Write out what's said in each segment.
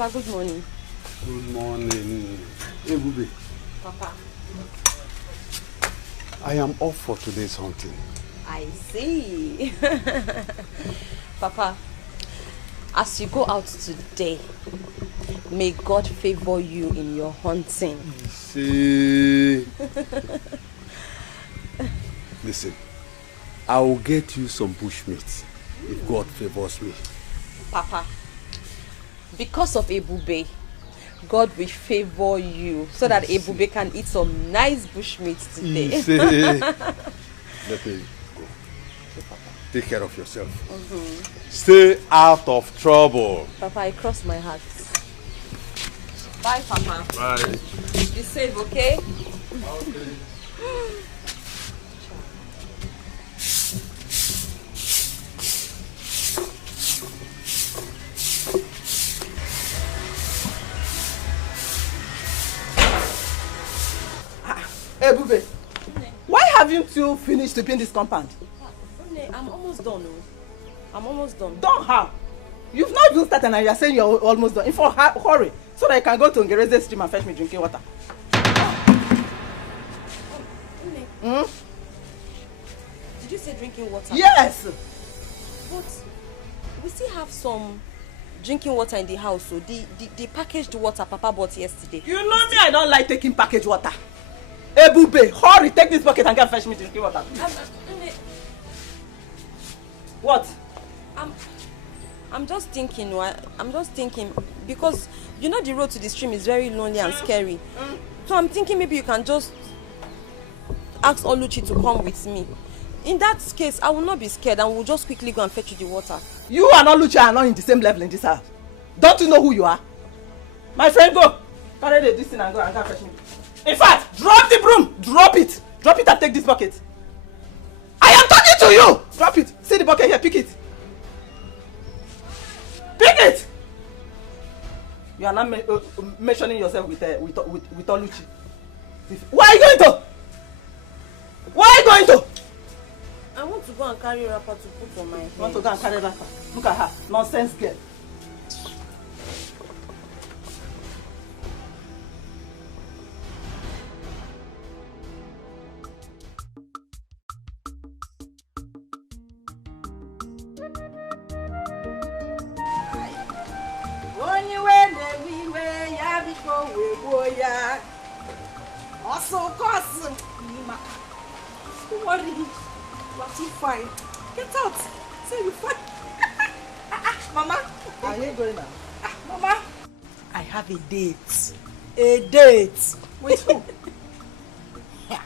Papa, good morning. Good morning. Hey, Bubi. Papa. I am off for today's hunting. I see. Papa, as you go out today, may God favor you in your hunting. See. Listen, I will get you some bushmeat if God favors me. Papa, because of Ebube, God will favor you so that Ebube can eat some nice bushmeat today. Let me go. Take care of yourself. Stay out of trouble. Papa, I cross my heart. Bye, Papa. Bye. Be safe, okay? Okay. Hey, Bube, why haven't you finished sweeping this compound? I'm almost done. I'm almost done. Done how? You've not even started and you're saying you're almost done. In fact, hurry, so that I can go to Ngereze stream and fetch me drinking water. Did you say drinking water? Yes! But we still have some drinking water in the house, so the packaged water Papa bought yesterday. You know me, I don't like taking packaged water. Hey, Bube, hurry, take this bucket and go and fetch me drinking water. What? I'm just thinking, because you know the road to the stream is very lonely and scary. So I'm thinking maybe you can just ask Oluchi to come with me. In that case, I will not be scared and we'll just quickly go and fetch you the water. You and Oluchi are not in the same level in this house. Don't you know who you are? My friend, go. Carry this thing and go and fetch me. In fact, drop the broom. Drop it. Drop it and take this bucket. I am talking to you. Drop it. See the bucket here. Pick it. Pick it. You are not mentioning yourself with Oluchi. Where are you going to? Where are you going to? I want to go and carry a wrapper to put on my head. You want to go and carry a wrapper? Look at her. Nonsense girl. Also, of course, don't worry, you are still fine. Get out. Say you fine. Mama. Are you going now? Mama. I have a date. A date. With who? Yeah.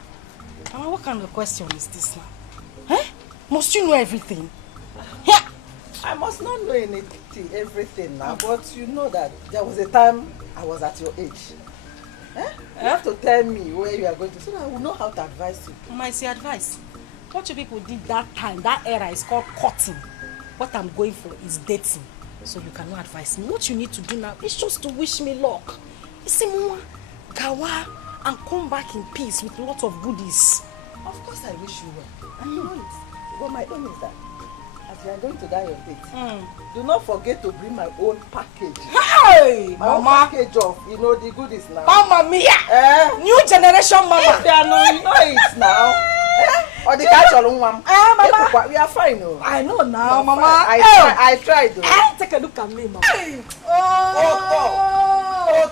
Mama, what kind of question is this now? Eh? Must you know everything? Yeah. I must not know everything now, but you know that there was a time I was at your age. Eh? You have to tell me where you are going to so that I will know how to advise you. Mama, it's your advice. What you people did that time, that era is called courting. What I'm going for is dating. So you cannot advise me. What you need to do now is just to wish me luck. You see, Mama, Gawa, and come back in peace with a lot of goodies. Of course I wish you well. And you know it. But my own is that as you are going to die your date, do not forget to bring my own package. Hey! My own package of, you know, the goodies now. Mama mia! New generation mama! If they are not, you know it now. Or the catch all one. Mama! We are fine, no? I know now, Mama. I tried though. Take a look at me, Mama.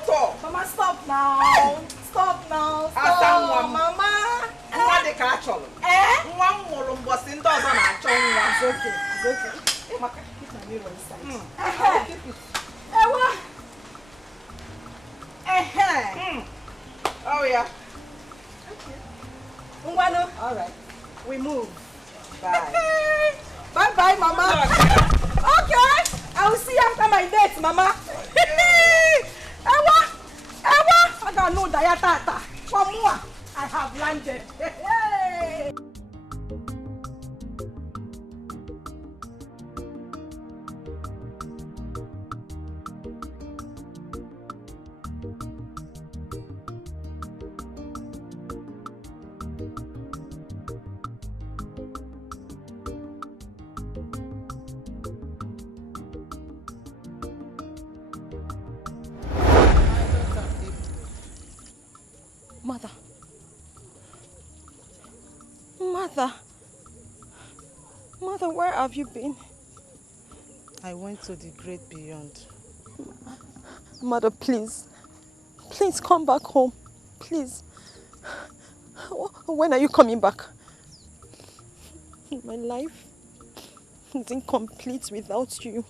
Oh, Mama, stop now. Stop now. Stop, Mama. What the catch all? One more was in those on our tongue. It's okay. It's okay. Keep my mirror inside. Keep it. Oh yeah. Okay. All right. We move. Bye. Bye, Mama. Okay. I will see you after my date, Mama. Ewa. I got no diatata. From moi, I have landed. Mother. Mother. Mother, where have you been? I went to the great beyond. Mother, please. Please come back home. Please. When are you coming back? My life is incomplete without you.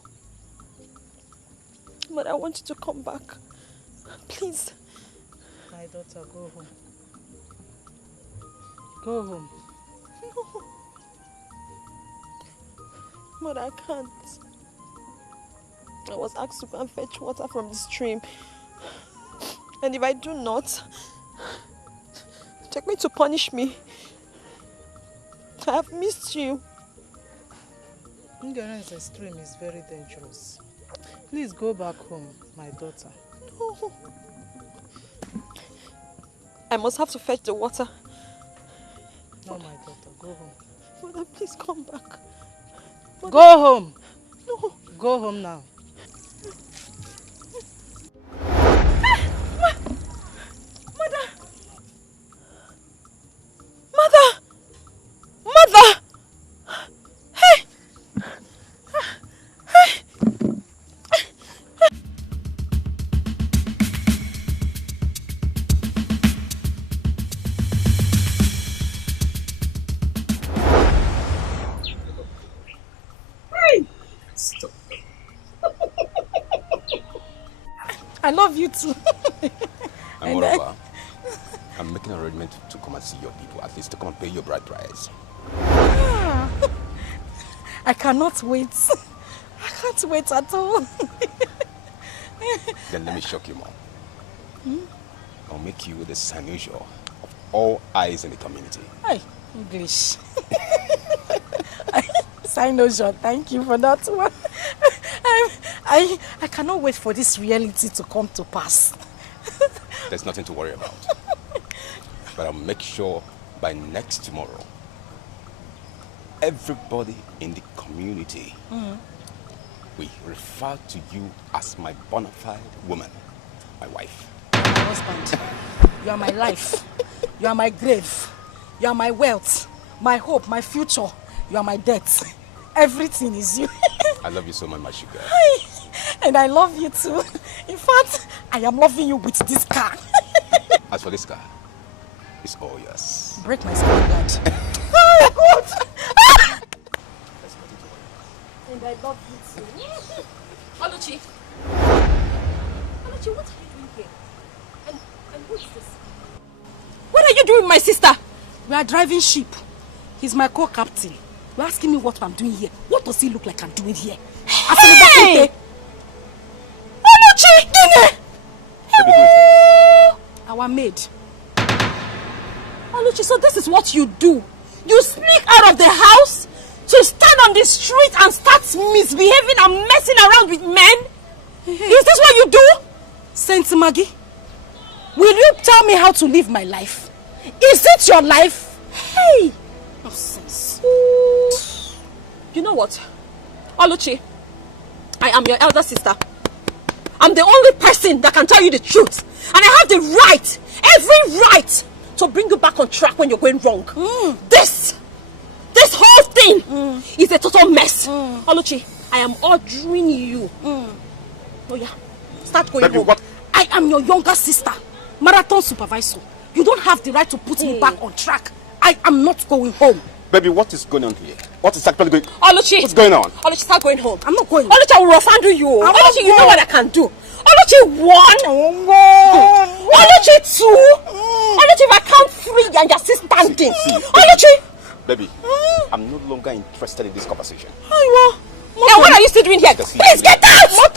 But I want you to come back. Please. My daughter, go home. Go home. No. But I can't. I was asked to go and fetch water from the stream. And if I do not, they're going to punish me. I have missed you. Ignorance in stream is very dangerous. Please go back home, my daughter. No. I must have to fetch the water. No, my daughter, go home. Mother, please come back. Mother. Go home. No. Go home now. Mother! Mother! Mother! Hey! Hey! Stop. I love you too. And moreover, I'm making an arrangement to come and see your people, at least to come and pay your bride price. I cannot wait. I can't wait at all. Then let me shock you more. I'll make you the Sanusho of all eyes in the community. Hi, English. Sign-no-shot, thank you for that one. I cannot wait for this reality to come to pass. There's nothing to worry about. But I'll make sure by next tomorrow, everybody in the community will refer to you as my bona fide woman, my wife. My husband, you are my life. You are my grave. You are my wealth, my hope, my future. You are my death. Everything is you. I love you so much, my sugar. And I love you too. In fact, I am loving you with this car. As for this car, it's all yours. Break my spirit, Dad. Oh, God! And I love you too. Oluchi, what are you doing here? And who is this? What are you doing with my sister? We are driving ship. He's my co-captain. You're asking me what I'm doing here. What does he look like I'm doing here? Hey! Oluchi! Baby, who is this? Our maid. Oluchi, so this is what you do? You sneak out of the house to stand on the street and start misbehaving and messing around with men? Is this what you do? Saint Maggie, will you tell me how to live my life? Is it your life? Hey! Nonsense. You know what? Oluchi, I am your elder sister. I'm the only person that can tell you the truth. And I have the right, every right, to bring you back on track when you're going wrong. This whole thing is a total mess. Oluchi, I am ordering you. Oh yeah, start going Baby, home. what? I am your younger sister, marathon supervisor. You don't have the right to put me back on track. I am not going home. Baby, what is going on here? What is actually going on? Oluchi, What's going on? Oluchi, start going home. I'm not going. Oluchi, I will rough-handle you. Oluchi, you know what I can do. Oluchi, 1. Oluchi, 2. Oluchi, if I count 3 and you're still standing. See, Oluchi. Baby, I'm no longer interested in this conversation. Now what are you still doing here? Please get out! Get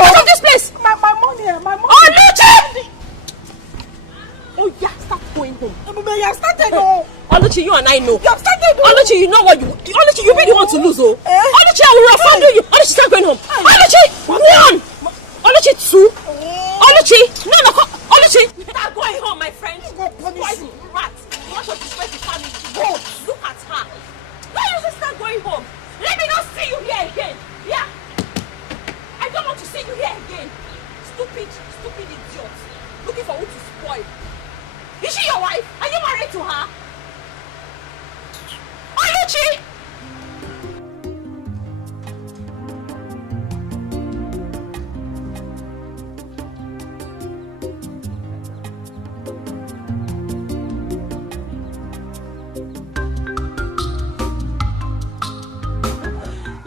out of this place! My money, my money. Oluchi! Oh yeah, start going home. You have started. Oluchi, you and I know. You have started. Oluchi, you know what you... Oluchi, you really want to lose, oh? Oluchi, I will rough-handle you. Oluchi, start going home. Oluchi, 1. Oluchi, 2. Oluchi, no. Oluchi. Start going home, my friend. Poison rat. You want to disgrace the family. Go. Look at her. Why don't you start going home? Let me not see you here again. Yeah. I don't want to see you here again. Stupid idiot. Looking for who to spoil. Is she your to her? Oluchi!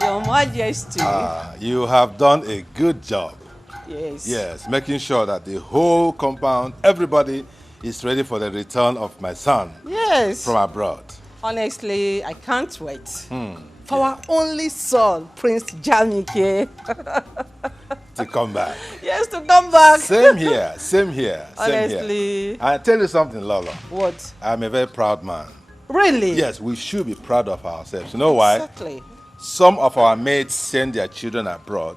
Your Majesty. You have done a good job. Yes. Yes, making sure that the whole compound, everybody is ready for the return of my son Yes. from abroad. Honestly, I can't wait. For our only son, Prince Jamike. To come back. Yes, to come back. Same here, same here, same Honestly. here. I tell you something, Lolo. What? I'm a very proud man. Really? Yes, we should be proud of ourselves. You know why? Exactly. Some of our mates send their children abroad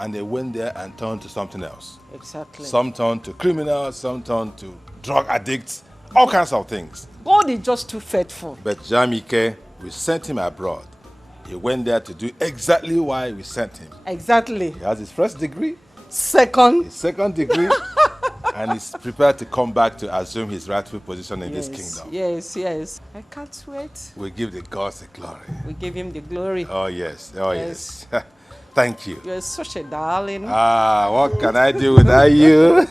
and they went there and turned to something else. Exactly. Some turned to criminals, some turned to drug addicts, all kinds of things. God is just too faithful. But Jamike, we sent him abroad. He went there to do exactly why we sent him. Exactly. He has his first degree, Second. his second degree, and he's prepared to come back to assume his rightful position in this kingdom. Yes, yes. I can't wait. We give the gods the glory. We give him the glory. Oh yes, oh Yes. yes. Thank you. You're such a darling. What can I do without you?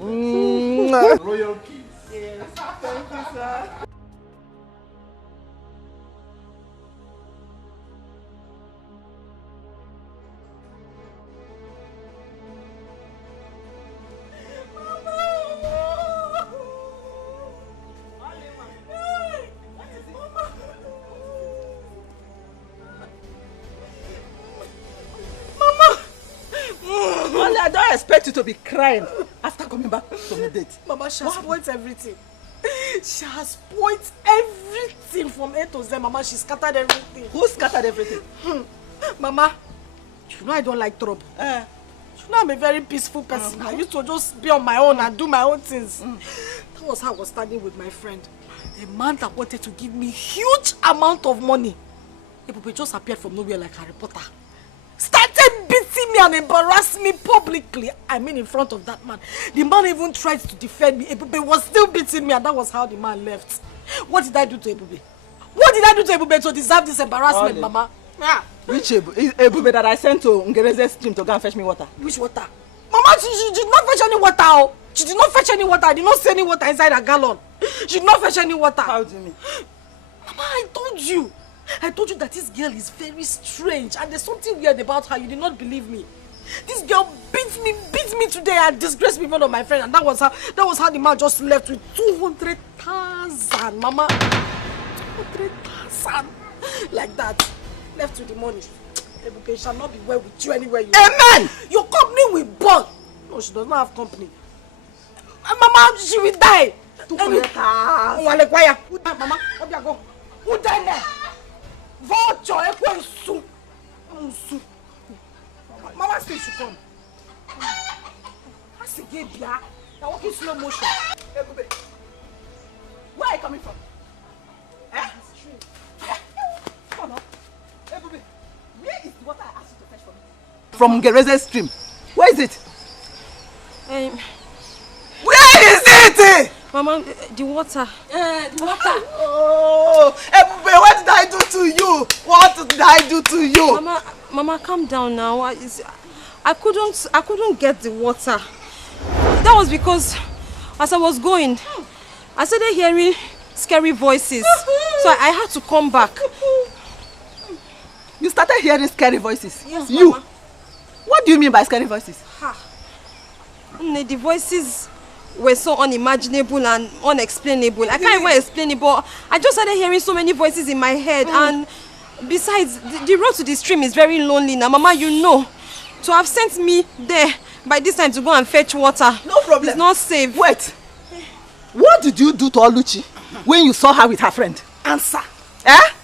Royal kiss. Yes. Thank you, sir. Only I don't expect you to be crying after coming back from the date. Mama, she has spoiled everything. She has spoiled everything from A to Z. Mama, she scattered everything. Who scattered everything? Mama, you know I don't like trouble. You know I'm a very peaceful person. I used to just be on my own and do my own things. That was how I was standing with my friend. A man that wanted to give me huge amount of money. He just appeared from nowhere like Harry Potter. Started beating me and embarrassing me publicly. I mean in front of that man. The man even tried to defend me. Ebube was still beating me and that was how the man left. What did I do to Ebube? What did I do to Ebube to deserve this embarrassment, Mama? Which Ebube that I sent to Ngereze's stream to go and fetch me water? Which water? Mama, she did not fetch any water. Oh. She did not fetch any water. I did not see any water inside a gallon. She did not fetch any water. How do you mean? Mama, I told you that this girl is very strange and there's something weird about her. You did not believe me. This girl beat me today and disgraced me in front of my friend, and that was how the man just left with 200,000, Mama. 200,000 like that. Left with the money. Ebube shall not be well with you anywhere you are. Amen! Your company will burn. No, she does not have company. Mama, she will die. 200,000. Mama, up you go. Who died there? Vulture, Ekwensu. Mama said she come. I said, Gebia. Now walking slow motion. Ebube, where are you coming from? Come on. Ebube, where is the water I asked you to fetch for me? From Ngereze's stream. Where is it? Where is it? Mama, the water. The water. Oh, Ebube, what did I do to you? What did I do to you? Mama, calm down now. I couldn't get the water. That was because as I was going, I started hearing scary voices. So I had to come back. You started hearing scary voices? Yes, you? Mama. What do you mean by scary voices? The voices were so unimaginable and unexplainable. I can't even explain it, but I just started hearing so many voices in my head. And besides, the road to the stream is very lonely now. Mama, you know. To have sent me there by this time to go and fetch water. No problem. It's not safe. Wait. What did you do to Oluchi when you saw her with her friend? Answer.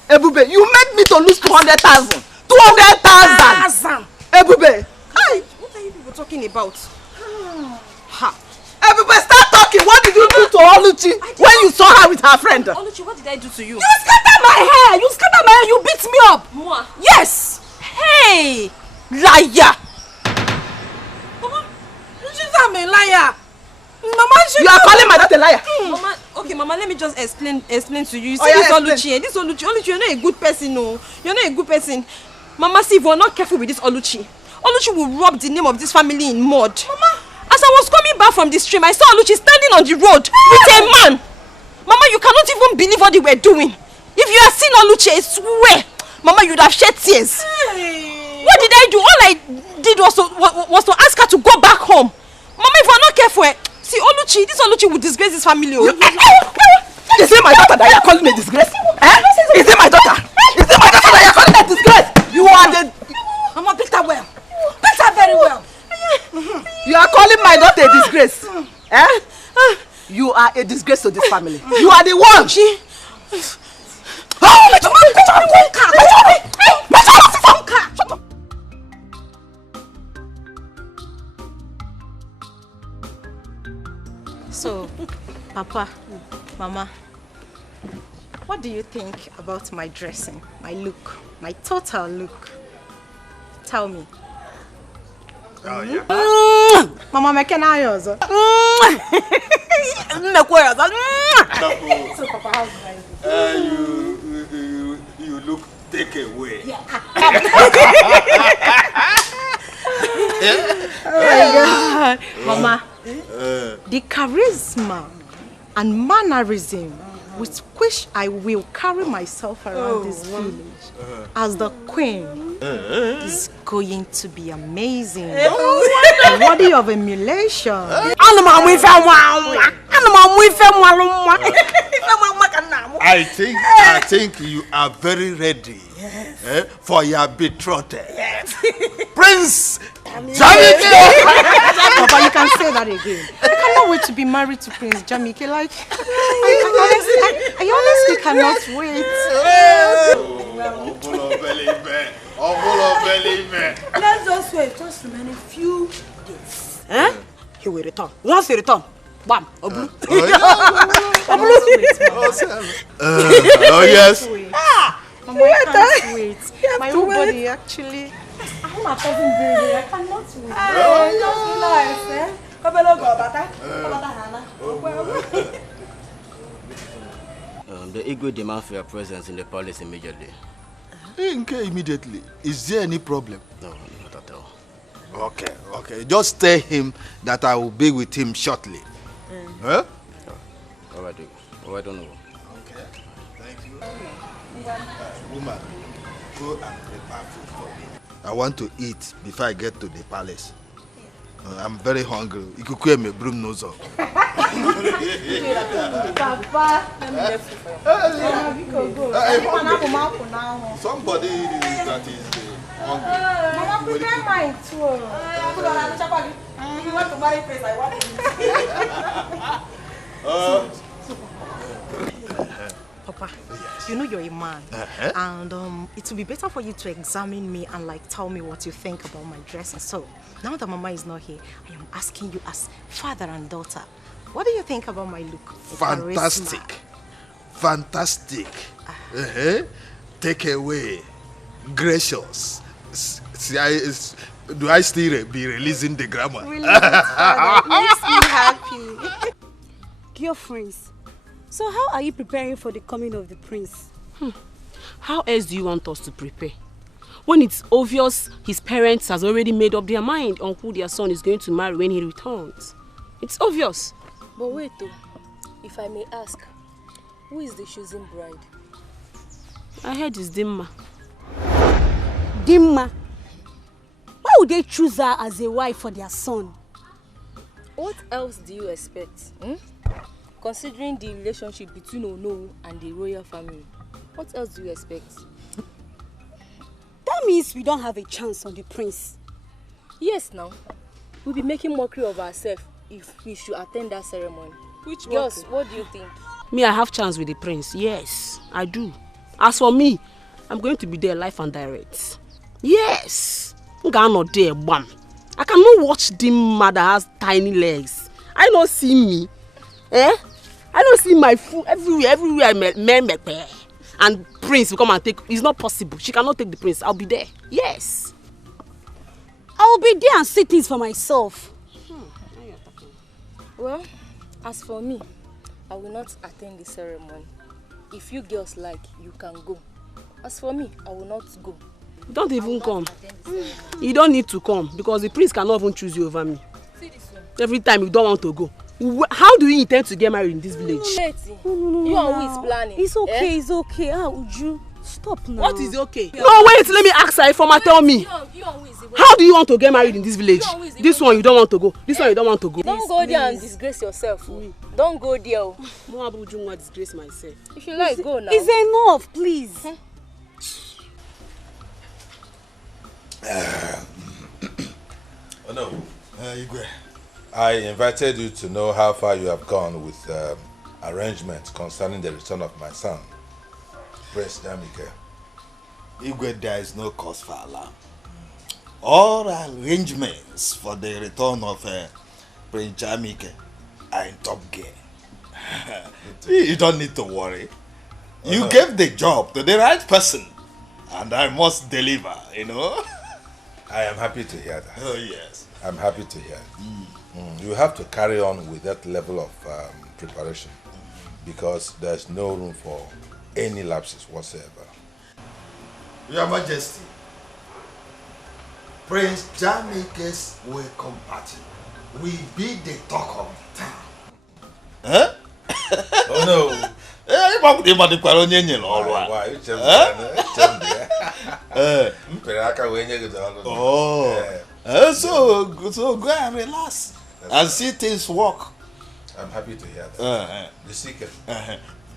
Ebube, you made me to lose 200,000. 200,000. Ebube. Hi. What are you people talking about? Ebube, start talking. What did you do to Oluchi when you saw her with her friend? Oluchi, what did I do to you? You scattered my hair. You beat me up. Moi. Yes. Hey. Liar. Mama, she's a liar. Mama, You are calling my daughter a liar. Mama, okay, Mama, let me just explain to you. You see, this Oluchi, you're not a good person, no. You're not a good person. Mama, see, if we're not careful with this Oluchi will rub the name of this family in mud. Mama, as I was coming back from the stream, I saw Oluchi standing on the road with a man. Mama, you cannot even believe what they were doing. If you had seen Oluchi, I swear, Mama, you'd have shed tears. Hey. What did I do? All I did was to ask her to go back home. Mama, if we're not careful, see, this Oluchi will disgrace this family. Is it my daughter that you're calling a disgrace? Is it my daughter? Is it my daughter that you're calling a disgrace? You are the... Mama, beat her well. Beat her very well. You are calling my daughter a disgrace? You are a disgrace to this family. You are the one. So, Papa, Mama, what do you think about my dressing, my look, my total look? Tell me. Oh, yeah. Mama, make an eye also. So, Papa, how's you look take away. Yeah. Oh my God. Mama, the charisma and mannerism with which I will carry myself around this village as the queen is going to be amazing. Worthy of emulation. I think you are very ready for your betrothed. Yes. Prince Jamike! Papa, you can say that again. I cannot wait to be married to Prince Jamike. Like, I honestly cannot wait. Let's just wait. Just remain a few days. He will return. Once he returns, bam, Oblu. Oh yes. Mama, I can't wait. My whole body actually. I'm not talking baby. I cannot wait. The Igwe demand for your presence in the palace immediately. Immediately. Is there any problem? No, not at all. Okay. Just tell him that I will be with him shortly. Huh? All right, I don't know. Okay. Thank you. Woman, go and prepare food for me. I want to eat before I get to the palace. I'm very hungry. Ikuku me broom nose up. Papa, let me get food for you. Somebody that is hungry. Mama, prepare mine too. If you want to marry Prince, I want to. Papa, you know you're a man, and it will be better for you to examine me and like tell me what you think about my dress. And so, now that Mama is not here, I am asking you as father and daughter, what do you think about my look? Fantastic. Take away. Gracious. Do I still be releasing the grammar? Really, it makes me happy. Girlfriends, so how are you preparing for the coming of the prince? How else do you want us to prepare? When it's obvious his parents has already made up their mind on who their son is going to marry when he returns. It's obvious. But wait though, if I may ask, who is the choosing bride? I heard it's Dimma. Dimma? Why would they choose her as a wife for their son? What else do you expect? Considering the relationship between Ono and the royal family, what else do you expect? That means we don't have a chance on the prince. Yes, now. We'll be making mockery of ourselves if we should attend that ceremony. Which Girls, what do you think? Me, I have chance with the prince. Yes, I do. As for me, I'm going to be there live and direct. Yes. I'm not there, bam. I cannot watch Dimma that has tiny legs. I don't see me. I don't see my food everywhere I met. And prince will come and take. It's not possible. She cannot take the prince. I'll be there. Yes. I will be there and see things for myself. Well, as for me, I will not attend the ceremony. If you girls like, you can go. As for me, I will not go. Don't even come. You don't need to come because the prince cannot even choose you over me. See this one. Every time you don't want to go. How do you intend to get married in this village? No, you are who is planning. It's okay, it's okay. Uju, stop now. What is okay? No, wait, let me ask her. Informer, tell me. How do you want to get married in this village? This one you don't want to go. This one you don't want to go. Don't go there and disgrace yourself. Don't go there. More Abuju disgrace myself. If you like, go now. It's enough, please. Oh no, Igwe. I invited you to know how far you have gone with arrangements concerning the return of my son, Prince Dikeh. Igwe, there is no cause for alarm. All arrangements for the return of Prince Dikeh are in top gear. You don't need to worry. You gave the job to the right person, and I must deliver, you know. I am happy to hear that. Oh, yes. I'm happy to hear. You have to carry on with that level of preparation because there's no room for any lapses whatsoever. Your Majesty, Prince Dikeh's welcome party will be the talk of the town. Huh? Oh no. Why? So go and relax and see things work. I'm happy to hear that. The secret.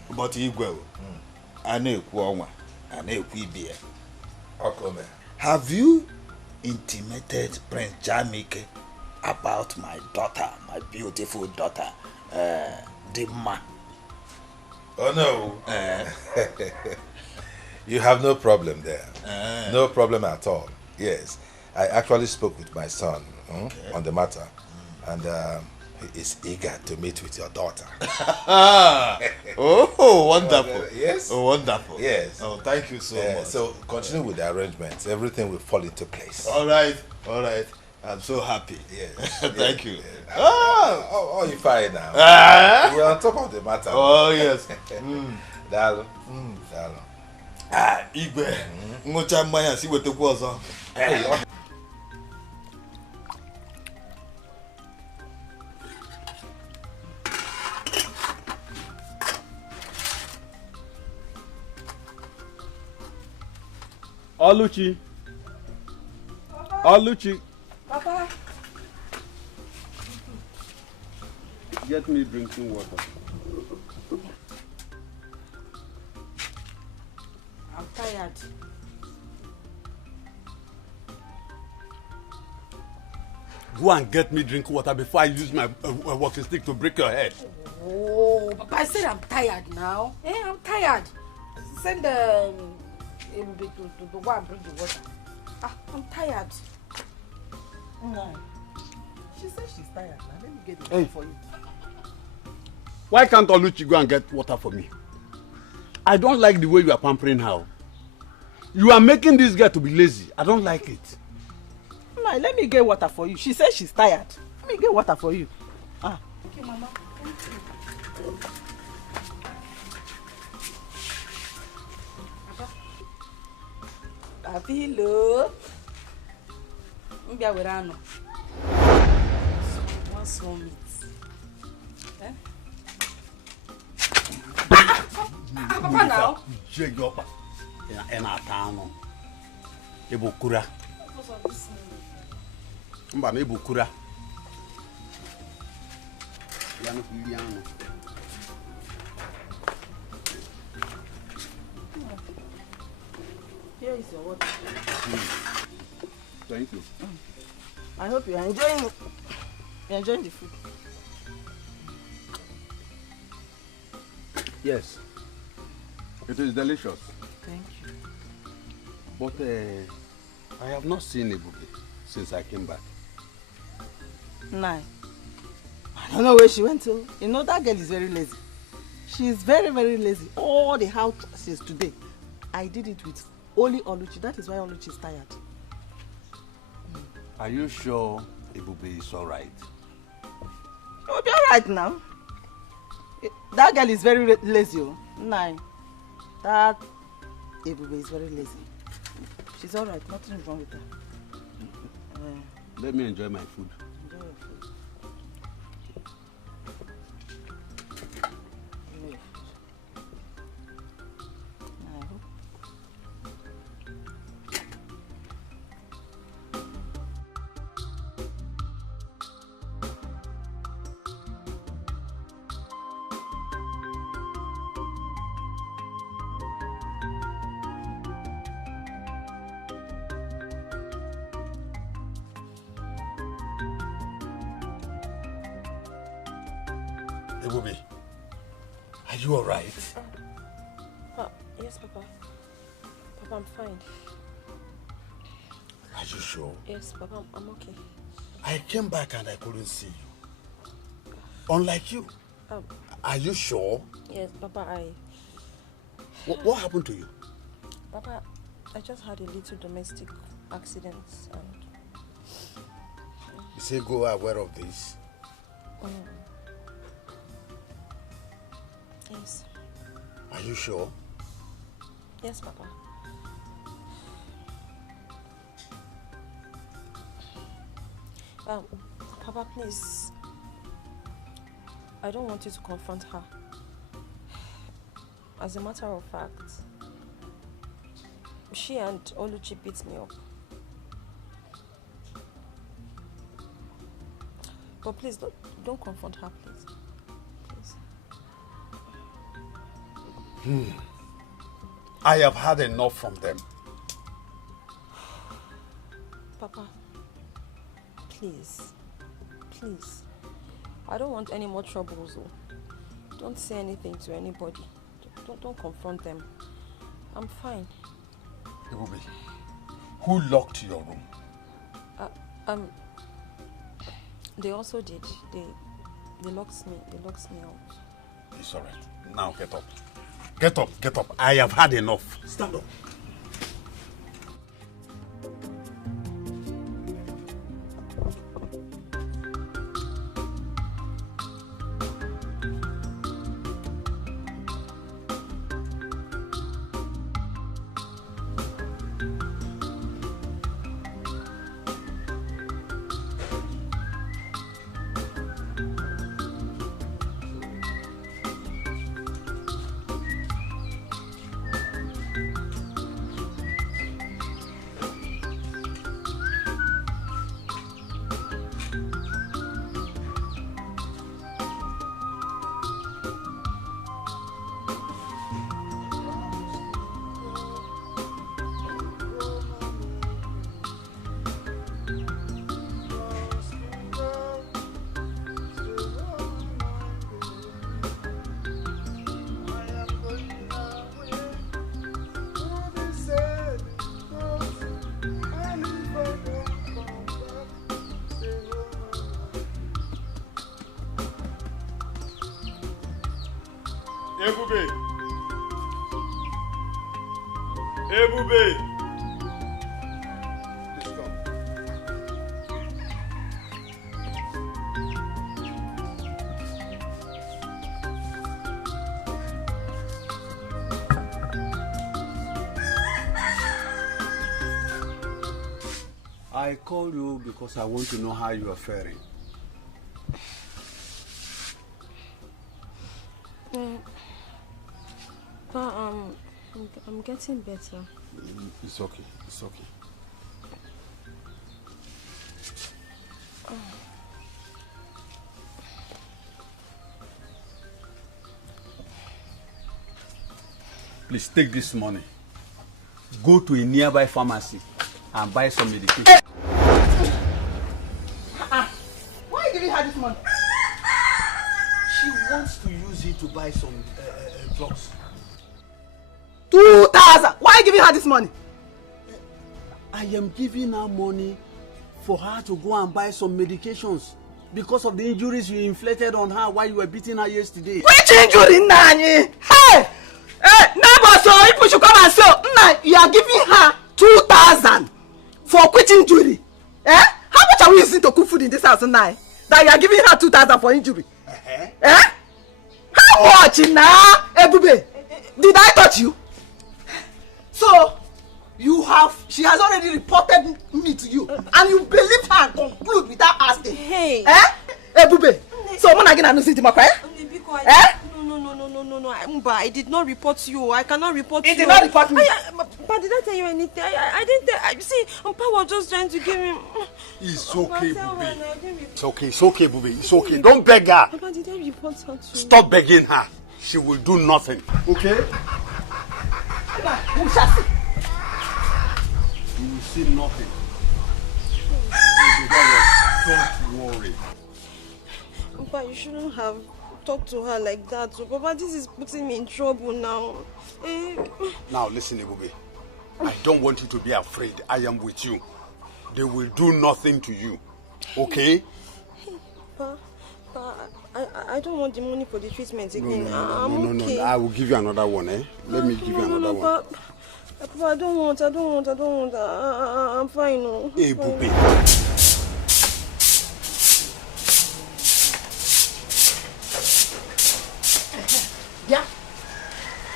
But Igwe, have you intimated Prince Dikeh about my daughter, my beautiful daughter, Dimma? Oh no. You have no problem there. No problem at all. Yes. I actually spoke with my son on the matter, and he is eager to meet with your daughter. Oh, wonderful. Yes. Oh, wonderful. Yes. Oh, thank you so much. So continue with the arrangements. Everything will fall into place. All right. All right. I'm so happy. Yes. Thank you. Oh, you're fine now. We're on top of the matter. Oh, yes. Dalo. Igwe. Ngocha mmanya si wetekwa ọzọ. Hey. Oluchi. Oluchi. Papa. Get me drinking water. I'm tired. Go and get me drinking water before I use my walking stick to break your head. Oh, Papa, I said I'm tired now. I'm tired. Send to go and bring the water. I'm tired. No. She said she's tired. Now let me get it for you. Why can't Oluchi go and get water for me? I don't like the way you are pampering her. You are making this girl to be lazy. I don't like it. No, let me get water for you. She said she's tired. Let me get water for you. Okay, Mama. Thank you. Abilo. Mbia werano. One small meat. Papa now. Jegopa. Ena atano. Ebukura. Mba na ebukura. Yano kiliano. Here is your water. Thank you. I hope you are enjoying it. You're enjoying the food. Yes. It is delicious. Thank you. But I have not seen Ebube since I came back. Nah. I don't know where she went to. You know, that girl is very lazy. She is very, very lazy. All the houses today, I did it with only Oluchi. That is why Oluchi is tired. Are you sure Ebube is all right? You'll be all right now. That girl is very lazy. Nine. That Ebube is very lazy. She's alright, nothing is wrong with her. Let me enjoy my food. Enjoy your food. Enjoy your food. I hope. Ebube, are you alright? Yes, Papa. Papa, I'm fine. Are you sure? Yes, Papa, I'm okay. I came back and I couldn't see you. Unlike you. Are you sure? Yes, Papa, What happened to you? Papa, I just had a little domestic accident and... You say go aware of this? Yes. Are you sure? Yes, Papa. Papa, please. I don't want you to confront her. As a matter of fact, she and Oluchi beat me up. But please, don't confront her, please. Please. I have had enough from them. Papa, please. Please. I don't want any more troubles. Don't say anything to anybody. Don't confront them. I'm fine. Ebube, who locked your room? They also did. They locked me. They locked me out. It's alright. Now get up. Get up, get up. I have had enough. Stand up. Ebube! Ebube! Let's go. I called you because I want to know how you are faring. I'm getting better. It's okay. It's okay. Please take this money. Go to a nearby pharmacy and buy some medication. Why are you giving her this money? She wants to use it to buy some drugs. 2,000! Why are you giving her this money? I am giving her money for her to go and buy some medications because of the injuries you inflicted on her while you were beating her yesterday. Which injury, Nani? Hey! Hey, neighbor, so people should come and say, you are giving her 2,000 for quit injury. Eh? How much are we using to cook food in this house, Nai? That you are giving her 2,000 for injury? Eh? How much now, Ebube? Did I touch you? So, she has already reported me to you, and you believe her and conclude without asking. Hey. Ebube. So, I'm not going to see the No, I did not report you. I cannot report you. He did not report me. But did I tell you anything? I didn't tell. See, Papa was just trying to give him. It's okay, Bube. It's okay, Bube. It's okay. Don't beg her. Papa, did I report her to you? Stop begging her. She will do nothing. Okay? We shall see. You will see nothing. Don't worry. Papa, you shouldn't have talked to her like that. So, Papa, this is putting me in trouble now. Now, listen, Ebube. I don't want you to be afraid. I am with you. They will do nothing to you. Okay? Papa, I don't want the money for the treatment again. No. I will give you another one, eh? Let me give you another one. Papa, I don't want. I'm fine. No. Hey, Bube. Yeah.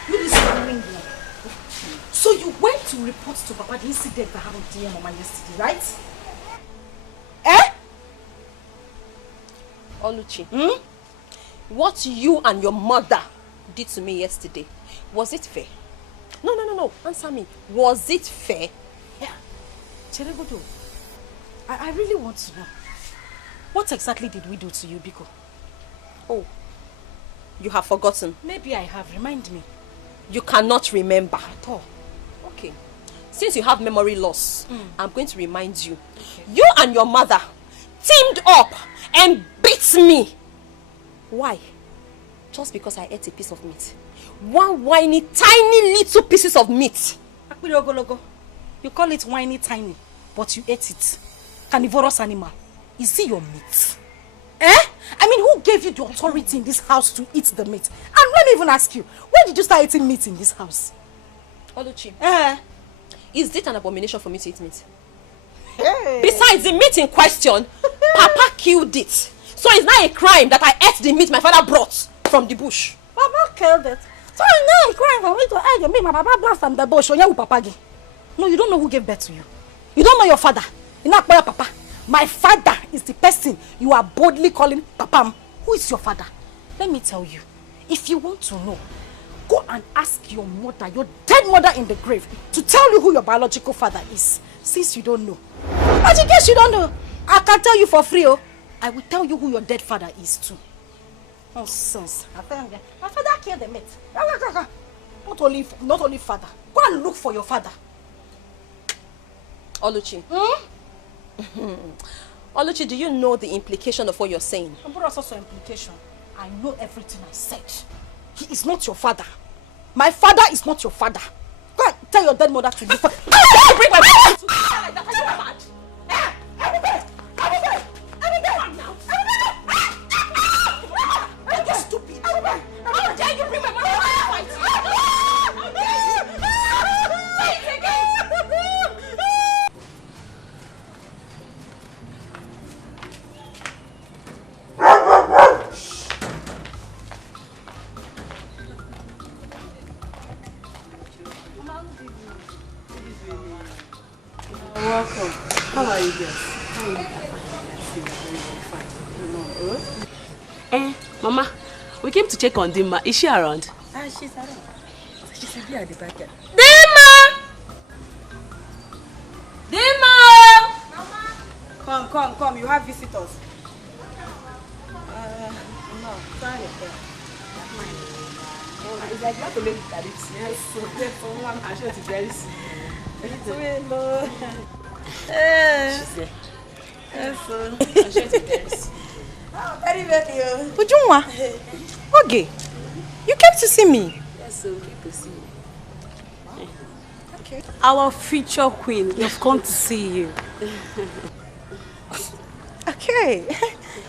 You listen. So you went to report to Papa the incident that happened to your mama yesterday, right? Oluchi, what you and your mother did to me yesterday, was it fair? No. Answer me. Was it fair? Yeah. Cheregodo, I really want to know. What exactly did we do to you, Biko? Oh, you have forgotten. Maybe I have. Remind me. You cannot remember at all. Okay. Since you have memory loss, I'm going to remind you. Okay. You and your mother teamed up and beat me. Why? Just because I ate a piece of meat. One whiny, tiny little pieces of meat. You call it whiny, tiny, but you ate it. Carnivorous animal. Is it your meat? I mean, who gave you the authority in this house to eat the meat? And let me even ask you, when did you start eating meat in this house? Oluchi, is it an abomination for me to eat meat? Hey. Besides, the meat in question, Papa killed it. So it's not a crime that I ate the meat my father brought from the bush. Papa killed it. So it's not a crime for me to eat the meat my papa brought from the bush. No, you don't know who gave birth to you. You don't know your father. You're not your papa. My father is the person you are boldly calling Papa. Who is your father? Let me tell you. If you want to know, go and ask your mother, your dead mother in the grave, to tell you who your biological father is. Since you don't know. But in case you don't know, I can tell you for free. I will tell you who your dead father is too. Nonsense. My father killed the meat. Not only father. Go and look for your father. Oluchi. Oluchi, do you know the implication of what you're saying? What's also implication? I know everything I said. He is not your father. My father is not your father. Go and tell your dead mother to look for... Bring my father to like that. Are you mad? Are you stupid? How dare you bring my mother to fight? Say it again. Welcome. How are you guys? Mama, we came to check on Dima. Is she around? She's around. She should be at the back there. Dima! Mama! Come. You have visitors. No, sorry. It's like you have to make it at it. Yes, so therefore, I'm sure it's very soon. It's hello. She's there. Yes, so I'm sure it's very soon. Oh, very well. Ujunwa. Okay. You came to see me. Yes, so we came to see you. Okay. Our future queen, we've come to see you. Okay.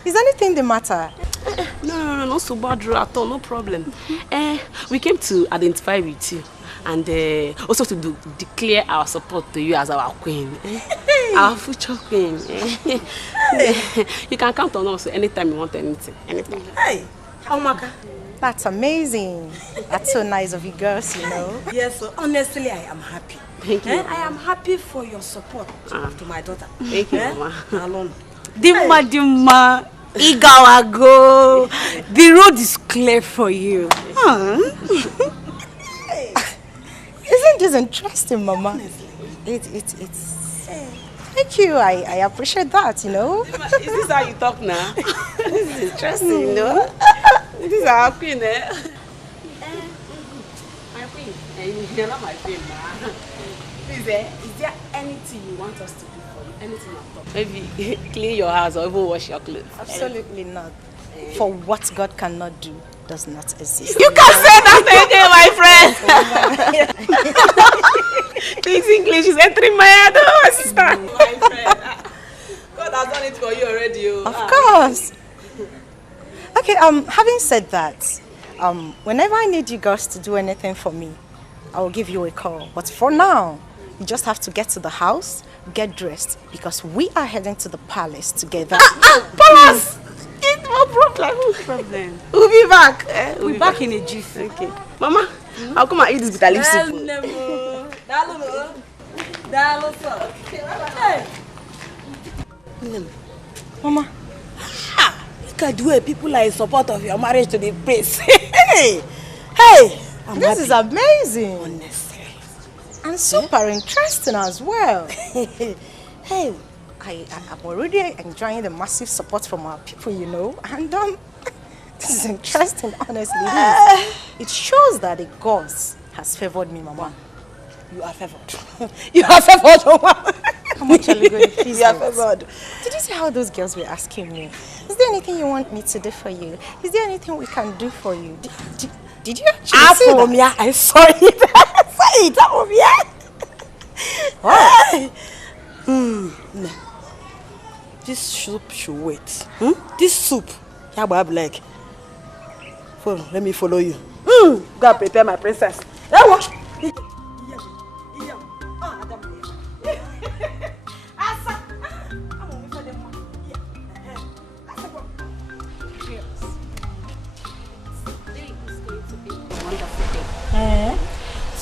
Is anything the matter? No, not so bad at all, no problem. We came to identify with you and also to declare our support to you as our queen. Our future queen. You can count on us anytime you want anything. Anytime. Hey, Oh, Maka. That's amazing. That's so nice of you girls, you know. Yes, so honestly, I am happy. Thank you. I am happy for your support to my daughter. Thank you, Mama. Alone. Dima, Igawago. The road is clear for you. Isn't this interesting, Mama? It's. Thank you. I appreciate that, you know. Is this how you talk now? This is interesting, you know. This is our queen, eh? My queen. You're not my queen, ma. Please, is there anything you want us to do for you? Anything at all? Maybe clean your house or even wash your clothes. Absolutely not. For what God cannot do does not exist. You can say that again, my friend. This English is entering my head, oh, sister. My friend. God has done it for you already. Of course. Okay, having said that, whenever I need you girls to do anything for me, I will give you a call. But for now, you just have to get to the house, get dressed, because we are heading to the palace together. Palace! It's no problem. No problem. We'll be back. We'll be back in a jiffy. Okay. Mama, I'll come and eat this bitter leaf soup. Mama. Look at the way people are in support of your marriage to the prince. Hey! This is amazing. Honestly. And super interesting as well. Hey, I'm already enjoying the massive support from our people, you know. And this is interesting, honestly. It shows that the gods has favored me, Mama. You are favored. You are favored, Mama. How much are you going to please? You are favored. Did you see how those girls were asking me? Is there anything you want me to do for you? Is there anything we can do for you? Did you actually see that? I saw it. I saw it. No. This soup should wait. This soup. Like. Let me follow you. Go and prepare my princess.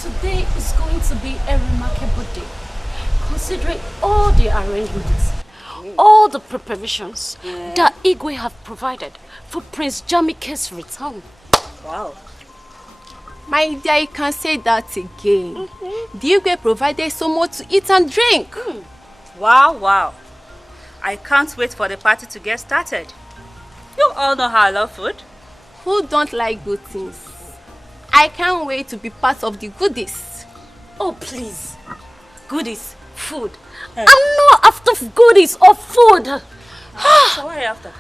Today is going to be a remarkable day, considering all the arrangements, all the preparations that Igwe have provided for Prince Jamike's return. Wow. My dear, you can say that again. The Igwe provided so much to eat and drink. Wow. I can't wait for the party to get started. You all know how I love food. Who don't like good things? I can't wait to be part of the goodies. Oh, please. Goodies, food. I'm not after goodies or food. So what are you after?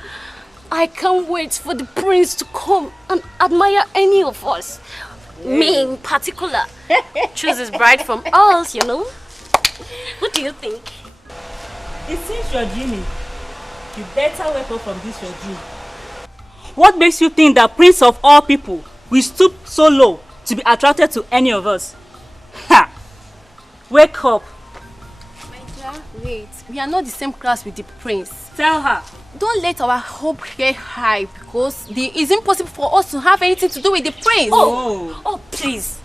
I can't wait for the prince to come and admire any of us. Me in particular. Choose his bride from us, you know. What do you think? It seems you're dreaming. You better wake up from this your dream. What makes you think that Prince of all people will stoop so low to be attracted to any of us? Ha! Wake up. My dear, wait. We are not the same class with the prince. Tell her. Don't let our hope get high because it is impossible for us to have anything to do with the prince. Oh, please.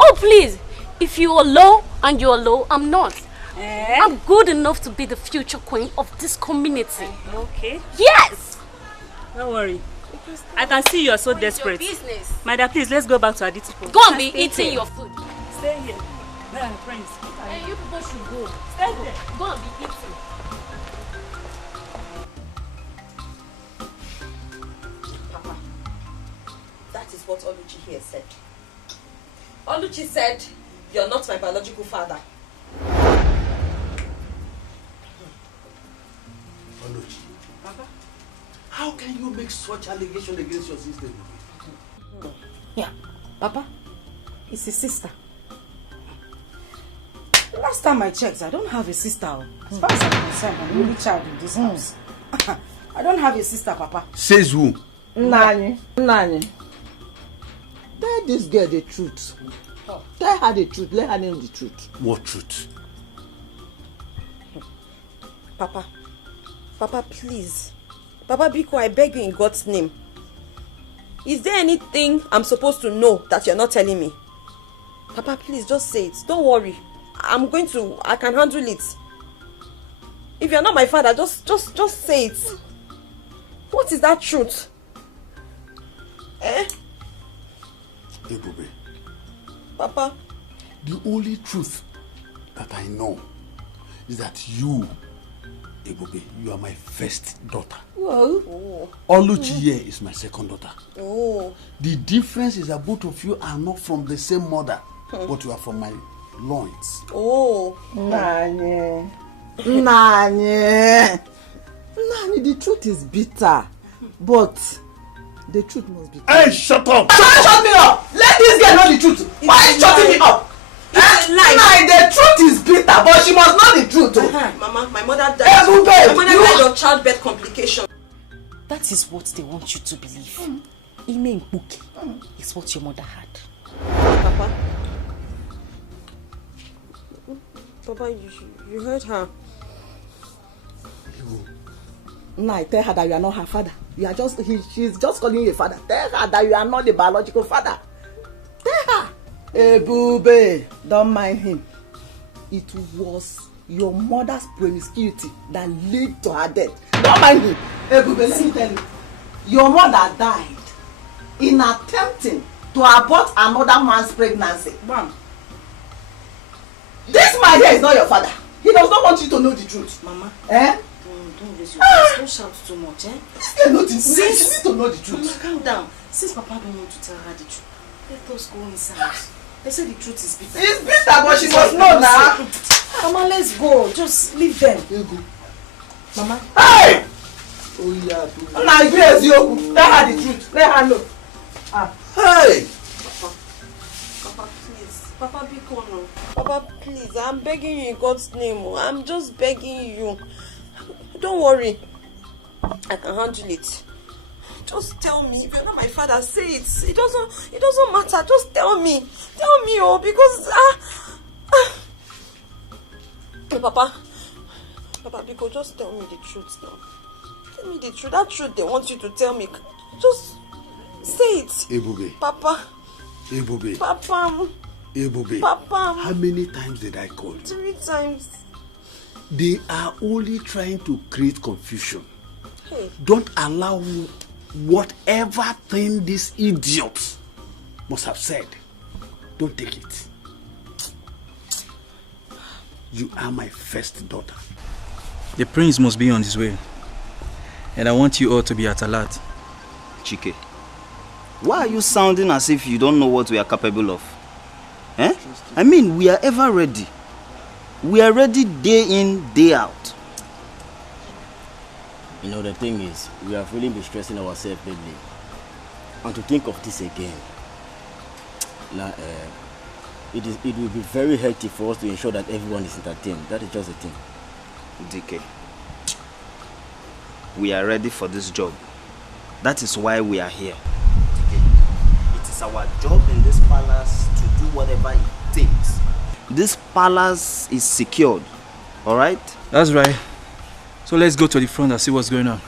Oh, please. If you are low and you are low, I'm not. I'm good enough to be the future queen of this community. Okay. Yes. Don't worry. I can see you are so desperate. My dear, please, let's go back to Aditi. Go and be eating your food. Stay here. Man, friends. Hey, you people should go. Stay there. Go and be eating. Papa, that is what Oluchi here said. Oluchi said, you're not my biological father. Oluchi. Papa? How can you make such allegation against your sister? Yeah, Papa, it's a sister. Last time I checked, I don't have a sister. As far as I'm concerned, I'm the only child in this house. I don't have a sister, Papa. Says who? Nani. Tell this girl the truth. Tell her the truth. Let her know the truth. What truth? Papa, please. Papa Biko, I beg you in God's name. Is there anything I'm supposed to know that you're not telling me? Papa, please just say it. Don't worry. I can handle it. If you're not my father, just say it. What is that truth? Ebube. Papa. The only truth that I know is that you, Ebube, you are my first daughter. Whoa. Oluchi here is my second daughter. Oh. The difference is that both of you are not from the same mother, but you are from my loins. Oh. Nanye, the truth is bitter, but the truth must be. Hey, shut up! Shut me up! Let this girl know the truth. Why are you shutting me up? The truth is bitter, but she must know the truth. Mama, my mother died. My mother died of childbirth complication. That is what they want you to believe. Ime Mbuki is what your mother had. Papa, you heard her. Nah, tell her that you are not her father. You are she's just calling you a father. Tell her that you are not the biological father. Tell her. Hey, Bube, don't mind him. It was your mother's promiscuity that led to her death. Don't mind him. Hey, Bube, let me tell you. Your mother died in attempting to abort another man's pregnancy. Mom. This man here is not your father. He does not want you to know the truth. Mama. Eh? Don't raise your voice. Don't shout too much, eh? She needs to know the truth. Mama, calm down. Since Papa don't want to tell her the truth, let us go inside. They say the truth is bitter. It's bitter, but she must know now. Mama, let's go. Just leave them. You go. Mama. Hey! Oh yeah. Now grace you. Tell her the truth. Let her know. Hey! Papa, please. Papa, be calm. Papa, please. I'm begging you in God's name. I'm just begging you. Don't worry. I can handle it. Just tell me. If you're not my father, say it. It doesn't matter. Just tell me. Tell me, because Papa, because just tell me the truth now. Tell me the truth. That truth they want you to tell me. Just say it. Ebube. Papa. Ebube. Papa. Ebube. Papa. How many times did I call you? 3 times. They are only trying to create confusion. Hey. Don't allow whatever thing this idiot must have said. Don't take it. You are my first daughter. The prince must be on his way. And I want you all to be at alert. Chike, why are you sounding as if you don't know what we are capable of? Eh? I mean, we are ever ready. We are ready day in, day out. You know, the thing is, we have really been stressing ourselves lately. And to think of this again, now, it will be very hectic for us to ensure that everyone is entertained. That is just the thing. Dikeh, we are ready for this job. That is why we are here. It is our job in this palace to do whatever it takes. This palace is secured, all right? That's right. So let's go to the front and see what's going on.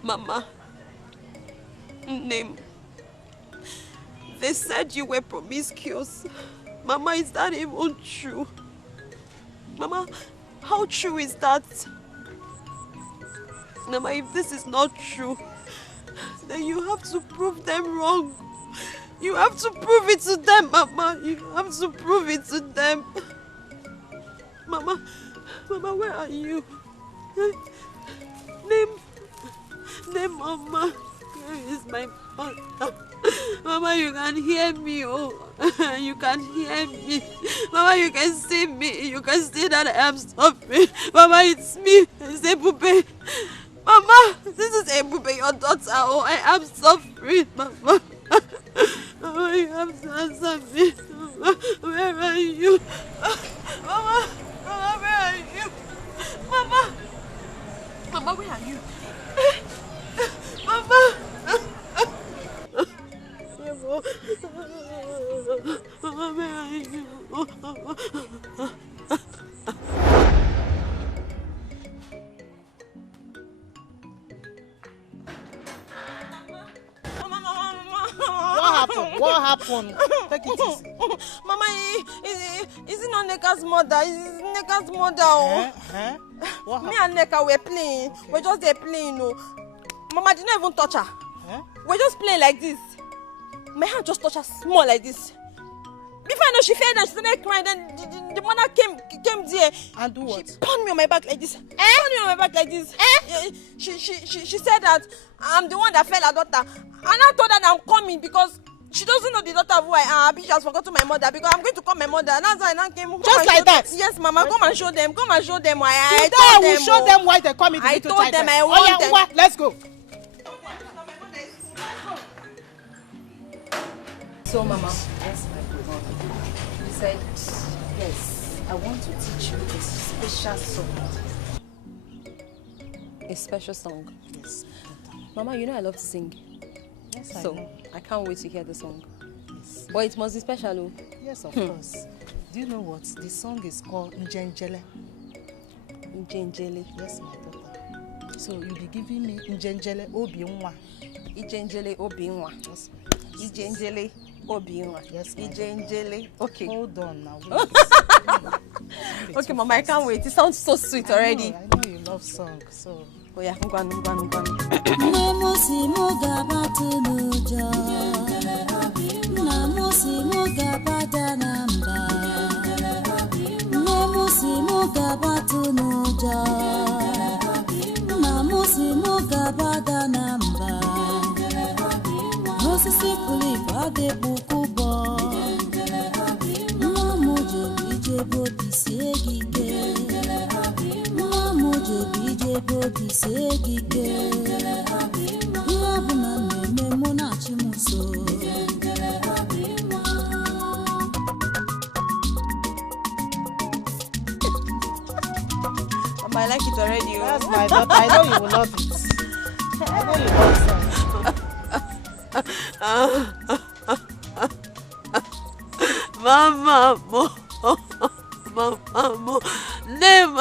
Mama, name. They said you were promiscuous. Mama, is that even true? Mama, how true is that? Mama, if this is not true, then you have to prove them wrong. You have to prove it to them, Mama. You have to prove it to them. Mama, where are you? Name, Mama. Where is my mother? Mama, you can hear me, oh. You can hear me. Mama, you can see me. You can see that I am suffering. Mama, it's me. It's Ebube. Mama, this is Ebube, your daughter. Oh, I am suffering, Mama. Mama, you have to answer me. Mama, where are you? Mama, Mama, where are you? Mama, Mama, where are you? Mama. Mama, where are you? What happened? Take it easy. Mama, is it not Neka's mother? Is Neka's mother? Oh. Me and Neka were playing. We're just there playing. Oh. Mama didn't even touch her. We're just playing like this. My hand just touched her small like this. Before I know, she fell and she started crying. Then the mother came there. And do what? She punched me on my back like this. Punched me on my back like this. She said that I'm the one that fell her daughter. And I told her that I'm coming because she doesn't know the daughter who I am. She has forgotten my mother because I'm going to call my mother. And that's why I came. Just like that? Yes, Mama. Come and show them. Come and show them why I told them. Show them why they come in. I told them I want them. Let's go. So, Mama, yes, my good mother. You said, yes, I want to teach you a special song. A special song? Yes. Mama, you know I love to sing. Yes, so, I know. I can't wait to hear the song. Yes. But it must be special, oh. Yes, of course. Do you know what? The song is called Njenjele. Njenjele? Yes, my daughter. So, you'll be giving me Njenjele Obiunwa. Njenjele Obiunwa. Yes. Njenjele Obiunwa. Yes, Njenjele. Okay. Hold on now. Okay, Mama, I can't wait. It sounds so sweet already. I know you love song, so. Oh yeah, I'm going. I like it already. That's my daughter. I know you will love it. I know you love songs. Mama, Name,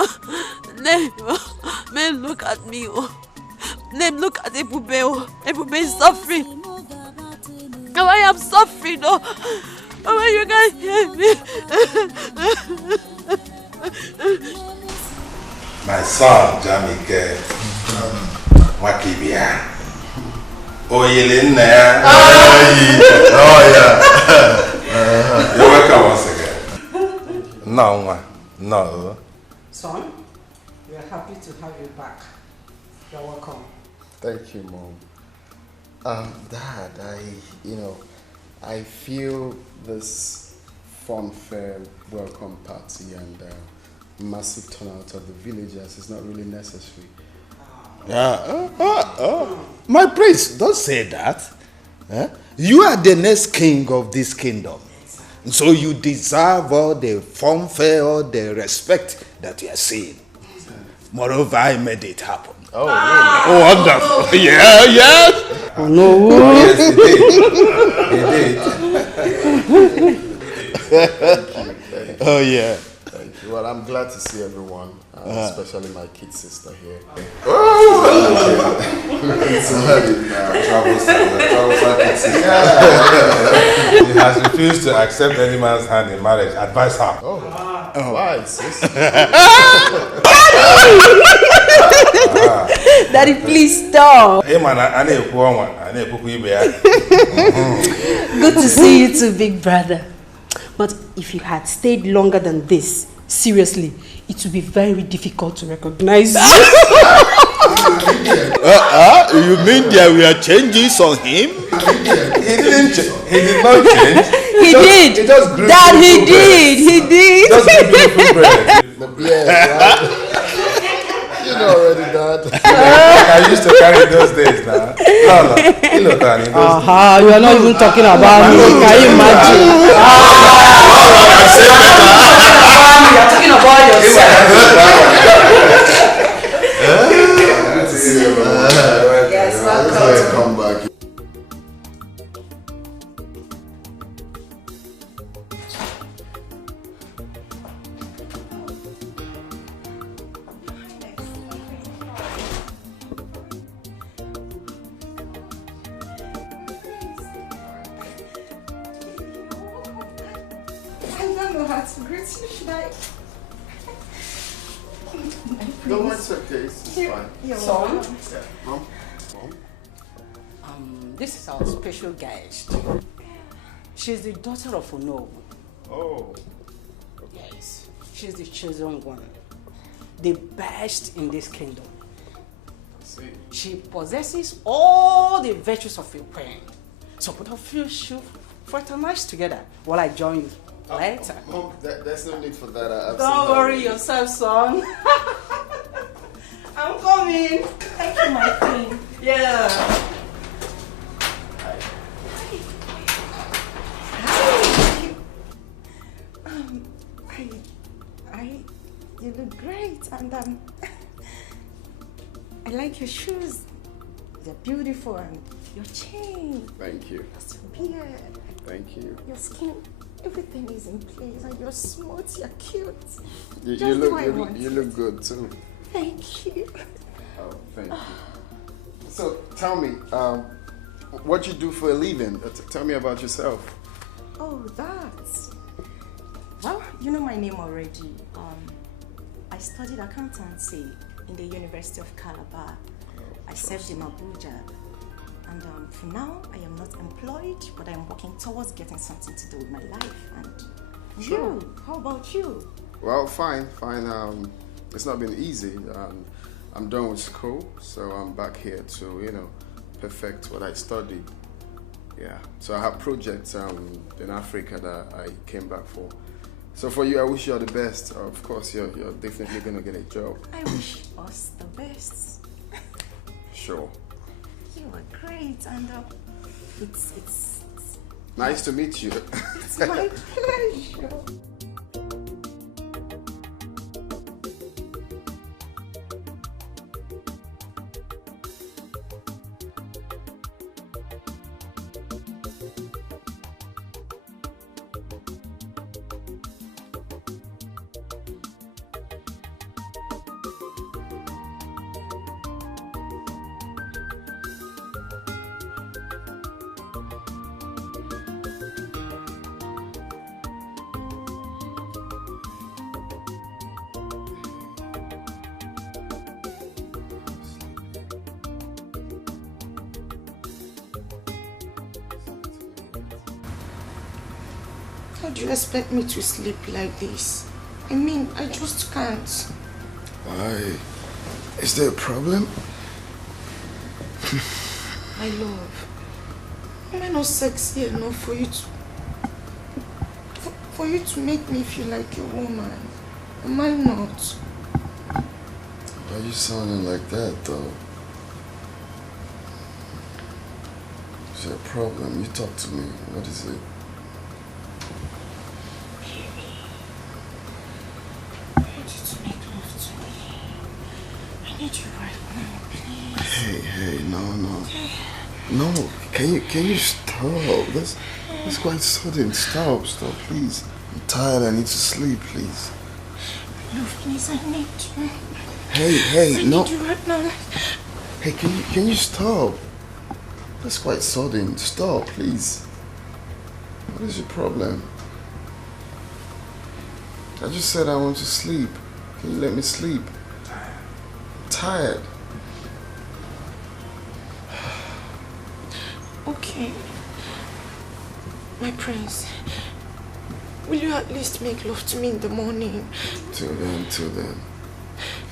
man, look at me. Name, look at Ebube. Ebube is suffering. I am suffering. Oh, you guys hear me? My son, Dikeh, Wakibia. Oh, you're in there. Oh, yeah. You're welcome once again. No. Son, we are happy to have you back. You're welcome. Thank you, Mom. Dad, I feel this funfair welcome party and massive turnout of the villagers is not really necessary. My prince, don't say that. You are the next king of this kingdom. So you deserve all the fanfare, all the respect that you are seeing. Moreover, I made it happen. Oh, really? Oh, wonderful. Yes. Oh, no. Yes, he did. Oh, yeah. Thank you. Well, I'm glad to see everyone, especially my kid sister here. He has refused to accept any man's hand in marriage. Advise her. Why, sis? Daddy, please stop. Good to see you too, big brother. But if you had stayed longer than this, seriously, it would be very difficult to recognize you. You mean there were changes on him? He didn't change. He did not change. He did. Dad, he did. He did. Just give beautiful bread. The beard, right? know already, Dad. I used to carry those days now. You are not even talking about me. Can you imagine? You're talking about yourself. Good to see you, man. Yes, Come back. No, it's okay. It's fine. Son? Yeah. Mom? This is our special guest. She's the daughter of Ono. Oh. Yes. She's the chosen one. The best in this kingdom. See. She possesses all the virtues of a queen. So both of you should fraternize together while I join you later. Mom, there's no need for that. Don't worry yourself, son. I'm coming. Thank you, my queen. Yeah. You look great, and I like your shoes. They're beautiful, and your chain. Thank you. Your beard. Thank you. Your skin. Everything is in place, and you're smooth. You're cute. You look good too. Thank you. Oh, thank you. So tell me, what you do for a living? Tell me about yourself. Oh, that. Well, you know my name already. I studied accountancy in the University of Calabar. I served in Abuja. And for now, I am not employed, but I'm working towards getting something to do with my life. And Sure. you, how about you? Well, fine. It's not been easy. I'm done with school, so I'm back here to, perfect what I studied. Yeah. So I have projects in Africa that I came back for. So for you, I wish you all the best. Of course, you're definitely gonna get a job. I wish us the best. Sure. You are great, and it's Nice to meet you. it's my pleasure. How do you expect me to sleep like this? I mean, I just can't. Why? Is there a problem? My love, am I not sexy enough for you to make me feel like a woman? Am I not? Why are you sounding like that, though? Is there a problem? You talk to me. What is it? I want you to make love to me. I need you right now, please. Hey, no. No, can you stop? That's quite sudden. Stop, please. I'm tired, I need to sleep, please. Love, please, I need you. Hey, no. I need you right now. Hey, can you stop? That's quite sudden. Stop, please. What is your problem? I just said I want to sleep. Can you let me sleep? I'm tired. Okay. My prince, will you at least make love to me in the morning? Till then.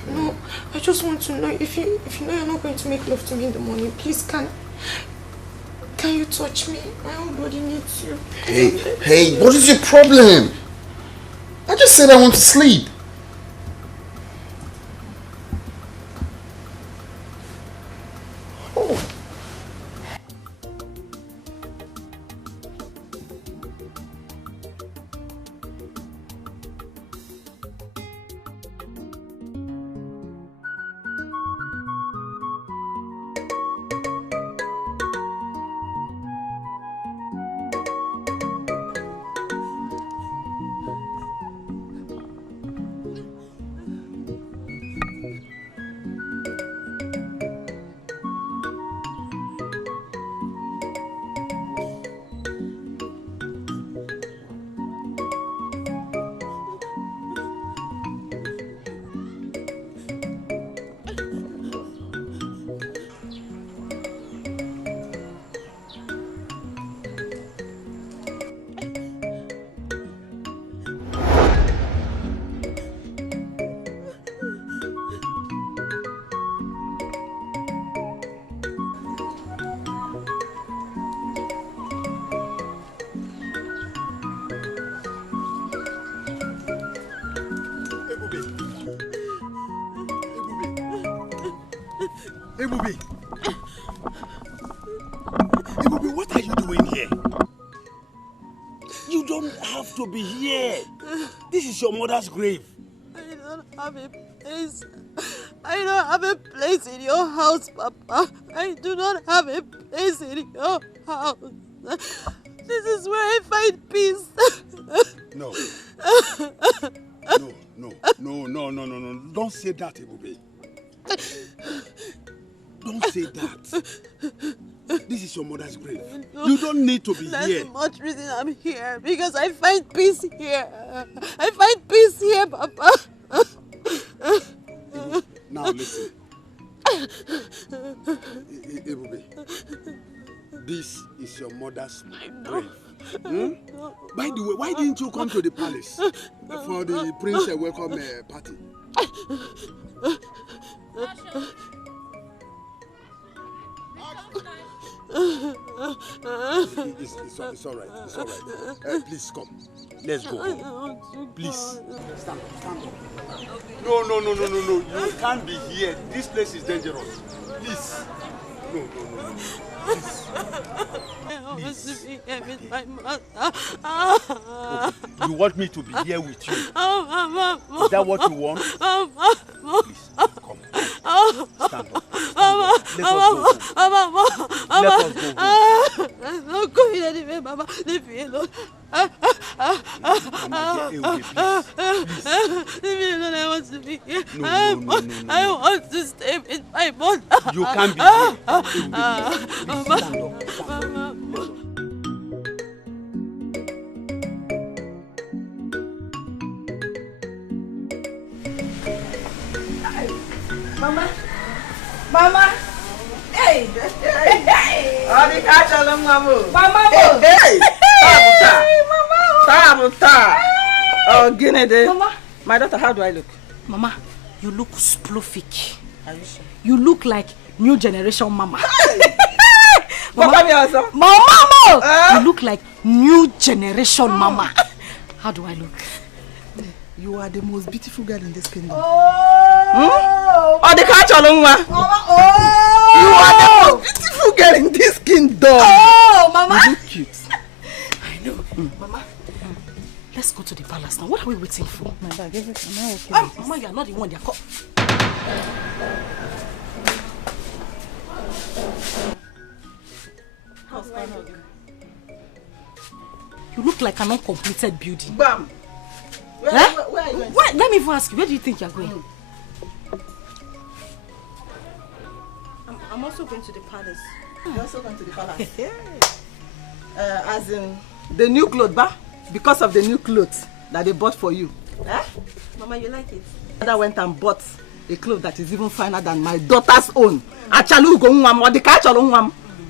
No, I just want to know if you know you're not going to make love to me in the morning, please can you touch me? My whole body needs you. Hey, what is your problem? I just said I want to sleep. Ebubi! Ebubi, what are you doing here? You don't have to be here. This is your mother's grave. I don't have a place. I don't have a place in your house, Papa. I do not have a place in your house. This is where I find peace. No. No. Don't say that, Ebubi. Don't say that. This is your mother's grave. You don't need to be That's here. the much reason I'm here. Because I find peace here. I find peace here, Papa. Now listen. Ebubi, this is your mother's grave. By the way, why didn't you come to the palace for the prince welcome party? It's all right. It's all right. Please come. Let's go home. Please. Stand up. No. You can't be here. This place is dangerous. Please. No. Please. I want to be here with my mother. Okay. You want me to be here with you? Is that what you want? Please, come. Stand up. Let us go home. I'm not going anywhere, Mama. Leave me alone. Leave me alone. I want to be here. I want to stay with my mother. You can't be here. Mama. Mama. Hey. Oh, the catch all of Mama. Hey. Tabuta. Oh, Guinea. Mama. My daughter, how do I look? Mama, you look spluffic. Are you sure? You look like new generation mama. Mama. You look like new generation mama. How do I look? You are the most beautiful girl in this kingdom. Oh, the catch along one. You are the most beautiful girl in this kingdom. Oh, Mama. You look cute. I know. Mama, let's go to the palace now. What are we waiting for? My bag, everything. Mama, you are not the one they are called. You look like an uncompleted building. Bam. Where are you going? Let me even ask you, where do you think you're going? I'm also going to the palace. You're also going to the palace? As in, the new clothes, ba? Because of the new clothes that they bought for you. Mama, you like it? Mother went and bought a cloth that is even finer than my daughter's own.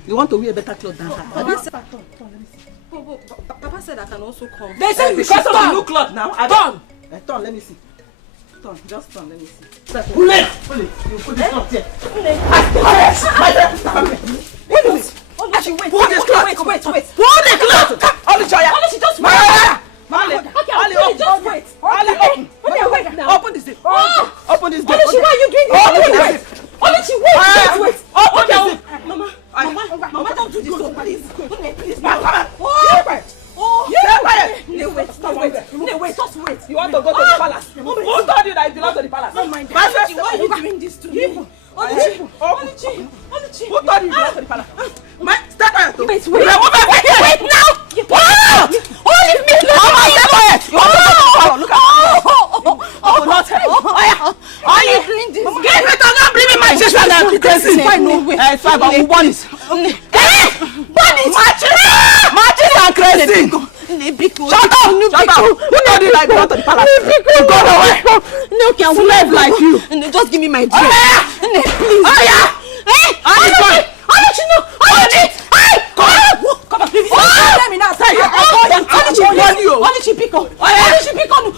You want to wear a better clothes than her. Papa said I can also come. They said because of the new cloth now. Turn, let me see. Turn, just turn, let me see. Pull it. You put this cloth here. Pull this cloth. Wait. Pull the cloth. Olichi, just wait. Just wait. Open this door. Open this door. Olichi, why are you doing this? Olichi, wait. Open this door. Mama, don't do this. Please. Wait, just wait. You want to go to the palace? Who told you that you belong to the palace? Oh my God. Why are you doing this to me? Olichi. Who told you belong to the palace? Step out. Wait now. Leave me alone. Look at are you doing this? Get it or not bring me my sister and crazy. It's fine, but we want it. Matches and crazy. Shut up! Who told you like belong to the palace? Go away! Slave like you. Just give me my drink. Please. Come on. Let me now say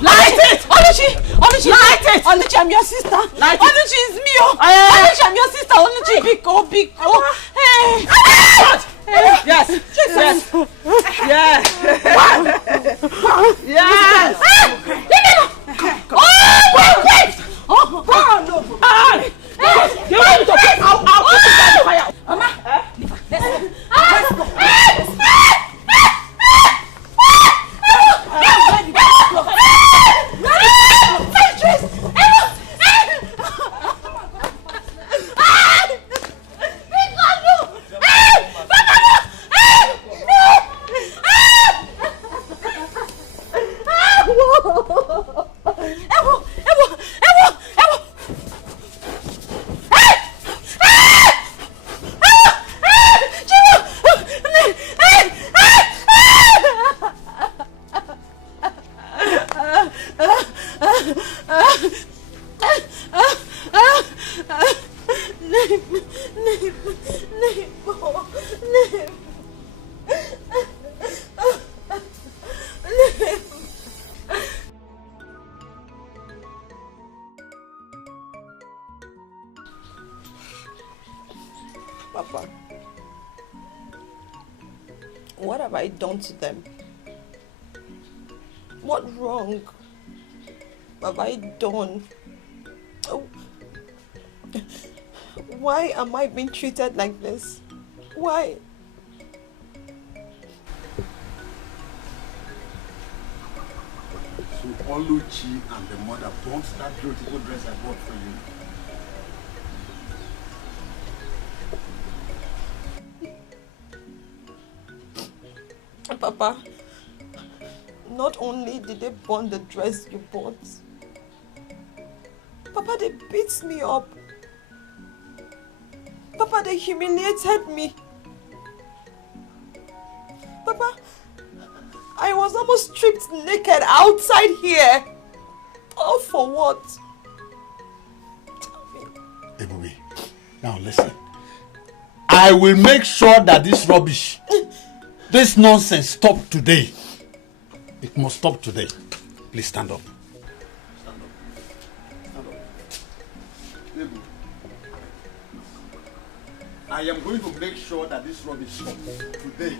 Light it! Oluchi, I'm your sister. Oluchi is me. Oluchi, I'm your sister. Oluchi, Biko. Hey. Yes. Wait! You want me to have I done to them? What wrong have I done? Oh. Why am I being treated like this? Why? So Oluchi and the mother bought that beautiful dress I bought for you. Papa, not only did they burn the dress you bought, Papa, they beat me up. Papa, they humiliated me. Papa, I was almost stripped naked outside here. All for what? Ebube, now listen. I will make sure that this rubbish, this nonsense stop today. It must stop today. Please stand up. I am going to make sure that this rubbish stops today.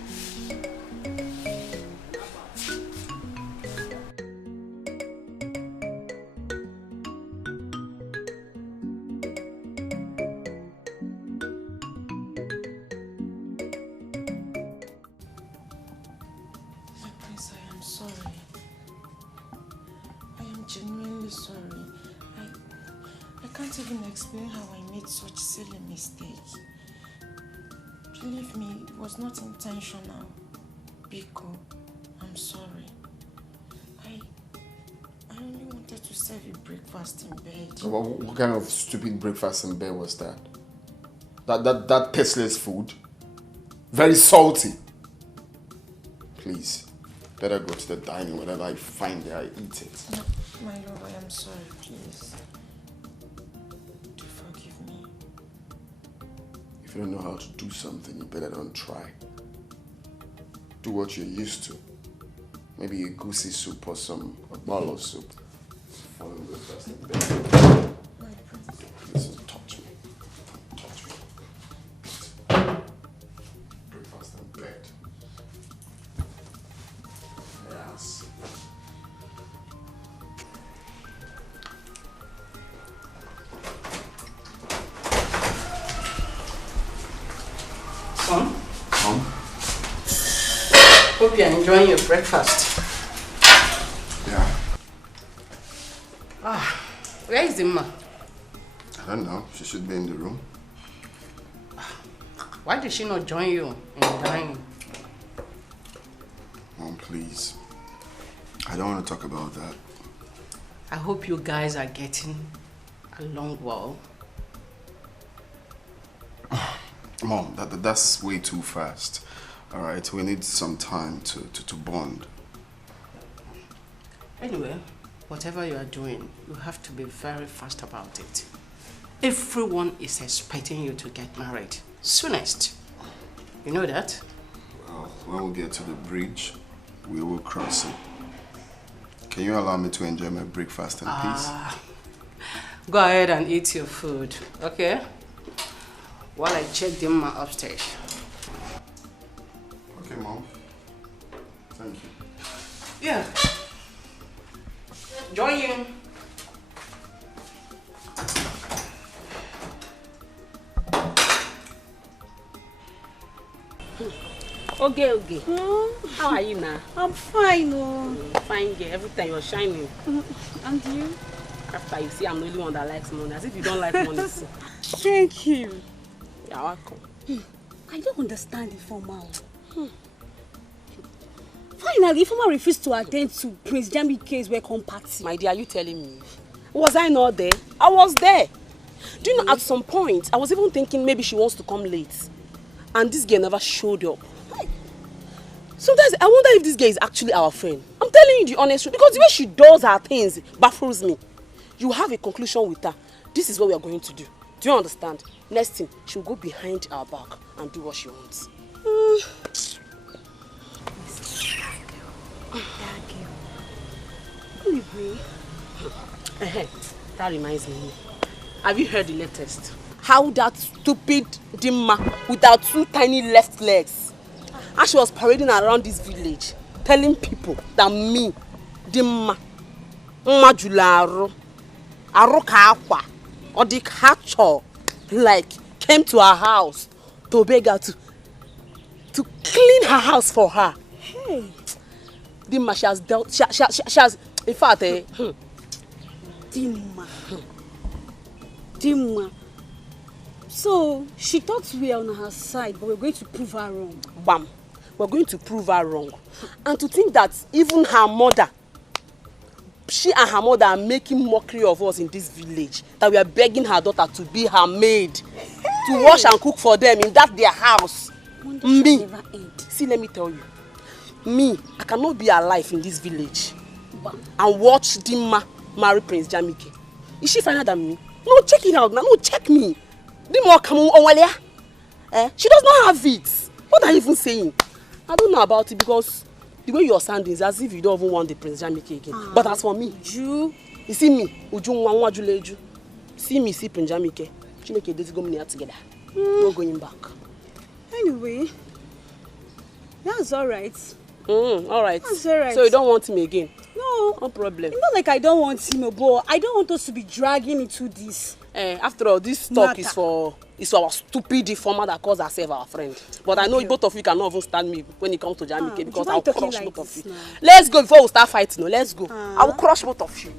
Prince, I am sorry. I am genuinely sorry. I can't even explain how I made such silly mistake. Believe me, it was not intentional. Biko, I'm sorry. I only wanted to serve you breakfast in bed. What kind of stupid breakfast in bed was that? That tasteless food? Very salty. Please, let her go to the dining. Whatever I find there, I eat it. No, my love, I am sorry, please. Do forgive me. If you don't know how to do something, you better don't try. Do what you're used to. Maybe a goosey soup or a bottle of soup. Follow breakfast in bed. Please don't touch me. Don't touch me. Breakfast in bed. Yes. Son? Hope you're enjoying your breakfast. Yeah. Where is Imma? I don't know. She should be in the room. Why did she not join you in the dining? Mom, please. I don't want to talk about that. I hope you guys are getting along well. Mom, that's way too fast. All right, we need some time to bond. Anyway, whatever you are doing, you have to be very fast about it. Everyone is expecting you to get married soonest. You know that? Well, when we get to the bridge, we will cross it. Can you allow me to enjoy my breakfast in peace? Go ahead and eat your food, okay? While I check them upstairs. Okay, Mom. Thank you. Yeah. Join you. Okay. How are you now? I'm fine, oh. Fine, girl. Every time you're shining. And you? After you see I'm the only one that likes money. As if you don't like money. Thank you. You're welcome. I don't understand Ifeoma. Finally, Ifeoma refused to attend to Prince Jamike's welcome party. My dear, are you telling me? Was I not there? I was there. Do you know, at some point, I was even thinking maybe she wants to come late. And this girl never showed up. Sometimes I wonder if this girl is actually our friend. I'm telling you the honest truth. Because the way she does her things baffles me. You have a conclusion with her. This is what we are going to do. Do you understand? Next thing, she'll go behind our back and do what she wants. That reminds me. Have you heard the latest? How that stupid Dimma with her 2 tiny left legs And she was parading around this village, telling people that me, Dimma, Majularo, Arokakwa, or the catcher, like, came to her house to beg her to clean her house for her. Hey, Dimma, she has dealt, she has, in fact, Dimma. So, she thought we are on her side, but we're going to prove her wrong. Bam. We're going to prove her wrong. And to think that even her mother, she and her mother are making mockery of us in this village, that we are begging her daughter to be her maid, to wash and cook for them in that their house. Me, see, let me tell you, me, I cannot be alive in this village and watch Dimma marry Prince Jamike. Is she finer than me? No, check it out now. No, check me. Dimma come on, she does not have it. What are you even saying? I don't know about it because the way you're sounding is as if you don't even want the Prince Jamike again. But as for me, you see me, see me, see Prince Jamike. She make a days go together. No going back. Anyway, that's alright. Alright. That's alright. So you don't want him again? No. No problem. It's not like I don't want him, but I don't want us to be dragging into this. After all, this talk is for our stupid deformer that calls herself our friend. But I know both of you cannot even stand me when it comes to Jamike because I'll crush both of you. Let's go before we start fighting. No, let's go. I will crush both of you.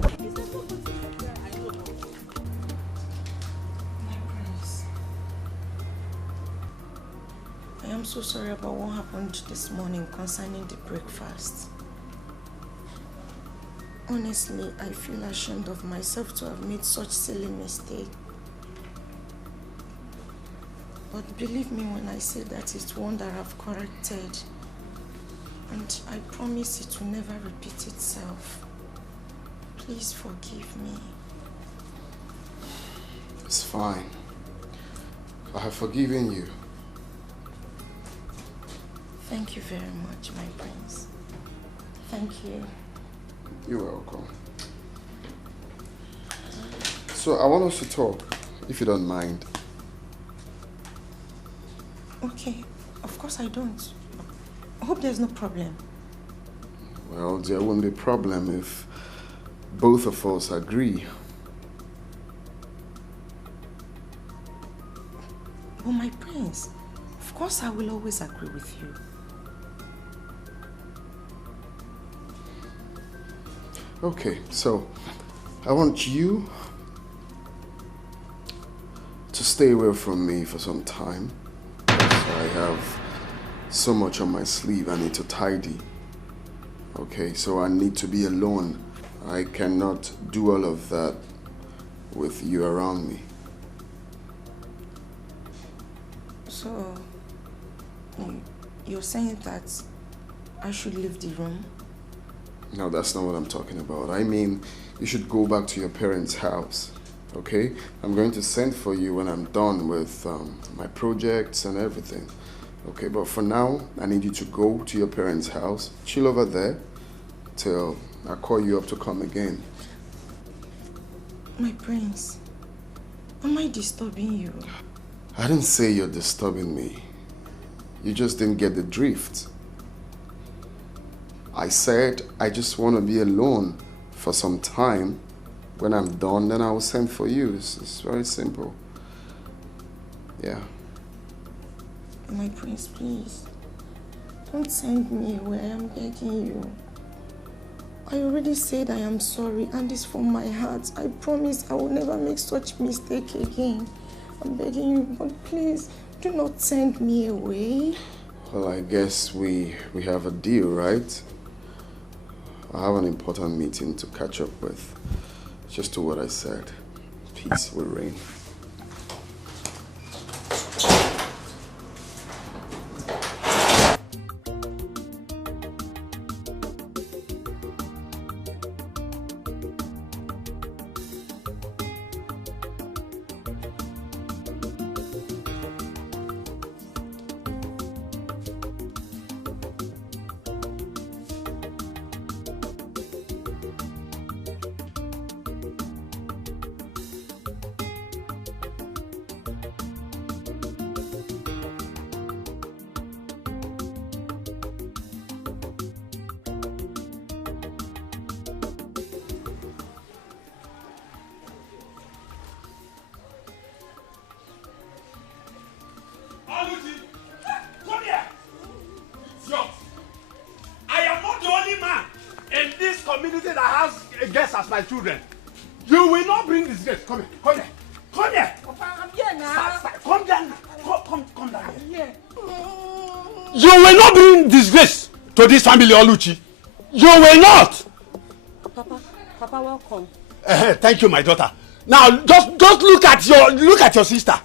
I am so sorry about what happened this morning concerning the breakfast. Honestly, I feel ashamed of myself to have made such silly mistake. But believe me when I say that it's one that I've corrected. And I promise it will never repeat itself. Please forgive me. It's fine. I have forgiven you. Thank you very much, my prince. Thank you. You're welcome. So I want us to talk, if you don't mind. Okay, of course I don't. I hope there's no problem. Well, there won't be a problem if both of us agree. But my prince, of course I will always agree with you. Okay, so I want you to stay away from me for some time. I have so much on my sleeve I need to tidy. Okay, so I need to be alone. I cannot do all of that with you around me. So, you're saying that I should leave the room? No, that's not what I'm talking about. I mean, you should go back to your parents' house, okay? I'm going to send for you when I'm done with my projects and everything. Okay, but for now, I need you to go to your parents' house, chill over there, till I call you up to come again. My prince, am I disturbing you? I didn't say you're disturbing me. You just didn't get the drift. I said I just want to be alone for some time. When I'm done, then I will send for you. It's very simple. Yeah. My prince, please. Don't send me away. I'm begging you. I already said I am sorry, and it's from my heart. I promise I will never make such mistake again. I'm begging you, but please, do not send me away. Well, I guess we have a deal, right? I have an important meeting to catch up with. Just do what I said. Peace will reign. community that has guests as my children. You will not bring disgrace. Come here, come here, come here. Papa, I'm here now. Come down, come down here. You will not bring disgrace to this family, Oluchi. You will not. Papa, welcome. Thank you, my daughter. Now, just look at your sister.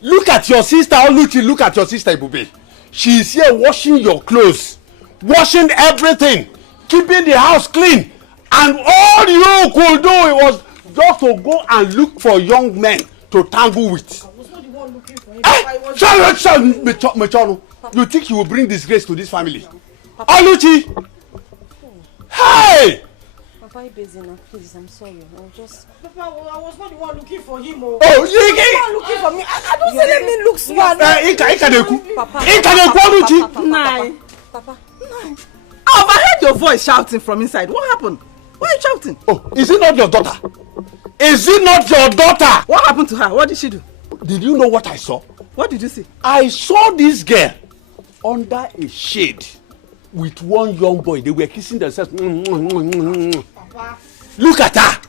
Look at your sister, Oluchi. Look at your sister, Ibube. She is here washing your clothes, washing everything, keeping the house clean, and all you could do was just to go and look for young men to tangle with. I was not the one looking for him. Mechano, you think you will bring disgrace to this family? Oluchi! Hey! Papa, you busy now, please. I'm sorry. I'll just. Papa, I was not the one looking for him. Oh, you not looking for me. I don't say let me look smart. Papa. I overheard your voice shouting from inside. What happened? Why are you shouting? Oh, is it not your daughter? Is it not your daughter? What happened to her? What did she do? Did you know what I saw? What did you see? I saw this girl under a shade with one young boy. They were kissing themselves. Papa. Look at her.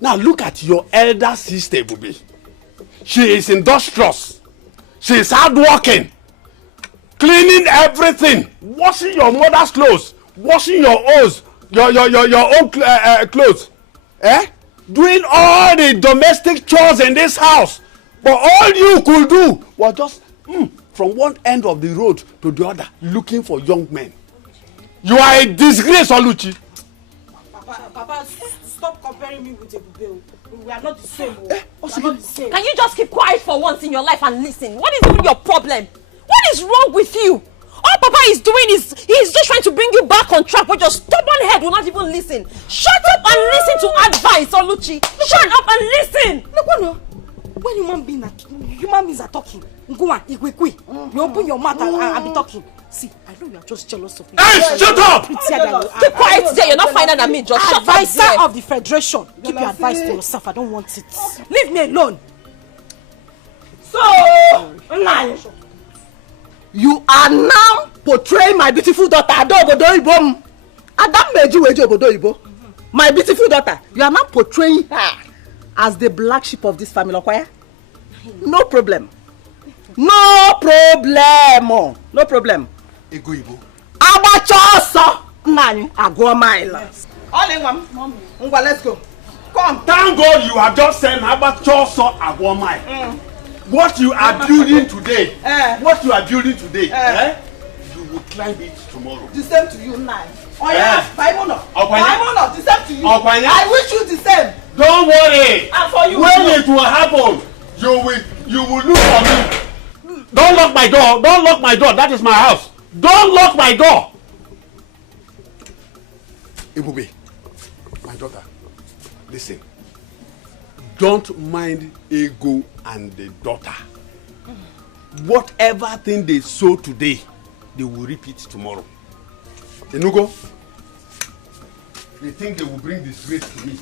Now look at your elder sister, Bubi. She is industrious. She is hardworking. Cleaning everything. Washing your mother's clothes. Washing your own clothes. Doing all the domestic chores in this house. But all you could do was just from one end of the road to the other looking for young men. You are a disgrace, Oluchi. Papa, stop comparing me with Ebube. We are not the same. We are not the same. Can you just keep quiet for once in your life and listen? What is even your problem? What is wrong with you? All Papa is doing is he's just trying to bring you back on track, but your stubborn head will not even listen. Shut up and listen to advice, Oluchi. Shut up and listen. Look, when human beings are talking, go on, you open your mouth and be talking. See, I know you are just jealous of me. Hey, shut up! Keep quiet there. You're not finer than me. Just shut up. Advisor of the Federation. Keep your advice to yourself. I don't want it. Leave me alone. So, you are now portraying my beautiful daughter, Adogodoibo. Adam Meji Obodoibo. My beautiful daughter. You are now portraying her as the black sheep of this family, okay? No problem. No problem. No problem. Egoibo. Abachoso. Nani, Agwamaila. All in one. Mommy. Let's go. Come. Thank God you have just said Abachoso Agwamai. What you are building today, you will climb it tomorrow. The same to you now. Oh yeah, Baimono, the same to you. I wish you the same. Don't worry. And for you. When it will happen, you will look for me. Don't lock my door. Don't lock my door. That is my house. Don't lock my door. Ibube, my daughter, listen. Don't mind Ego and the daughter. Whatever thing they sow today, they will reap it tomorrow. Enugo, they think they will bring disgrace to me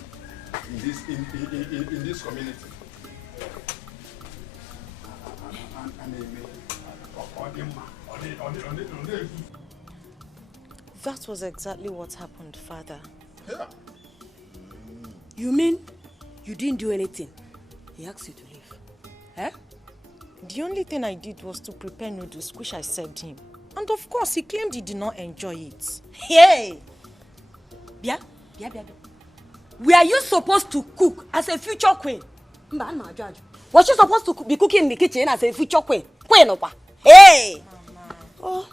in this community. That was exactly what happened, Father. Yeah. You mean you didn't do anything? He asked you to leave. Eh? The only thing I did was to prepare noodles, which I served him. And of course, he claimed he did not enjoy it. Hey! Bia. Were you supposed to cook as a future queen? Was she supposed to be cooking in the kitchen as a future queen? Hey! Mama. Oh,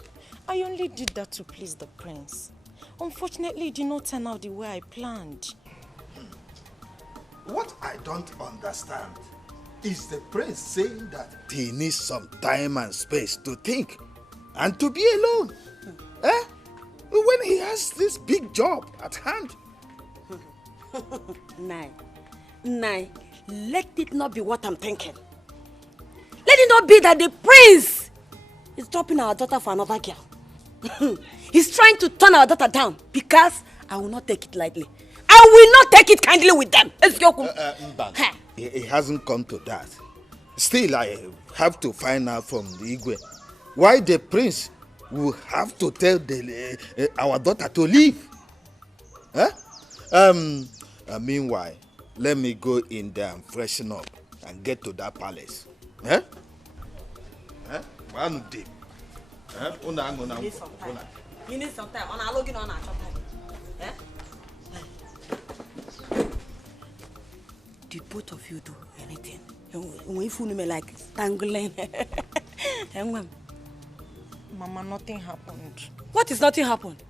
I only did that to please the prince. Unfortunately, it did not turn out the way I planned. What I don't understand is the prince saying that he needs some time and space to think and to be alone. When he has this big job at hand. Nai, let it not be what I'm thinking. Let it not be that the prince is dropping our daughter for another girl. He's trying to turn our daughter down because I will not take it lightly. I will not take it kindly with them. It hasn't come to that. Still, I have to find out from the Igwe why the prince will have to tell our daughter to leave. Meanwhile, let me go in there and freshen up and get to that palace. Eh? Eh? One day. Eh? You need some time. You need some time. On a login on a time. Eh? Did both of you do anything? When you fool me like tangling. Mama, nothing happened. What is nothing happened?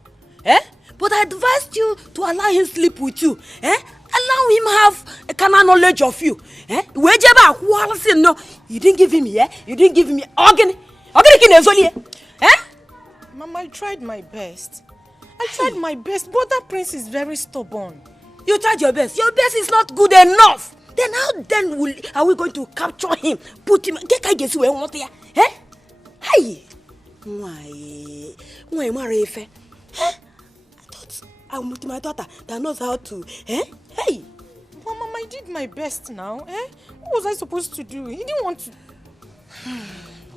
Eh? But I advised you to allow him sleep with you. Eh? Allow him have a carnal knowledge of you. Eh? No, you didn't give him, yeah? You didn't give him organ. Eh? Mama, I tried my best. But that prince is very stubborn. You tried your best. Your best is not good enough. Then how are we going to capture him? Put him. Eh? Hey. Why Marife? I thought I would my daughter that knows how to. Eh? Hey. But Mama, I did my best now. Eh? What was I supposed to do? He didn't want to.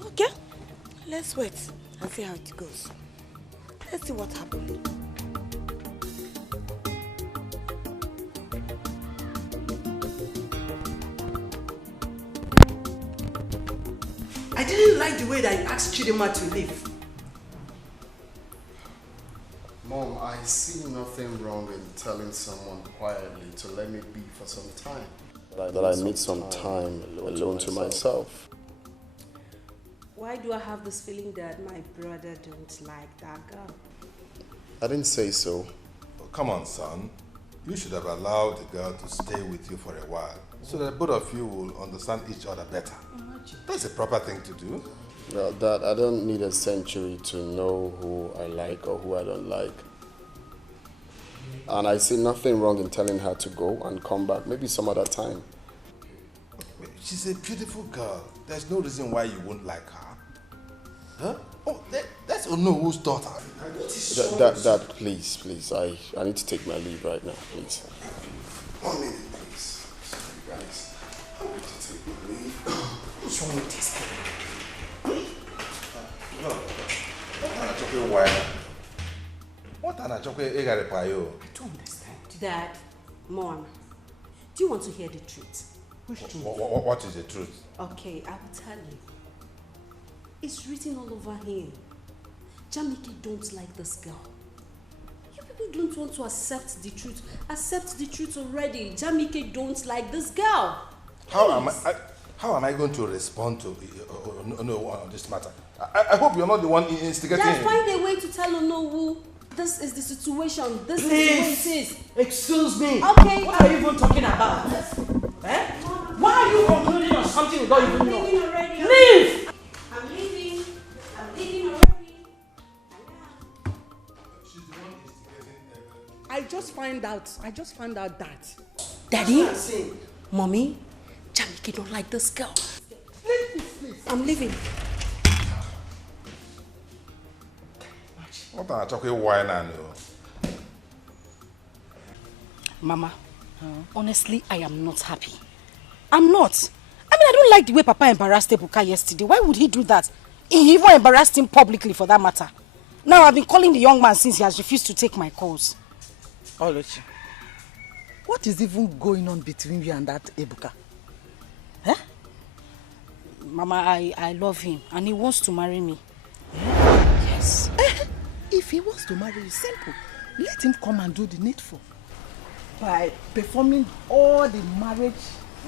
Okay. Let's wait and see how it goes. Let's see what happens. I didn't like the way that you asked Chidima to leave. Mom, I see nothing wrong in telling someone quietly to let me be for some time. That I need some time alone to myself. Why do I have this feeling that my brother don't like that girl? I didn't say so. Oh, come on, son. You should have allowed the girl to stay with you for a while so that both of you will understand each other better. That's a proper thing to do. No, Dad, I don't need a century to know who I like or who I don't like. And I see nothing wrong in telling her to go and come back, maybe some other time. She's a beautiful girl. There's no reason why you won't like her. Huh? Oh, that's Onowo's daughter. Dad, please. I need to take my leave right now, please. 1 minute, please. Sorry, guys. I need to take my leave. What's wrong with this guy? What an achoke egarepayo? I don't understand. Dad, Mom, do you want to hear the truth? What is the truth? Okay, I will tell you. It's written all over him. Jamike don't like this girl. You people don't want to accept the truth. Accept the truth already. Jamike don't like this girl. How am I going to respond to on this matter? I hope you're not the one instigating him. Find a way to tell Onowu. This is the situation. This Please. is what it is. Excuse me. Okay. What are you even talking about? Eh? Why are you concluding on something we don't even know? Leave! I'm leaving. I'm leaving already. I just found out that. Daddy, Mommy, Jamike don't like this girl. Please. I'm leaving. What an achoke wine and Mama, honestly, I am not happy. I'm not. I mean, I don't like the way Papa embarrassed Ebuka yesterday. Why would he do that? He even embarrassed him publicly for that matter. Now I've been calling the young man since he has refused to take my calls. Oluchi, what is even going on between you and that Ebuka? Huh? Mama, I love him and he wants to marry me. Yes. If he wants to marry you, simple. Let him come and do the needful. By performing all the marriage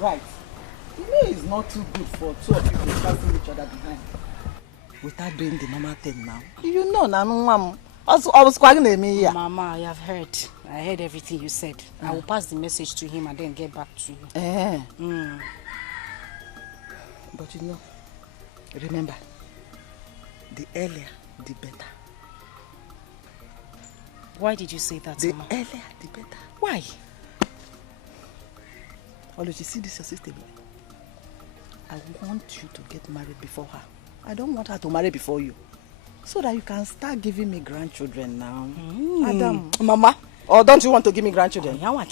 rites. You know it's not too good for two of you to passing each other behind. Without doing the normal thing now. You know, Mama, I have heard. I heard everything you said. I will pass the message to him and then get back to you. But you know, remember, the earlier, the better. Why did you say that, Mama? The earlier, the better. Why? Oluchi, see this your sister. I want you to get married before her. I don't want her to marry before you. So that you can start giving me grandchildren now. Adam. Mama, or don't you want to give me grandchildren? Mama,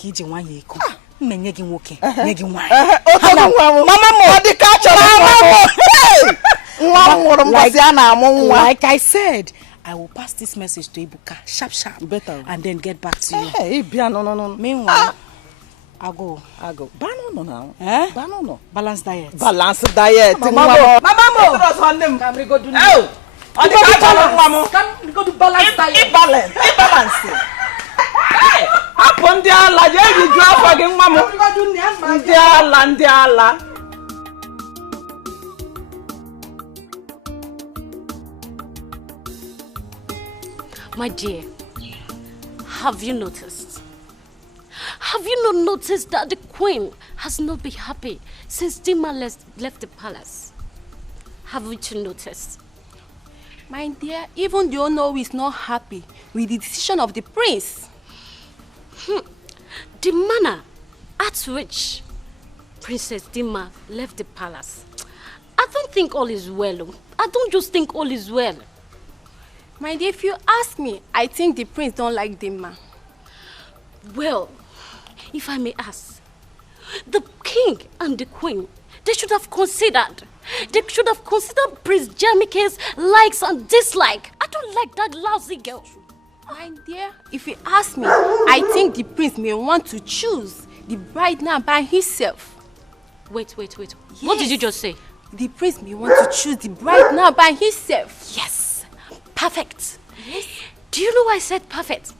like I said, I will pass this message to Ibuka, sharp, better, and then get back to you. Hey, no. Meanwhile, I go. Banono now. Banono. Balanced diet. Balanced diet. Mama. Come we go do. Oh, we go do balanced diet. Balance. Hey, upon the Allah, you drop again, Mama. Ndi Allah. My dear, have you noticed? Have you not noticed that the queen has not been happy since Dima left the palace? Haven't you noticed? My dear, even the owner is not happy with the decision of the prince. The manner at which Princess Dima left the palace, I don't think all is well. I don't just think all is well. My dear, if you ask me, I think the prince don't like Dima. Well, if I may ask, the king and the queen, they should have considered Prince Jamike's likes and dislikes. I don't like that lousy girl. My dear, if you ask me, I think the prince may want to choose the bride now by himself. Wait. Yes. What did you just say? The prince may want to choose the bride now by himself. Yes. Perfect. Yes. Do you know why I said perfect?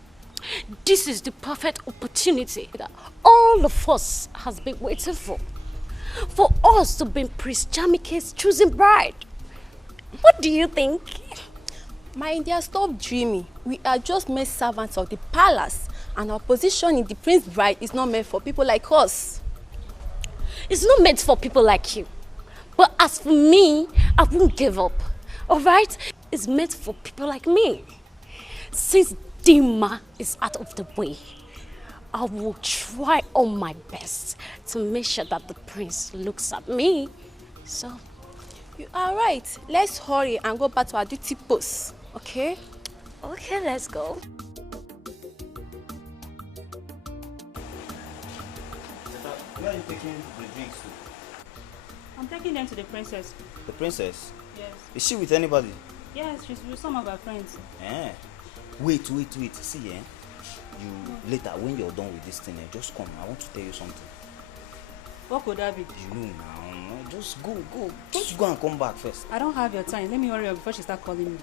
This is the perfect opportunity that all of us has been waiting for us to be Prince Jamike's choosing bride. What do you think? My dear, stop dreaming. We are just mere servants of the palace, and our position in the prince's bride is not meant for people like us. It's not meant for people like you. But as for me, I won't give up. Alright? It's meant for people like me. Since Dima is out of the way, I will try all my best to make sure that the prince looks at me. So, you are right. Let's hurry and go back to our duty post. Okay? Okay, let's go. Where are you taking the drinks to? I'm taking them to the princess. The princess? Yes. Is she with anybody? Yes, she's with some of her friends. Wait. See, you later, when you're done with this thing, just come. I want to tell you something. What could that be? You know now. Just go. Just go and come back first. I don't have your time. Let me hurry up before she starts calling me.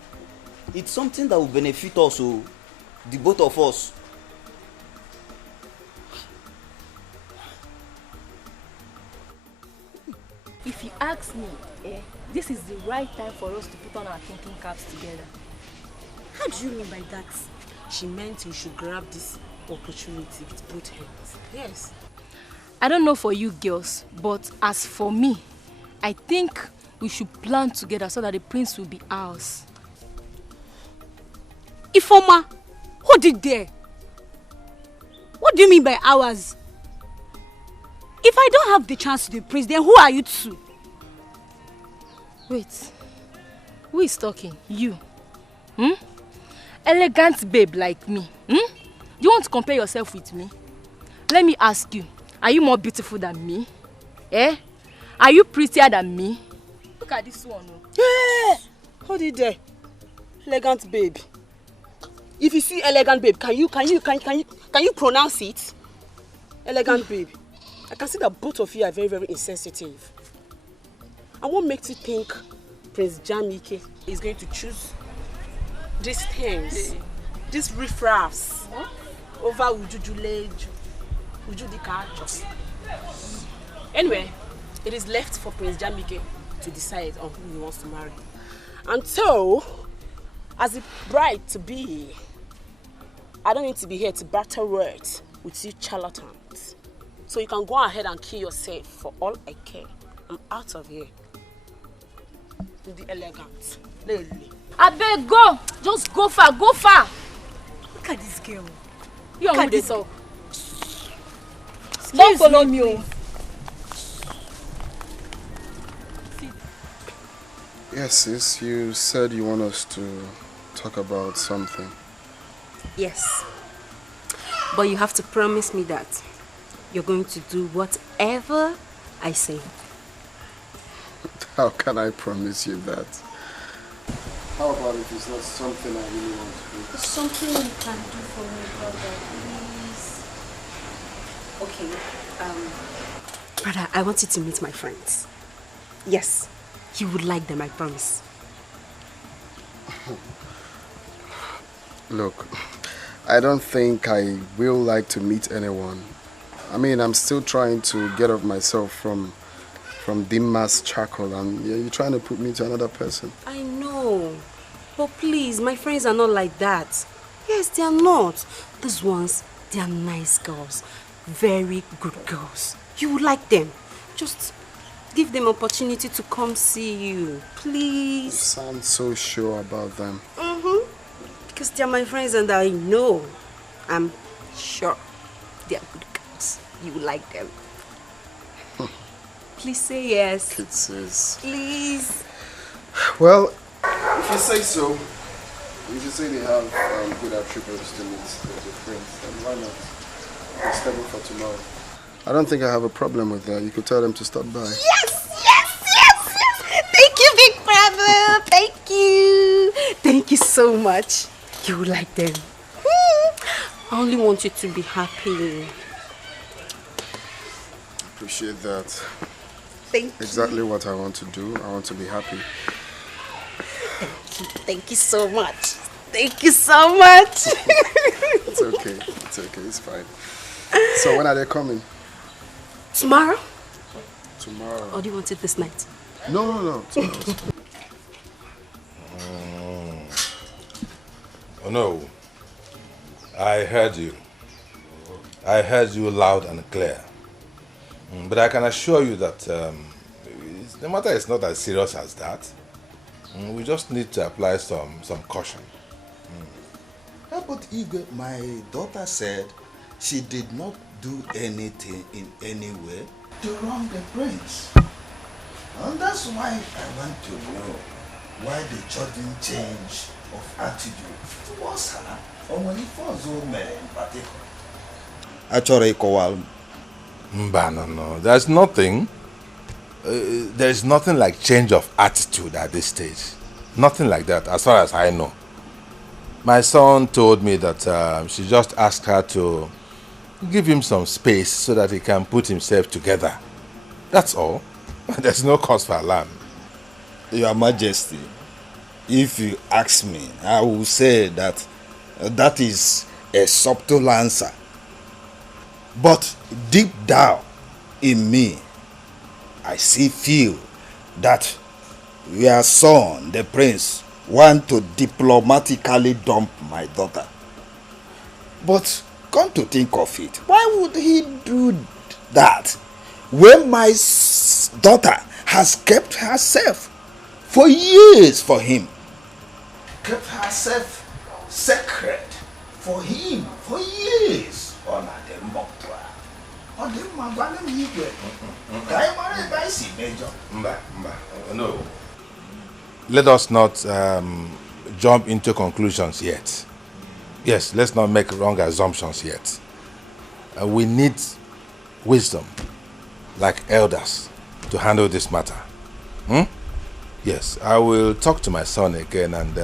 It's something that will benefit us, the both of us. If you ask me, this is the right time for us to put on our thinking caps together. How do you mean by that? She meant you should grab this opportunity with both hands. Yes. I don't know for you girls, but as for me, I think we should plan together so that the prince will be ours. Ifoma, hold it there. What do you mean by ours? If I don't have the chance to be prince, then who are you to? Wait, who is talking? You? Elegant babe like me. Do you want to compare yourself with me? Let me ask you, are you more beautiful than me? Are you prettier than me? Look at this one. Hold it there. Elegant babe. If you see elegant babe, can you pronounce it? Elegant babe. I can see that both of you are very, very insensitive. And what makes you think Prince Jamike is going to choose these things, these riffraffs, over Uju Dikeh? Anyway, it is left for Prince Jamike to decide on who he wants to marry. And so, as a bride to be, I don't need to be here to battle words with you charlatans. So you can go ahead and kill yourself for all I care. I'm out of here. The elegant. I beg, go. Just go far, go far. Look at this girl. You Look are at this girl. Don't follow me. Yes, sis, you said you want us to talk about something. Yes. But you have to promise me that you're going to do whatever I say. How can I promise you that? How about if it's not something I really want to do? It's something you can do for me, brother, please. Okay, brother, I want you to meet my friends. Yes, you would like them, I promise. Look, I don't think I will like to meet anyone. I mean, I'm still trying to get off myself from Dimma's charcoal, and you're trying to put me to another person. I know, but please, my friends are not like that. Yes, they are not. These ones, they are nice girls. Very good girls. You would like them. Just give them opportunity to come see you, please. You sound so sure about them. Because they are my friends and I know, I'm sure they are good girls. You will like them. Please say yes. Kisses. Please. Well, if you say so, if you say they have good attributes to meet their friends, then why not? We're scheduled for tomorrow. I don't think I have a problem with that. You could tell them to stop by. Yes, yes, yes, yes. Thank you, big brother. Thank you. Thank you so much. You will like them. I only want you to be happy. Appreciate that. Thank you. Exactly what I want to do. I want to be happy. Thank you so much. Thank you so much. It's okay. It's okay. It's fine. So when are they coming? Tomorrow? Tomorrow. Or do you want it this night? No. Tomorrow. Oh no. I heard you. I heard you loud and clear. But I can assure you that the matter is not as serious as that. We just need to apply some caution. Yeah, but Igwe, my daughter said she did not do anything in any way to wrong the prince. And that's why I want to know why the sudden change of attitude towards her, or when it was women in particular. Actually, Kowal. No. There's nothing. There's nothing like change of attitude at this stage. Nothing like that, as far as I know. My son told me that she just asked her to give him some space so that he can put himself together. That's all. There's no cause for alarm. Your Majesty, if you ask me, I will say that that is a subtle answer. But deep down in me, I still feel that your son, the prince, want to diplomatically dump my daughter. But come to think of it, why would he do that when my daughter has kept herself for years for him? Kept herself sacred for him for years. No. Let us not jump into conclusions yet. Yes, let's not make wrong assumptions yet. We need wisdom, like elders, to handle this matter. Yes, I will talk to my son again and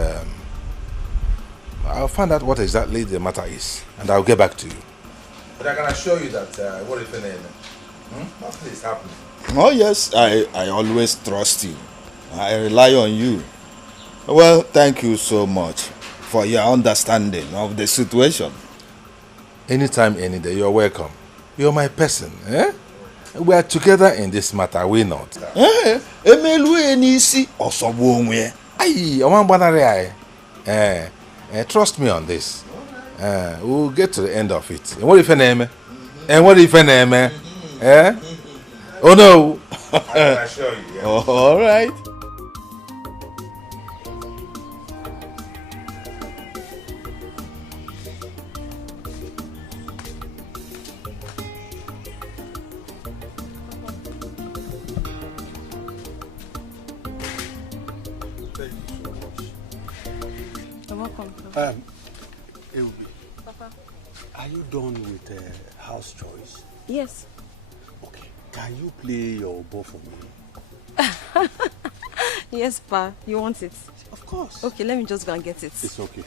I'll find out what exactly the matter is, and I'll get back to you. But I can assure you that what if nothing is happening. Oh yes, I always trust you. I rely on you. Well, thank you so much for your understanding of the situation. Anytime, any day, you're welcome. You're my person, eh? We are together in this matter, are we not? Trust me on this. We'll get to the end of it. And what if your name? And what if your name? Eh? Oh no! I can assure you. Yeah. All right. You're welcome. Ebubi, Papa. are you done with house chores? Yes. Okay. Can you play your bow for me? Yes, Pa. You want it? Of course. Okay, let me just go and get it. It's okay.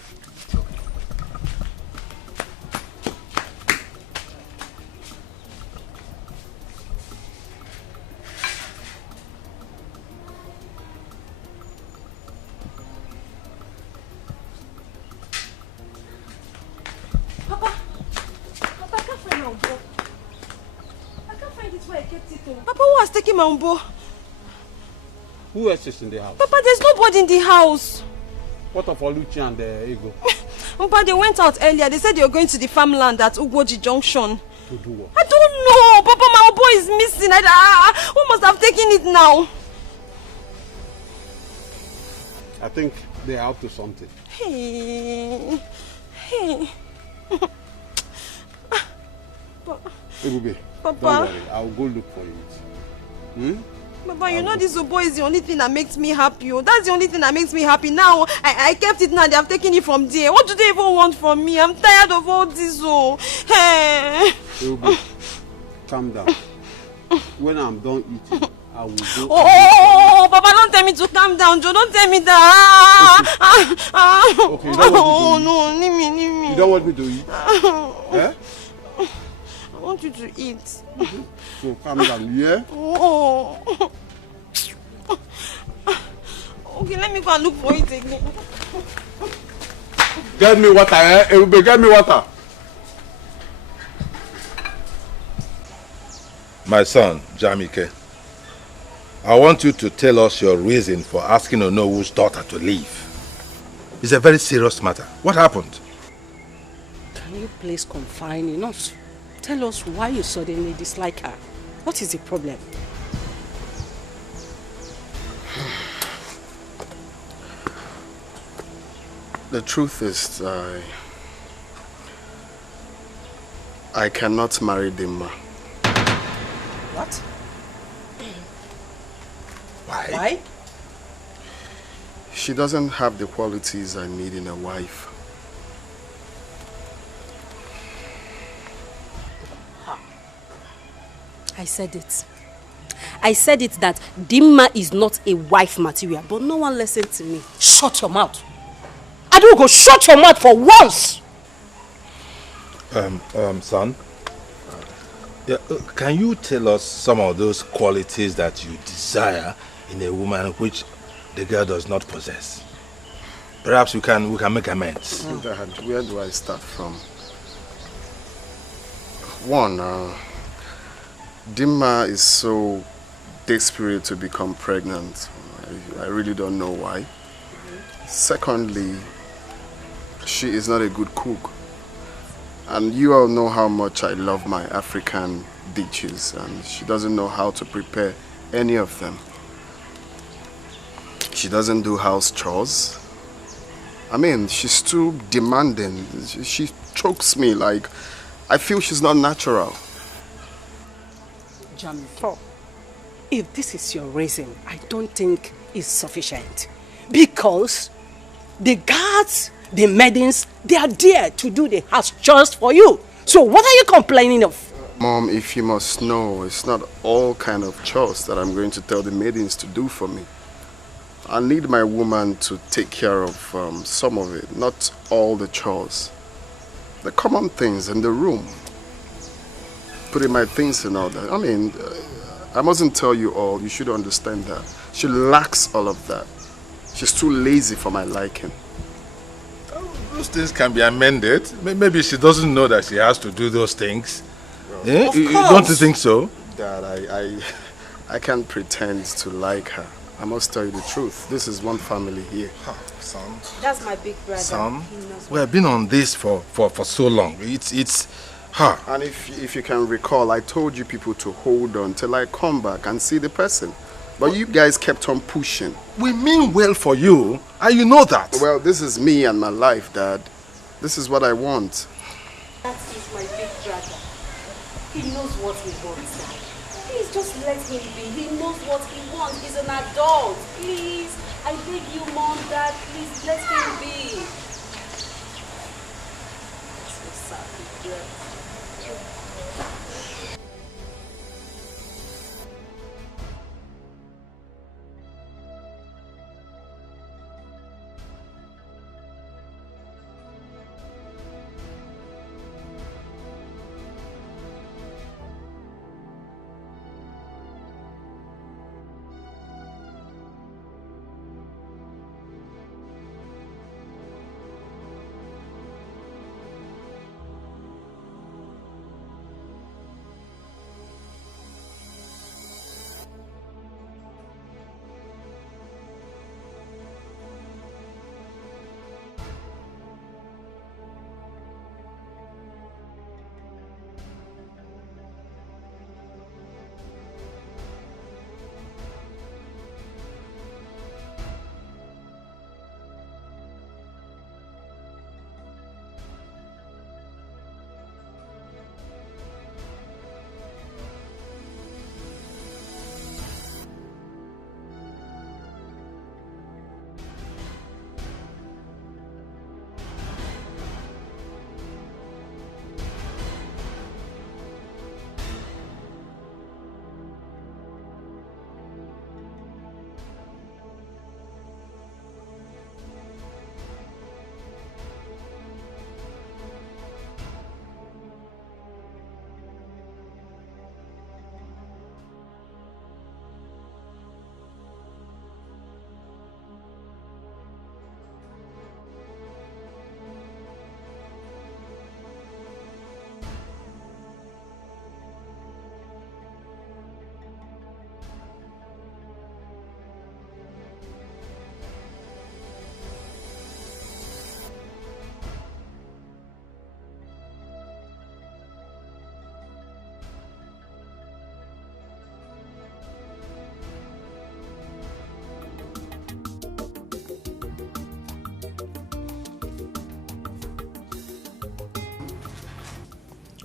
Papa, I can't find my umbo. I can't find it where I kept it. Papa, who has taken my umbo? Who else is in the house? Papa, there's nobody in the house. What of Oluchi and Ego? Papa, they went out earlier. They said they were going to the farmland at Ugwoji Junction. To do what? I don't know. Papa, my umbo is missing. Who must have taken it now? I think they are up to something. Hey. Ebube, Papa. don't worry. I'll go look for it. Hmm? Papa, you know this Obo is the only thing that makes me happy. Oh. That's the only thing that makes me happy. Now, I kept it now. They have taken it from there. What do they even want from me? I'm tired of all this. Oh. Hey. Ebube, calm down. When I'm done eating, I will go. Oh, Papa, don't tell me to calm down, Joe. Don't tell me that. Okay, you don't want me to eat? No, leave me. You don't want me to eat? Eh? I want you to eat. So calm down, yeah? Oh. Okay, let me go and look for it again. Get me water, eh? Ebube, get me water. My son, Jamike, I want you to tell us your reason for asking Onowu's daughter to leave. It's a very serious matter. What happened? Can you please confine us? Tell us why you suddenly dislike her. What is the problem? The truth is, I cannot marry Dimma. What? Why? She doesn't have the qualities I need in a wife. I said it. I said it that Dimma is not a wife material, but no one listened to me. Shut your mouth. I don't go shut your mouth for once. Son, yeah, can you tell us some of those qualities that you desire in a woman which the girl does not possess? Perhaps we can make amends. Dad, where do I start from? One, Dimma is so desperate to become pregnant. I really don't know why. Secondly, she is not a good cook. And you all know how much I love my African dishes, and she doesn't know how to prepare any of them. She doesn't do house chores. I mean, she's too demanding. She chokes me like I feel she's not natural. Jamiko, if this is your reason, I don't think it's sufficient. Because the guards, the maidens, they are there to do the house chores for you. So what are you complaining of? Mom, if you must know, it's not all kind of chores that I'm going to tell the maidens to do for me. I need my woman to take care of some of it, not all the chores. The common things in the room. Putting my things in order. I mean, I mustn't tell you all, you should understand that. She lacks all of that. She's too lazy for my liking. Those things can be amended. Maybe she doesn't know that she has to do those things. Of course. Don't you think so? Dad, I can't pretend to like her. I must tell you the truth. This is one family here. Son. That's my big brother. Son, we have been on this for so long. It's her. And if you can recall, I told you people to hold on till I come back and see the person. But you guys kept on pushing. We mean well for you, and you know that. Well, this is me and my life, Dad. This is what I want. That is my big brother. He knows what he wants, Dad. Please just let him be. He knows what he wants. He's an adult. Please, I beg you, Mom, Dad, please let him be. So sad, dear.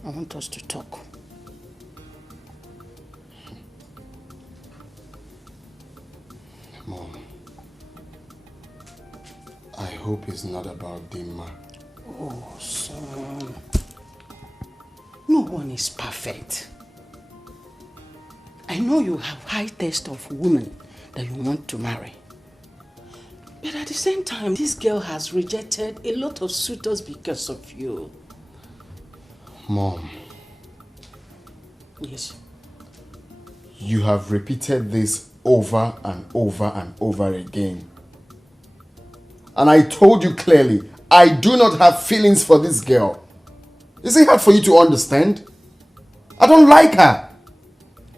I want us to talk. Mom, I hope it's not about Dimma. Oh, son. No one is perfect. I know you have high taste of women that you want to marry. But at the same time, this girl has rejected a lot of suitors because of you. Mom. Yes. You have repeated this over and over and over again. And I told you clearly, I do not have feelings for this girl. Is it hard for you to understand? I don't like her.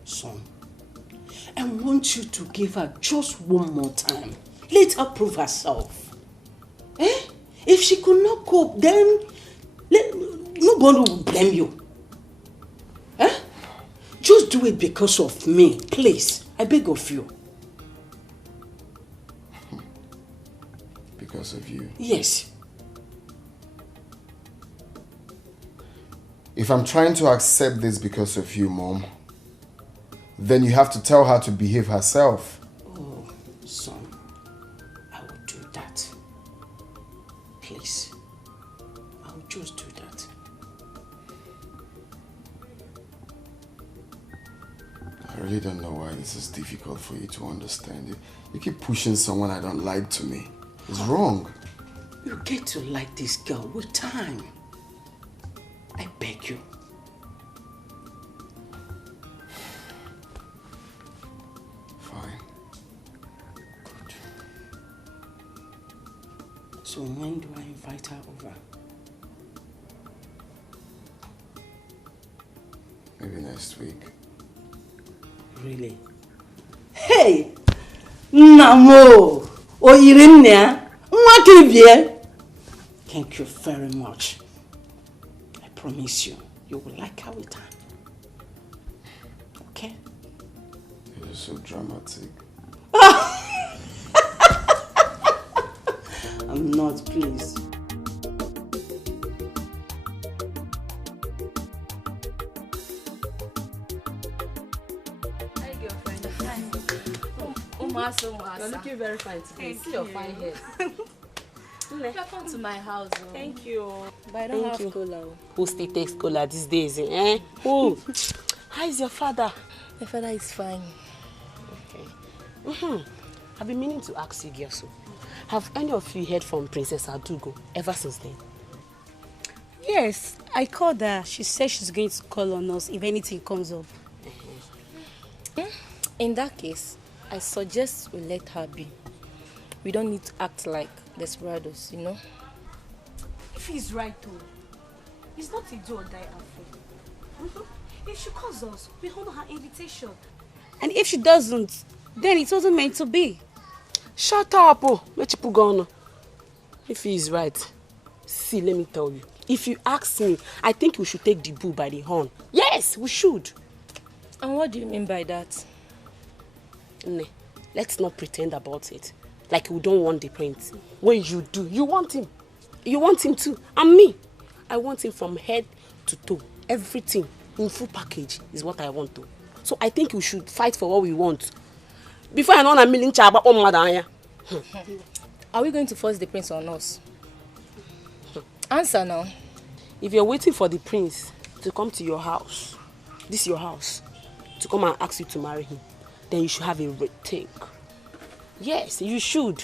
Son, I want you to give her just one more time. Let her prove herself. Eh? If she could not cope, then nobody will blame you. Eh? Just do it because of me, please. I beg of you. Because of you? Yes. If I'm trying to accept this because of you, Mom, then you have to tell her to behave herself. Oh, son, I will do that. Please. I will just do that. I really don't know why this is difficult for you to understand. You keep pushing someone I don't like to me. It's wrong. You get to like this girl with time. I beg you. Fine. Good. So when do I invite her over? Maybe next week. Really? Hey! Namo! Oyirinne! Mwakibie! Thank you very much. I promise you, you will like her with time. Okay? You're so dramatic. I'm not, please. You're looking very fine today. See your fine hair. Welcome to my house. Oh. Thank you. But I don't have cola. Who still takes cola these days? Eh? Who? How is your father? My father is fine. Okay. I've been meaning to ask you, Gyoso. Have any of you heard from Princess Adugo ever since then? Yes, I called her. She said she's going to call on us if anything comes up. In that case, I suggest we let her be. We don't need to act like desperados, you know? If he's right though, it's not a do or die affair. If she calls us, we honor her invitation. And if she doesn't, then it wasn't meant to be. Shut up, oh. If he is right, see, let me tell you. If you ask me, I think we should take the bull by the horn. Yes, we should. And what do you mean by that? Ne, let's not pretend about it. Like we don't want the prince. When you do, you want him. You want him too. And me, I want him from head to toe. Everything in full package is what I want to. So I think we should fight for what we want. Before I know a million chaba on madanya. Are we going to force the prince on us? Answer now. If you're waiting for the prince to come to your house, this is your house, to come and ask you to marry him, then you should have a rethink. Yes, you should.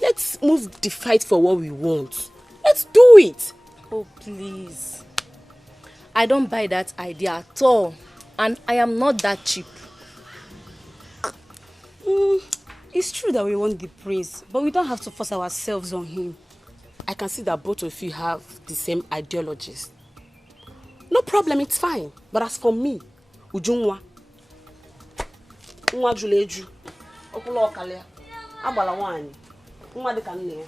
Let's move the fight for what we want. Let's do it. Oh, please. I don't buy that idea at all. And I am not that cheap. It's true that we want the prince, but we don't have to force ourselves on him. I can see that both of you have the same ideologies. No problem, it's fine. But as for me, Ujungwa, Nwa Juleju, Okulo Okalia, Abala Wani, Nwa Dekane.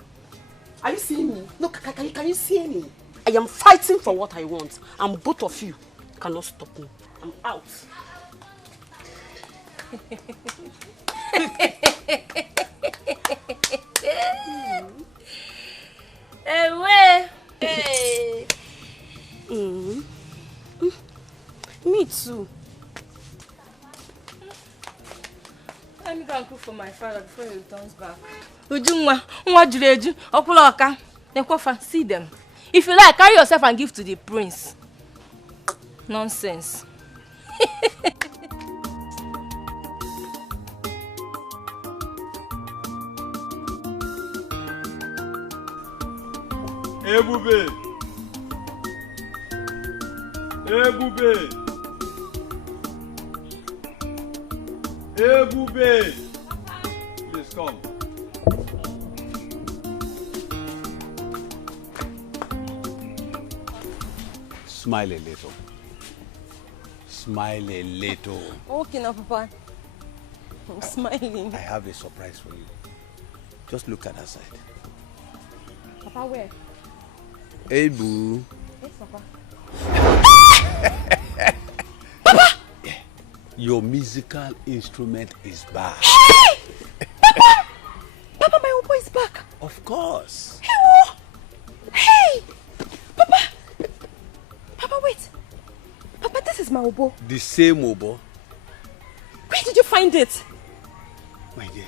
Are you seeing me? No, can you see me? I am fighting for what I want, and both of you cannot stop me. I'm out. Hey. too. Let me go and cook for my father before he returns back. Ujunwa, nwa juru eju, okula oka. Nekwafa, see them. If you like, carry yourself and give to the prince. Nonsense. Ebube. Ebube. Ebube. Please come. Smile a little. Smile a little. Okay now, Papa. I'm smiling. I have a surprise for you. Just look at that side. Papa, where? Hey, boo. Yes, Papa. Papa! Your musical instrument is back. Papa! Papa, my oboe is back. Of course. Hey! Papa! Papa, wait. Papa, this is my oboe. The same oboe. Where did you find it? My dear,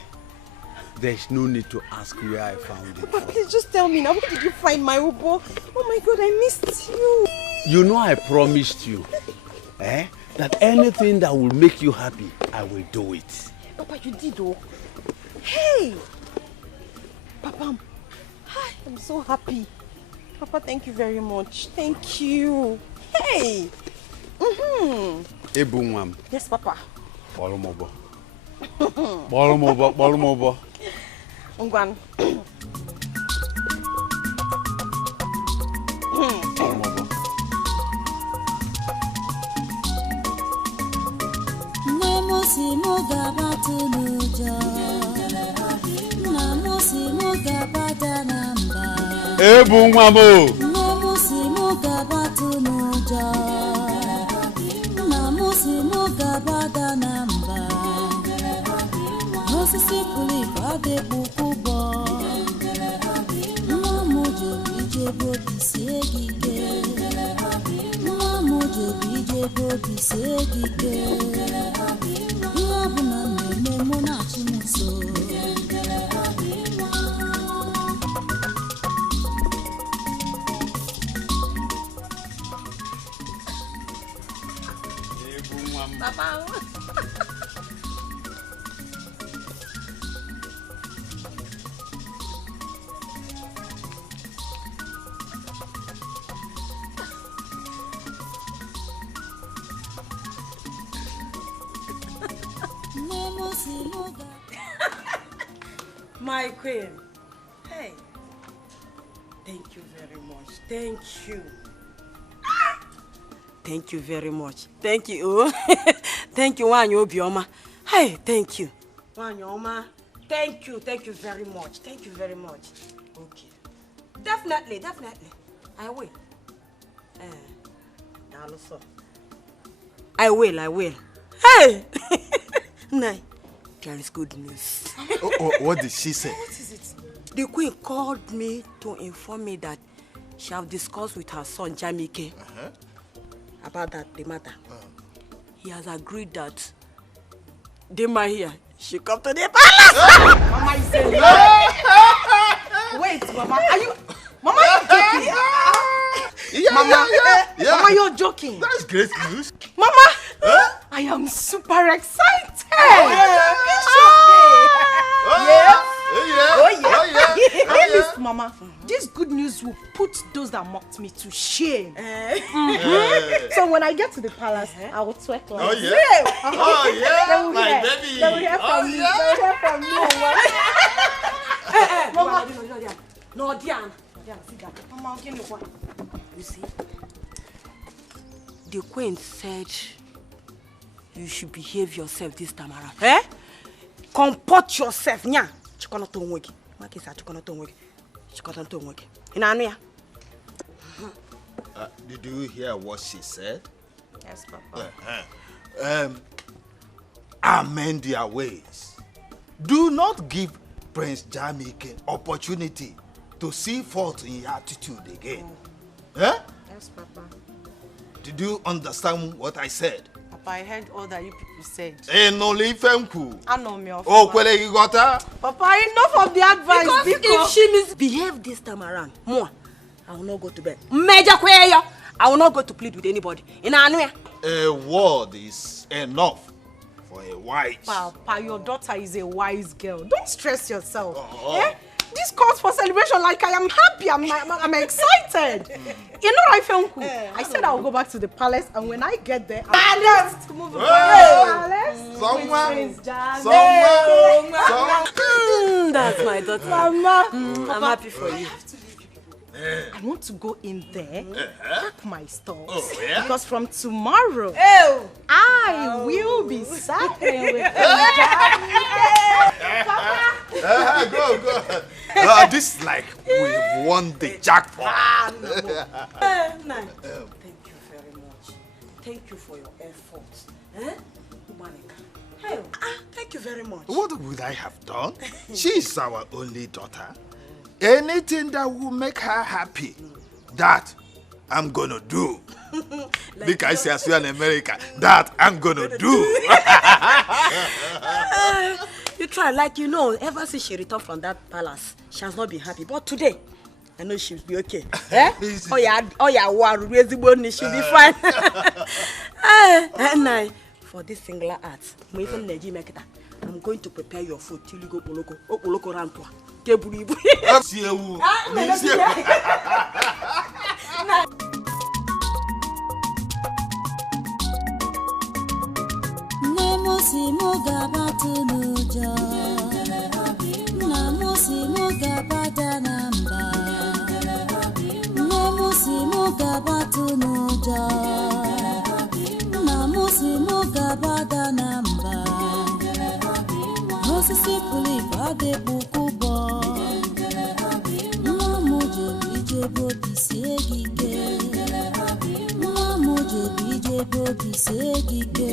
there's no need to ask where I found it. Papa, please just tell me now. Where did you find my oboe? Oh my God, I missed you. You know I promised you, that anything that will make you happy, I will do it. Papa, you did, oh. Hey! Papa, I'm so happy. Papa, thank you very much. Thank you. Hey! Ebunwam. Yes, Papa. Bolomobo. Bolomobo, bolomobo. Ungwan. Bolomobo. Namusi mugabatu nuja. Namusi mugabata namba. Ebunwamo. Namusi mugabatu nuja. Namusi mugabata namba. Osisi puli bade bukubo. Namujo bijebo bisegige. Namujo bijebo bisegige. Yabuna nene mona chimuso. Papa. My queen. Hey. Thank you very much. Thank you. Thank you very much. Thank you. Thank you, Wanyo Bioma. Hey, thank you. Wanyoma. Thank you. Thank you very much. Thank you very much. Okay. Definitely, definitely. I will. I will. Hey! Nay, there is good news. What did she say? What is it? The queen called me to inform me that she have discussed with her son, Jamike, about the matter. He has agreed that Dima here, she come to the palace. Mama is saying no. Wait, Mama, are you joking? Mama, you're joking. That's great news. Mama, I am super excited. Yes, Mama, this good news will put those that mocked me to shame. So when I get to the palace, I will twerk like My baby. They will hear from me. They will hear from me. Mama, no, Diana. Sit down. Mama, I'll give you one. You see, the queen said you should behave yourself this time around. Comport yourself. Nya. Chikono to nwegi. Makisa chikono to nwegi. Chikono to nwegi. Inania. Did you hear what she said? Yes, Papa. Amend their ways. Do not give Prince Jamike opportunity to see fault in your attitude again. Yes, Papa. Did you understand what I said? Papa, I heard all that you people said. Noli Femku. I know me. Oh, Kwele, you got her? Papa, enough of the advice. Because if she misbehave this time around, more, I will not go to bed. Major Kweya, I will not go to plead with anybody. In Anwea. A word is enough for a wise. Papa, your daughter is a wise girl. Don't stress yourself. Eh? This calls for celebration. Like, I am happy. I'm excited. You know, I felt cool. I said I will go back to the palace, and when I get there, I'll to move to the palace. That's my daughter. Mama. I'm happy for you. I want to go in there, pack my stores. Oh, yeah? Because from tomorrow, I will be suffering with Go. This is like we won the jackpot. Thank you very much. Thank you for your efforts. Thank you very much. What would I have done? She's our only daughter. Anything that will make her happy, that I'm gonna do. Because I say in America, that I'm gonna do. You try, like you know, ever since she returned from that palace, she has not been happy. But today, I know she'll be okay. She'll be fine. And for this singular art, I'm going to prepare your food till you go Poloko Rantwa. Namusi mugabatu nuja, namusi mugabata namba, namusi mugabatu nuja, namusi mugabata namba, osisi puli bade bukubo, namuje bije bodi segige, namuje bije bodi segige.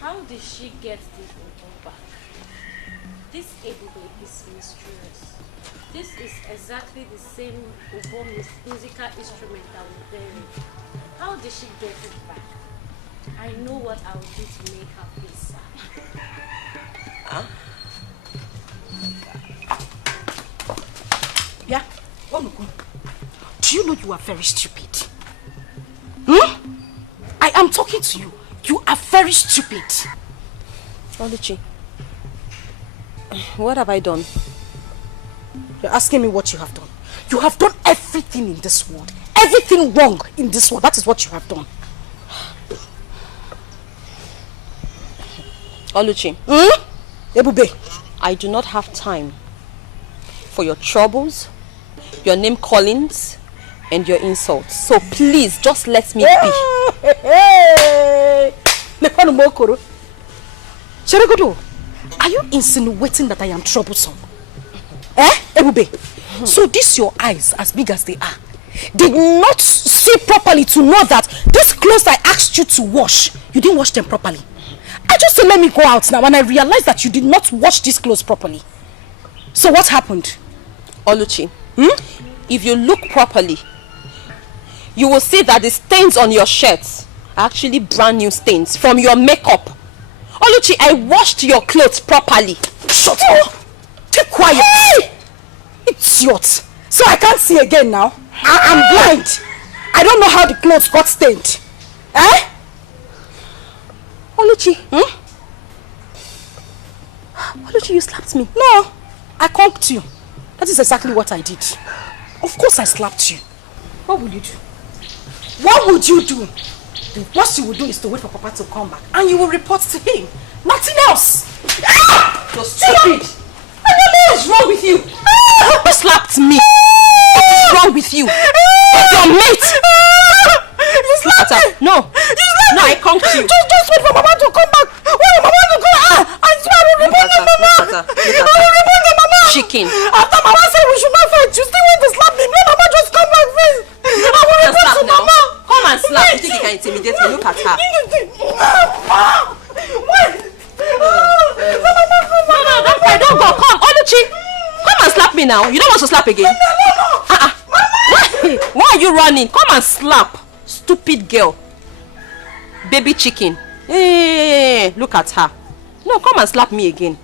How did she get this Obo back? This Obo is mysterious. This is exactly the same Obo musical instrument that was buried. How did she get it back? I know what I will do to make her feel sad. Huh? Yeah? Do you know you are very stupid? I am talking to you. You are very stupid. Oluchi, what have I done? You're asking me what you have done. You have done everything in this world. Everything wrong in this world. That is what you have done. Oluchi. Ebube. I do not have time for your troubles, your name callings, and your insults. So please, just let me be. Cheregodo, are you insinuating that I am troublesome? Ebube? So these your eyes, as big as they are, did not see properly to know that these clothes I asked you to wash, you didn't wash them properly. I just said let me go out now and I realized that you did not wash these clothes properly. So what happened? Oluchi, if you look properly, you will see that the stains on your shirts are actually brand new stains from your makeup. Oluchi, I washed your clothes properly. Shut up! Keep quiet! Hey! Idiot! So I can't see again now? I'm blind! I don't know how the clothes got stained. Oluchi, Oluchi, you slapped me. No, I conked you. That is exactly what I did. Of course I slapped you. What will you do? What would you do? The worst you will do is to wait for Papa to come back and you will report to him. Nothing else. You're stupid. What is wrong with you? Who slapped me? What is wrong with you? Your mate. No. No, I come to you. Just wait for Mama to come back. Wait, Mama to come. I swear I will report them, Mama. I will report them, Mama. Chicken. After Mama said we should not fight, you still want to slap me. Let Mama just come back first. I will report to Mama. Come and slap. You think you can intimidate me? Look at her. Wait. Don't go. Come, Oluchi. Come and slap me now. You don't want to slap again? No. Why are you running? Come and slap. Stupid girl. Baby chicken. Hey, look at her. No, come and slap me again.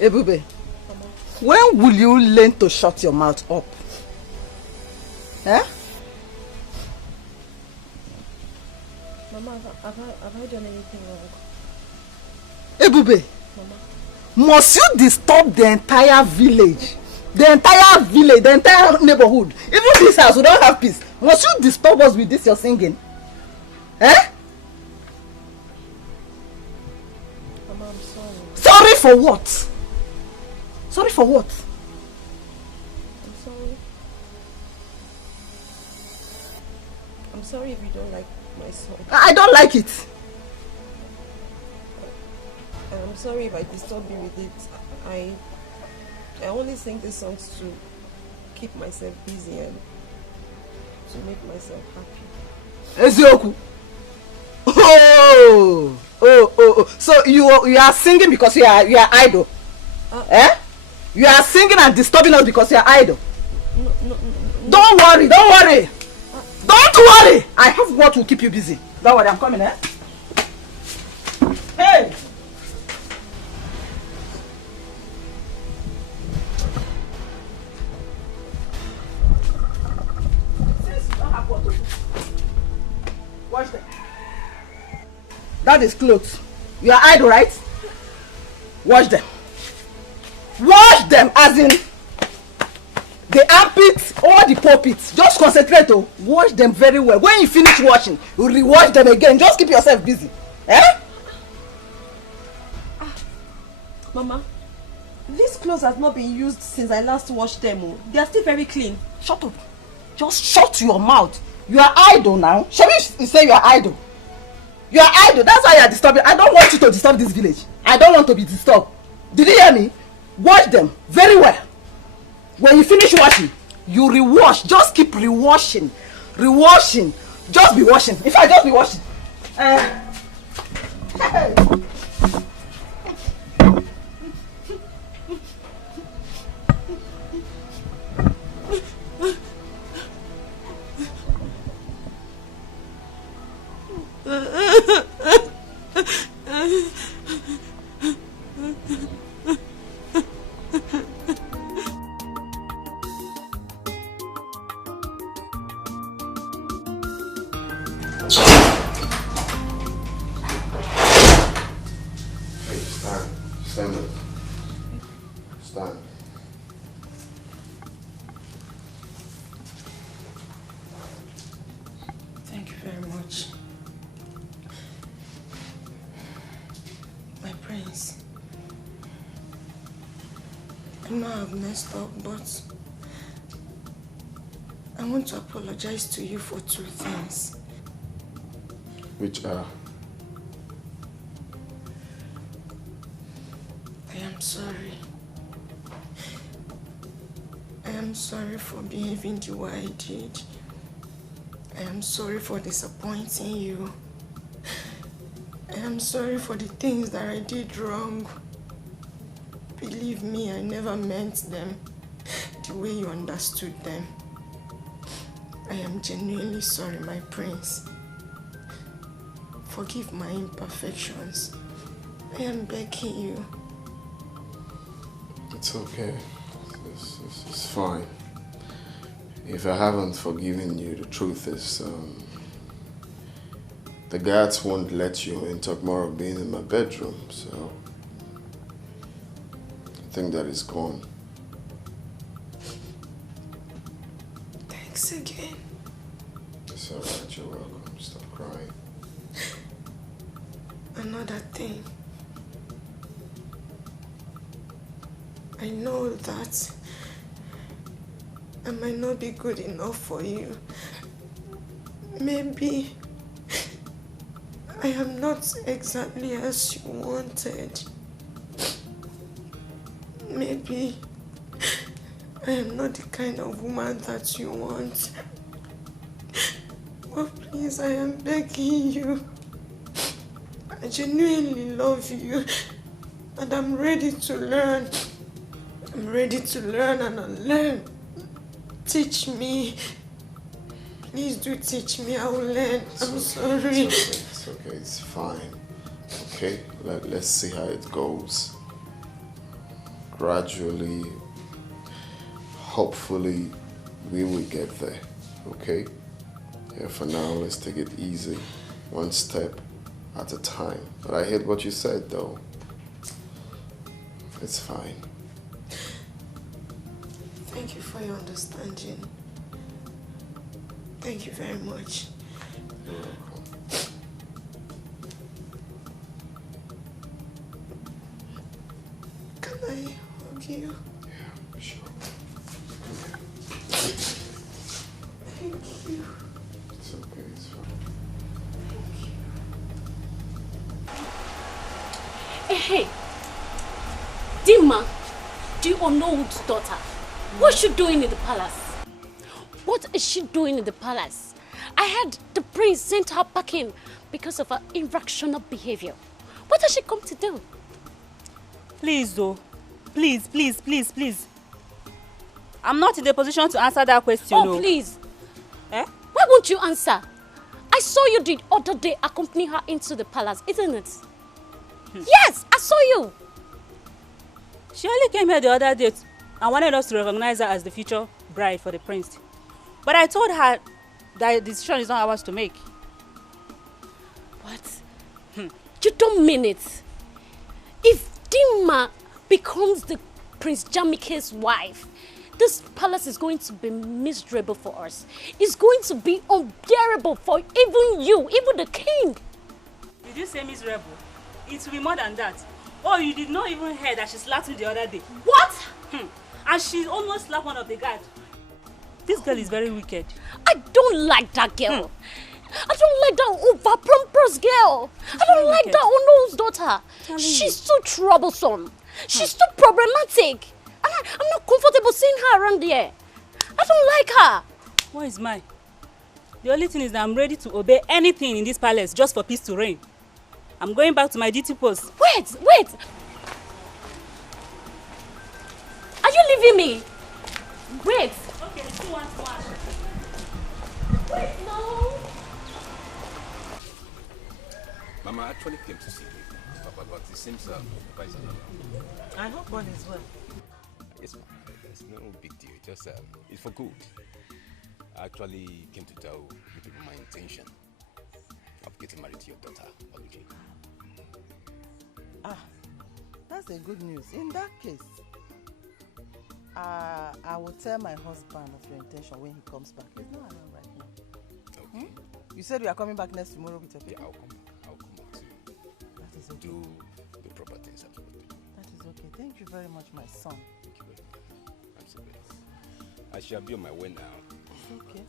Ebube, when will you learn to shut your mouth up? Eh? Mama, have I done anything wrong? Ebube, must you disturb the entire village The entire village, the entire neighborhood, even this house, we don't have peace. Must you disturb us with this you're singing? Eh? Mama, I'm sorry. Sorry for what? Sorry for what? I'm sorry. I'm sorry if you don't like my song. I don't like it. And I'm sorry if I disturb you with it. I only sing these songs to keep myself busy and to make myself happy. Ezioku. Oh. So you are singing because you are idle. Eh? You are singing and disturbing us because you are idle. No. Don't worry. Don't worry. I have what will keep you busy. Don't worry, I'm coming, eh? Hey! Wash them. That is clothes. You are idle, right? Wash them. Wash them as in the armpits or the pulpits. Just concentrate. Wash them very well. When you finish washing, you re-wash them again. Just keep yourself busy. Eh? Mama, these clothes have not been used since I last washed them. They are still very clean. Shut up. Just shut your mouth. You are idle now. Shall we say you are idle? You are idle. That's why you are disturbing. I don't want you to disturb this village. I don't want to be disturbed. Did you hear me? Wash them very well. When you finish washing, you re-wash. Just keep re-washing. Re-washing. Just be washing. In fact, just be washing. Hey. Stand. Thank you very much. My prince. I know I've messed up, but I want to apologize to you for 2 things. Which are? I am sorry. I am sorry for behaving the way I did. I am sorry for disappointing you. I am sorry for the things that I did wrong. Believe me, I never meant them the way you understood them. I am genuinely sorry, my prince. Forgive my imperfections. I am begging you. It's okay. It's fine. If I haven't forgiven you, the truth is, the guards won't let you in tomorrow being in my bedroom, so I think that is gone. Thanks again. It's alright, you're welcome. Stop crying. Another thing. I know that I might not be good enough for you. Maybe I am not exactly as you wanted. Maybe I am not the kind of woman that you want. But please, I am begging you. I genuinely love you and I'm ready to learn. I'm ready to learn and unlearn. Teach me. Please do teach me. I will learn. I'm sorry. It's okay. It's fine. Okay? Let's see how it goes. Gradually, hopefully, we will get there. Okay? Yeah, for now, let's take it easy. One step at a time. But I heard what you said, though. It's fine. Thank you for your understanding. Thank you very much. You're welcome. Can I hug you? Yeah, sure. Thank you. It's okay, it's fine. Hey, Dima, do you know Wood's daughter? What's she doing in the palace? What is she doing in the palace? I heard the prince sent her packing because of her irrational behavior. What has she come to do? Please, though. Please, please, please, please. I'm not in the position to answer that question. Oh, please. Eh? Why won't you answer? I saw you the other day accompany her into the palace, isn't it? Yes, I saw you. She only came here the other day and wanted us to recognize her as the future bride for the prince. But I told her that the decision is not ours to make. What? You don't mean it. If Dima becomes the Prince Jamike's wife, this palace is going to be miserable for us. It's going to be unbearable for even you, even the king. Did you say miserable? It will be more than that. Oh, you did not even hear that she slapped me the other day. What? And she almost slapped one of the guards. This girl is very wicked. I don't like that girl. I don't like that over-pompous girl. I don't like that Ono's daughter. She's too troublesome. She's too problematic. I'm not comfortable seeing her around here. I don't like her. What is mine? The only thing is that I'm ready to obey anything in this palace just for peace to reign. I'm going back to my duty post. Wait! Are you leaving me? Wait! Okay, 2-1-1. Wait, no! Mama actually came to see you, Papa, but it seems Papa is not. I hope all is well. It's fine. There's no big deal. Just it's for good. I actually came to tell you people my intention of getting married to your daughter, Oluji. Ah, that's a good news. In that case, I will tell my husband of your intention when he comes back. He's not around right now. Okay. You said you are coming back next tomorrow with your people? Yeah, I'll come back to that is okay. Do the proper things I'm supposed to do. That is okay. Thank you very much, my son. Thank you very much. I'm so glad. I shall be on my way now. It's okay.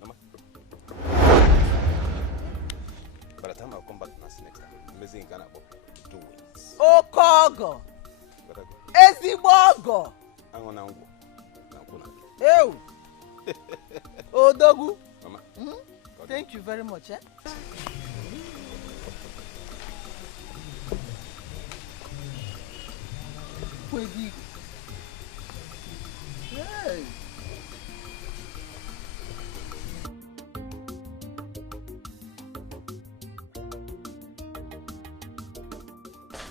Mama. By the time I'll come back next time, amazing Ghana do wins. Okogo! Ezigbogo! Ew! Odogu! Mama. Thank you very much, eh? Hey!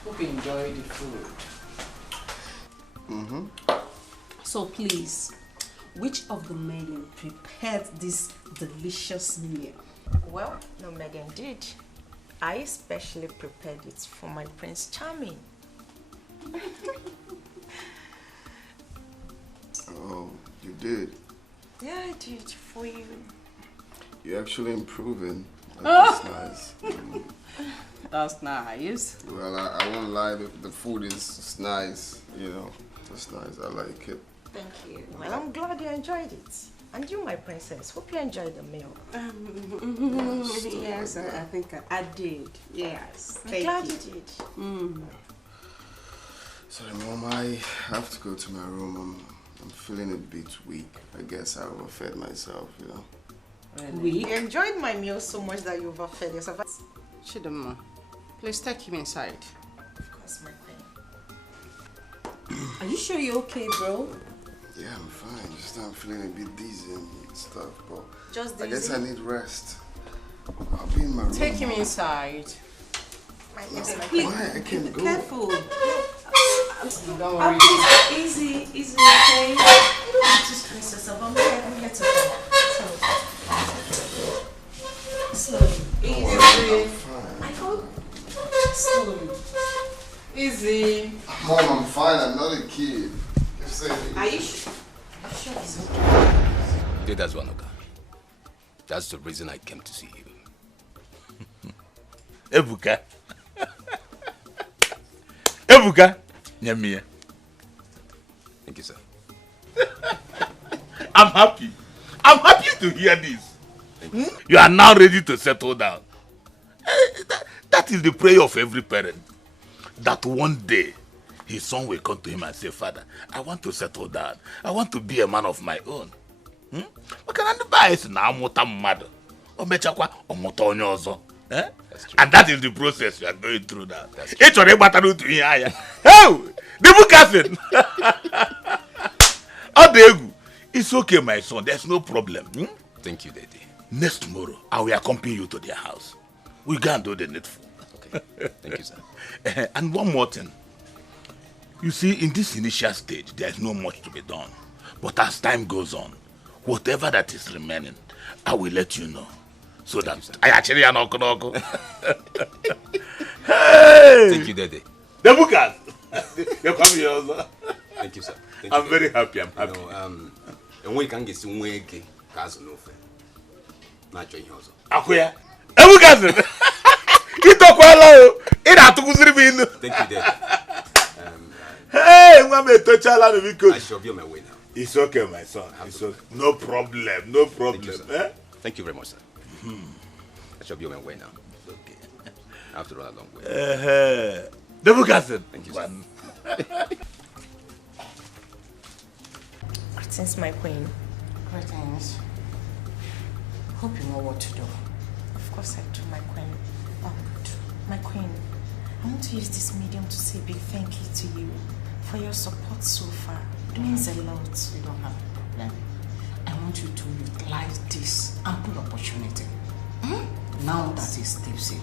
Hope you enjoy the food. So please, which of the men prepared this delicious meal? Well, no maiden did. I especially prepared it for my Prince Charming. Oh, you did? Yeah, I did for you. You're actually improving. That's nice. That's nice. Well, I won't lie, the food is nice, you know. It's nice, I like it. Thank you. Well, I'm glad you enjoyed it. And you, my princess, hope you enjoyed the meal. Yes, I think I did. Yes. I'm glad you did. Sorry, Mom, I have to go to my room. I'm feeling a bit weak. I guess I overfed myself, you know. Really? You enjoyed my meal so much that you overfed yourself. Chidama, please take him inside. Of course, my queen. Are you sure you're okay, bro? Yeah, I'm fine. Just I'm feeling a bit dizzy and stuff, but just I guess I need rest. I'll be in my room. Take him inside. Why? I can't go. Careful. Don't worry. Easy, okay? You don't have to stress yourself. I'm here to help. Slowly. Easy. I hope. Slowly. Easy. Mom, I'm fine. I'm not a kid. Are you sure it's okay? Yeah, that's one, okay. That's the reason I came to see you. Ebuka. Ebuka. Nyamie. Thank you, sir. I'm happy. I'm happy to hear this. You are now ready to settle down. That is the prayer of every parent. That one day, his son will come to him and say, Father, I want to settle down. I want to be a man of my own. And that is the process you are going through now. It's already battle to hear. Oh, the book has it. It's okay, my son. There's no problem. Thank you, Daddy. Next tomorrow, I will accompany you to their house. We can do the needful. Okay. Thank you, sir. And one more thing. You see, in this initial stage, there is no much to be done. But as time goes on, whatever that is remaining, I will let you know. So that I actually am not going. Hey! Thank you, Daddy. The bookers. You come here also. Thank you, sir. Thank I'm you, very happy. I'm happy. And when you can get some way, cause no fair. Not join you also. Akuya. The bookers. You talk well. It had to go through me. Thank you, Daddy. Hey, I'm a touch alarm because I shall be on my way now. It's okay, my son. It's okay. No problem. No problem. Thank you, Thank you very much, sir. I shall be on my way now. Okay. I have to run a long way. The bookers. Thank you, sir. Greetings, my queen. Greetings. Hope you know what to do. Of course I do, my queen. My queen, I want to use this medium to say a big thank you to you for your support so far. It means a lot. You don't have a problem. I want you to utilize this ample opportunity. Now that it's tipsy.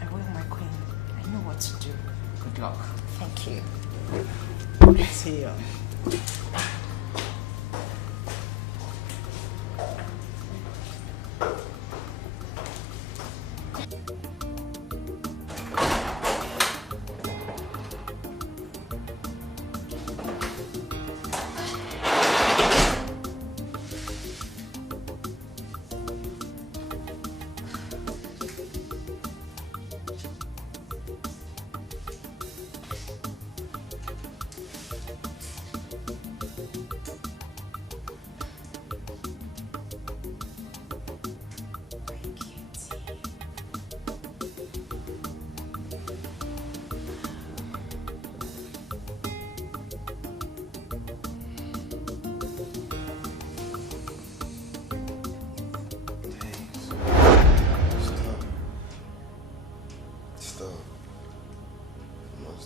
I will, my queen. I know what to do. Good luck. Thank you. See you.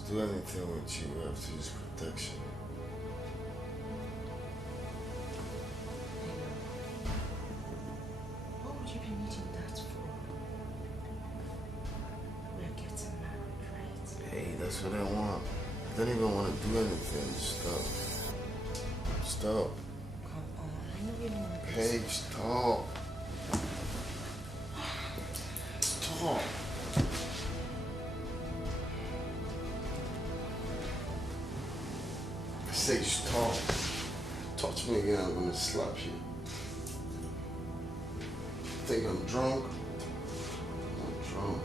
Do anything with you, we have to use protection. What would you be needing that for? We're getting married, right? Hey, that's what I want. I don't even want to do anything. Stop. Stop. Come on, I know you don't want to. Hey, stop. Stop. Say stop. Touch me again, I'm gonna slap you. Think I'm drunk? I'm drunk.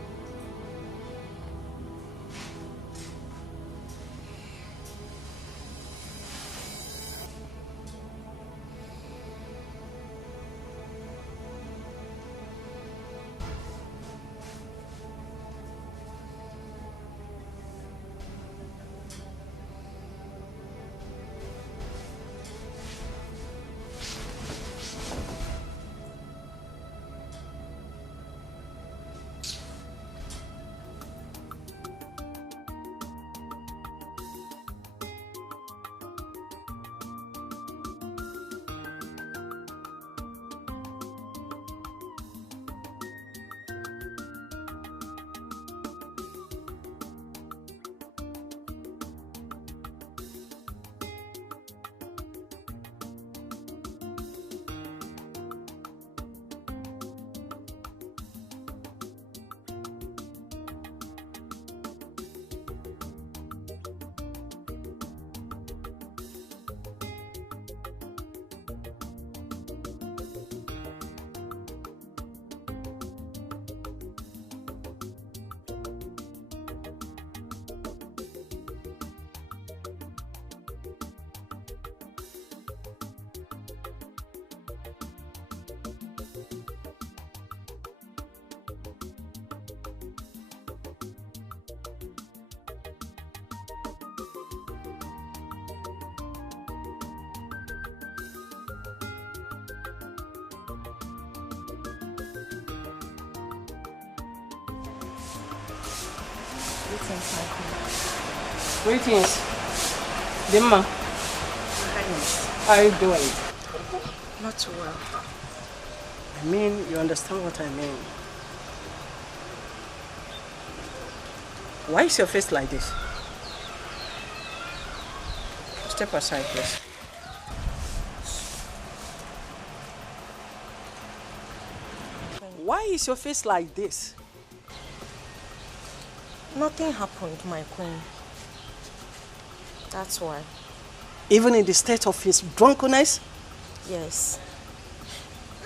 Greetings, my queen. Greetings. Dimma. How are you doing? Not too well. I mean, you understand what I mean. Why is your face like this? Step aside, please. Why is your face like this? Nothing happened, my queen. That's why. Even in the state of his drunkenness? Yes.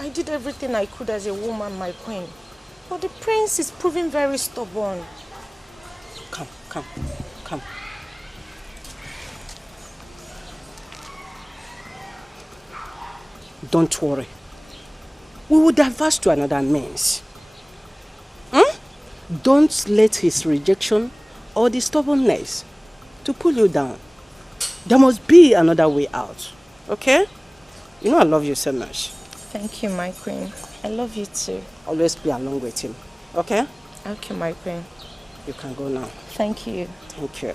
I did everything I could as a woman, my queen. But the prince is proving very stubborn. Come. Don't worry. We will diverse to another means. Don't let his rejection or the stubbornness to pull you down. There must be another way out. Okay? You know I love you so much. Thank you, my queen. I love you too. Always be along with him. Okay? Okay, my queen. You can go now. Thank you. Thank you.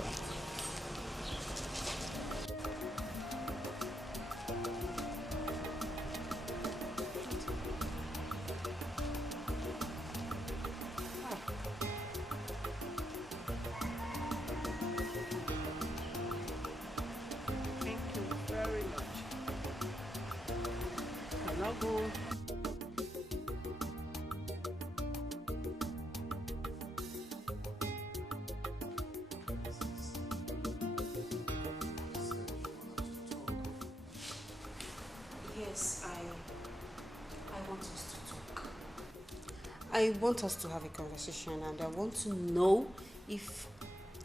I want us to have a conversation, and I want to know if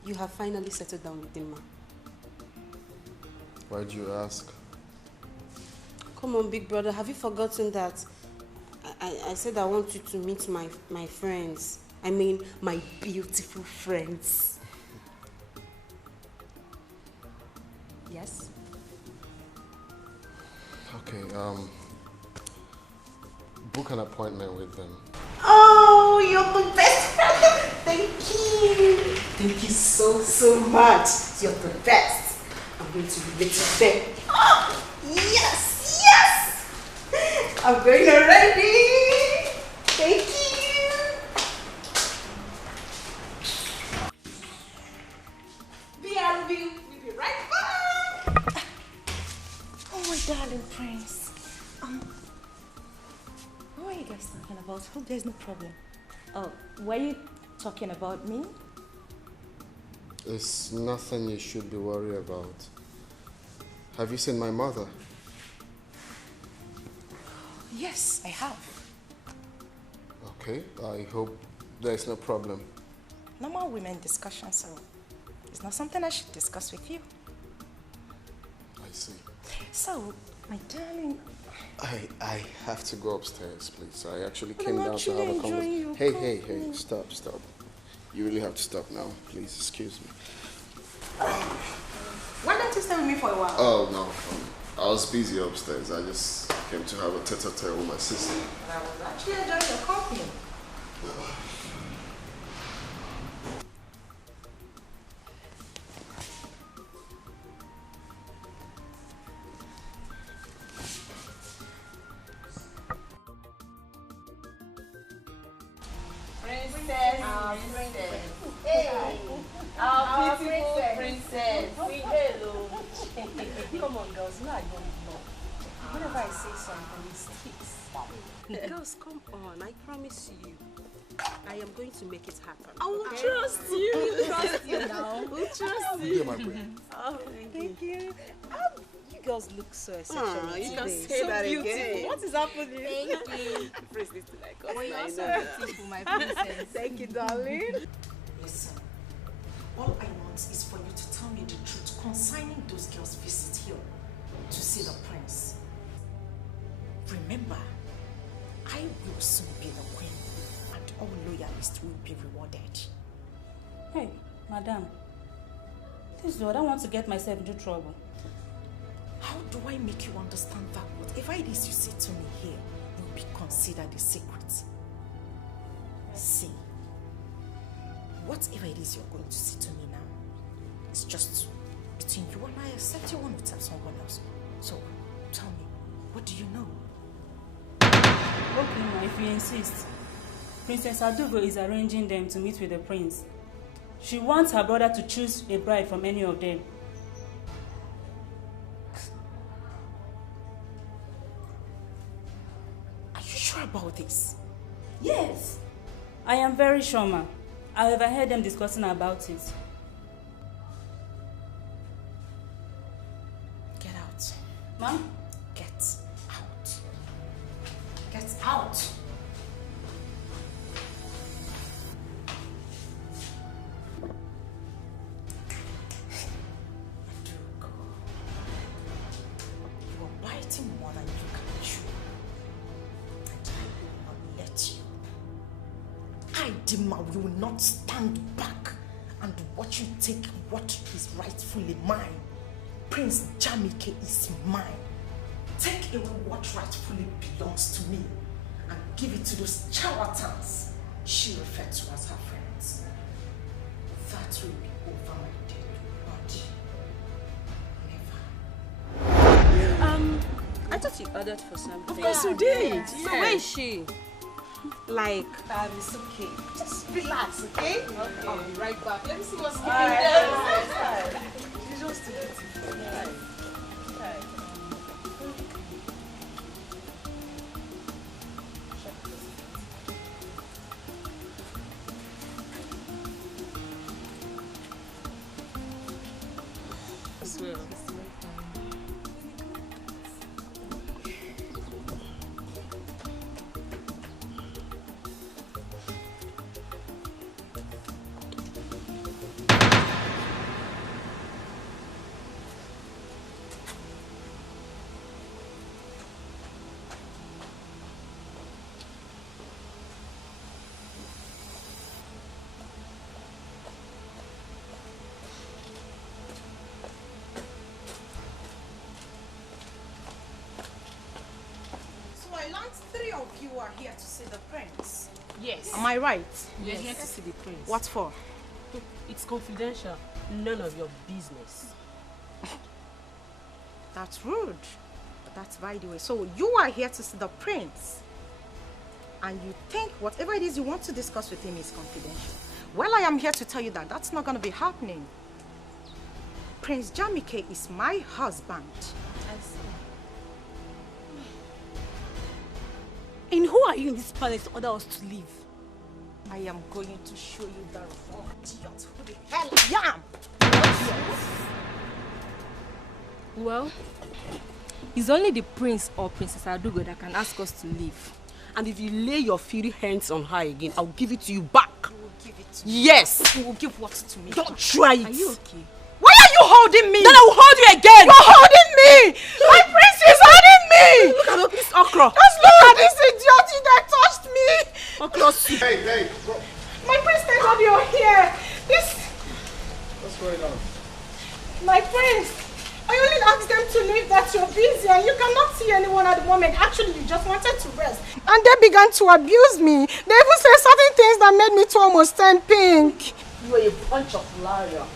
you have finally settled down with Dimma. Why do you ask? Come on, big brother, have you forgotten that I said I want you to meet my friends? I mean, my beautiful friends. Yes? Okay, book an appointment with them. Oh, you're the best friend. Thank you. Thank you so much. You're the best. I'm going to be with them. Oh, yes. I'm going already. Thank you. We'll be right back. Oh, my darling prince. What are you guys talking about? Hope there's no problem. Oh, were you talking about me? It's nothing you should be worried about. Have you seen my mother? Yes, I have. Okay, I hope there's no problem. Normal women discussion, so it's not something I should discuss with you. I see. So, my darling... I have to go upstairs, please. I actually came down to have a conversation. Hey, stop. You really have to stop now. Please, excuse me. Why don't you stay with me for a while? Oh, no. I was busy upstairs. I just came to have a tete-a-tete with my sister. I was actually enjoying your company. Princess. Hello. Come on, girls. Now I don't know. Whenever I say something, it sticks. Girls, come on. I promise you. I am going to make it happen. I will okay? trust you. We'll trust you now. We'll trust you. you. My friend. Oh, thank you. You girls look so exceptional You can today. say So that beautiful. again. What is happening? Thank you. Praise this to like us. Oh, you're I so know. beautiful, my princess. Thank you, darling. Listen, all I want is for you to tell me the truth concerning those girls' visit here to see the prince. Remember, I will soon be the queen, and all loyalists will be rewarded. Hey, madam. Please, I don't want to get myself into trouble. How do I make you understand that whatever it is you say to me here will be considered a secret? See, whatever it is you're going to say to me now, it's just between you and I, except you want to tell someone else. So, tell me, what do you know? Okay, ma, if you insist. Princess Adugo is arranging them to meet with the prince. She wants her brother to choose a bride from any of them. Are you sure about this? Yes. I am very sure, ma. I overheard them discussing about it. Get out. Ma'am? Get out. Get out. You are biting more than you can chew. And I will not let you. I, Dima, will not stand back and watch you take what is rightfully mine. Prince Jamike is mine. Take away what rightfully belongs to me and give it to those charlatans she referred to as her friends. That will be over my dead body. Never. I thought you ordered for something. Of course you did. Yeah. So where is she? Like, it's okay. Just relax, okay? Okay. I'll be right back. Let me see what's going Alright. on. She's just beautiful. Three of you are here to see the prince. Yes. Am I right? We're here to see the prince. What for? It's confidential. None of your business. That's rude. That's by the way. So you are here to see the prince. And you think whatever it is you want to discuss with him is confidential. Well, I am here to tell you that that's not going to be happening. Prince Jamike is my husband. I see. And who are you in this palace to order us to leave? I am going to show you the raw idiot who the hell I am. Well, it's only the prince or Princess Adugo that can ask us to leave. And if you lay your filthy hands on her again, I'll give it to you back. You will give it to me. Yes. You will give what to me? Don't try it. Are you okay? Why are you holding me? Then I will hold you again. You're holding me. My prince is holding me. Look at this okra. Just look at this idiot that touched me. Okra soup. Hey, bro. My prince, thank God you're here. This. What's going on? My prince. I only asked them to leave that you're busy and you cannot see anyone at the moment. Actually, you just wanted to rest. And they began to abuse me. They even said certain things that made me to almost turn pink. You are a bunch of liars.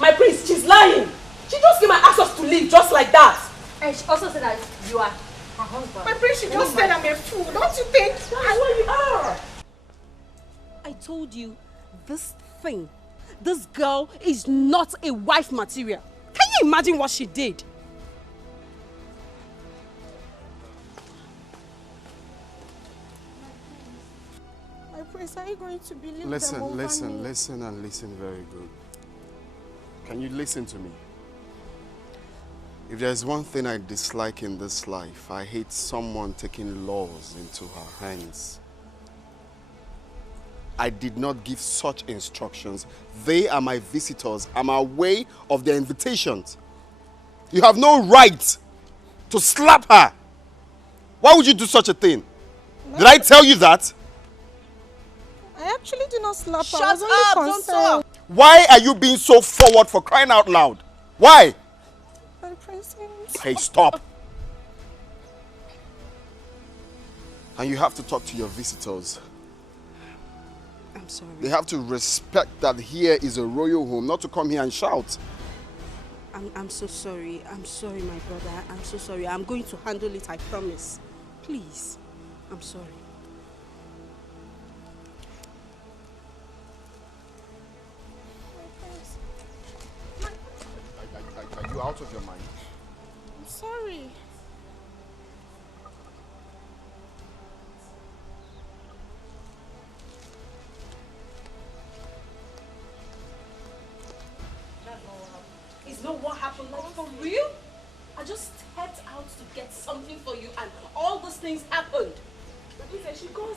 My prince, she's lying. She just came and asked us to leave just like that. And she also said that you are her husband. My prince, she just said I'm a fool. Don't you think? That's what you are. I told you, this girl is not a wife material. Can you imagine what she did? My prince, are you going to believe them Listen, over listen, me? listen, and listen very good. Can you listen to me? If there's one thing I dislike in this life, I hate someone taking laws into her hands. I did not give such instructions. They are my visitors. I'm aware of their invitations. You have no right to slap her. Why would you do such a thing? Did I tell you that? I actually did not slap her. Shut I was only up, concerned. Why are you being so forward for crying out loud? Why? My prince, Hey, stop. And you have to talk to your visitors. I'm sorry. They have to respect that here is a royal home, not to come here and shout. I'm so sorry. I'm sorry, my brother. I'm so sorry. I'm going to handle it, I promise. Please. I'm sorry. Are you out of your mind? I'm sorry. It's not what happened, like for real? I just stepped out to get something for you and all those things happened. But she goes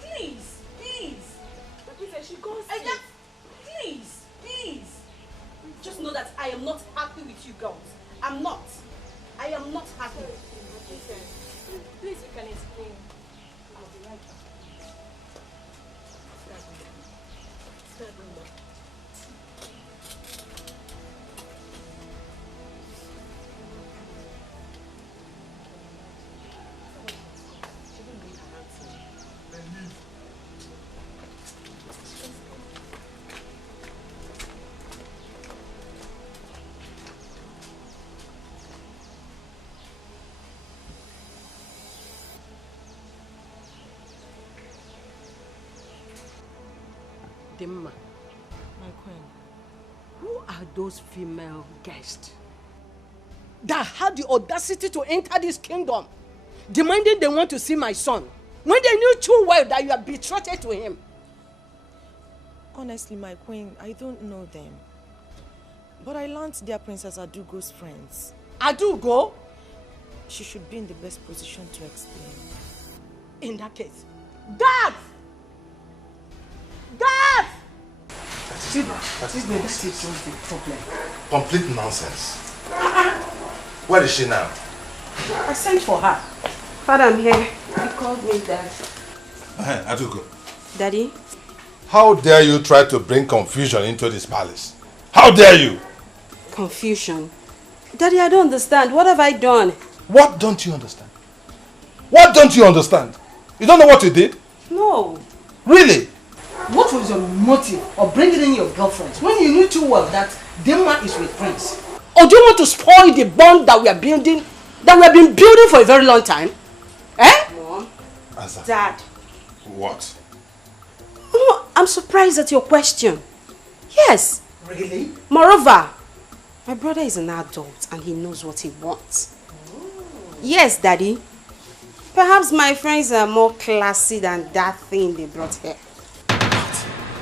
please, please. But she goes please, please. Just know that I am not happy with you girls. I'm not. I am not happy. Please, you can explain. I'll be right back. Dimma, My queen. who are those female guests that had the audacity to enter this kingdom, demanding they want to see my son, when they knew too well that you are betrothed to him? Honestly, my queen, I don't know them. But I learned they are Princess Adugo's friends. Adugo? She should be in the best position to explain. In that case, Dad! Dad! That is the problem. Complete nonsense. Where is she now? I sent for her. Father, I'm here. He called me, Dad. Adugo. Daddy? How dare you try to bring confusion into this palace? How dare you? Confusion? Daddy, I don't understand. What have I done? What don't you understand? What don't you understand? You don't know what you did? No. Really? What was your motive of bringing in your girlfriends when you knew too well that Dimma is with Prince? Or do you want to spoil the bond that we are building, that we have been building for a very long time? Eh? Mom. Answer. Dad. What? Oh, I'm surprised at your question. Yes. Really? Moreover, my brother is an adult and he knows what he wants. Yes, Daddy. Perhaps my friends are more classy than that thing they brought here.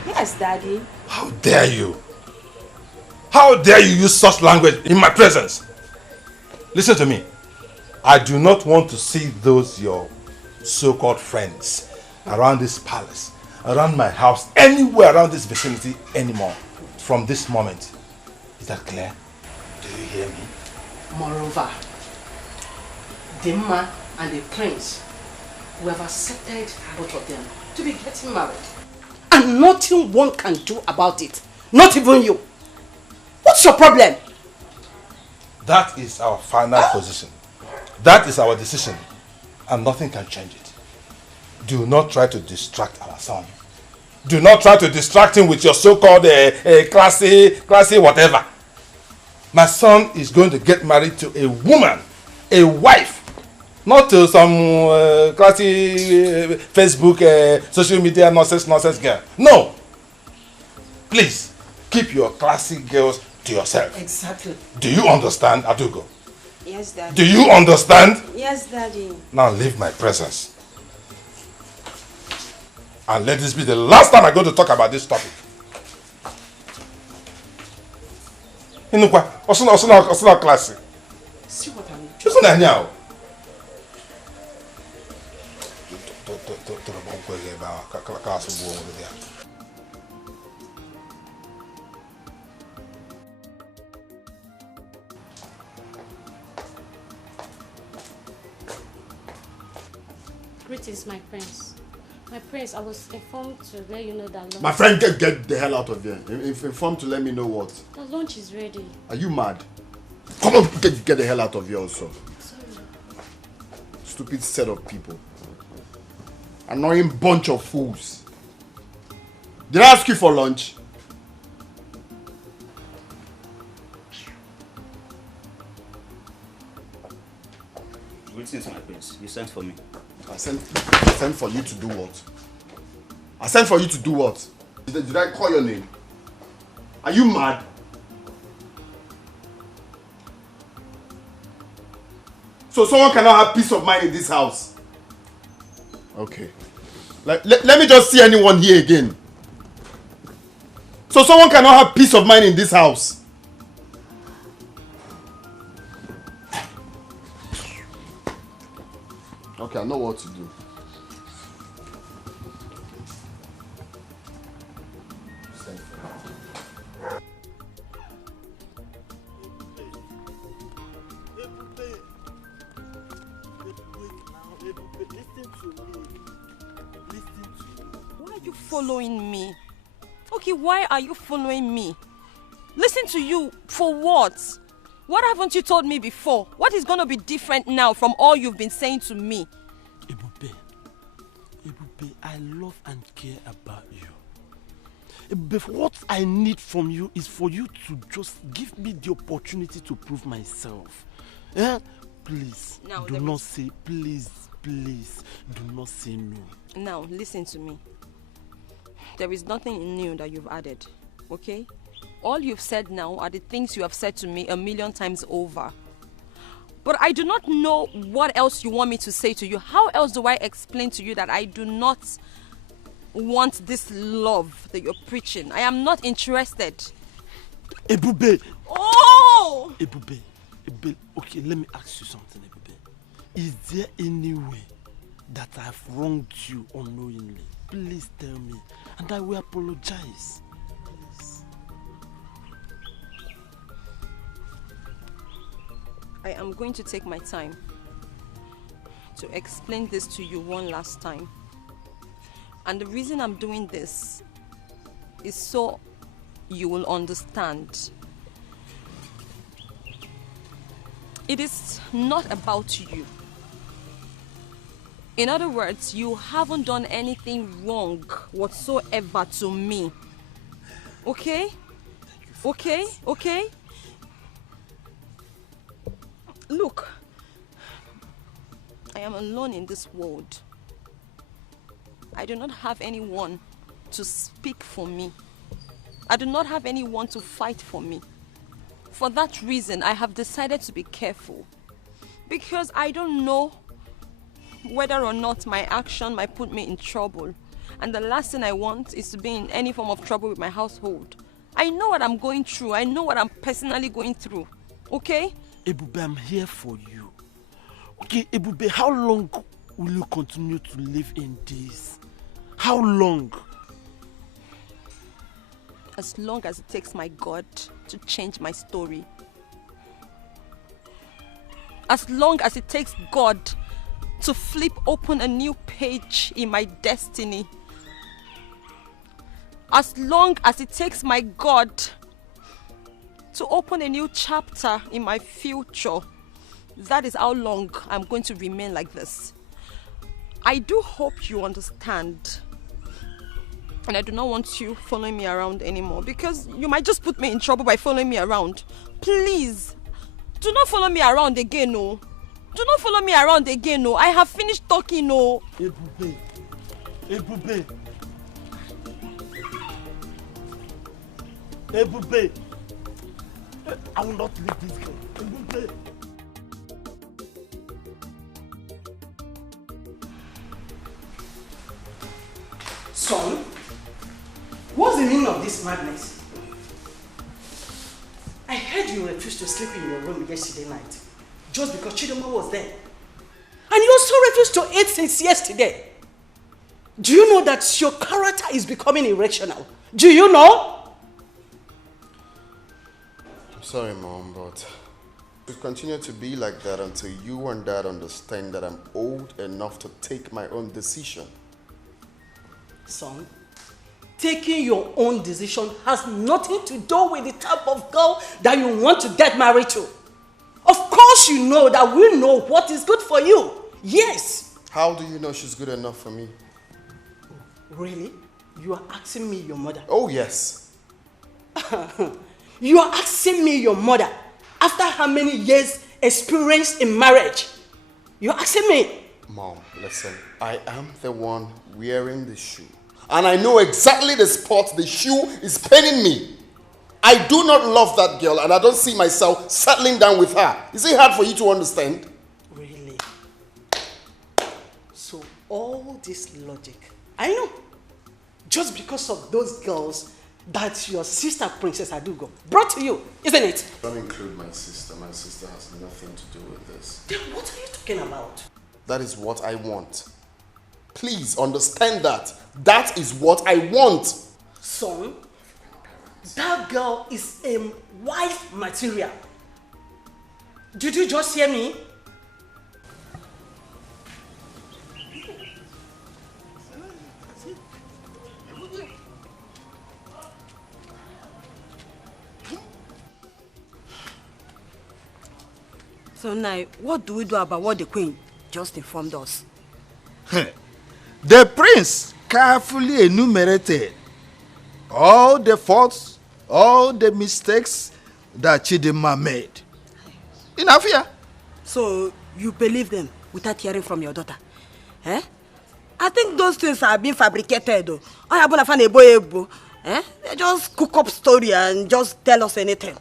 Yes, Daddy. How dare you? How dare you use such language in my presence? Listen to me. I do not want to see those your so-called friends around this palace, around my house, anywhere around this vicinity anymore from this moment. Is that clear? Do you hear me? Moreover, Dimma and the prince, we have accepted both of them to be getting married. And nothing one can do about it. Not even you. What's your problem? That is our final position. That is our decision. And nothing can change it. Do not try to distract our son. Do not try to distract him with your so-called classy whatever. My son is going to get married to a woman, a wife. Not to some classy Facebook, social media nonsense girl. No. Please, keep your classy girls to yourself. Exactly. Do you understand, Adugo? Yes, Daddy. Do you understand? Yes, Daddy. Now leave my presence. And let this be the last time I'm going to talk about this topic. Inukwa, osuna classy. See what I mean? Osuna nyao. Greetings, my prince. My prince, I was informed to let you know that lunch... My friend, get the hell out of here. Informed to let me know what? The lunch is ready. Are you mad? Come on, get the hell out of here also. Sorry. Stupid set of people. Annoying bunch of fools. Did I ask you for lunch? Greetings, my prince. You sent for me. I sent for you to do what? I sent for you to do what? Did I call your name? Are you mad? So someone cannot have peace of mind in this house? Okay. Let me just see anyone here again. So someone cannot have peace of mind in this house? Okay, I know what to do. Why are you following me? Okay, why are you following me? Listen to you for what? What haven't you told me before? What is going to be different now from all you've been saying to me? Ebube, I love and care about you. But what I need from you is for you to just give me the opportunity to prove myself. Eh? Please, Now, do not say, please, do not say no. Now, listen to me. There is nothing new that you've added, okay? All you've said now are the things you have said to me 1,000,000 times over. But I do not know what else you want me to say to you. How else do I explain to you that I do not want this love that you're preaching? I am not interested. Ebube! Oh! Ebube, okay, let me ask you something, Ebube. Is there any way that I've wronged you unknowingly? Please tell me, and I will apologize. Please. I am going to take my time to explain this to you one last time. And the reason I'm doing this is so you will understand. It is not about you. In other words, you haven't done anything wrong whatsoever to me. Okay? Okay? Okay? Look, I am alone in this world. I do not have anyone to speak for me. I do not have anyone to fight for me. For that reason, I have decided to be careful. Because I don't know whether or not my action might put me in trouble. And the last thing I want is to be in any form of trouble with my household. I know what I'm going through. I know what I'm personally going through. Okay? Ebube, I'm here for you. Okay, Ebube, how long will you continue to live in this? How long? As long as it takes my God to change my story. As long as it takes God to flip open a new page in my destiny. As long as it takes my God to open a new chapter in my future. That is how long I'm going to remain like this. I do hope you understand. And I do not want you following me around anymore, because you might just put me in trouble by following me around. Please, do not follow me around again, no. Do not follow me around again, no. I have finished talking, no. Ebube. Ebube. Ebube. I will not leave this girl. Ebube. Son, what's the meaning of this madness? I heard you refused to sleep in your room yesterday night just because Chidoma was there. And you also refused to eat since yesterday. Do you know that your character is becoming irrational? Do you know? I'm sorry, Mom, but it will continue to be like that until you and Dad understand that I'm old enough to take my own decision. Son, taking your own decision has nothing to do with the type of girl that you want to get married to. Of course you know that we know what is good for you. Yes. How do you know she's good enough for me? Really? You are asking me your mother? Oh, yes. You are asking me your mother after how many years experience in marriage? You are asking me? Mom, listen. I am the one wearing the shoe. And I know exactly the spot the shoe is paining me. I do not love that girl and I don't see myself settling down with her. Is it hard for you to understand? Really? So all this logic, I know. Just because of those girls that your sister Princess Adugo brought to you, isn't it? Don't include my sister. My sister has nothing to do with this. Then what are you talking about? That is what I want. Please understand that. That is what I want. Son, that girl is a wife material. Did you just hear me? So now, what do we do about what the queen just informed us? The prince carefully enumerated all the faults, all the mistakes that Chidinma made. Enough here. So you believe them without hearing from your daughter? Eh? I think those things are being fabricated though. They just cook up story and just tell us anything.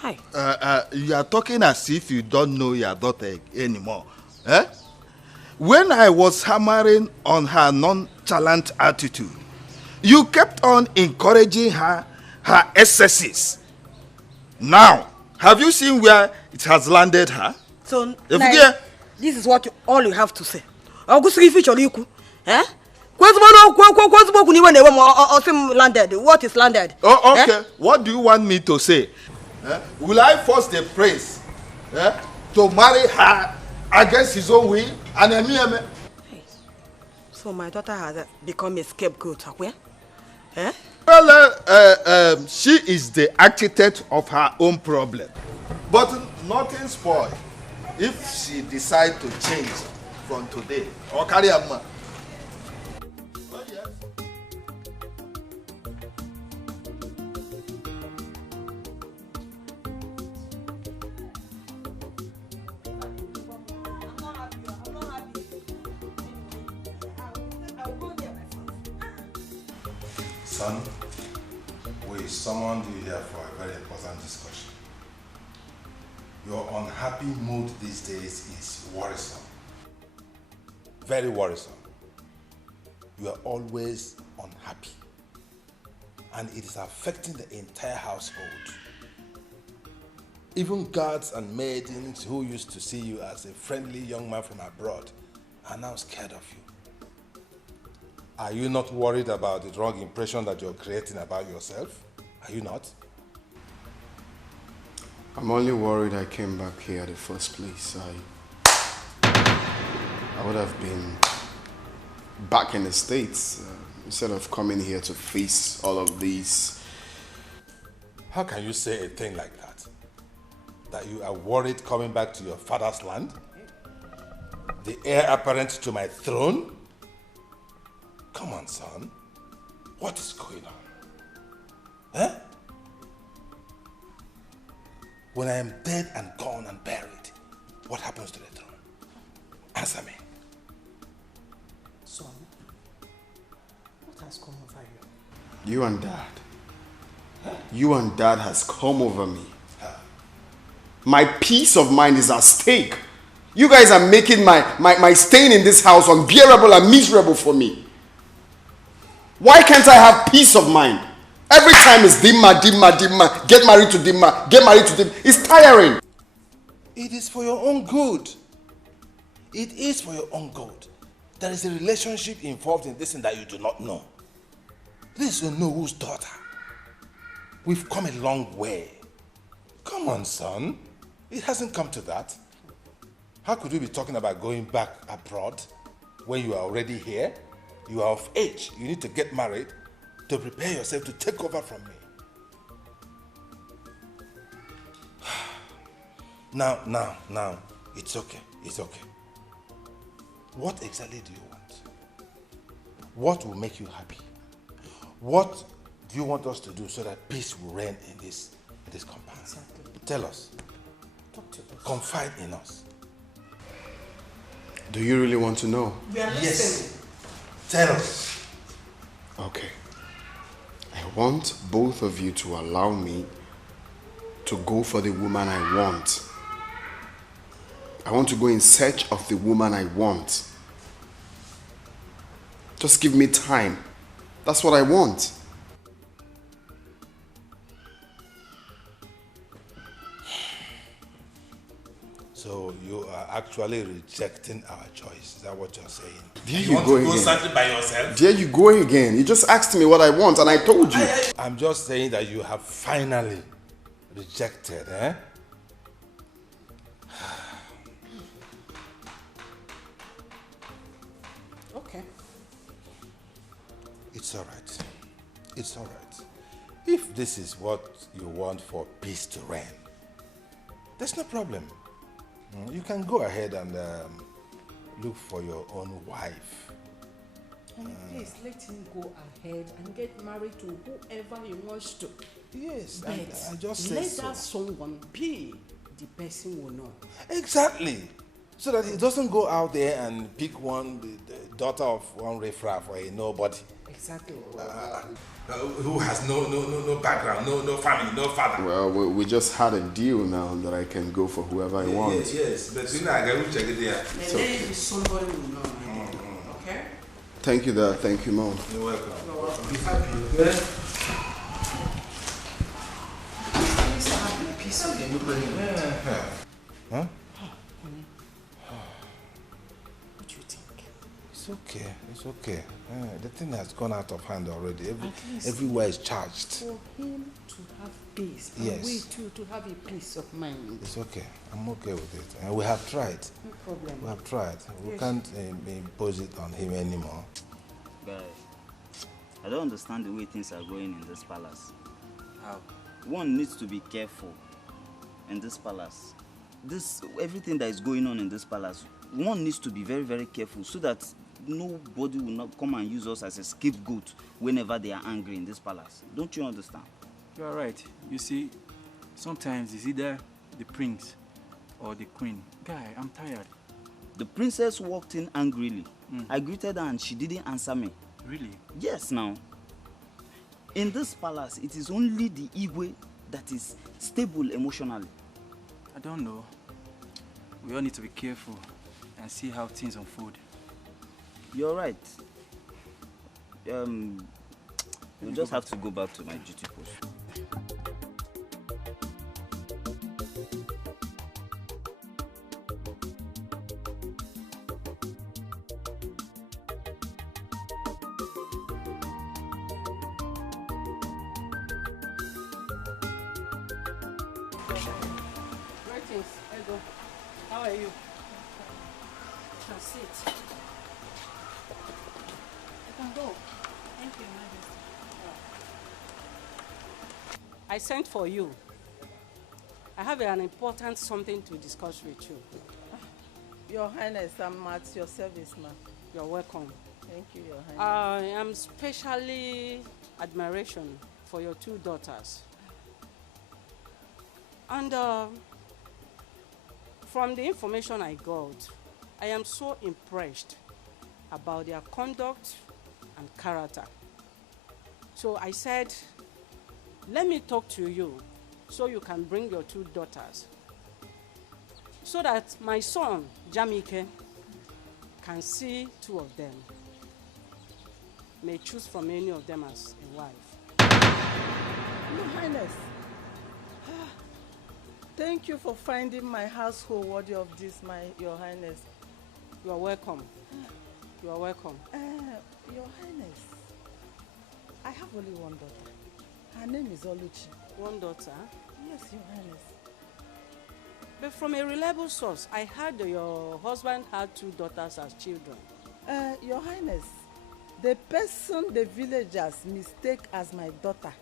Hi. You are talking as if you don't know your daughter anymore. Eh? When I was hammering on her nonchalant attitude, you kept on encouraging her excesses. Now, have you seen where it has landed her? So, this is what all you have to say. Eh? What is landed? Oh, okay. Eh? What do you want me to say? Eh? Will I force the prince to marry her against his own will? So my daughter has become a scapegoat, eh? Well, she is the architect of her own problem. But nothing spoiled if she decides to change from today. Or carry a man. Son, we summoned you here for a very important discussion. Your unhappy mood these days is worrisome. Very worrisome. You are always unhappy. And it is affecting the entire household. Even guards and maidens who used to see you as a friendly young man from abroad are now scared of you. Are you not worried about the wrong impression that you're creating about yourself? Are you not? I'm only worried I came back here in the first place. I would have been back in the States instead of coming here to face all of these. How can you say a thing like that? That you are worried coming back to your father's land? The heir apparent to my throne? Come on, son. What is going on? Eh? When I am dead and gone and buried, what happens to the throne? Answer me. Son, what has come over you? You and Dad. Huh? You and Dad has come over me. Huh? My peace of mind is at stake. You guys are making my staying in this house unbearable and miserable for me. Why can't I have peace of mind? Every time it's Dimma. Get married to Dimma. It's tiring. It is for your own good. It is for your own good. There is a relationship involved in this thing that you do not know. This is Nohu's daughter. We've come a long way. Come on, son. It hasn't come to that. How could we be talking about going back abroad when you are already here? You are of age. You need to get married to prepare yourself to take over from me. Now, it's okay. It's okay. What exactly do you want? What will make you happy? What do you want us to do so that peace will reign in this compound? Exactly. Tell us. Talk to us. Confide in us. Do you really want to know? We are listening. Tell us. Okay. I want both of you to allow me to go for the woman I want. I want to go in search of the woman I want. Just give me time. That's what I want. So you are actually rejecting our choice. Is that what you're saying? There you want go to go again. searching by yourself? There you go again. You just asked me what I want and I told you. I'm just saying that you have finally rejected, eh? Okay. It's all right. It's all right. If this is what you want for peace to reign, there's no problem. You can go ahead and look for your own wife. And please let him go ahead and get married to whoever he wants to. Yes, but I just said let so. that someone be the person we know. Exactly. So that he doesn't go out there and pick the daughter of one riffraff or a nobody. Exactly. Who has no background, no family, no father. Well, we just had a deal now that I can go for whoever I want. Yes. But you know, I will check it there. And then somebody will know. Okay? Thank you, Dad. Thank you, Mom. You're welcome. You're welcome. Be happy, okay? Please have a piece of the Huh? What do you think? It's okay. It's okay. The thing has gone out of hand already. least Everywhere is charged. For him to have peace, Yes. and we too to have a peace of mind. It's okay. I'm okay with it. And we have tried. No problem. We have tried. We Yes. can't impose it on him anymore. Guy, I don't understand the way things are going in this palace. How? One needs to be careful in this palace. Everything that is going on in this palace, one needs to be very, very careful so that nobody will not come and use us as a scapegoat whenever they are angry in this palace. Don't you understand? You are right. You see, sometimes it's either the prince or the queen. Guy, I'm tired. The princess walked in angrily. I greeted her and she didn't answer me. Really? Yes, now. In this palace, it is only the Igwe that is stable emotionally. I don't know. We all need to be careful and see how things unfold. You're right. We'll just have to go back to my duty post. Greetings, Edo. How are you? You can sit. You can go. Thank you, Majesty. I sent for you. I have an important something to discuss with you. Your Highness, I'm at your service, ma'am. You're welcome. Thank you, Your Highness. I am specially admiration for your two daughters. And from the information I got, I am so impressed about their conduct and character. So I said, let me talk to you so you can bring your two daughters so that my son, Jamike, can see two of them. May choose from any of them as a wife. Your Highness, thank you for finding my household worthy of this, Your Highness. You are welcome. You are welcome. Your Highness, I have only one daughter. Her name is Oluchi. One daughter? Yes, Your Highness. But from a reliable source, I heard that your husband had two daughters as children. Your Highness, the person the villagers mistake as my daughter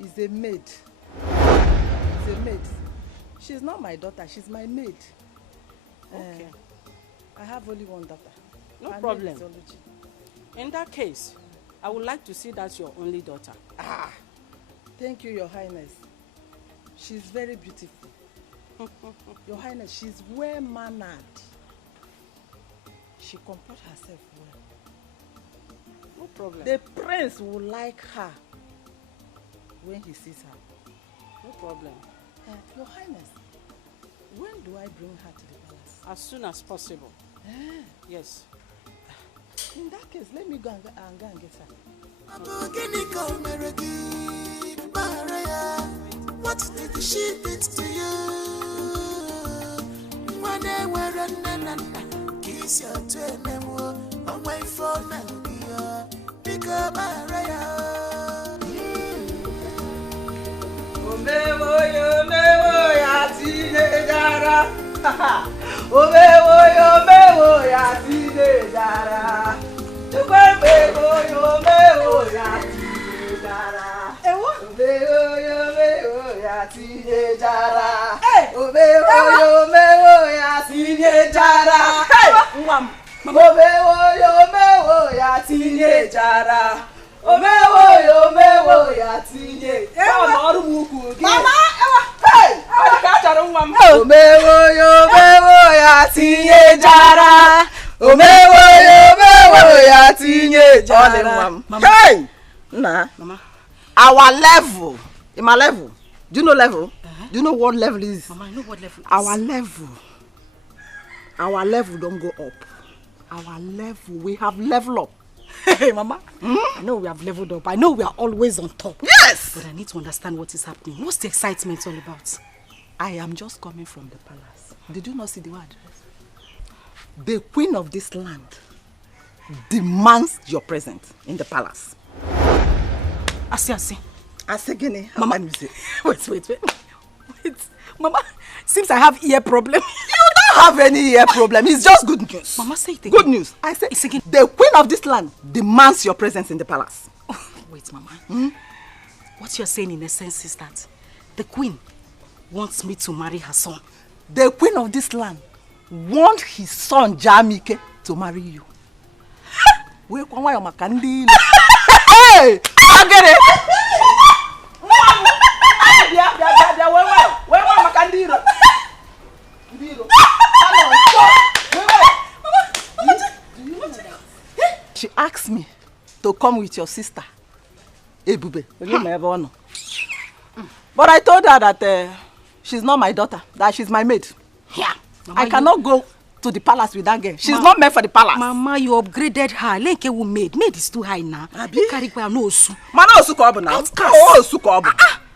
is a maid. Is a maid. She's not my daughter, she's my maid. Okay. I have only one daughter. No Her problem. name is Oluchi. In that case, I would like to see that's your only daughter. Ah, thank you, Your Highness. She's very beautiful. Your Highness, she's well-mannered. She comports herself well. No problem. The prince will like her when he sees her. No problem. Your Highness, when do I bring her to the palace? As soon as possible. Yes. In that case, let me go and get her. What did she did to you? When they were running, kiss your twin, away from Nandia, pick up Maria. Omewo ya tinejara. Omewo ya tinejara. Omewo ya tinejara. Omewo ya tinejara. Omewo ya tinejara. Mwam. Omewo ya tinejara. Omewo ya tinye. Mama, hey! Omewo ya tinye jara. Omewo ya tinye jara. Hey! Nah. Mama. Our level. In my level. Do you know level? Do you know what level is? Mama, I know what level is. Our level don't go up. Our level, we have level up. Hey, Mama. I know we have leveled up. I know we are always on top. Yes! But I need to understand what is happening. What's the excitement all about? I am just coming from the palace. Did you not see the word? The queen of this land demands your presence in the palace. I see. Asegene, Mama, wait. Mama, seems I have ear problem. You don't have any ear problem. It's just good news. Mama, say it again. Good news. I say it's again. The queen of this land demands your presence in the palace. Oh, wait, Mama. What you're saying in essence is that the queen wants me to marry her son. The queen of this land wants his son Jamike to marry you. Hey! I get it. She asked me to come with your sister, Ebube. But I told her that she's not my daughter, that she's my maid. Yeah. Mama, I cannot go to the palace with that girl. She's not meant for the palace. Mama, you upgraded her. Lenke will maid. Maid is too high now. Carry no osu. Mana osu ko obu now. Oh, osu ko obu.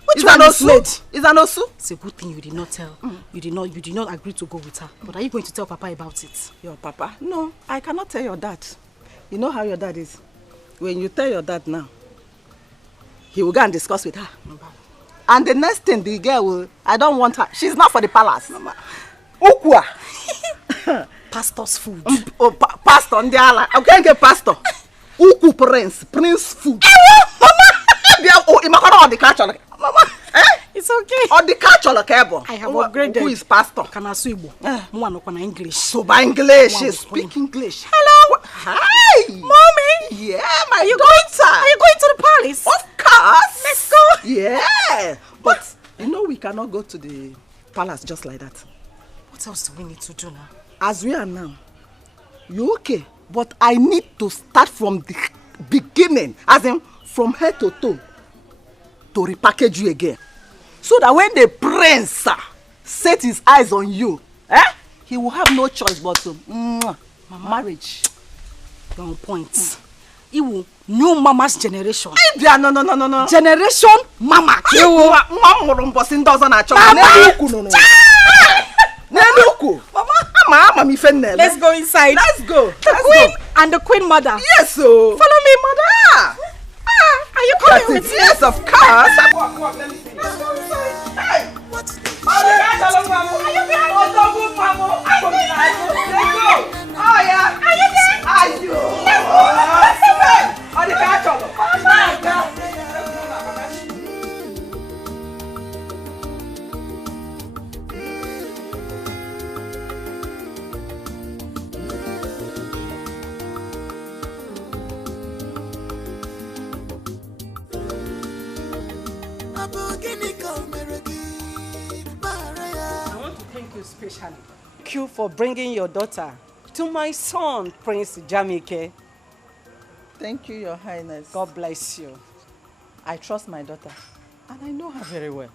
Which one is maid? Is an osu? It's a good thing you did not tell. You did not agree to go with her. But are you going to tell Papa about it? Your Papa? No, I cannot tell your dad. You know how your dad is. When you tell your dad now, he will go and discuss with her. And the next thing, the girl will, I don't want her. She's not for the palace. Mama. Ukwa. Pastor's food. Pastor, I can't get pastor. Uku prince food. Mama, it's okay. Or the culture I have upgraded. Who is pastor? Kanasuibo. English. So by English, speak English. Hello. Hi. Mommy. Yeah, my daughter. Are you going to the palace? Of course. Let's go. Yeah. But you know we cannot go to the palace just like that. What else do we need to do now? As we are now, you okay? But I need to start from the beginning, as in from head to toe, to repackage you again. So that when the prince set his eyes on you, he will have no choice but to marriage. You're on point. You will new mama's generation. No. Generation mama. Mama, let's go inside. Let's go. The queen and the queen mother. Yes, so. Follow me, mother. Are you coming with me? Yes, of course. Walk, let me see. Let's go inside. Hey. What? Are you behind? Let's go. Oh, yeah. Are you there? Are you? Let's go. On the car, thank you specially. Thank you for bringing your daughter to my son, Prince Jamike. Thank you, Your Highness. God bless you. I trust my daughter, and I know her very well.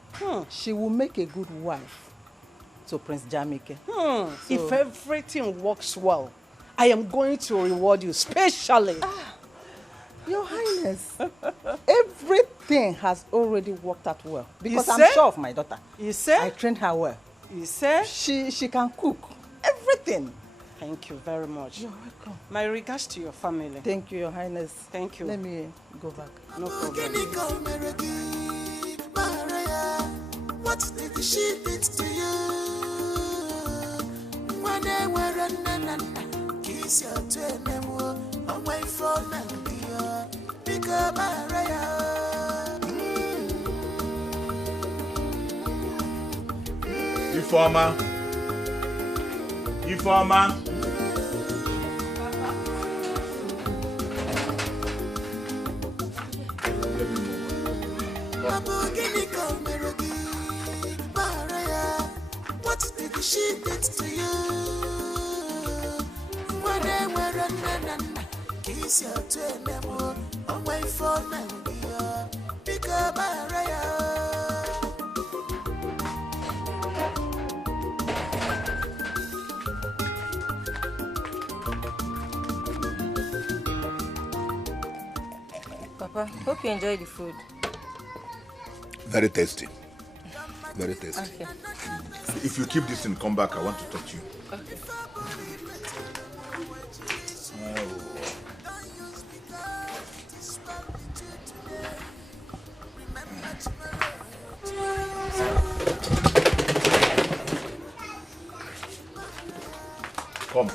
She will make a good wife to Prince Jamike. If everything works well, I am going to reward you specially. Your Highness, everything has already worked out well because I'm sure of my daughter. You say? I trained her well. You say? She can cook everything. Thank you very much. You're welcome. My regards to your family. Thank you, Your Highness. Thank you. Let me go back. No problem. What did she did to you? When they were running, kiss your twin, away from me, because Ifeoma. What did she did to you? When they were running, kiss your twin, away from me, because Papa, hope you enjoy the food. Very tasty. Very tasty. Okay. If you keep this and come back, I want to touch you. Okay.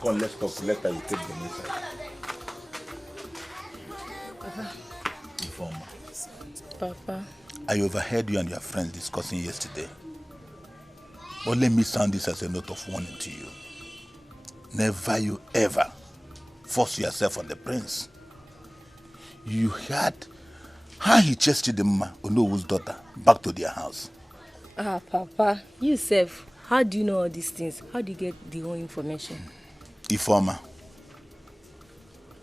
Come, let's talk. Later you take them inside. Informer. Papa. I overheard you and your friends discussing yesterday. But let me sound this as a note of warning to you. Never you ever force yourself on the prince. You heard how he chased the mama, Onowu's daughter, back to their house. Papa, you self, how do you know all these things? How do you get the whole information? Ifeoma,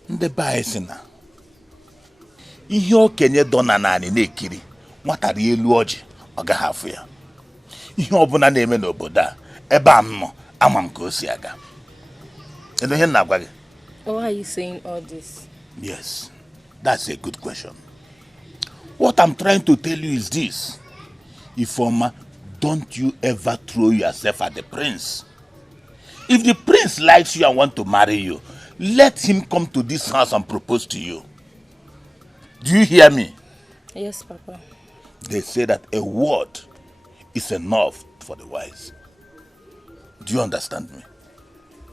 ndebe anyị sị na ihe okenye dọ na naanị na-ekiri nwata rie elu ọjị ọ gaghị afụ ya. Ihe ọbụla na-eme n'obodo a ebe a m nọ ama m ka o si aga. Kedu ihe na-agwa gị? Why are you saying all this? Yes, that's a good question. What I'm trying to tell you is this. Ifeoma, don't you ever throw yourself at the prince. If the prince likes you and wants to marry you, let him come to this house and propose to you. Do you hear me? Yes, Papa. They say that a word is enough for the wise. Do you understand me?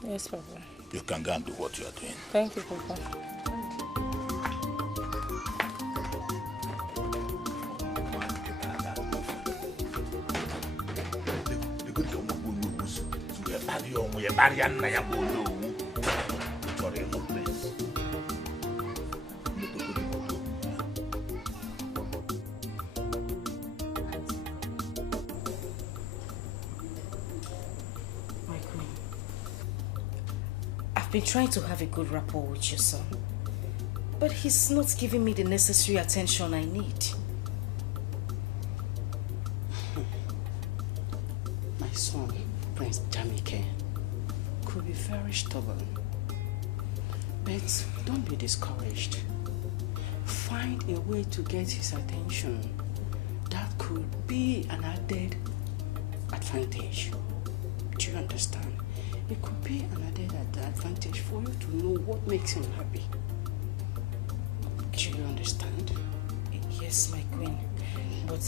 Yes, Papa. You can go and do what you are doing. Thank you, Papa. I've been trying to have a good rapport with your son, but he's not giving me the necessary attention I need. My son, Prince Jamike, could be very stubborn. But don't be discouraged. Find a way to get his attention. That could be an added advantage. Do you understand? It could be an added advantage for you to know what makes him happy. Do you understand? Yes, my queen. But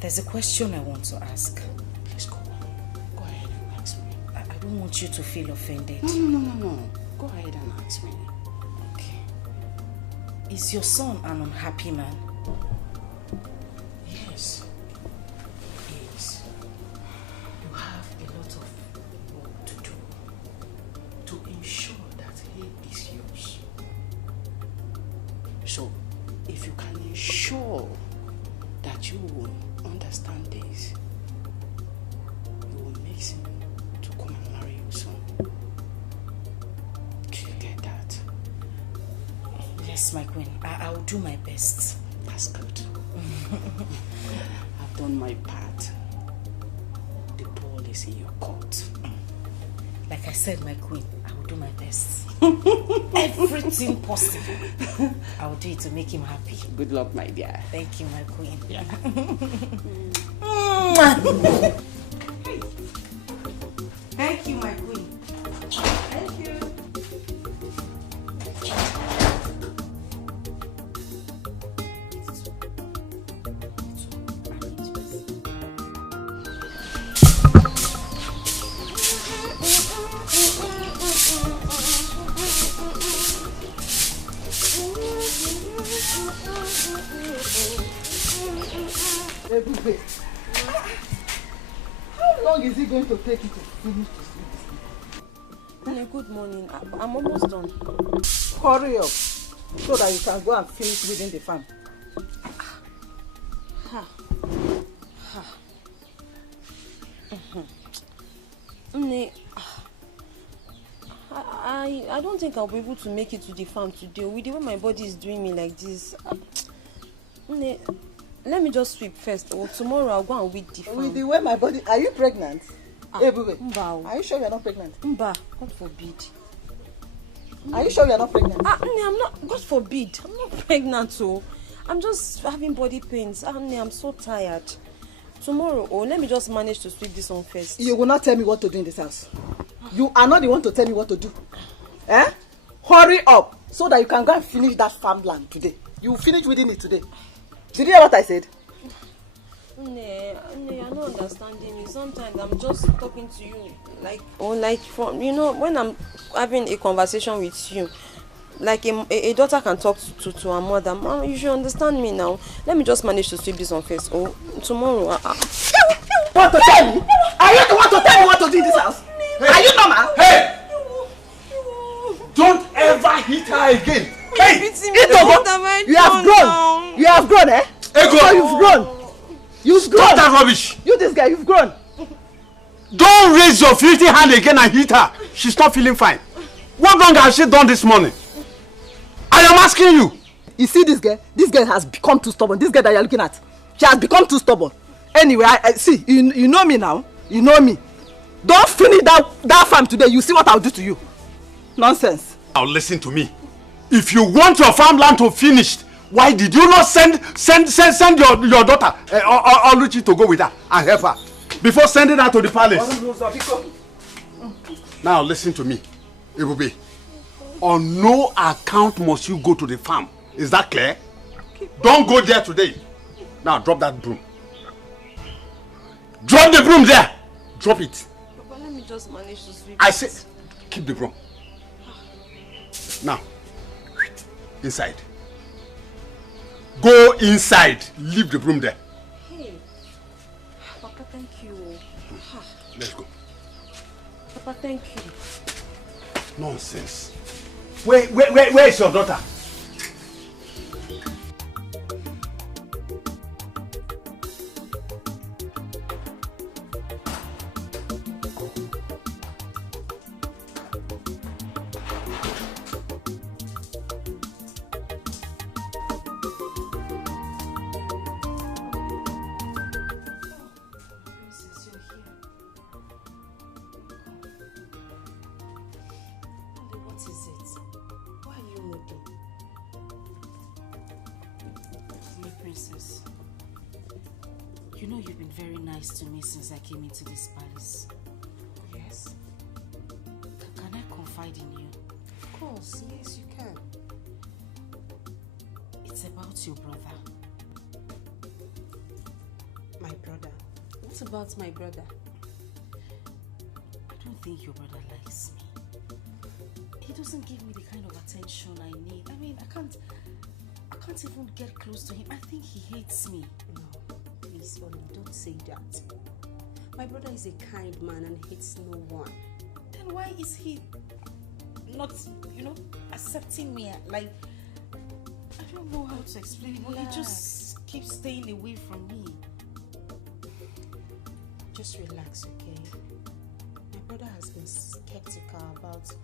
there's a question I want to ask. Please go on. Go ahead and ask me. I don't want you to feel offended. No. Go ahead and ask me. Okay. Is your son an unhappy man? Yes. Yes. You have a lot of work to do to ensure that he is yours. So, if you can ensure that you will understand this, Yes, my queen. I'll do my best. That's good. I've done my part. The ball is in your court. Like I said, my queen, I will do my best. Everything possible. I will do it to make him happy. Good luck, my dear. Thank you, my queen. Yeah. Thank you, my queen. Thank you. Ebube, how long is it going to take you to finish this sleep? Good morning. I'm almost done. Hurry up so that you can go and finish within the farm. I don't think I'll be able to make it to the farm today. With the way my body is doing me like this. Let me just sweep first. Or tomorrow I'll go and weed the farm. With the way my body... Are you pregnant? Ebube, are you sure you're not pregnant? Mba, God forbid. Are you sure you're not pregnant? I'm not. God forbid. I'm not pregnant, so I'm just having body pains. I'm so tired. Tomorrow, let me just manage to sweep this one first. You will not tell me what to do in this house. You are not the one to tell me what to do. Eh? Hurry up so that you can go and finish that farmland today. You will finish within it today. Did you hear what I said? You're not understanding me. Sometimes I'm just talking to you from when I'm having a conversation with you, like a daughter can talk to her mother. Mom, you should understand me now. Let me just manage to sweep this on first. Tomorrow. Want to tell me? Are you the one to tell me what to do in this house? Hey. Are you normal? Hey! Don't ever hit her again. Hey! You have grown. You have grown, eh? Ego! So you've grown. You've grown. Stop that rubbish. You, this guy, you've grown. Don't raise your filthy hand again and hit her. She's not feeling fine. What wrong has she done this morning? I am asking you. You see this girl? This girl has become too stubborn. This girl that you're looking at, she has become too stubborn. Anyway, I see. You know me now. You know me. Don't finish that farm today. You see what I'll do to you. Nonsense. Now listen to me. If you want your farmland to finish, why did you not send your daughter Oluchi to go with her and help her before sending her to the palace? Now listen to me, Ebube. On no account must you go to the farm. Is that clear? Don't go there today. Now drop that broom. Drop the broom there. Drop it. Papa, let me just manage to sweep. I said, keep the broom. Now, inside. Go inside. Leave the broom there. Hey, Papa, thank you. Let's go. Papa, thank you. Nonsense. Where is your daughter? You know you've been very nice to me since I came into this palace. Yes? Can I confide in you? Of course, yes you can. It's about your brother. My brother? What about my brother? I don't think your brother likes me. He doesn't give me the kind of attention I need. I mean, I can't even get close to him. I think he hates me. No, please, Oli, don't say that. My brother is a kind man and hates no one. Then why is he not, accepting me? Like, I don't know how to explain it, but he just keeps staying away from me. Just relax, okay? My brother has been skeptical about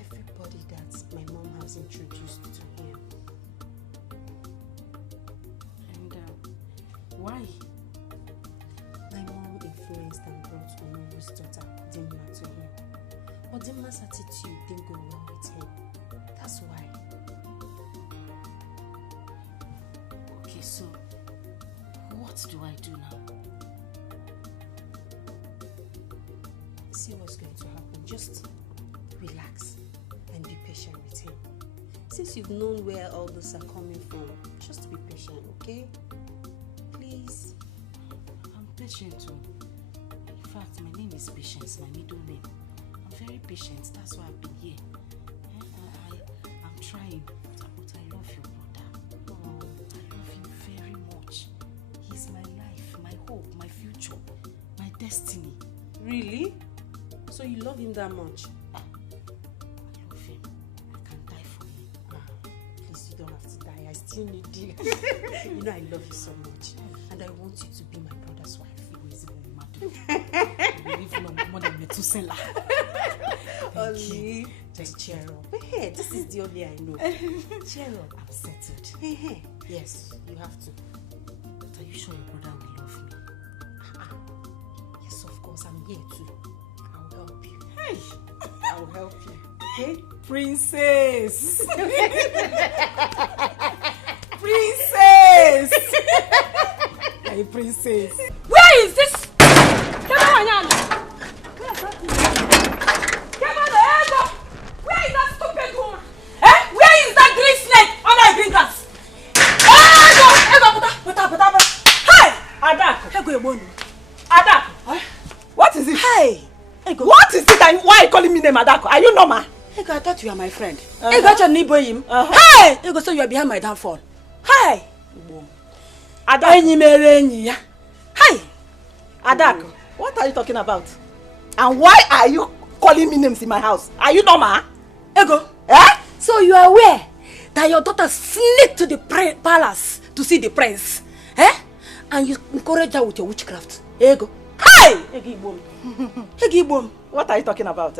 everybody that my mom has introduced to him. Why? My mom influenced and brought Onoru's daughter, Dimma, to him. But Dimma's attitude didn't go well with him. That's why. Okay, so what do I do now? See what's going to happen. Just relax and be patient with him. Since you've known where all this are coming from, just be patient, okay? Please. I'm patient too. In fact, my name is Patience, my middle name. I'm very patient, that's why I've been here. I'm trying, but I love your brother. Oh, I love him very much. He's my life, my hope, my future, my destiny. Really? So you love him that much? I love him. I can die for him. Please, you don't have to die. I still need you. You know I love you so much. And I want you to be my brother's wife. You live more than Methuselah. Only just cheer up. Hey, this is the only I know. Cheer up. I'm settled. Yes, you have to. But are you sure your brother will love me? Yes, of course. I'm here too. I'll help you. Hey, I'll help you. Okay? Princess! Princess! Hey, princess. Where is this? Where is that stupid woman? Eh? Where is that green snake on my green grass? Hey! Adako! What is it? Hey! What is it and why are you calling me name Adako? Are you normal? Ego, I thought you were my friend. Ego, I need him. Hey! Ego, so you are behind my downfall. Hey! Adako! Hey! Adako, what are you talking about? And why are you calling me names in my house? Are you normal? Ego, so you are aware that your daughter sneaked to the palace to see the prince? And you encourage her with your witchcraft? Ego. Hey! What are you talking about,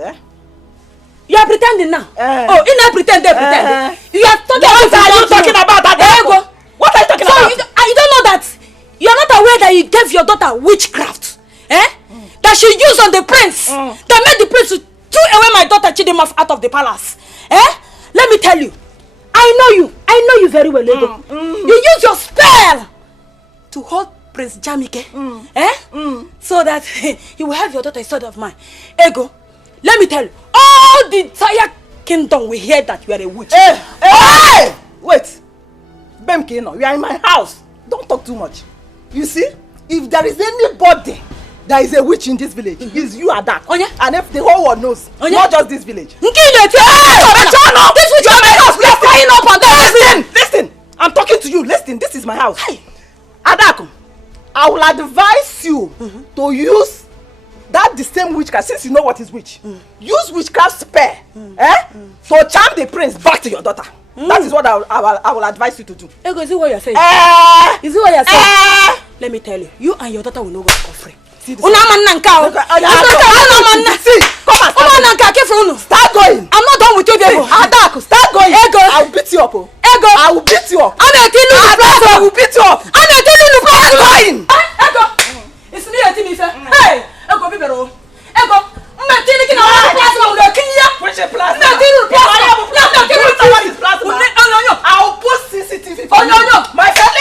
You are pretending now. Oh, you not pretend, they pretend. You are talking what are you talking about? Ego. What are you talking about? You don't know that you are not aware that you gave your daughter witchcraft, that she used on the prince, that made the prince to throw away my daughter Chidima out of the palace. Let me tell you, I know you very well, Ego. You use your spell to hold Prince Jamike, so that you will have your daughter instead of mine. Ego, let me tell you, all the entire kingdom will hear that you are a witch. Hey! Wait. Bemkino, you are in my house. Don't talk too much. You see, if there is anybody that is a witch in this village, it's you, Adak. And if the whole world knows, not just this village. This witch is my house. We are flying up and down. Listen. I'm talking to you. Listen, this is my house. Adak, I will advise you to use that the same witchcraft, since you know what is witch. Use witchcraft spell, to charm the prince back to your daughter. That is what I will advise you to do. Ego, is it what you're saying? Is it what you're saying? Let me tell you, you and your daughter will not go for free. See, come on, start going. I'm not done with you, Ego. Adak, start going. Ego, I will beat you up. Ego, I will beat you up. I will beat you up. Start going. Ego, it's me and Timmy. Hey, Ego, be better. Ego, I will put CCTV for you. My friend,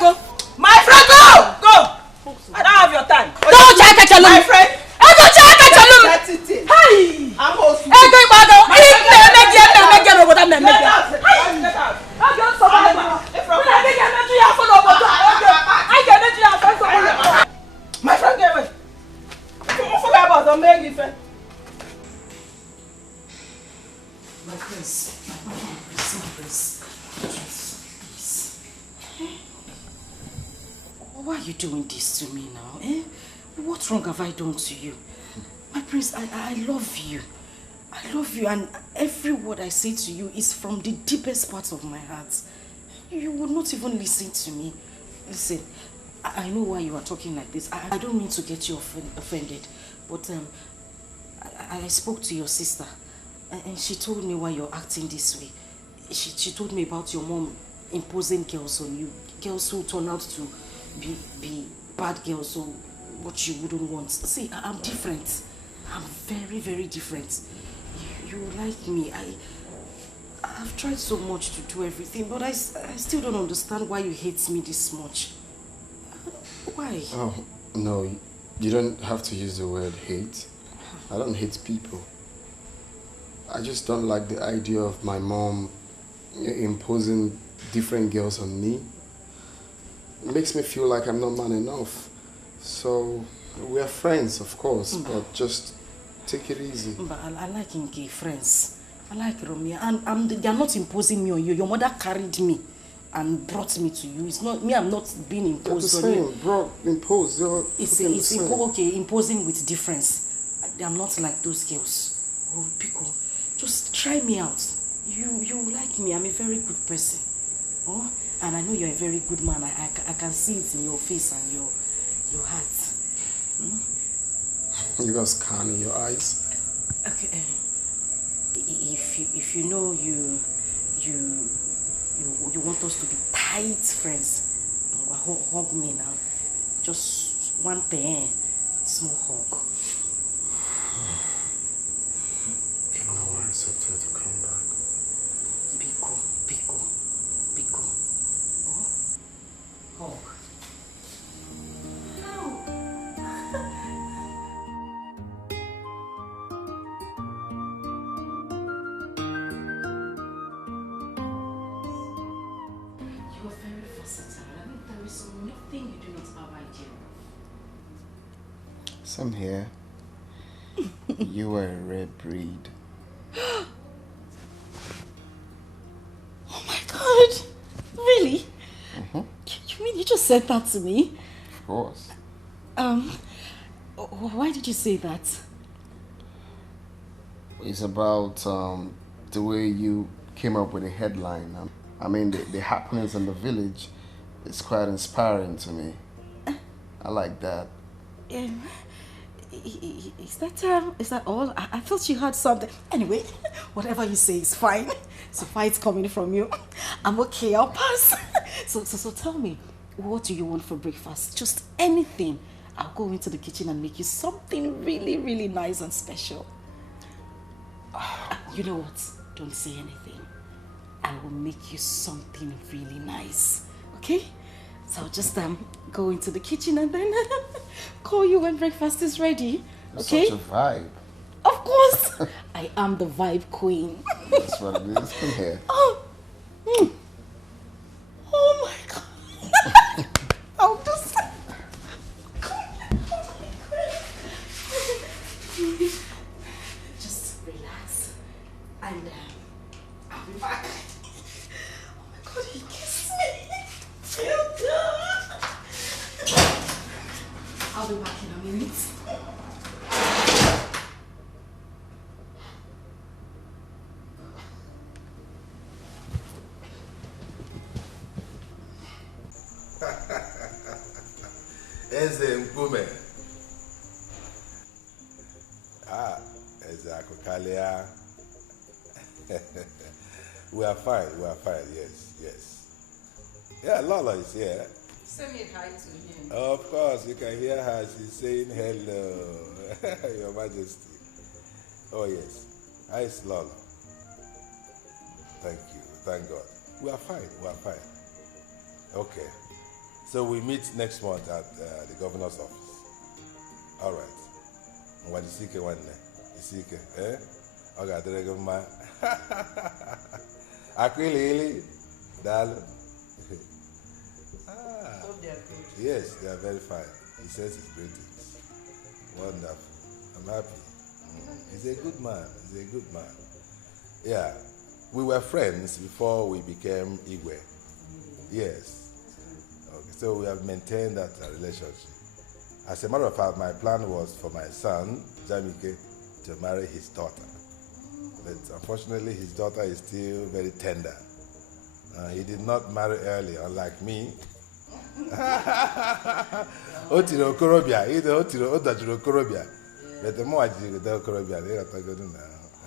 go. My friend, go. I don't have your time. Don't check it, my friend. Hey, I'm hosting. My friend, get away. My prince. Why are you doing this to me now? What wrong have I done to you? My prince, I love you. I love you, and every word I say to you is from the deepest part of my heart. You will not even listen to me. Listen, I know why you are talking like this. I don't mean to get you offended, but I spoke to your sister, and she told me why you're acting this way. she told me about your mom imposing girls on you. Girls who turn out to be bad girls or what you wouldn't want. See, I'm different. I'm very, very different. You like me. I've tried so much to do everything, but I still don't understand why you hate me this much. Why? Oh, no, you don't have to use the word hate. I don't hate people. I just don't like the idea of my mom imposing different girls on me. It makes me feel like I'm not man enough. So, we are friends, of course, but just take it easy. But I like gay friends. I like Romeo, and they are not imposing me on you. Your mother carried me and brought me to you. It's not me. I'm not being imposed on you. Imposed. It's okay. Imposing with difference. I'm not like those girls. Oh, Pico, just try me out. You like me. I'm a very good person. Oh, and I know you're a very good man. I can see it in your face and your heart. You got scan in your eyes. Okay. If you know you want us to be tight friends, hug me now. Just one pen, small hug. No, I accept her to come back. Biko. Oh, hug. Some here. You are a rare breed. Oh my God! Really? You mean you just said that to me? Of course. Why did you say that? It's about the way you came up with a headline. I mean, the happenings in the village is quite inspiring to me. I like that. Is that all? I thought you had something. Anyway, whatever you say is fine. So far it's coming from you. I'm okay, I'll pass. So tell me, what do you want for breakfast? Just anything. I'll go into the kitchen and make you something really, really nice and special. You know what? Don't say anything. I will make you something really nice. Okay? So I'll just go into the kitchen and then call you when breakfast is ready. Okay? Such a vibe. Of course. I am the vibe queen. That's what it is. Come here. Oh my God. I'll just... Just relax. And I'll be back. Oh my God, he kissed me. Feel good. I'll be back in a minute. Eze Mkume. Eze Akokalia. We are fine, yes. Yeah, Lola is here. Send me hi to him. Of course, you can hear her. She's saying hello, Your Majesty. Oh, yes. Hi, it's Lola. Thank you. Thank God. We are fine. Okay. So we meet next month at the governor's office. All right. What is it? Isike, eh? Okay, there you go, Akwili, Dalo. Hope they are good. Yes, they are very fine. He says his greetings. Wonderful. I'm happy. He's a good man. Yeah. We were friends before we became Igwe. Yes. Okay, so we have maintained that relationship. As a matter of fact, my plan was for my son, Jamike, to marry his daughter. But unfortunately, his daughter is still very tender. He did not marry early, unlike me. Otiro Korobia, either Otiro Okorobia. But the more I do the Okorobia, they are talking now.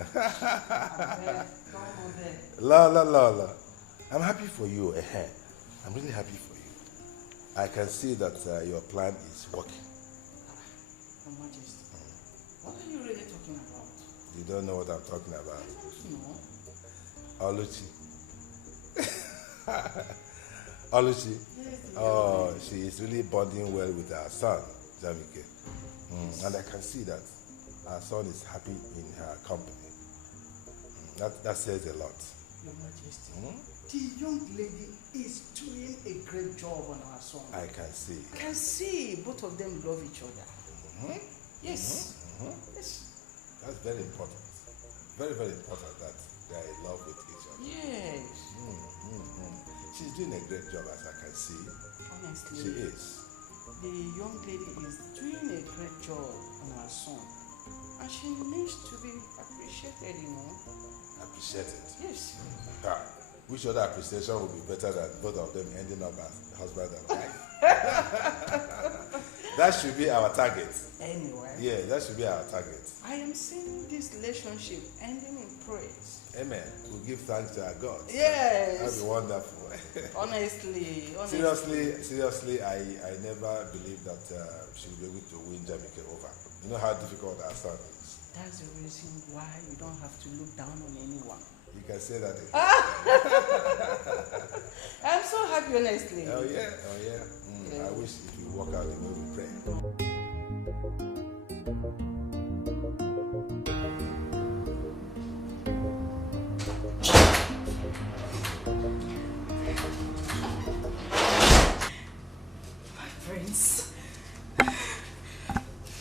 La, la, la, la. I'm happy for you. I'm really happy for you. I can see that your plan is working. Your Majesty, what are you really talking about? You don't know what I'm talking about. No. Oluchi. Oluchi. Oh, she is really bonding well with her son, Jamike. And I can see that our son is happy in her company. That says a lot. Your Majesty, the young lady is doing a great job on our son. I can see. I can see both of them love each other. Yes. Yes. That's very important. Very, very important that they are in love with each other. Yes. She's doing a great job, as I can see. Honestly. She is. The young lady is doing a great job on her son. And she needs to be appreciated, you know. Appreciated? Yes. Which other appreciation would be better than both of them ending up as husband and wife? That should be our target. Anyway. Yeah, that should be our target. I am seeing this relationship ending in praise. Amen. We'll give thanks to our God. Yes. That'd be wonderful. Honestly. Seriously, I never believed that she would be able to win Jamike over. You know how difficult our son is. That's the reason why you don't have to look down on anyone. You can say that again. I'm so happy, honestly. Oh yeah. I wish if you walk out the way we pray. My friends,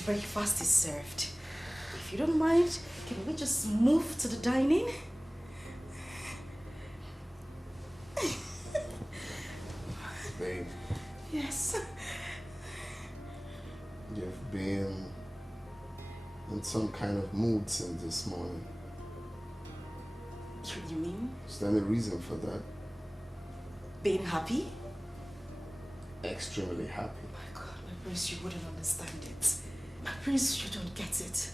breakfast is served. If you don't mind, can we just move to the dining? Babe. Yes. You've been in some kind of mood since this morning. What do you mean? Is there any reason for that? Being happy? Extremely happy. My God, my prince, you wouldn't understand it. My prince, you don't get it.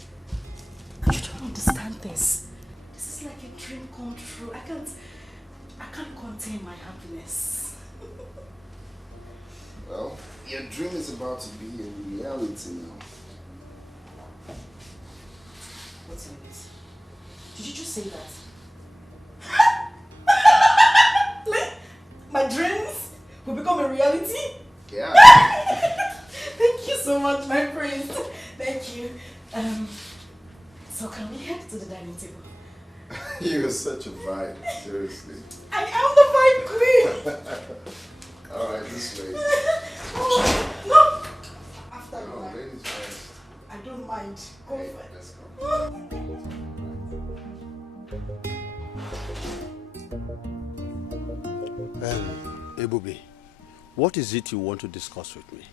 You don't understand this. This is like a dream come true. I can't contain my happiness. Well, your dream is about to be a reality now. What's in this? Did you just say that? My dreams will become a reality? Yeah. Thank you so much, my prince. Thank you. So can we head to the dining table? You're such a vibe, seriously. I am the vibe queen. Alright, this way. Oh, no. After No, that. ladies first. I don't mind. Go for it. Let's go. Ebubi, what is it you want to discuss with me?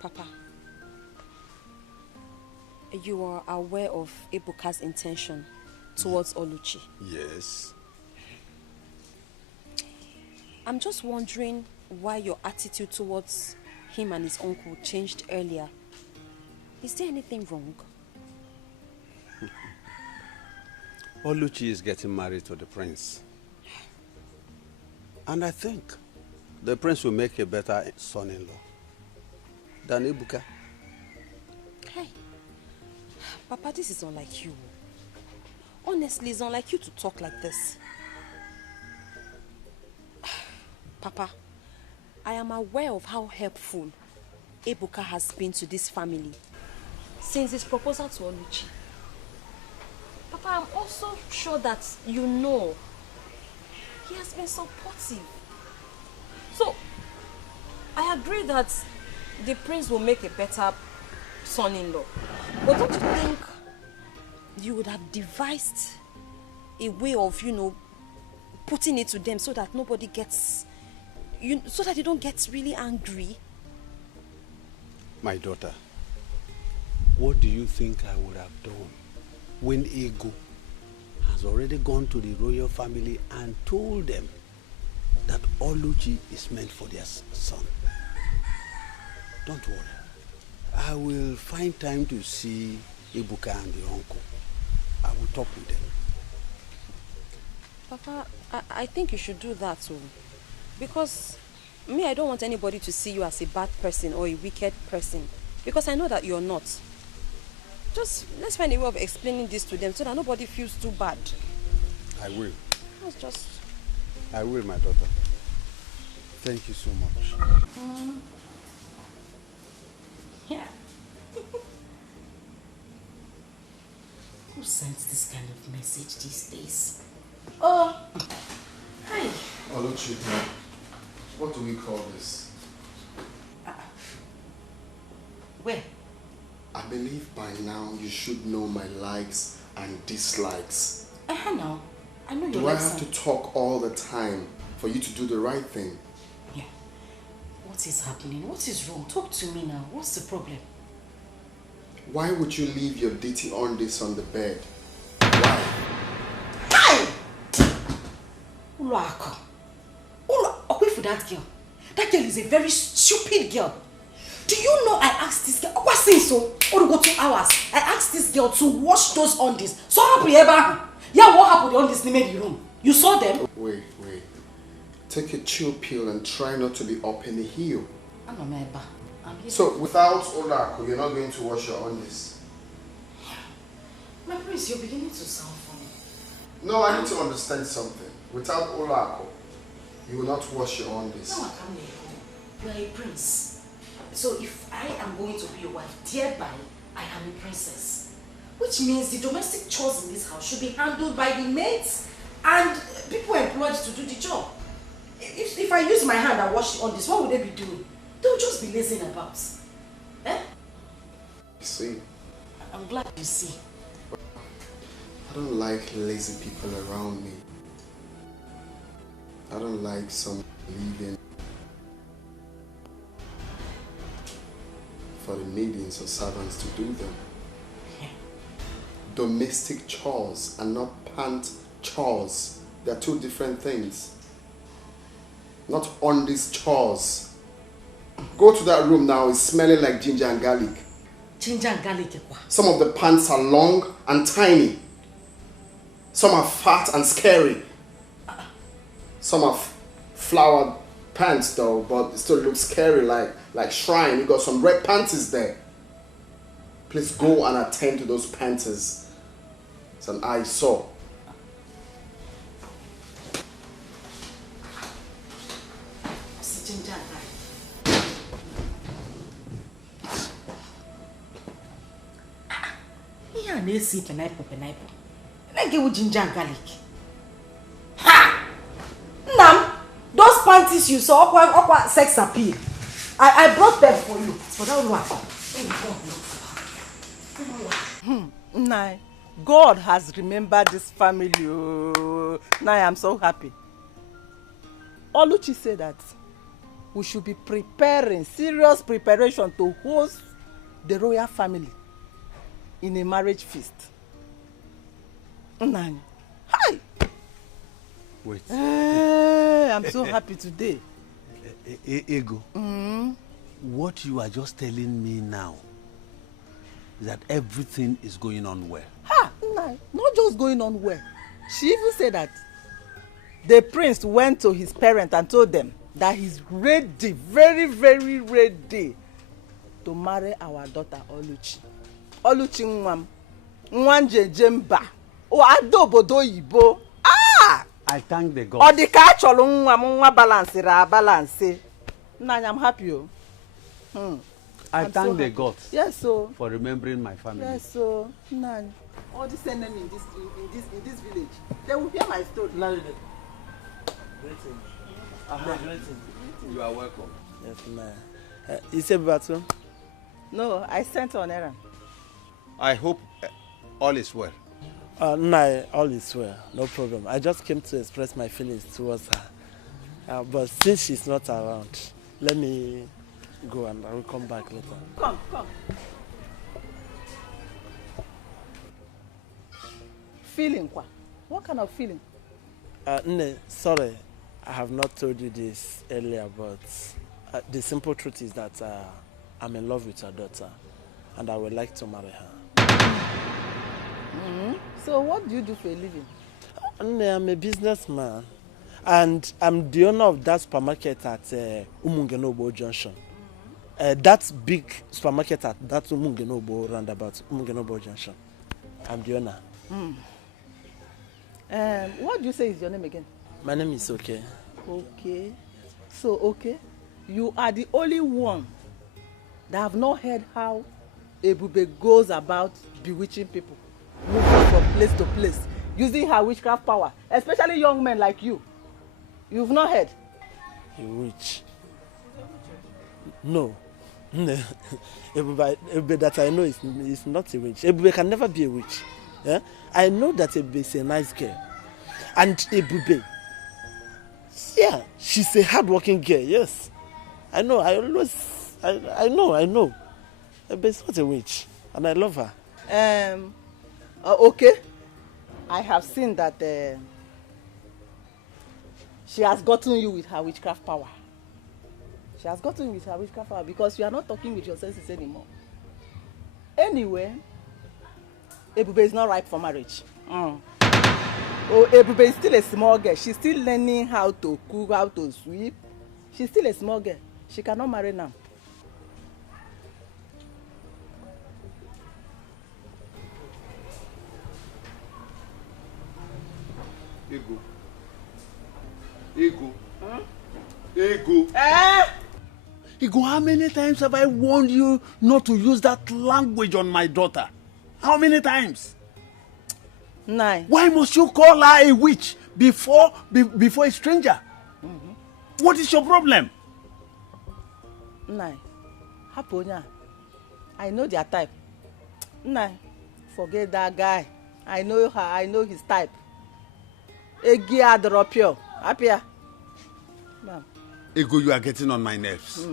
Papa, you are aware of Ebuka's intention towards Oluchi. Yes. I'm just wondering why your attitude towards him and his uncle changed earlier. Is there anything wrong? Oluchi is getting married to the prince. And I think the prince will make a better son-in-law than Ebuka. Hey, Papa, this is unlike you. Honestly, it's unlike you to talk like this. Papa, I am aware of how helpful Ebuka has been to this family since his proposal to Oluchi. Papa, I'm also sure that you know he has been supportive. So, I agree that the prince will make a better son-in-law. But don't you think you would have devised a way of, putting it to them so that nobody gets, so that they don't get really angry? My daughter, what do you think I would have done when Ego has already gone to the royal family and told them that Oluchi is meant for their son? Don't worry. I will find time to see Ibuka and the uncle. I will talk with them. Papa, I think you should do that too. Because me, I don't want anybody to see you as a bad person or a wicked person. Because I know that you're not. Just let's find a way of explaining this to them so that nobody feels too bad. I will. That's just... I will, my daughter. Thank you so much. Yeah. Who sends this kind of message these days? Oh, hi. Oluchi, what do we call this? Where? I believe by now you should know my likes and dislikes. No. I know you Do like I have to talk all the time for you to do the right thing? Yeah. What is happening? What is wrong? Talk to me now. What's the problem? Why would you leave your dirty undies on the bed? Uluako. Away for that girl. That girl is a very stupid girl. Do you know I asked this girl, what since so? Or go 2 hours. I asked this girl to wash those undies. So happy ever. Yeah, what happened on this in the room? You saw them? Wait. Take a chill pill and try not to be up in the heel. So without Olako, you're not going to wash your undies? My prince, you're beginning to sound funny. No, I need to understand something. Without Olako, you will not wash your undies. No, I can't let go. You are a prince. So if I am going to be your wife, thereby I am a princess. Which means the domestic chores in this house should be handled by the maids and people employed to do the job. If I use my hand and wash the undies, what would they be doing? They'll just be lazing about. Eh? You see? I'm glad you see. I don't like lazy people around me. I don't like some leaving for the maidens or servants to do them. Yeah. Domestic chores and not pant chores. They're two different things. Not on these chores. Go to that room now, it's smelling like ginger and garlic. Ginger and garlic? Some of the pants are long and tiny. Some are fat and scary. Some are flowered pants though, but it still looks scary like shrine. You got some red panties there. Please go and attend to those panties. It's an eyesore. Ginger and garlic. Yeah, they see pineapple. Like it with ginger and garlic. Ha! Nam, those panties you saw, aqua sex appeal. I brought them for you. For that one. Nah, God has remembered this family. Oh. Nah, I'm so happy. Oluchi said that we should be preparing, serious preparation to host the royal family in a marriage feast. Nah. Hi! Wait. I'm so happy today. Ego, what you are just telling me now is that everything is going on well. Ha! Nah, not just going on well. She even said that the prince went to his parents and told them that he's ready, very, very ready to marry our daughter Oluchi. Oluchi Nwam. Nwanje Jemba. O adobodo Igbo. Ah! I thank the God. Odika cholo nwa balance ra balance. Nanya, I'm happy. I thank the God. Yes, so for remembering my family. Yes, so Nanya. All this enemy in this village, they will hear my story. You are welcome. Yes, ma'am. You said Batu? No, I sent on errand. I hope all is well. No, all is well. No problem. I just came to express my feelings towards her. But since she's not around, let me go and I will come back later. Come. Feeling what? What kind of feeling? Sorry, I have not told you this earlier, but the simple truth is that I'm in love with her daughter, and I would like to marry her. So what do you do for a living? I'm a businessman, and I'm the owner of that supermarket at Umungenobo Junction. That big supermarket at that Umungenobo roundabout, Umungenobo Junction. I'm the owner. What do you say is your name again? My name is Okay. Okay. So, okay, you are the only one that have not heard how Ebube goes about bewitching people, moving from place to place, using her witchcraft power, especially young men like you. You've not heard? A witch? No. Ebube that I know is not a witch. Ebube can never be a witch. Yeah? I know that Ebube is a nice girl. And Ebube, yeah, she's a hard-working girl, yes. I know, I know. Ebube is not a witch, and I love her. Okay. I have seen that she has gotten you with her witchcraft power. She has gotten you with her witchcraft power because you are not talking with your senses anymore. Anyway, Ebube is not ripe for marriage. Oh, Ebube is still a small girl. She's still learning how to cook, how to sweep. She's still a small girl. She cannot marry now. Ego. Ego, how many times have I warned you not to use that language on my daughter? How many times? 9. Why must you call her a witch before a stranger? What is your problem? 9. Haponya. I know their type. 9. Forget that guy. I know her. I know his type. Egia Dropio. Apia. Ego, you are getting on my nerves.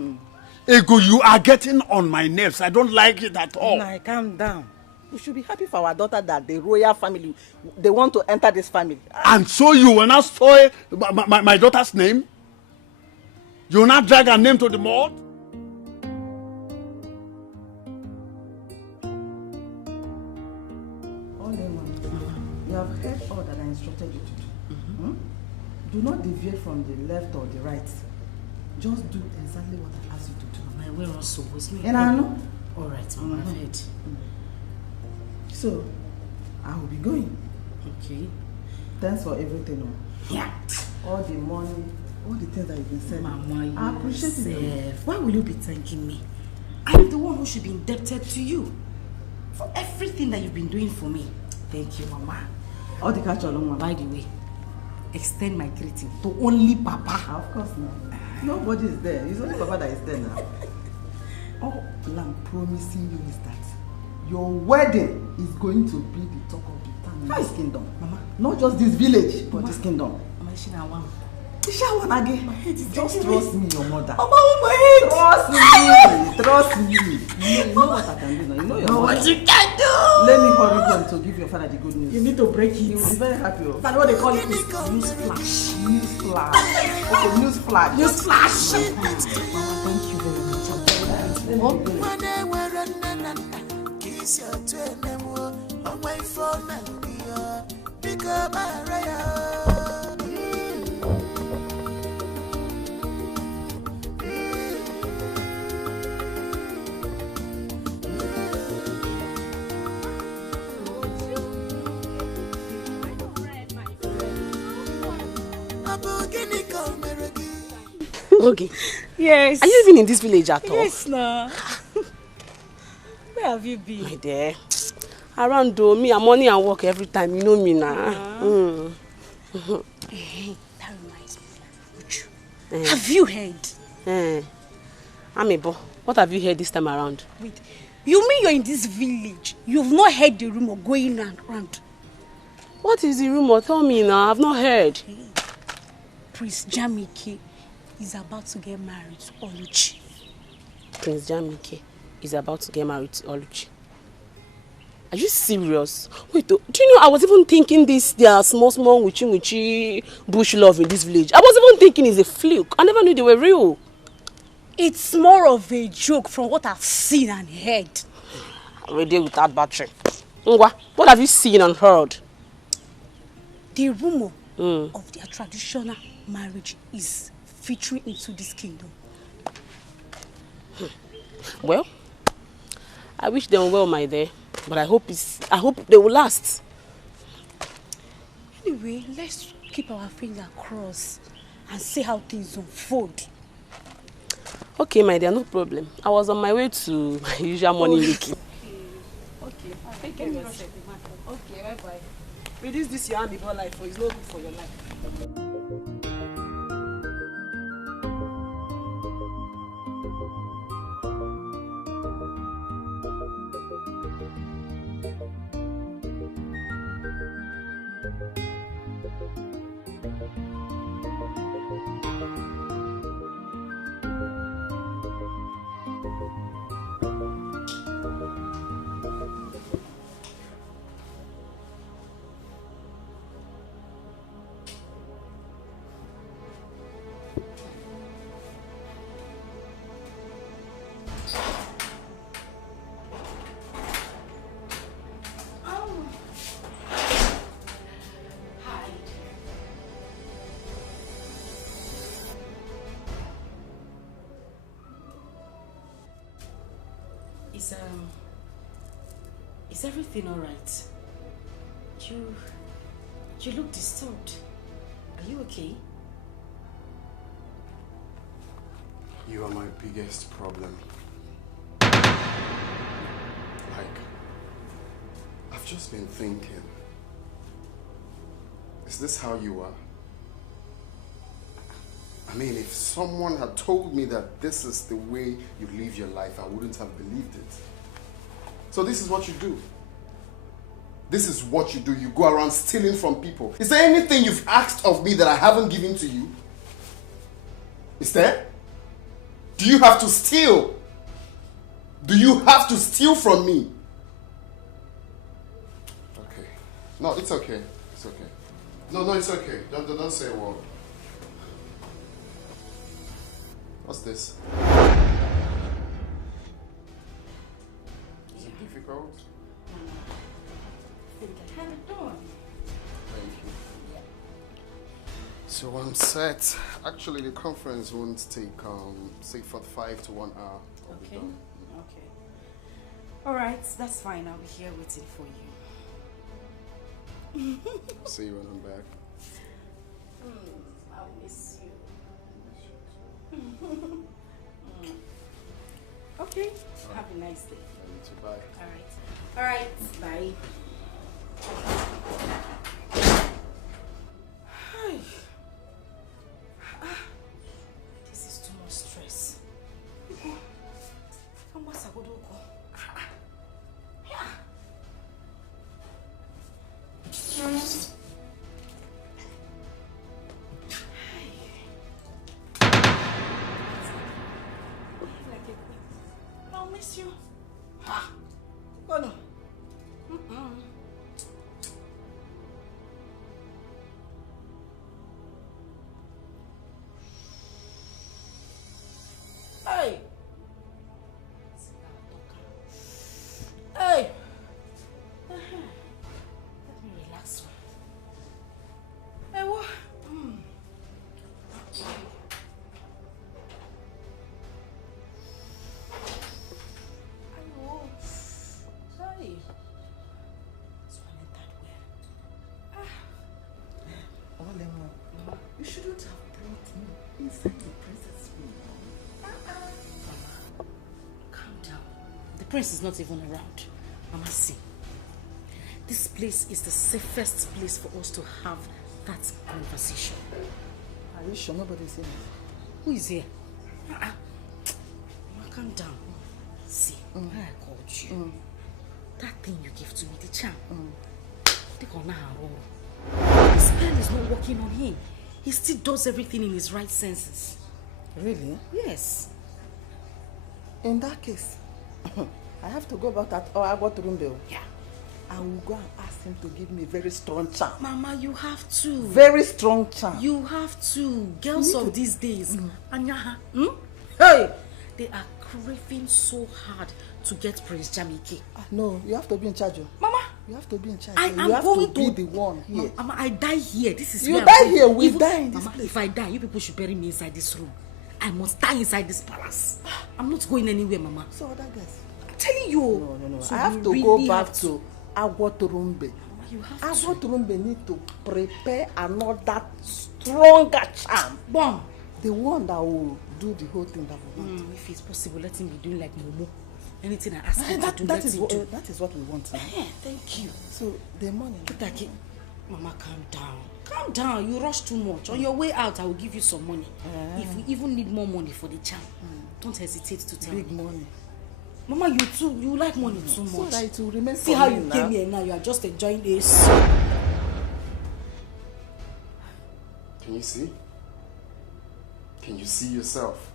Ego, you are getting on my nerves. I don't like it at all. Nah, calm down. We should be happy for our daughter that the royal family, they want to enter this family. And so you will not spoil my daughter's name? You will not drag her name to the mud? You have heard all that I instructed you to do. Do not deviate from the left or the right. Just do exactly what I asked you to do. My way also was me. And I know. All right, Mama, I've heard. So, I will be going. Okay. Thanks for everything. Yeah. All the money, all the things that you've been saying. Mama, I appreciate it. Why will you be thanking me? I'm the one who should be indebted to you for everything that you've been doing for me. Thank you, Mama. All the catch along. By the way, extend my greeting to only Papa. Of course not. Nobody is there. It's only Papa that is there now. All I'm promising you is that your wedding is going to be the talk of the town in this kingdom. Mama. Not just this village, but this kingdom. Mama, she now one. Just trust me, your mother. Mama, my head. Trust me. You know what I can do now. You know your mother. What you can do. Let me hurry home to give your father the good news. You need to break it. He will be very happy. That's what they call it. News flash. News flash. Okay, news flash. News flash. Thank you very much. Okay. Yes. Are you even in this village at all? Yes, no. Where have you been? My dear. Around though, me and money and work every time. You know me now. That reminds me. Have you heard? Amebo, what have you heard this time around? Wait, you mean you're in this village? You've not heard the rumor going around? What is the rumor? Tell me now. I've not heard. Prince Jamike is about to get married to Oluchi. Prince Jamike is about to get married to Oluchi. Are you serious? Wait, do you know I was even thinking their small witchy bush love in this village. I was even thinking it's a fluke. I never knew they were real. It's more of a joke from what I've seen and heard. We're there without battery. Ngwa, what have you seen and heard? The rumor of their traditional marriage is filtering into this kingdom. Well, I wish them well, my dear, but I hope they will last. Anyway, let's keep our finger crossed and see how things unfold. Okay, my dear, no problem. I was on my way to my usual morning making. Okay, thank you. Okay, bye-bye. Reduce this your hand before life, for it's not good for your life. Is everything all right? You look disturbed. Are you okay? You are my biggest problem. Like, I've just been thinking, is this how you are? I mean, if someone had told me that this is the way you live your life, I wouldn't have believed it. So this is what you do. This is what you do. You go around stealing from people. Is there anything you've asked of me that I haven't given to you? Is there? Do you have to steal? Do you have to steal from me? Okay. No, it's okay. It's okay. No, it's okay. Don't say a word. What's this? Is it difficult? Thank you. So I'm set. Actually, the conference won't take say 45 to 1 hour. I'll be done. Okay. All right, that's fine. I'll be here waiting for you. See you when I'm back. I'll miss you. Okay. Have a nice day. You too. Bye. All right. Bye. This is too much stress. I'll miss you. Oh no. Hey. Hey. Let me relax. Hey, what? Hey. You shouldn't have brought me inside the princess room. Calm down. The prince is not even around. Mama, see. This place is the safest place for us to have that conversation. Are you sure nobody's here? Who is here? Mama, calm down. See, when I called you, that thing you gave to me, the charm, the spell is not working on him. He still does everything in his right senses. Really? Yes. In that case, I have to go back that I got room bill. Yeah. I will go and ask him to give me a very strong charm. Mama, you have to. Very strong charm. You have to. Girls of these days. Hey! They are craving so hard to get Prince Jamike. No, you have to be in charge. Mama! You have to be in charge. I you am have going to be the one here. Mama, I die here. This is You where die I'm going. here, we Even, die in this Mama, place. If I die, you people should bury me inside this room. I must die inside this palace. I'm not going anywhere, Mama. So other guys. I'm telling you. No. So I have you to really go back have to Agwaturumbe. You have Agwaturumbe need to prepare another stronger charm. Bomb. The one that will do the whole thing that we want. If it's possible, let him be doing like Momo. Anything I ask him to do, that let is him what do. that is what we want now. Thank you. So the money. Kitaki, Mama, calm down. Calm down. You rush too much. On your way out, I will give you some money. If we even need more money for the charm, don't hesitate to tell me. Big money. Mama, you too. You like money too So much. that it will remain See for how me you now. came here now. You are just enjoying this. Can you see? Can you see yourself?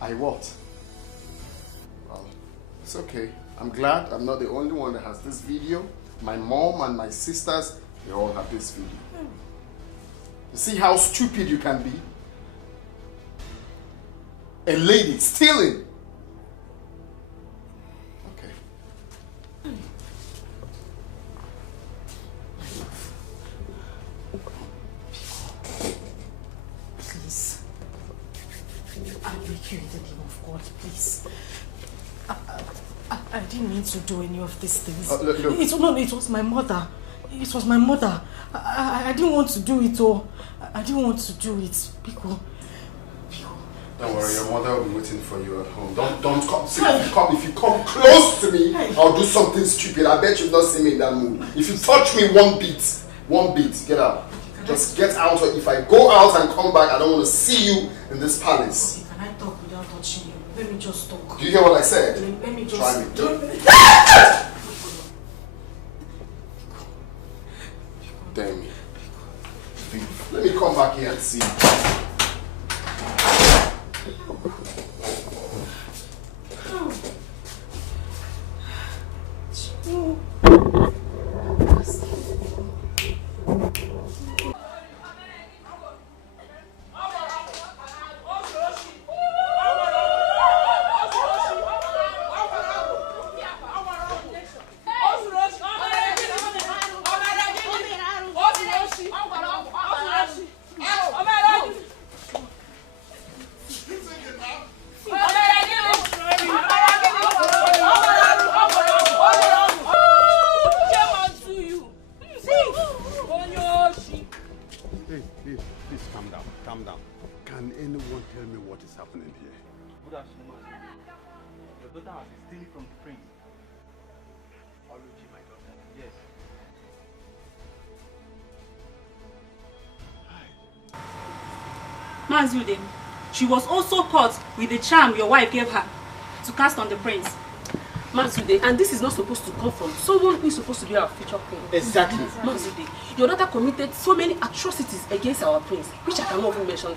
I what? Well, it's okay. I'm glad I'm not the only one that has this video. My mom and my sisters, they all have this video. You see how stupid you can be? A lady stealing. Okay. Please. I beg you in the name of God, please. I didn't mean to do any of these things. Look. It was my mother. It was my mother. I didn't want to do it, oh. I didn't want to do it. Pico. Don't worry, your mother will be waiting for you at home. Don't come. See, if you come close to me, I'll do something stupid. I bet you've not seen me in that mood. If you touch me one beat, get out. Just get out. Or if I go out and come back, I don't want to see you in this palace. Can I talk without touching you? Let me just talk. Do you hear what I said? Let me just... Try me. Damn me. Let me come back here and see. Calm down. Can anyone tell me what is happening here? Good afternoon. Your daughter has been stealing from the prince. Oluchi, my daughter. Yes. Mazude, she was also caught with the charm your wife gave her to cast on the prince. Mazude, and this is not supposed to come from someone who is supposed to be our future queen. Exactly. Mazude, your daughter committed so many atrocities against our prince, which I cannot even mention here.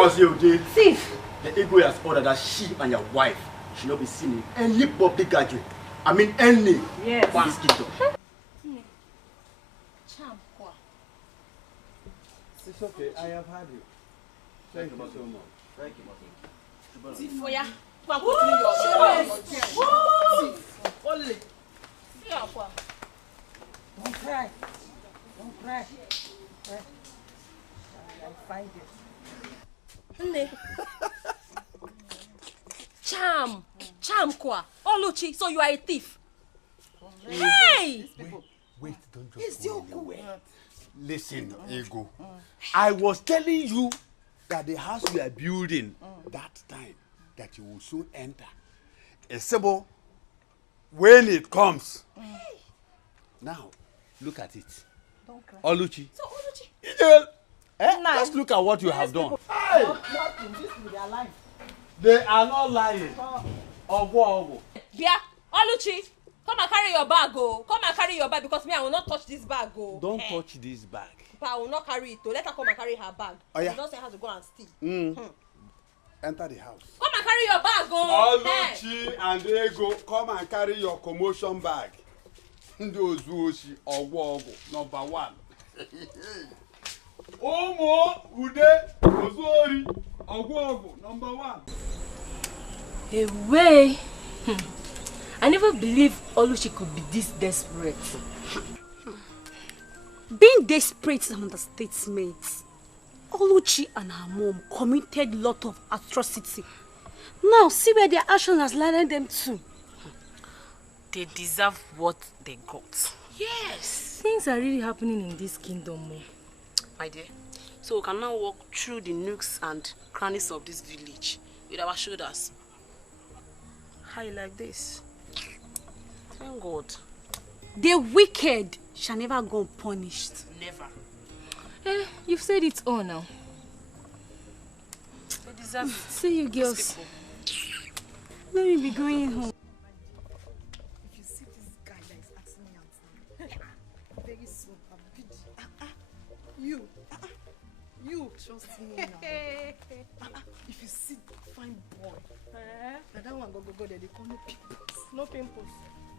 Mazude, Thief! the ego has ordered that she and your wife should not be seen in any public gathering. I mean any. Yes. For this kingdom. It's okay, I have had you. Thank you so much. Thank you, See Mazude. for ya. Only. Don't cry. Don't cry. I'll find it. Charm kwa. Oluchi, so you are a thief. Hey! Wait, don't just go anywhere. Listen, Ego. I was telling you that the house we are building that time that you will soon enter. Except when it comes. Now, look at it. Don't cry. Oluchi. So Oluchi. Just look at what you have done. Hey! Nothing. This will be their life. They are not lying. Ogo. Bia, Oluchi, come and carry your bag, oh. Come and carry your bag because me, I will not touch this bag, oh. Don't touch this bag. But I will not carry it, oh. Let her come and carry her bag. Oh, yeah. You don't say how to go and steal. Enter the house. Come and carry your bag, oh. Oluchi and Ego, come and carry your commotion bag. Those who she number 1. Omo Ude Ozori number 1. Away. I never believed Oluchi could be this desperate. Being desperate is an understatement. Oluchi and her mom committed a lot of atrocity. Now see where their action has landed them to. They deserve what they got. Yes. Things are really happening in this kingdom. My dear, so we can now walk through the nooks and crannies of this village with our shoulders. High like this. Thank God. The wicked shall never go unpunished. Never. You've said it all now. They deserve it. See you girls. Let me be going home. If you see this guy that is asking me out, very soon I'll be you trust me now. If you see fine boy, and that one go there, they call no pimples. No pimples.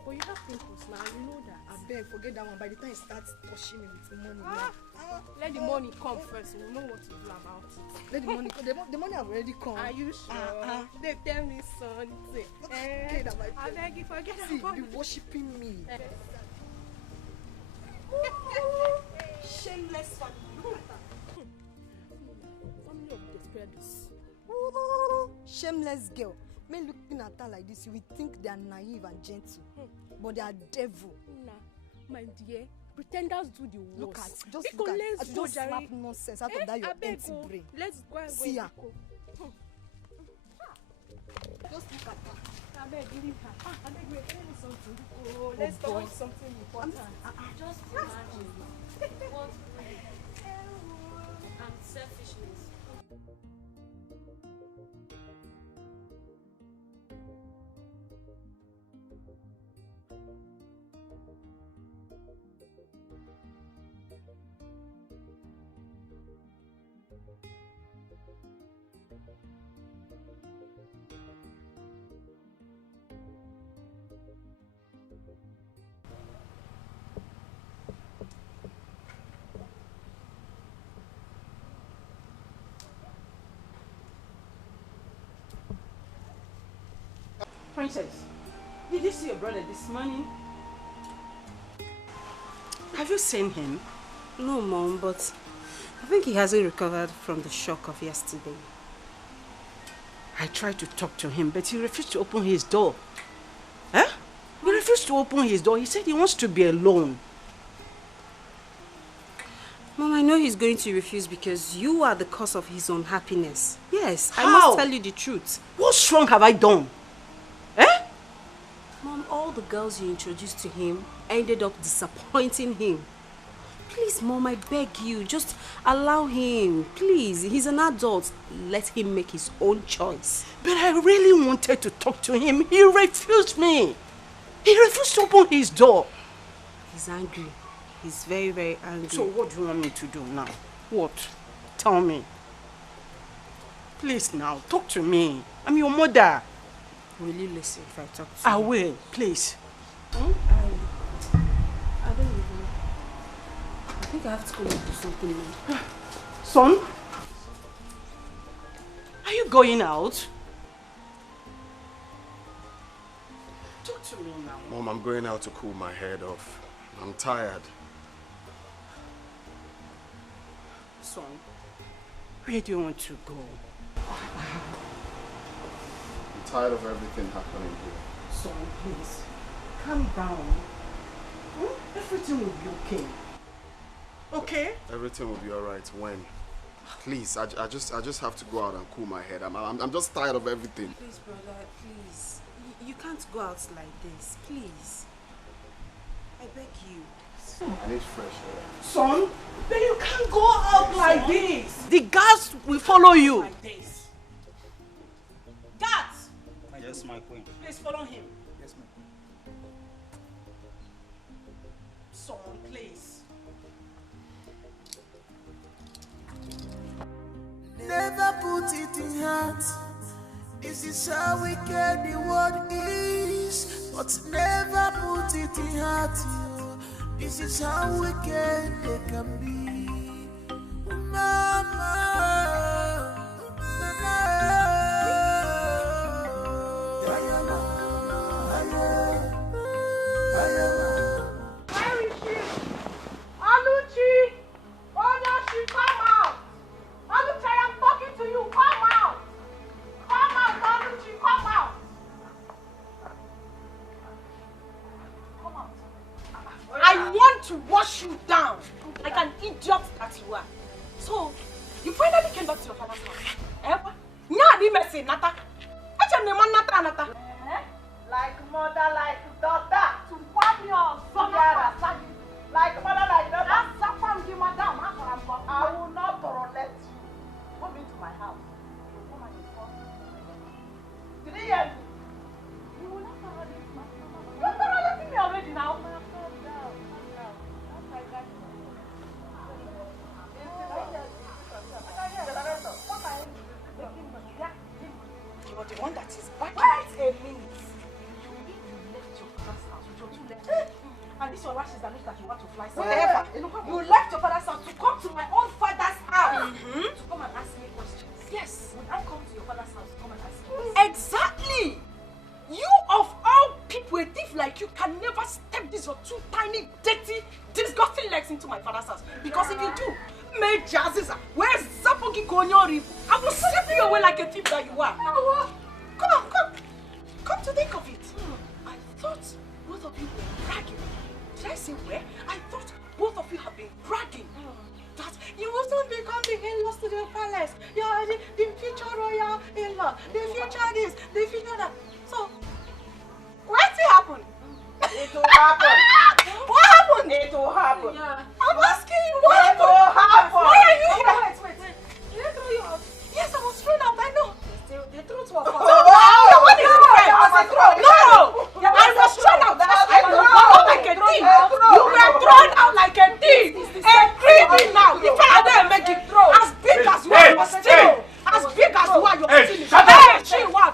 But you have pimples now, you know that. I beg, forget that one. By the time he starts touching me with the money, Let the money come first, we'll know what to do about it. Let the money come. The money have already come. Are you sure? They tell me something. I beg you, forget about it. Be worshipping me. Shameless family. Look at that. Family of desperados. Shameless girl. Men looking at her like this, you will think they are naive and gentle, but they are devil. Nah, my dear, pretenders do the worst. Look at, just slap nonsense out of that your empty brain. Let's go and see her. Just look at her. I beg, leave her. I beg, wait, tell me something. Let's talk about something important. Just imagine what and selfishness. Princess, did you see your brother this morning? Have you seen him? No, Mom, but I think he hasn't recovered from the shock of yesterday. I tried to talk to him, but he refused to open his door. Huh? He refused to open his door. He said he wants to be alone. Mom, I know he's going to refuse because you are the cause of his unhappiness. Yes, How? I must tell you the truth. What wrong have I done? Mom, all the girls you introduced to him ended up disappointing him. Please, Mom, I beg you, just allow him. Please, he's an adult. Let him make his own choice. But I really wanted to talk to him. He refused me. He refused to open his door. He's angry. He's very, very angry. So what do you want me to do now? What? Tell me. Please now, talk to me. I'm your mother. Will you listen if I talk to you? I will, please. I don't even... I think I have to go and do something now. Son? Are you going out? Talk to me now. Mom, I'm going out to cool my head off. I'm tired. Son, where do you want to go? I'm tired of everything happening here. Son, please, calm down. Everything will be okay. Okay? Everything will be alright when? Please, I just have to go out and cool my head. I'm just tired of everything. Please, brother, please. You can't go out like this, please. I beg you. I need fresh air. Son, then you can't go out like this. The guards will follow you. Like this. Guards! Yes, my queen. Please follow him. Yes, my queen. Son, please. Never put it in heart. This is how wicked the world is. but never put it in heart. This is how wicked they can be. Mama, where is she? Aluchi! She come out! Aluchi, I am talking to you. Come out! Come out, Aluchi, come out! Come out. I want to wash you down like an idiot that you are. So, you finally came back to your father's house. Messy, Nata. What's your name, Nata? Like mother, like daughter. To wipe your son. Like mother, like daughter. That's Safam, give madam. I will not tolerate you. Come into my house. You come and inform me. Did you hear me? You will not tolerate my mama. You're tolerating me already now. Calm down. You're the one that is back. Wait a minute. You left your father's house with your two legs. And this your lashes that looks like you want to fly somewhere. You left your father's house to come to my own father's house to come and ask me questions. Yes. Would I come to your father's house to come and ask you questions? Exactly. You of all people, a thief like you can never step these your two tiny, dirty, disgusting legs into my father's house. Because if you do, where's Zapogi Konyori? I will slap you away like a thief that you are. Come on, come to think of it. I thought both of you were bragging. Did I say where? I thought both of you have been bragging. That you will soon become the in-laws to the palace. You are the future royal in-law. The future this, the future that. So, what's it happen? It will happen. What happened? It will happen. Yeah. I'm asking you what happened? It will happen. Why are you here? Wait. Did I throw you out? Yes, I was thrown out. I know. The truth was false. No, what is it? No, I was thrown out. I was thrown like a thief. You were thrown out like a thief. A creepy now. The fella there make it throw. As big as you are, you're still. As big as you are, you're still. Shut up. Hey, she what?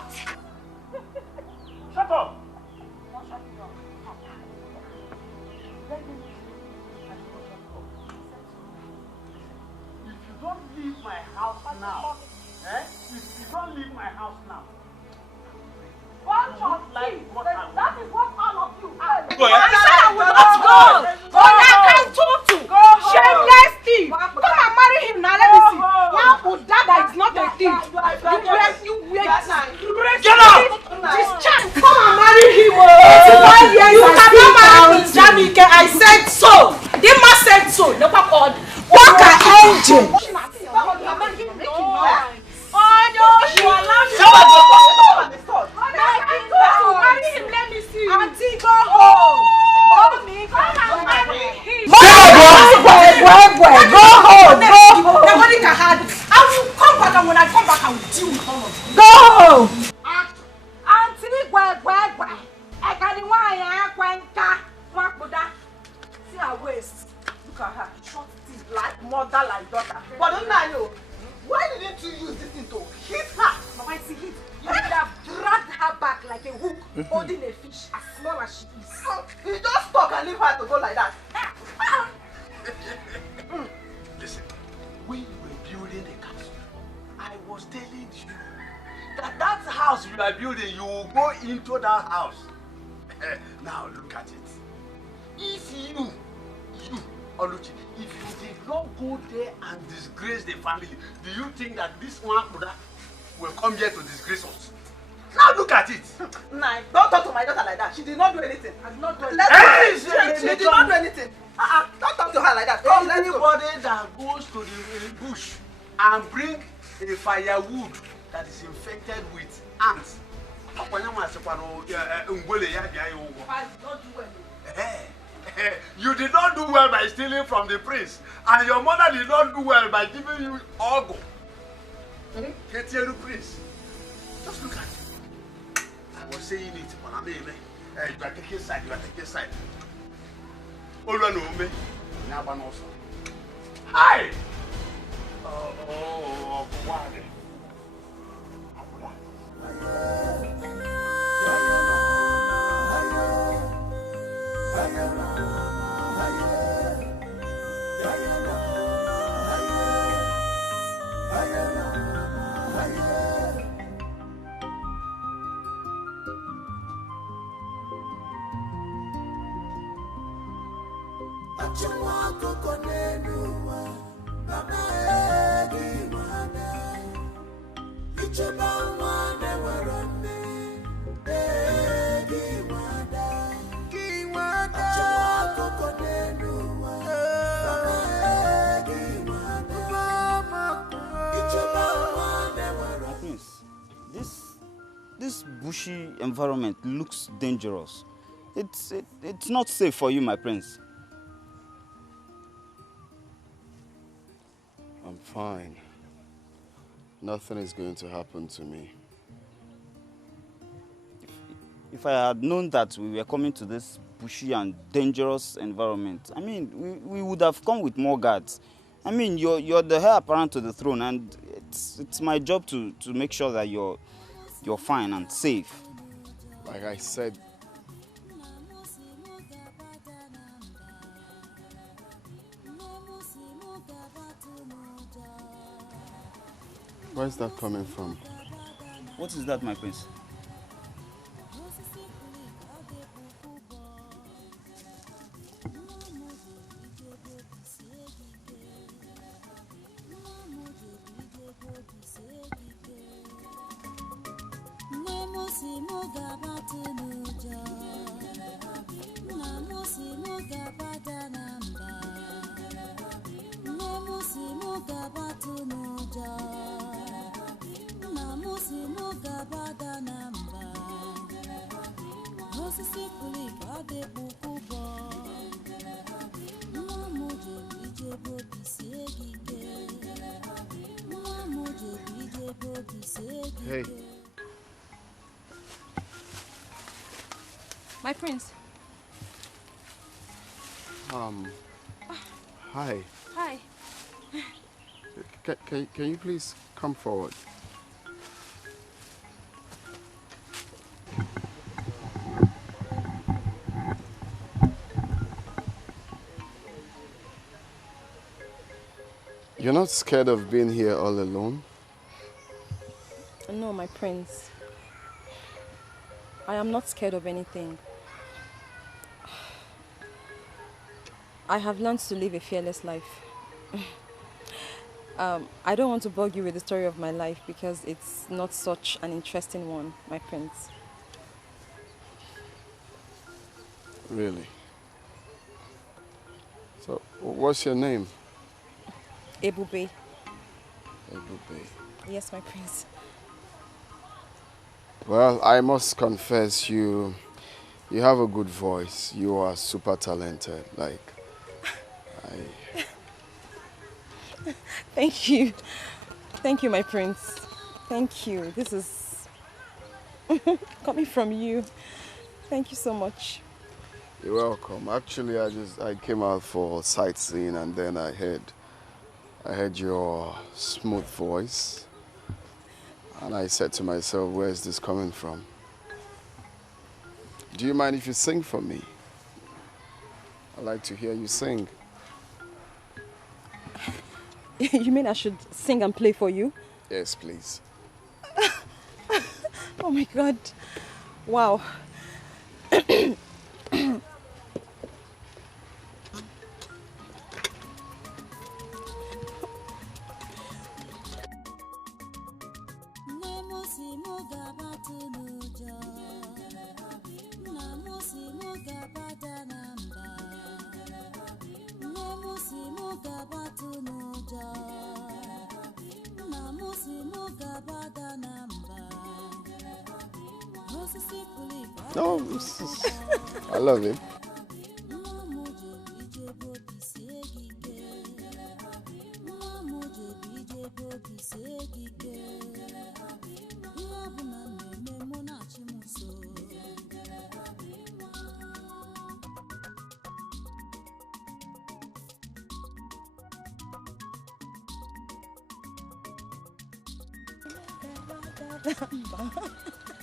Shut up. My house now. If you don't leave my house now, that is what all of you are. I said I will not go. Shameless thief. Come and marry him now. Let me see. Dada is not a thief. You wait. Get out. This child, come and marry him. You cannot marry Prince Jamike. I said so. The man said so. Never called. Walk an engine. Auntie, go home. Mommy, come and marry him. Go home. Nobody can have it. I will come back, and when I come back, I will deal with all of you. Go home. Auntie, I got the one. See her waist. Look at her. Short teeth like mother, like daughter. But don't I know? Why didn't you use this thing to hit her? Mama, I see hit. You would have dragged her back like a hook, holding a fish as small as she is. You just talk and leave her to go like that. Listen, when you were building the castle, I was telling you that house you are building, you will go into that house. Now look at it. If you, Oluchi, if you did not go there and disgrace the family, do you think that this one will come here to disgrace us? Now look at it. Nah, don't talk to my daughter like that. She did not do anything. I did not do anything. She did not do anything. Don't talk to her like that. Anybody that goes to the bush and bring a firewood that is infected with ants, you did not do well by stealing from the prince, and your mother did not do well by giving you ogo. Get here, prince. Just look at it. I was saying it, but I'm you are taking side. You are taking side. Olu no me. Nyaba no so. Hi. Oh, what? This bushy environment looks dangerous. It's not safe for you, my prince. I'm fine. Nothing is going to happen to me. If I had known that we were coming to this bushy and dangerous environment, I mean, we would have come with more guards. I mean, you're the heir apparent to the throne, and it's my job to make sure that you're fine and safe. Like I said, where's that coming from? What is that, my prince? Hey. My prince. Hi. Hi. Can you please come forward? You're not scared of being here all alone? No, my prince. I am not scared of anything. I have learned to live a fearless life. I don't want to bug you with the story of my life because it's not such an interesting one, my prince. Really? So, what's your name? Ebube. Ebube. Yes, my prince. Well, I must confess, you have a good voice. You are super talented. Like, Thank you. Thank you, my prince. Thank you. This is coming from you. Thank you so much. You're welcome. Actually, I came out for sightseeing, and then I heard your smooth voice, and I said to myself, where is this coming from? Do you mind if you sing for me? I'd like to hear you sing. You mean I should sing and play for you? Yes, please. Oh my God. Wow. No, I love him.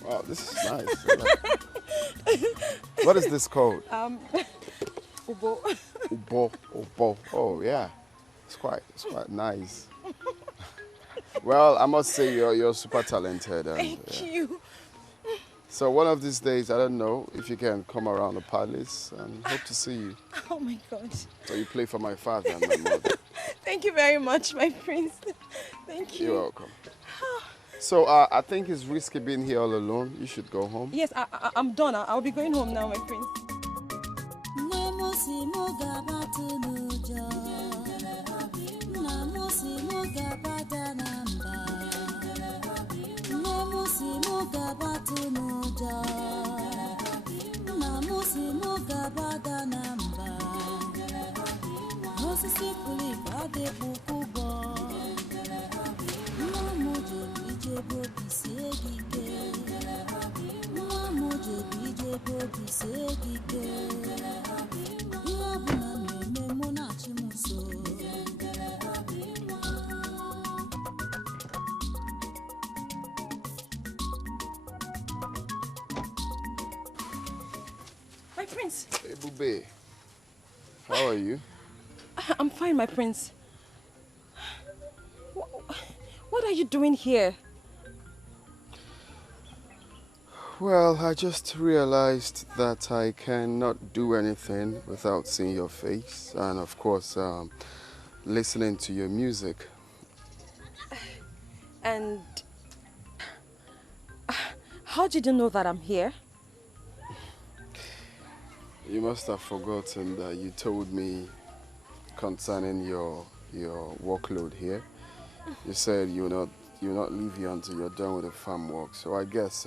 Wow, this is nice. What is this called? Ubo. Ubo. Oh yeah, it's quite nice. Well, I must say you're super talented. And, Thank you. So one of these days, I don't know if you can come around the palace and hope to see you. Oh my God. So you play for my father and my mother. Thank you very much, my prince. Thank you. You're welcome. So I think it's risky being here all alone. You should go home. Yes, I'm done. I'll be going home now, my prince. My prince. Hey, Bube. How are you? I'm fine, my prince. What are you doing here? Well, I just realized that I cannot do anything without seeing your face and, of course, listening to your music. And how did you know that I'm here? You must have forgotten that you told me concerning your workload here. You said you'll not leave here until you're done with the farm work. So I guess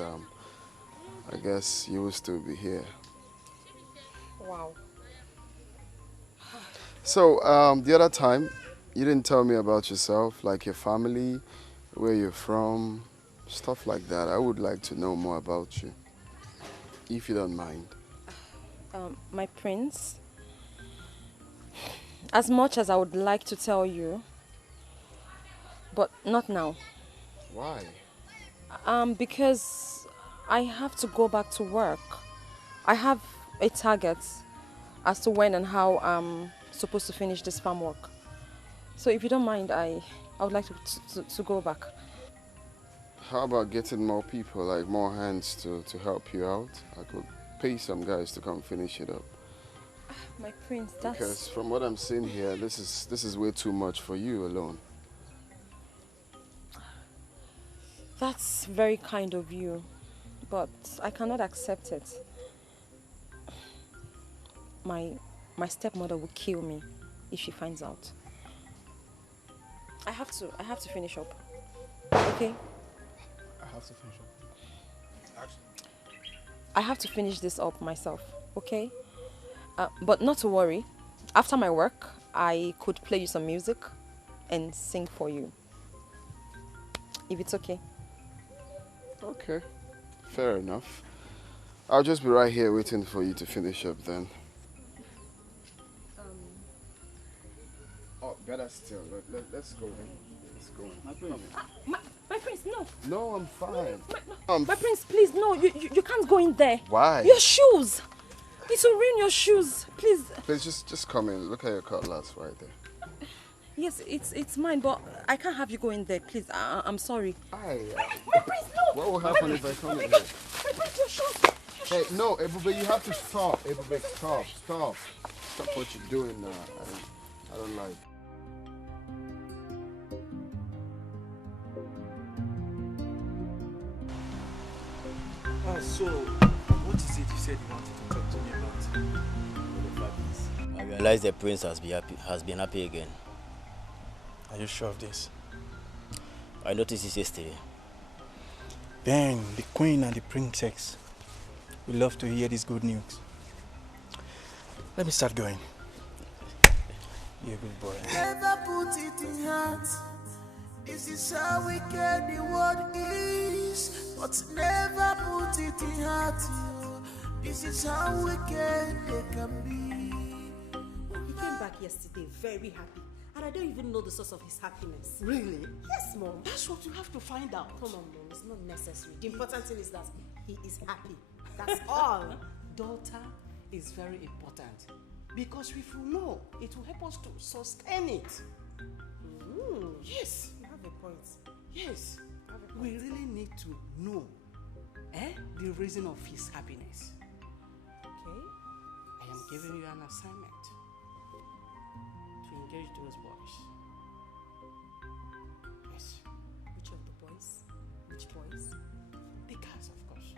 you will still be here. Wow. So the other time, you didn't tell me about yourself, like your family, where you're from, stuff like that. I would like to know more about you, if you don't mind. My prince, as much as I would like to tell you, but not now. Why? Because I have to go back to work. I have a target as to when and how I'm supposed to finish this farm work. So if you don't mind, I would like to go back. How about getting more people, like more hands to help you out? I could pay some guys to come finish it up. My prince, that's... Because from what I'm seeing here, this is way too much for you alone. That's very kind of you, but I cannot accept it. My stepmother will kill me if she finds out. I have to finish up. Okay? I have to finish up. I have to finish this up myself, okay? But not to worry. After my work, I could play you some music and sing for you. If it's okay. Okay, fair enough. I'll just be right here waiting for you to finish up then. Oh, better still. Let's go then. Let's go. My prince, no. No, I'm fine. My prince, please, no. You can't go in there. Why? Your shoes. It will ruin your shoes. Please. Please, just come in. Look at your cutlass right there. Yes, it's mine, but I can't have you go in there. Please, I'm sorry. My prince, no. What will happen if I come in there? My prince, your shoes. Hey, no, Ebube, you have to stop. Ebube, stop. Stop what you're doing now. I don't like. So, what is it you said you wanted to talk to me about? I realize the prince has been happy again. Are you sure of this? I noticed this yesterday. Then the queen and the princess will love to hear this good news. Let me start going. You're a good boy. Never put it in heart. This is how wicked the world is. But never put it in heart. This is how wicked they can be. He came back yesterday very happy. And I don't even know the source of his happiness. Really? Yes, Mom. That's what you have to find out. Come on, Mom. It's not necessary. The important thing is that he is happy. That's all. Daughter is very important. Because if you know, it will help us to sustain it. Yes. You have a point. Yes. We really need to know the reason of his happiness. Okay. I am giving you an assignment to engage those boys. Yes. Which of the boys? Which boys? The cats, of course.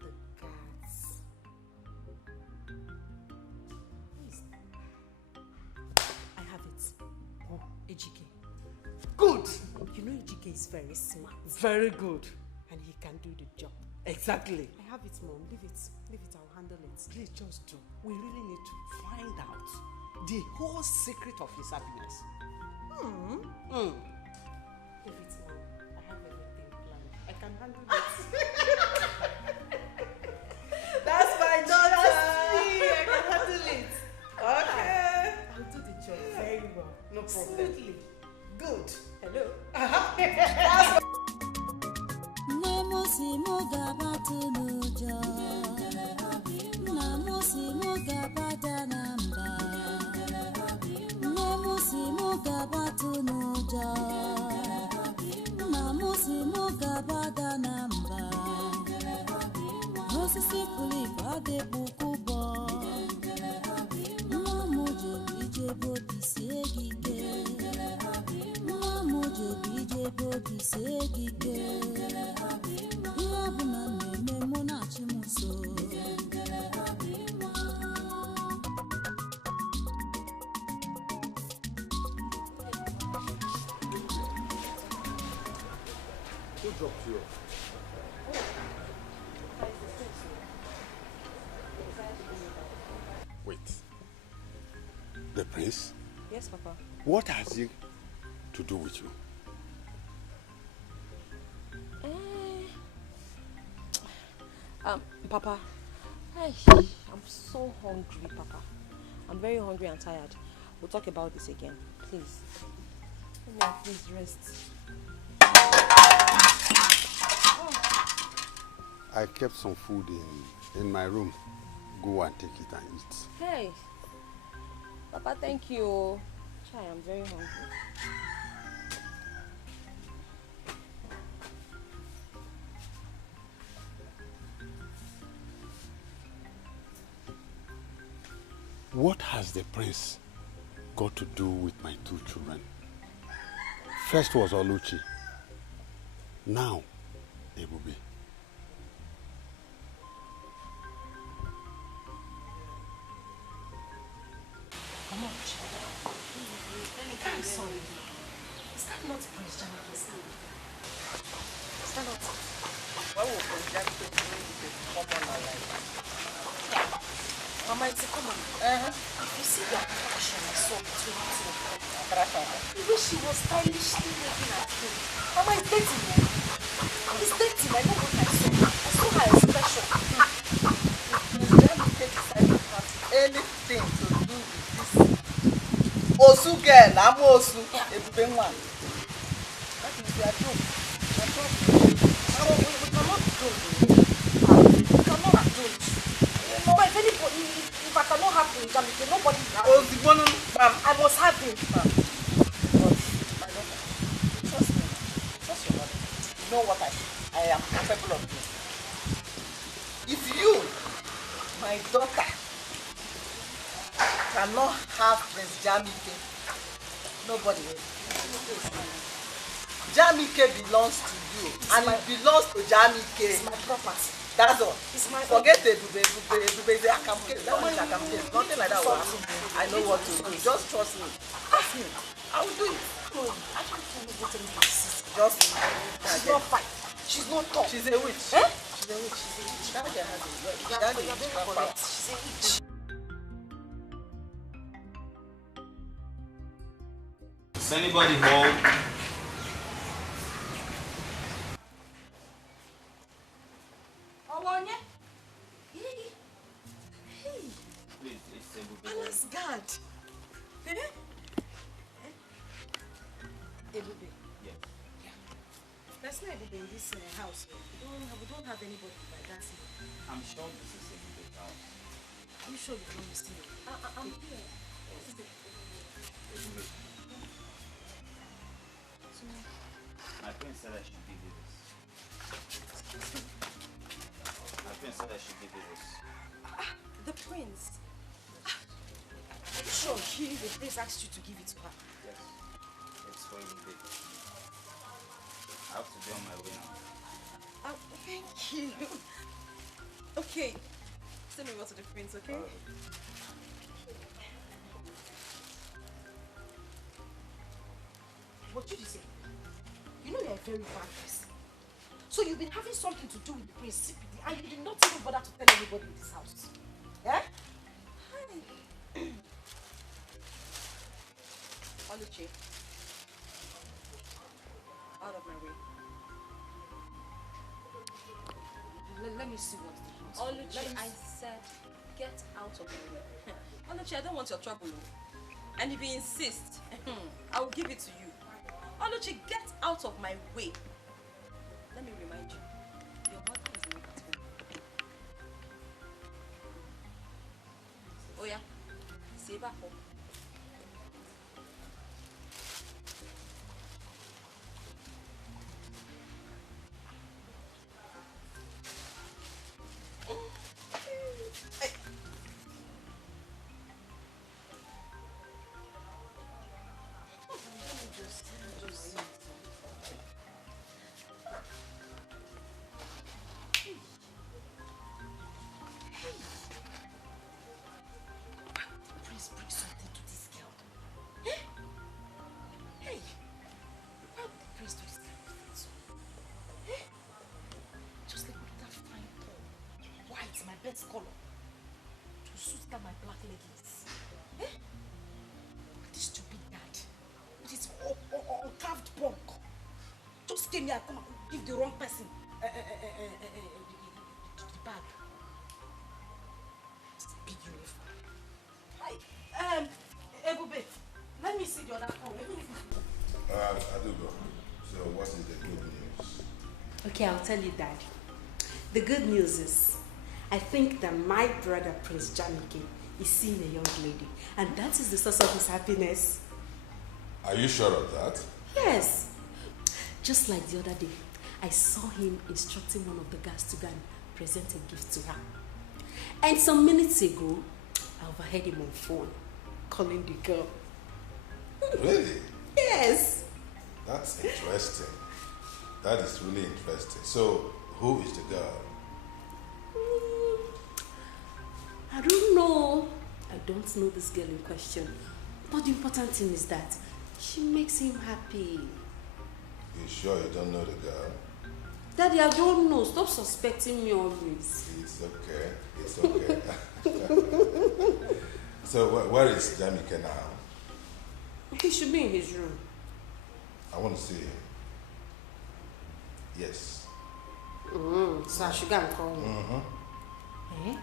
The cats. I have it. Oh, Ejike. Good. You know Ejike is very smart. Very good. And he can do the job. Exactly. I have it, Mom. Leave it. Leave it. I'll handle it. Please just do. We really need to find out the whole secret of his happiness. Leave it, Mom. I have everything planned. I can handle it. That's my daughter. I can handle it. Okay. I'll do the job very well. No problem. Smoothly. Good. Hello. That's Namusi mugabatu nuja, namusi mugabata namba, namusi mugabatu nuja, namusi mugabata namba, osisi kulipa de bukubo, namuje bije bodi segige, namuje bije bodi segige. Who dropped you? Wait. The prince? Yes, Papa. What has he to do with you? Papa, I'm so hungry, Papa. I'm very hungry and tired. We'll talk about this again, please. Let me please rest. I kept some food in my room. Go and take it and eat. Hey, Papa, thank you. Chai, I'm very hungry. What has the prince got to do with my two children? First was Oluchi. Now, Ebube. Come on, I'm sorry. Is that not Prince Jamike's hand? Is that not? Why would Prince Jamike come on like Mama, it's a common. If you see the attraction I saw between the two of them, the way she was stylishly looking at him. Mama, it's dating, man. It's dating. I know what I saw. I saw her expression. Jamike decided to have anything to do with this Osu girl, I'm Osu. Ebube nwa. That is their joke. Their problem. We cannot do it. We cannot do it. Mama, if anybody, if I cannot have Prince Jamike, nobody will have him. I must have him. My daughter, trust me. Trust your mother. You know what I am capable of doing. If you, my daughter, cannot have Prince Jamike, nobody will. Jamike belongs to you, and it belongs to Jamike. It's my property. That's all. It's my Forget the Ebube, the Akamke. That one is Akamke. Nothing like that will happen. I know what to do. Just trust me. Ask me. I will do it. I can't tell you what to do. Just she's not fine. She's not tough. She's a witch. Eh? She's a witch. She's a witch. That girl has a witch. You're very correct. She's a witch. Is anybody home? Owonya? Please, it's Ebube. Allah's God. Eh? Ebube. Yes. There's no Ebube in this house. We don't have anybody like that. I'm sure this is Ebube's house. Are you sure you don't understand? I'm here. Ebube. My friend said I should give you this. My friend said I should give you this. The prince. Are you sure the prince asked you to give it to her? Yes. It's for you, babe. I have to be on my way now. Thank you. Okay. Send me over to the prince, okay? What did you say? You know you're a very bad person. So you've been having something to do with the prince secretly and you did not even bother to tell anybody in this house. Yeah? Oluchi. Out of my way. Let me see what Oluchi, I said, get out of my way. Oluchi, I don't want your trouble. And if you insist, I will give it to you. Oluchi, get out of my way. Let me remind you, your mother is not at home. Oh yeah, say back home. Best color to suit that my black leggings. Eh? This stupid dad with his carved punk just came here and come and give the wrong person the bag. It's a big uniform. Hi, Ebube, let me see the other phone. Adugo, so what is the good news? Okay, I'll tell you, Dad. The good news is I think that my brother, Prince Jamike, is seeing a young lady, and that is the source of his happiness. Are you sure of that? Yes. Just like the other day, I saw him instructing one of the guards to go and present a gift to her. And some minutes ago, I overheard him on phone, calling the girl. Really? Yes. That's interesting. That is really interesting. So, who is the girl? I don't know. I don't know this girl in question. But the important thing is that she makes him happy. You sure you don't know the girl? Daddy, I don't know. Stop suspecting me always. It's okay. It's okay. So where is Jamike now? He should be in his room. I want to see him. Yes. So I should go and call him. Mm-hmm. Eh?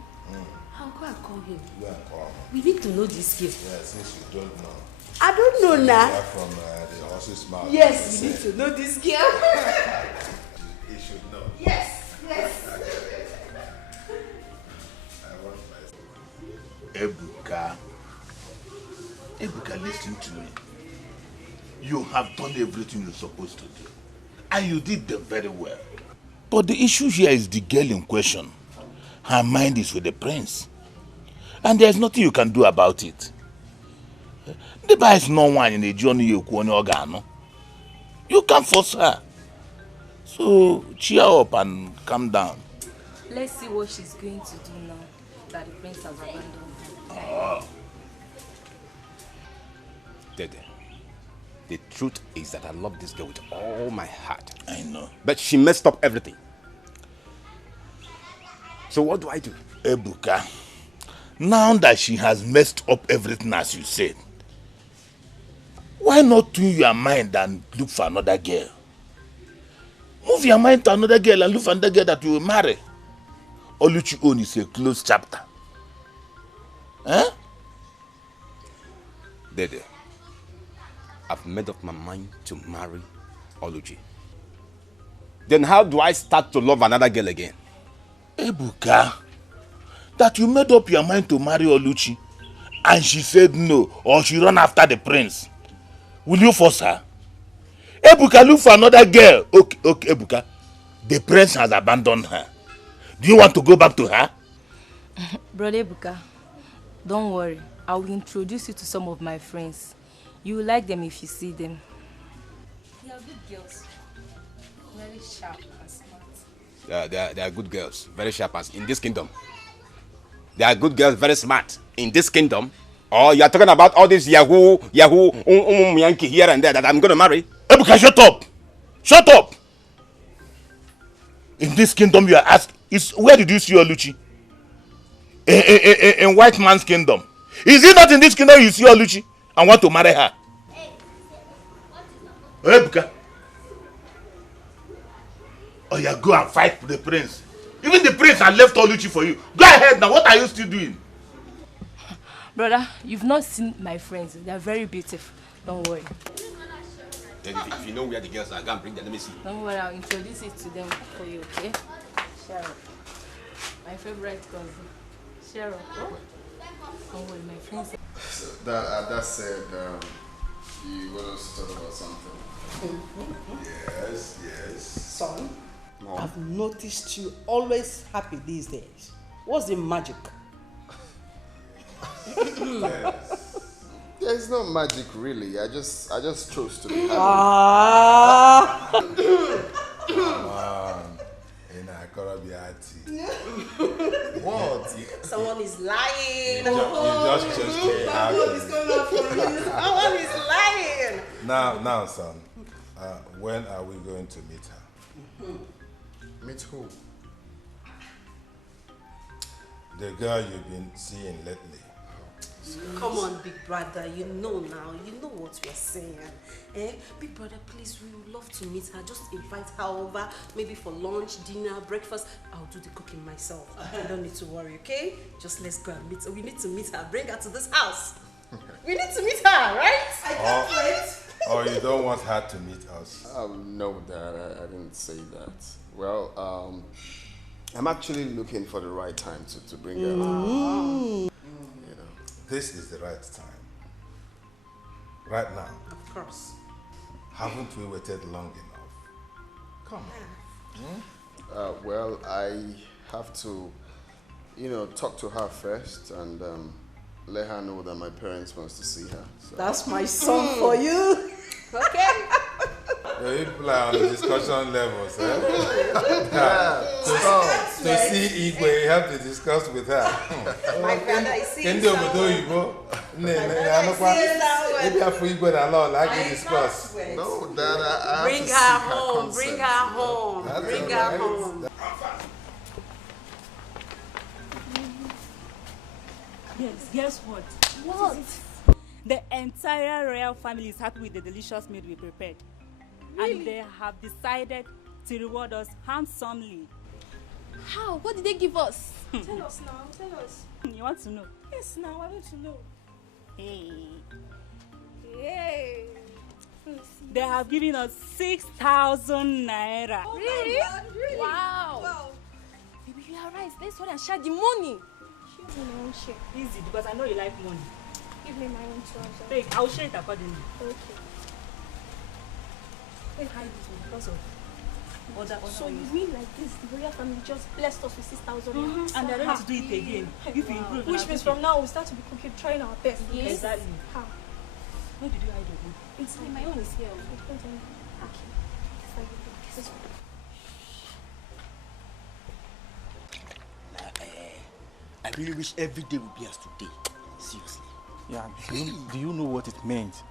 I'll go and call him. Go and call him. We need to know this gift. Yeah, since you don't know. I don't know now. You are from the horse's mouth. Yes, we need to know this girl. He should know. Yes, yes. Ebuka, listen to me. You have done everything you're supposed to do. And you did them very well. But the issue here is the girl in question. Her mind is with the prince. And there's nothing you can do about it. The boy is no one in the journey you organo. You can't force her. So cheer up and calm down. Let's see what she's going to do now that the prince has abandoned her. Oh. Dede, the truth is that I love this girl with all my heart. I know. But she messed up everything. So what do I do? Ebuka, now that she has messed up everything as you said, why not tune your mind and look for another girl? Move your mind to another girl and look for another girl that you will marry. Oluchi own is a closed chapter. Huh? Dede, I've made up my mind to marry Oluchi. Then how do I start to love another girl again? Ebuka, that you made up your mind to marry Oluchi and she said no, or she run after the prince. Will you force her? Ebuka, look for another girl. Okay, Ebuka. The prince has abandoned her. Do you want to go back to her? Brother Buka, don't worry. I will introduce you to some of my friends. You will like them if you see them. They are good girls. Very sharp and smart. They are good girls. Very sharp as in this kingdom. They are good girls, very smart in this kingdom. Or you are talking about all this Yahoo, Yankee here and there that I'm going to marry? Ebuka, shut up! Shut up! In this kingdom you are asked, where did you see Oluchi? In white man's kingdom. Is it not in this kingdom you see Oluchi and want to marry her? Ebuka. Oh yeah, go and fight for the prince. Even the prince had left Oluchi for you. Go ahead now, what are you still doing? Brother, you've not seen my friends. They are very beautiful. Don't worry. Then if you know where the girls are, go and bring them. Let me see. Don't worry, I'll introduce it to them for you, okay? Cheryl. My favorite cousin. Cheryl. Oh? Don't worry, my friends. So that said, you want us to talk about something? Yes, yes. Son, Mom. I've noticed you always happy these days. What's the magic? There's no magic really. I just chose to be happy. Come on. What? Someone is lying. You just chose to be happy. What is going on for you? Someone is lying. Now, son. When are we going to meet her? Meet who? The girl you've been seeing lately. Come on, big brother. You know now. You know what we're saying. Big brother, please, we would love to meet her. Just invite her over, maybe for lunch, dinner, breakfast. I'll do the cooking myself. You don't need to worry, okay? Just let's go and meet her. We need to meet her. Bring her to this house. We need to meet her, right? I can't wait. Or you don't want her to meet us? No, Dad, I didn't say that. Well, I'm actually looking for the right time to bring her out. This is the right time. Right now. Of course. Haven't we waited long enough? Come on. Well, I have to, talk to her first and let her know that my parents wants to see her. So. That's my son for you. Okay. You people are on the discussion levels, eh? To see Igwe, you have to discuss with her. My brother is seeing Maybe after Igwe and all, like to discuss. No, Dad, I have Bring to her seek home. consent. Bring her home. That's Bring all her right. home. Yes, guess what? What? The entire royal family is happy with the delicious meal we prepared. Really? And they have decided to reward us handsomely. How? What did they give us? Tell us now, tell us. You want to know? Yes, now I want to know. Hey. Yay! They have given us 6,000 naira. Oh Really? my God, really? Wow. Baby, you are right. Let's go and share the money. Give me my own share. Easy, because I know you like money. Give me my own trouser. Take, I'll share it accordingly. Okay. Hide this one because of other So you ways. mean like this, the royal family just blessed us with 6,000 Mhm, and they're ready to do it again. If you improve, Which means from now we start to be cooking, trying our best. Yes. Exactly. How? Where did you hide your own? Inside. My own is here. Okay. This one. I really wish every day would be as today. Seriously. Yeah, do you know what it meant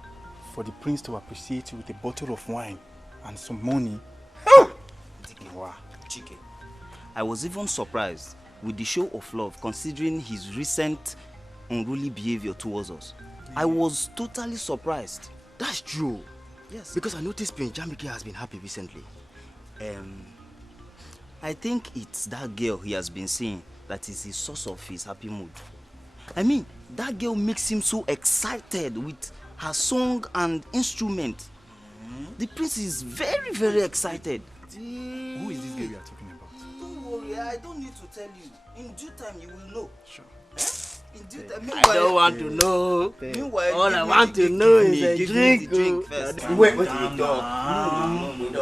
for the prince to appreciate you with a bottle of wine and some money? Wow. Dikeh, I was even surprised with the show of love considering his recent unruly behavior towards us. I was totally surprised. That's true. Yes. Because I noticed Prince Jamike has been happy recently. I think it's that girl he has been seeing that is the source of his happy mood. I mean, that girl makes him so excited with her song and instrument. The prince is very, very excited. Who is this girl you are talking about? Don't worry, I don't need to tell you. In due time, you will know. Sure. In I don't want to know. All I want to know is a drink. Wait, we don't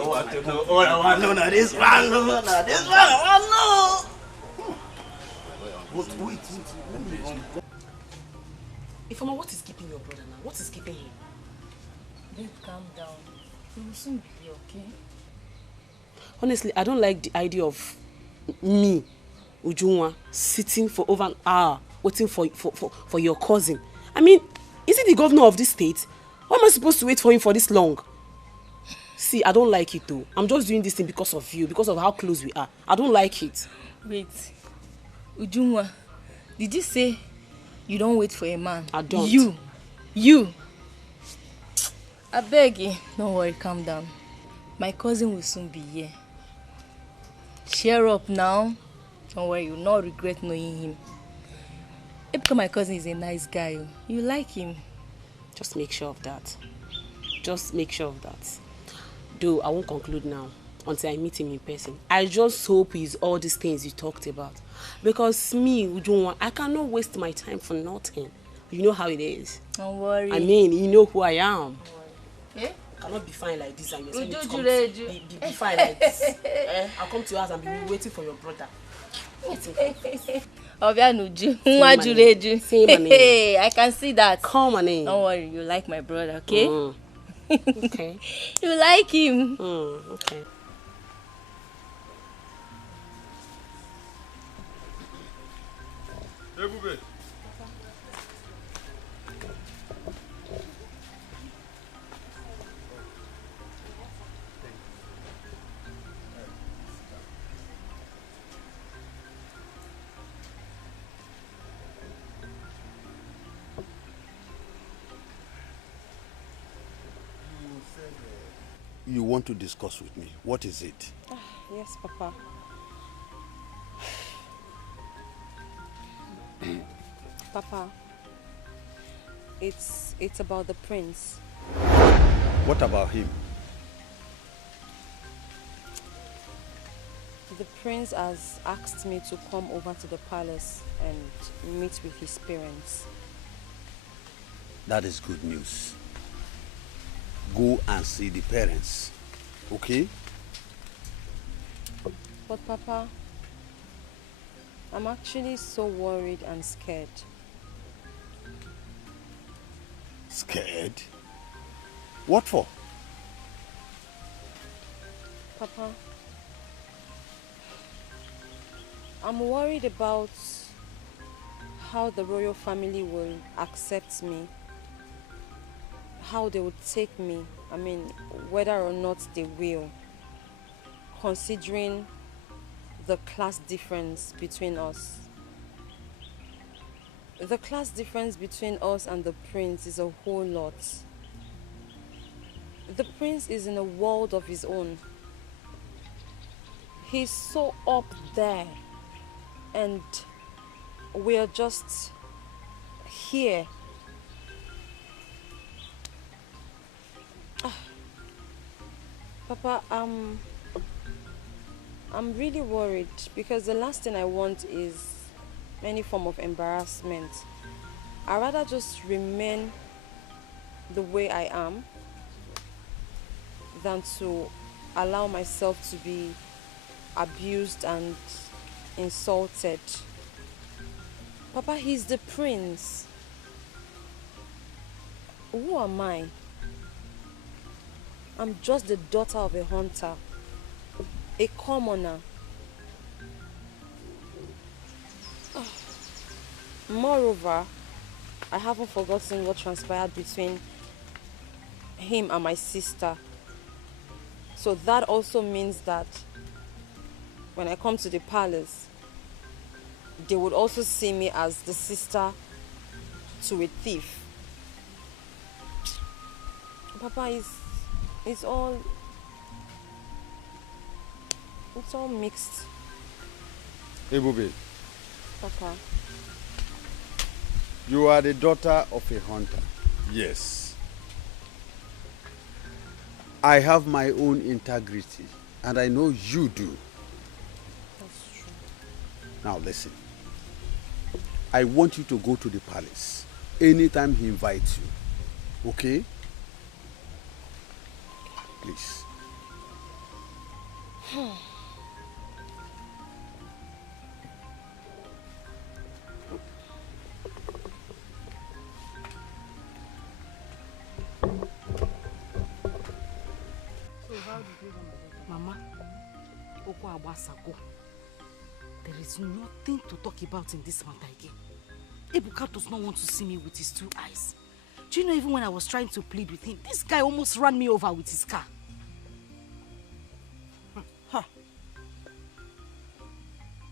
want to know. All I want to know now this one. Now this one, I want to know. Wait. Ifeoma, what is keeping your brother now? What is keeping him? Babe, calm down. We will soon be here, okay? Honestly, I don't like the idea of me, Ujunwa, sitting for over an hour waiting for your cousin. I mean, is he the governor of this state? Why am I supposed to wait for him for this long? See, I don't like it though. I'm just doing this thing because of you, because of how close we are. I don't like it. Wait. Ujunwa, did you say you don't wait for a man? I don't. You. I beg you. Don't worry, calm down. My cousin will soon be here. Cheer up now. Don't worry, you'll not regret knowing him. Because my cousin is a nice guy. You like him. Just make sure of that. Just make sure of that. Though I won't conclude now until I meet him in person. I just hope he's all these things you talked about. Because me, Ujunwa, I cannot waste my time for nothing. You know how it is. Don't worry. I mean, you know who I am. Eh? I cannot be fine like this and you're saying be fine like this. I'll come to your house and be waiting for your brother. Hey, I can see that. Call my name. Don't worry, you like my brother, okay? Okay. You like him. Okay. Hey, Bube. You want to discuss with me. What is it? Yes, Papa. Papa, it's about the prince. What about him? The prince has asked me to come over to the palace and meet with his parents. That is good news. Go and see the parents, okay? But Papa, I'm actually so worried and scared. Scared? What for? Papa, I'm worried about how the royal family will accept me, how they would take me, I mean, whether or not they will, considering the class difference between us. The class difference between us and the prince is a whole lot. The prince is in a world of his own. He's so up there, and we're just here. Papa, I'm really worried because the last thing I want is any form of embarrassment. I'd rather just remain the way I am than to allow myself to be abused and insulted. Papa, he's the prince. Who am I? I'm just the daughter of a hunter, a commoner. Moreover, I haven't forgotten what transpired between him and my sister. So that also means that when I come to the palace, they would also see me as the sister to a thief. Papa, it's all mixed. Hey, Bube. Papa. You are the daughter of a hunter. Yes. I have my own integrity, and I know you do. That's true. Now listen. I want you to go to the palace anytime he invites you. Okay? Please. Mama, Oko Awasago, there is nothing to talk about in this matter again. Ebuka does not want to see me with his 2 eyes. Do you know, even when I was trying to plead with him, this guy almost ran me over with his car. Huh.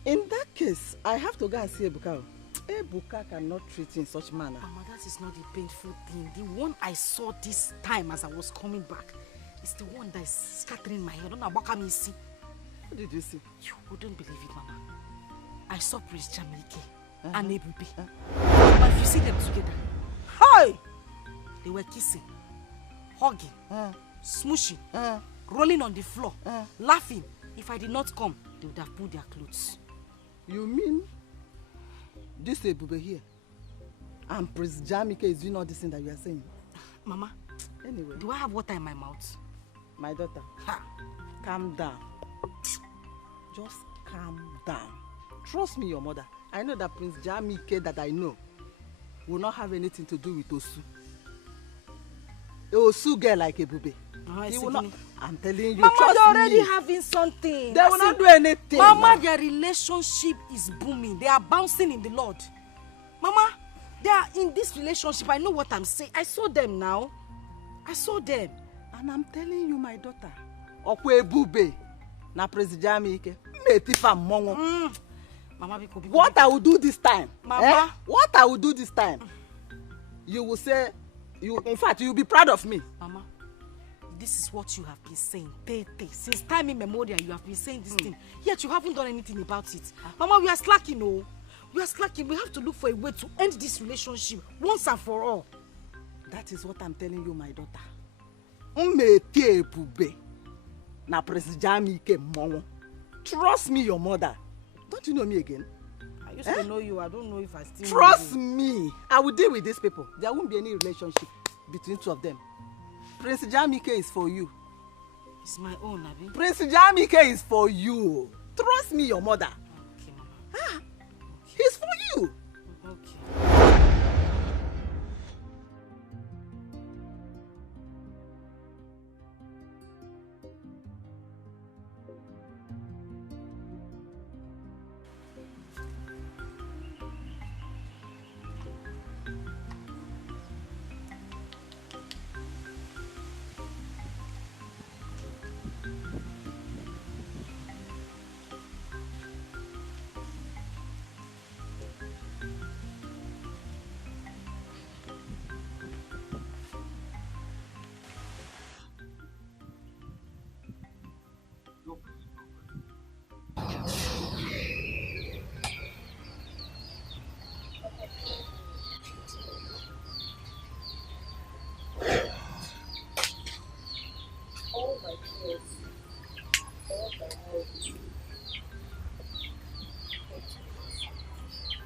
In that case, I have to go and see Ebuka. Ebuka cannot treat in such manner. Mama, that is not the painful thing. The one I saw this time as I was coming back is the one that is scattering my head. What did you see? You wouldn't believe it, Mama. I saw Prince Jamike and Ebube. But if you see them together, hi! They were kissing, hugging, smooshing, rolling on the floor, laughing. If I did not come, they would have pulled their clothes. You mean this Ebube here and Prince Jamike is doing all this thing that you are saying? Mama, anyway, do I have water in my mouth? My daughter, calm down. Just calm down. Trust me, your mother. I know that Prince Jamike that I know will not have anything to do with Osu. A Osu girl like Ebube. He will not. I'm telling you, Mama, trust they're already me. having something. They will not do anything. Mama, their relationship is booming. They are bouncing in the Lord. Mama, they are in this relationship. I know what I'm saying. I saw them now. I saw them. And I'm telling you, my daughter, Okwe Ebube, na Prince Jamike, Mama, what I will do this time, Mama, what I will do this time, you will say, in fact, you will be proud of me. Mama, this is what you have been saying, since time immemorial. You have been saying this thing, yet you haven't done anything about it. Mama, we are slacking, oh. We are slacking. We have to look for a way to end this relationship once and for all. That is what I'm telling you, my daughter. Umeti Ebube na Prince Jamike Momo. Trust me, your mother. Don't you know me again? I used to know you. I don't know if I still Trust know you. me. I will deal with these people. There won't be any relationship between two of them. Prince Jamike is for you. It's my own, Abi. Prince Jamike is for you. Trust me, your mother. Okay, Mama. He's for you. Okay.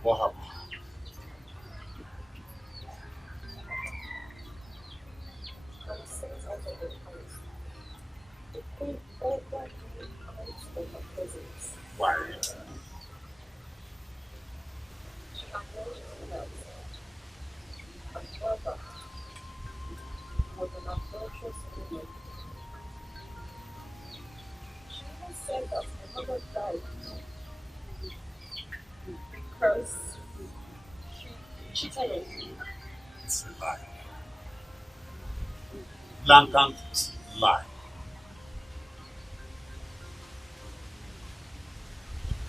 What happened? Why? She even said that my mother died because she cheated on me. It's a lie. Blatant lie.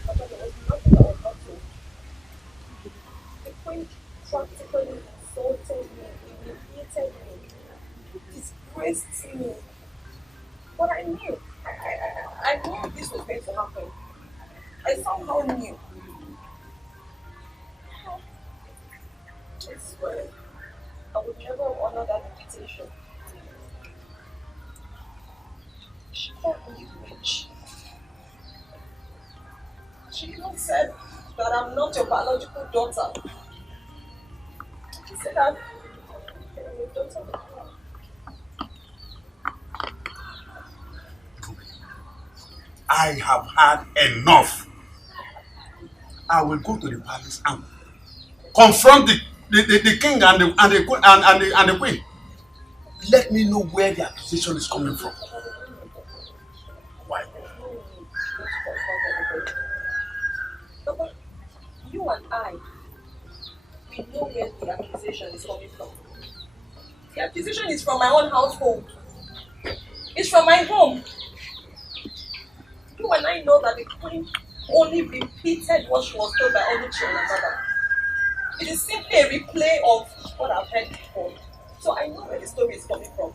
But there was nothing that was not true. The queen practically insulted me, humiliated me, disgraced me. But I knew. I knew this was going to happen. I somehow knew. I swear, I would never honor that invitation. She called me rich. She even said that I'm not your biological daughter. You said that I'm your daughter. I have had enough. I will go to the palace and confront the king and the queen. Let me know where the accusation is coming from. Why? Papa, you and I, we know where the accusation is coming from. The accusation is from my own household. It's from my home. You and I know that the queen only repeated what she was told by Oluchi and her mother. It is simply a replay of what I've heard before. So I know where the story is coming from.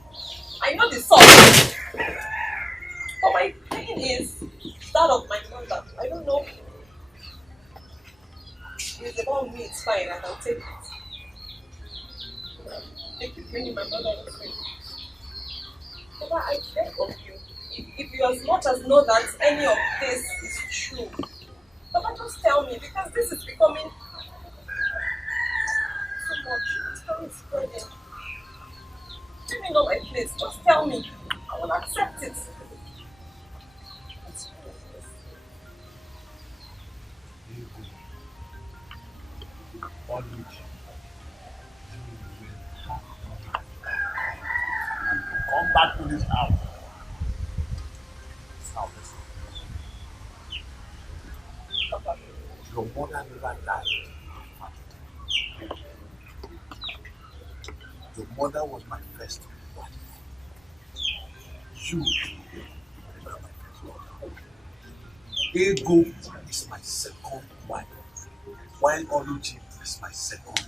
I know the source. But my pain is that of my mother. I don't know. It's about me, it's fine, I can take it. Thank you for bringing my mother into it. Papa, I beg of you, if you as much as know that any of this is true, Papa, just tell me, because this is becoming so much. The story is spreading. Give me not my place, just tell me. I will accept it. On which you will have come back to this house. Now listen. Your mother never died. Your mother was my first wife. You are my first wife. Ego is my second wife, while Oluchi is my second daughter.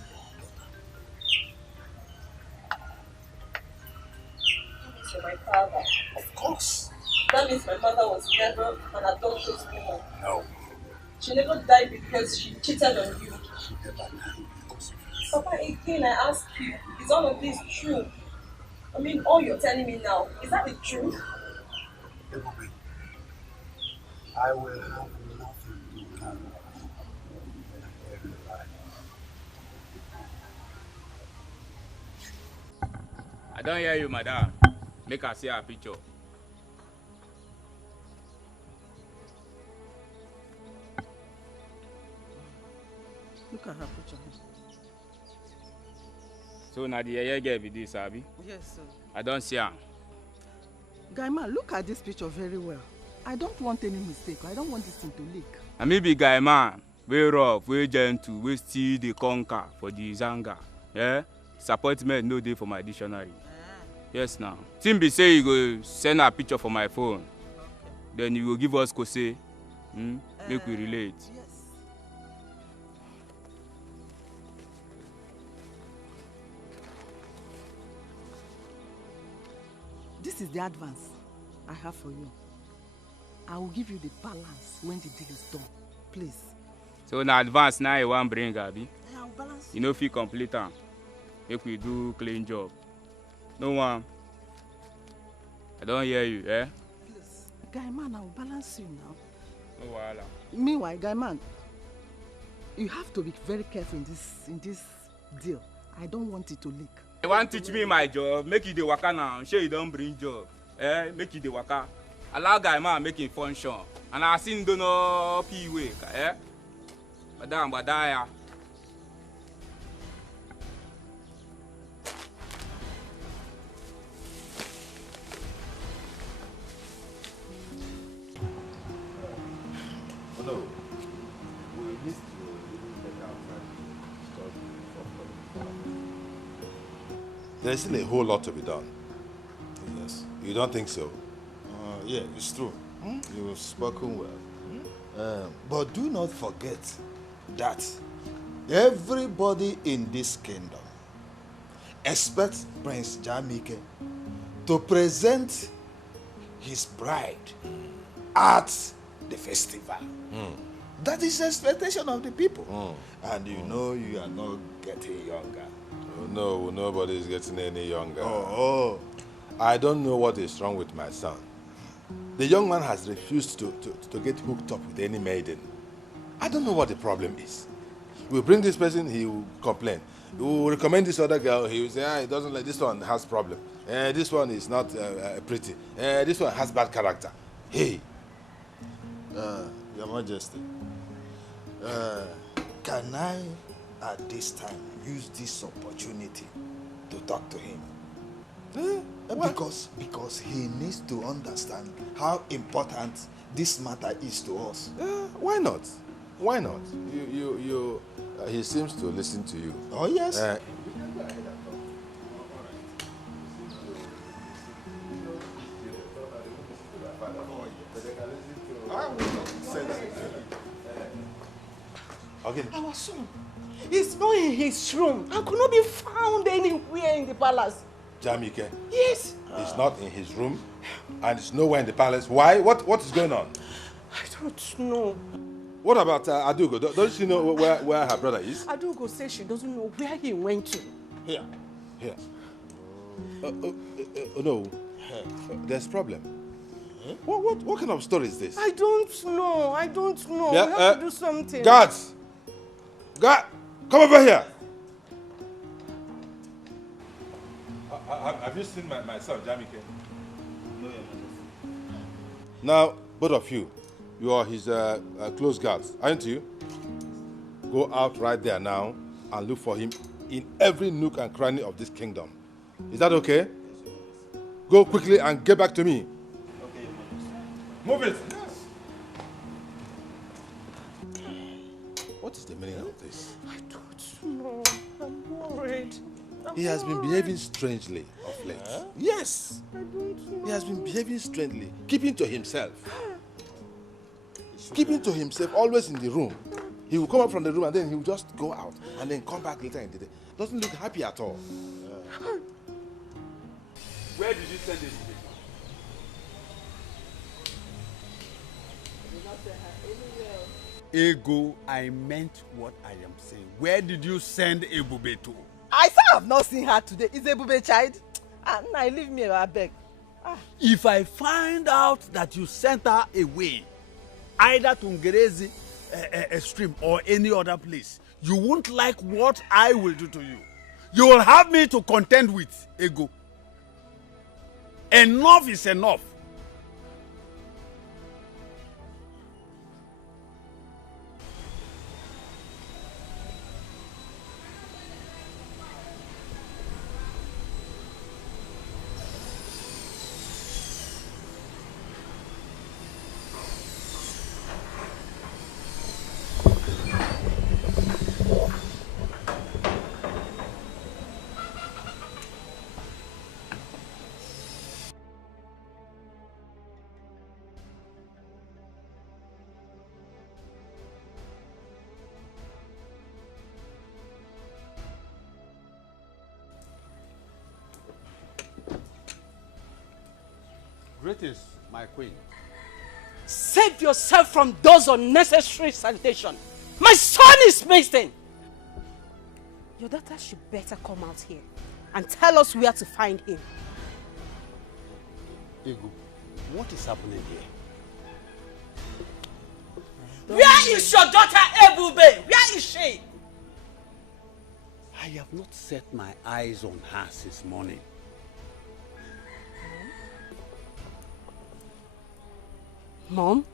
You're my father. Of course. That means my mother was never an adulterous woman. No. She never died because she cheated on you. She never died because of you. Papa, again, I ask you, is all of this true? I mean, all you're telling me now, is that the truth? I will have nothing to do with every life. I don't hear you, madam. Make her see her picture. Look at her picture. So now the yeye girl be this, Abi? Yes, sir. I don't see her. Guy man, look at this picture very well. I don't want any mistake. I don't want this thing to leak. I may be guy man, very rough, very gentle, we still the conquer for the zanga. Yeah? Disappointment no day for my dictionary. Yes now. Timbi say you go send a picture for my phone. Okay. Then you will give us Kose. Make we relate. Yes. This is the advance I have for you. I will give you the balance when the deal is done. Please. So now advance now you want bring Abi? I'll balance. You know if you complete am. Make we do clean job. No one. I don't hear you, eh? Please. Guy man, I will balance you now. No wahala. Meanwhile, guy man, you have to be very careful in this deal. I don't want it to leak. You want to teach me my job? Make you the waka now. Sure you don't bring job. Eh? Make you the waka. Allow guy man making function. And I seen don't know P way. Eh? Madam, badaya. No, we need to take outside stuff. There's still a whole lot to be done. Yes. You don't think so? Yeah, it's true. You've spoken well. But do not forget that everybody in this kingdom expects Prince Jamike to present his bride at the festival. That is the expectation of the people. And you know you are not getting younger. Oh, no, nobody is getting any younger. Oh. I don't know what is wrong with my son. The young man has refused to get hooked up with any maiden. I don't know what the problem is. We'll bring this person, he will complain. We will recommend this other girl, he will say, he doesn't like, this one has problem. This one is not pretty. This one has bad character. Hey. Your Majesty, can I, at this time, use this opportunity to talk to him? Because he needs to understand how important this matter is to us. Why not? Why not? He seems to listen to you. Oh, yes. Okay. Our son is not in his room and could not be found anywhere in the palace. Jamike? Yes. He's not in his room and he's nowhere in the palace. Why? What is going on? I don't know. What about Adugo? Don't she know where her brother is? Adugo says she doesn't know where he went to. Here. No. There's problem. What kind of story is this? I don't know. Yeah, we have to do something. Guards! Guard! Come over here! Have you seen my son, Jamike? No, Your Majesty. Now, both of you, you are his close guards, aren't you? Go out right there now and look for him in every nook and cranny of this kingdom. Is that okay? Go quickly and get back to me. Okay, Your Majesty. Move it! What is the meaning of this? I don't know. I'm worried. He has been behaving strangely of late. Yes! I don't know. He has been behaving strangely, keeping to himself. Keeping to himself, always in the room. He will come up from the room and then he will just go out and then come back later in the day. Doesn't look happy at all. Where did you send this? Ego, I meant what I am saying. Where did you send Ebube to? I say I have not seen her today. Is Ebube child? Now leave me, I beg. If I find out that you sent her away, either to Ngerezi stream or any other place, you won't like what I will do to you. You will have me to contend with, Ego. Enough is enough. Greetings, my queen. Save yourself from those unnecessary salutations. My son is missing. Your daughter should better come out here and tell us where to find him. Ego, what is happening here? Where is your daughter Ebube? Where is she? I have not set my eyes on her since morning. Mom,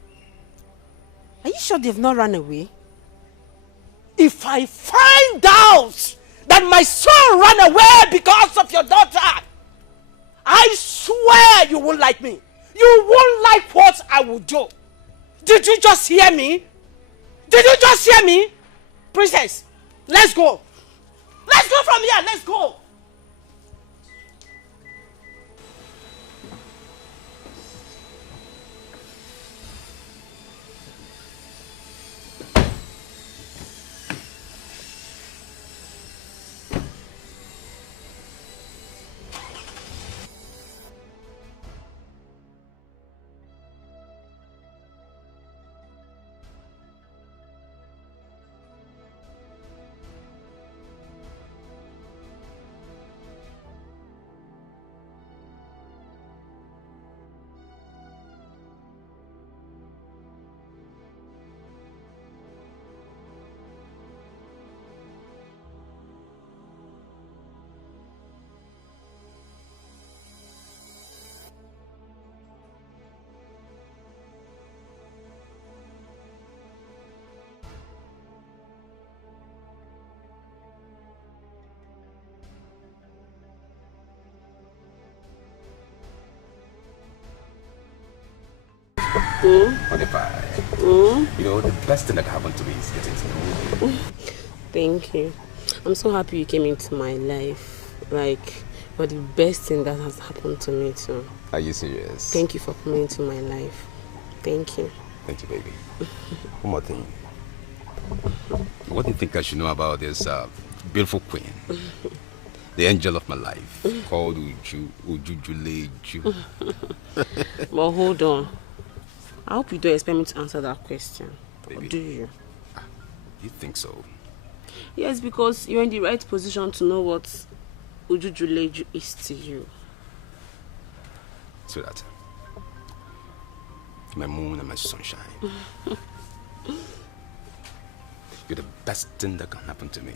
are you sure they've not run away? If I find out that my son ran away because of your daughter, I swear you won't like me. You won't like what I will do. Did you just hear me? Did you just hear me? Princess, let's go. Let's go from here. Let's go. You know, the best thing that happened to me is getting to know you. Thank you. I'm so happy you came into my life. Like, you're the best thing that has happened to me too. Are you serious? Thank you for coming into my life. Thank you. Thank you, baby. One more thing. What do you think I should know about this beautiful queen? The angel of my life, called Ujujuleju. But hold on. I hope you don't expect me to answer that question. Baby. Or do you? You think so? Yes, because you're in the right position to know what Ujujuleju is to you. So that my moon and my sunshine. You're the best thing that can happen to me.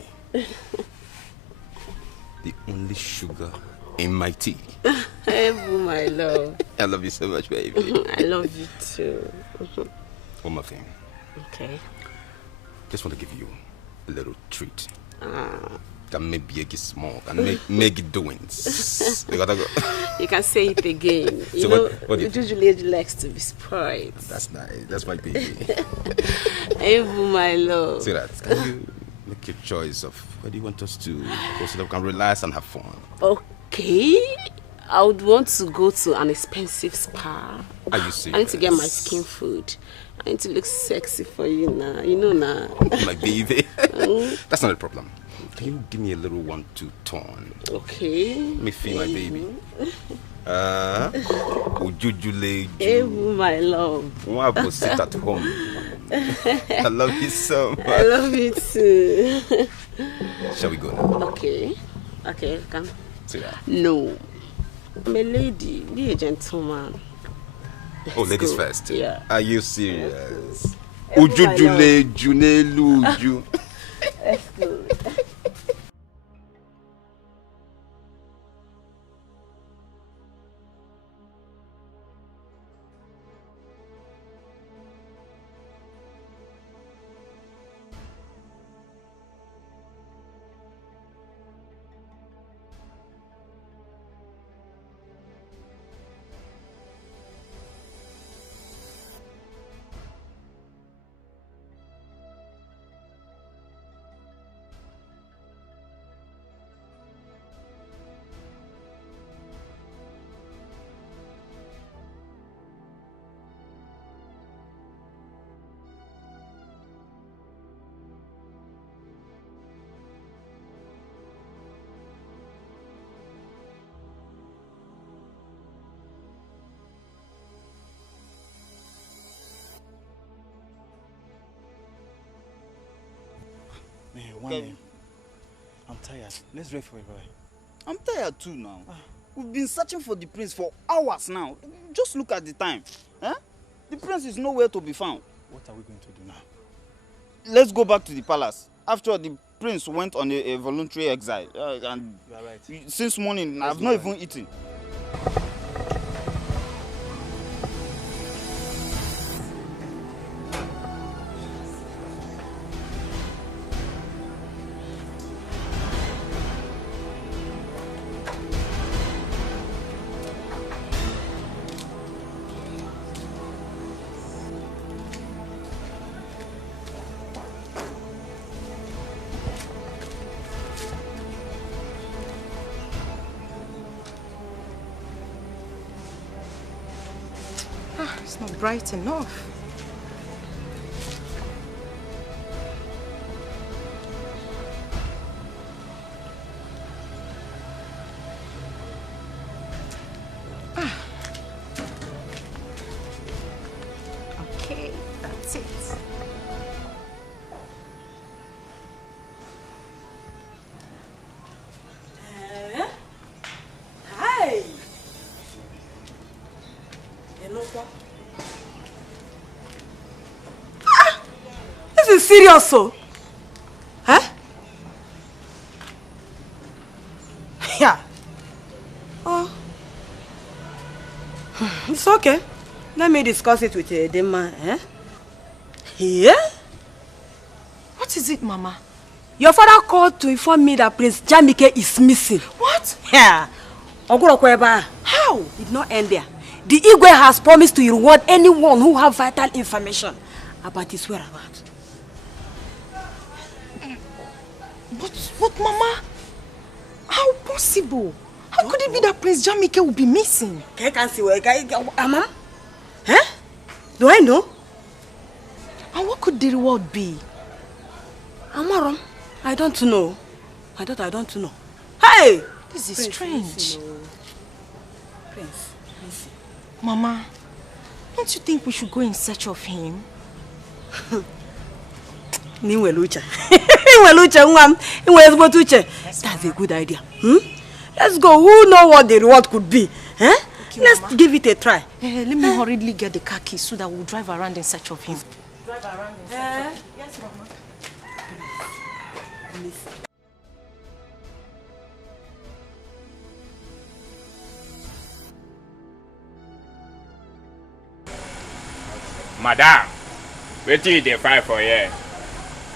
The only sugar in my tea. Ebu, my love. I love you so much, baby. I love you too. One more thing. Okay. Just want to give you a little treat. Can make it small. Can make it doings. You gotta go. You can say it again. You So know, what usually likes to be spoiled. That's nice. That's my baby. Ebu, my love. See that? Can you make your choice of where do you want us to go so that we can relax and have fun? Okay. I would want to go to an expensive spa. Are you serious? I need to get my skin food. I need to look sexy for you now. You know now. My baby. That's not a problem. Can you give me a little 1-2 turn? Okay. Let me feel my baby. Ujujuleju. Ebu, my love. I will sit at home. I love you so much. I love you too. Shall we go now? Okay. Okay, come. See that? No. I'm a lady. Be a gentleman. Oh, ladies go. first. Yeah. Are you serious? Ebu, my Ujujuleju neluju. Let's go. Man, one name. I'm tired. Let's wait for a boy. I'm tired too now. We've been searching for the prince for hours now. Just look at the time. Eh? The prince is nowhere to be found. What are we going to do now? Let's go back to the palace. After all, the prince went on a voluntary exile. And you are right. Since morning, I've not even eaten. It's not bright enough. Okay, that's it. Hi. This is serious, so. Huh? Yeah. Oh. It's okay. Let me discuss it with the man. Eh? Yeah? What is it, Mama? Your father called to inform me that Prince Jamike is missing. What? Yeah. How? It did not end there. The Igwe has promised to reward anyone who have vital information about his whereabouts. But Mama, how possible? How could it be that Prince Jamike will be missing? Mama? Huh? Do I know? And what could the reward be? Amaram, I don't know. I don't know. Hey! This is Prince, strange. listen, Prince, listen. Mama, don't you think we should go in search of him? That's a good idea. Let's go. Who knows what the reward could be? Huh? Okay, Let's Mama. give it a try. Let me hurriedly get the car keys so that we'll drive around in search of him. Drive around in search of Yes, Mama. Madam, wetin you dey fight for here?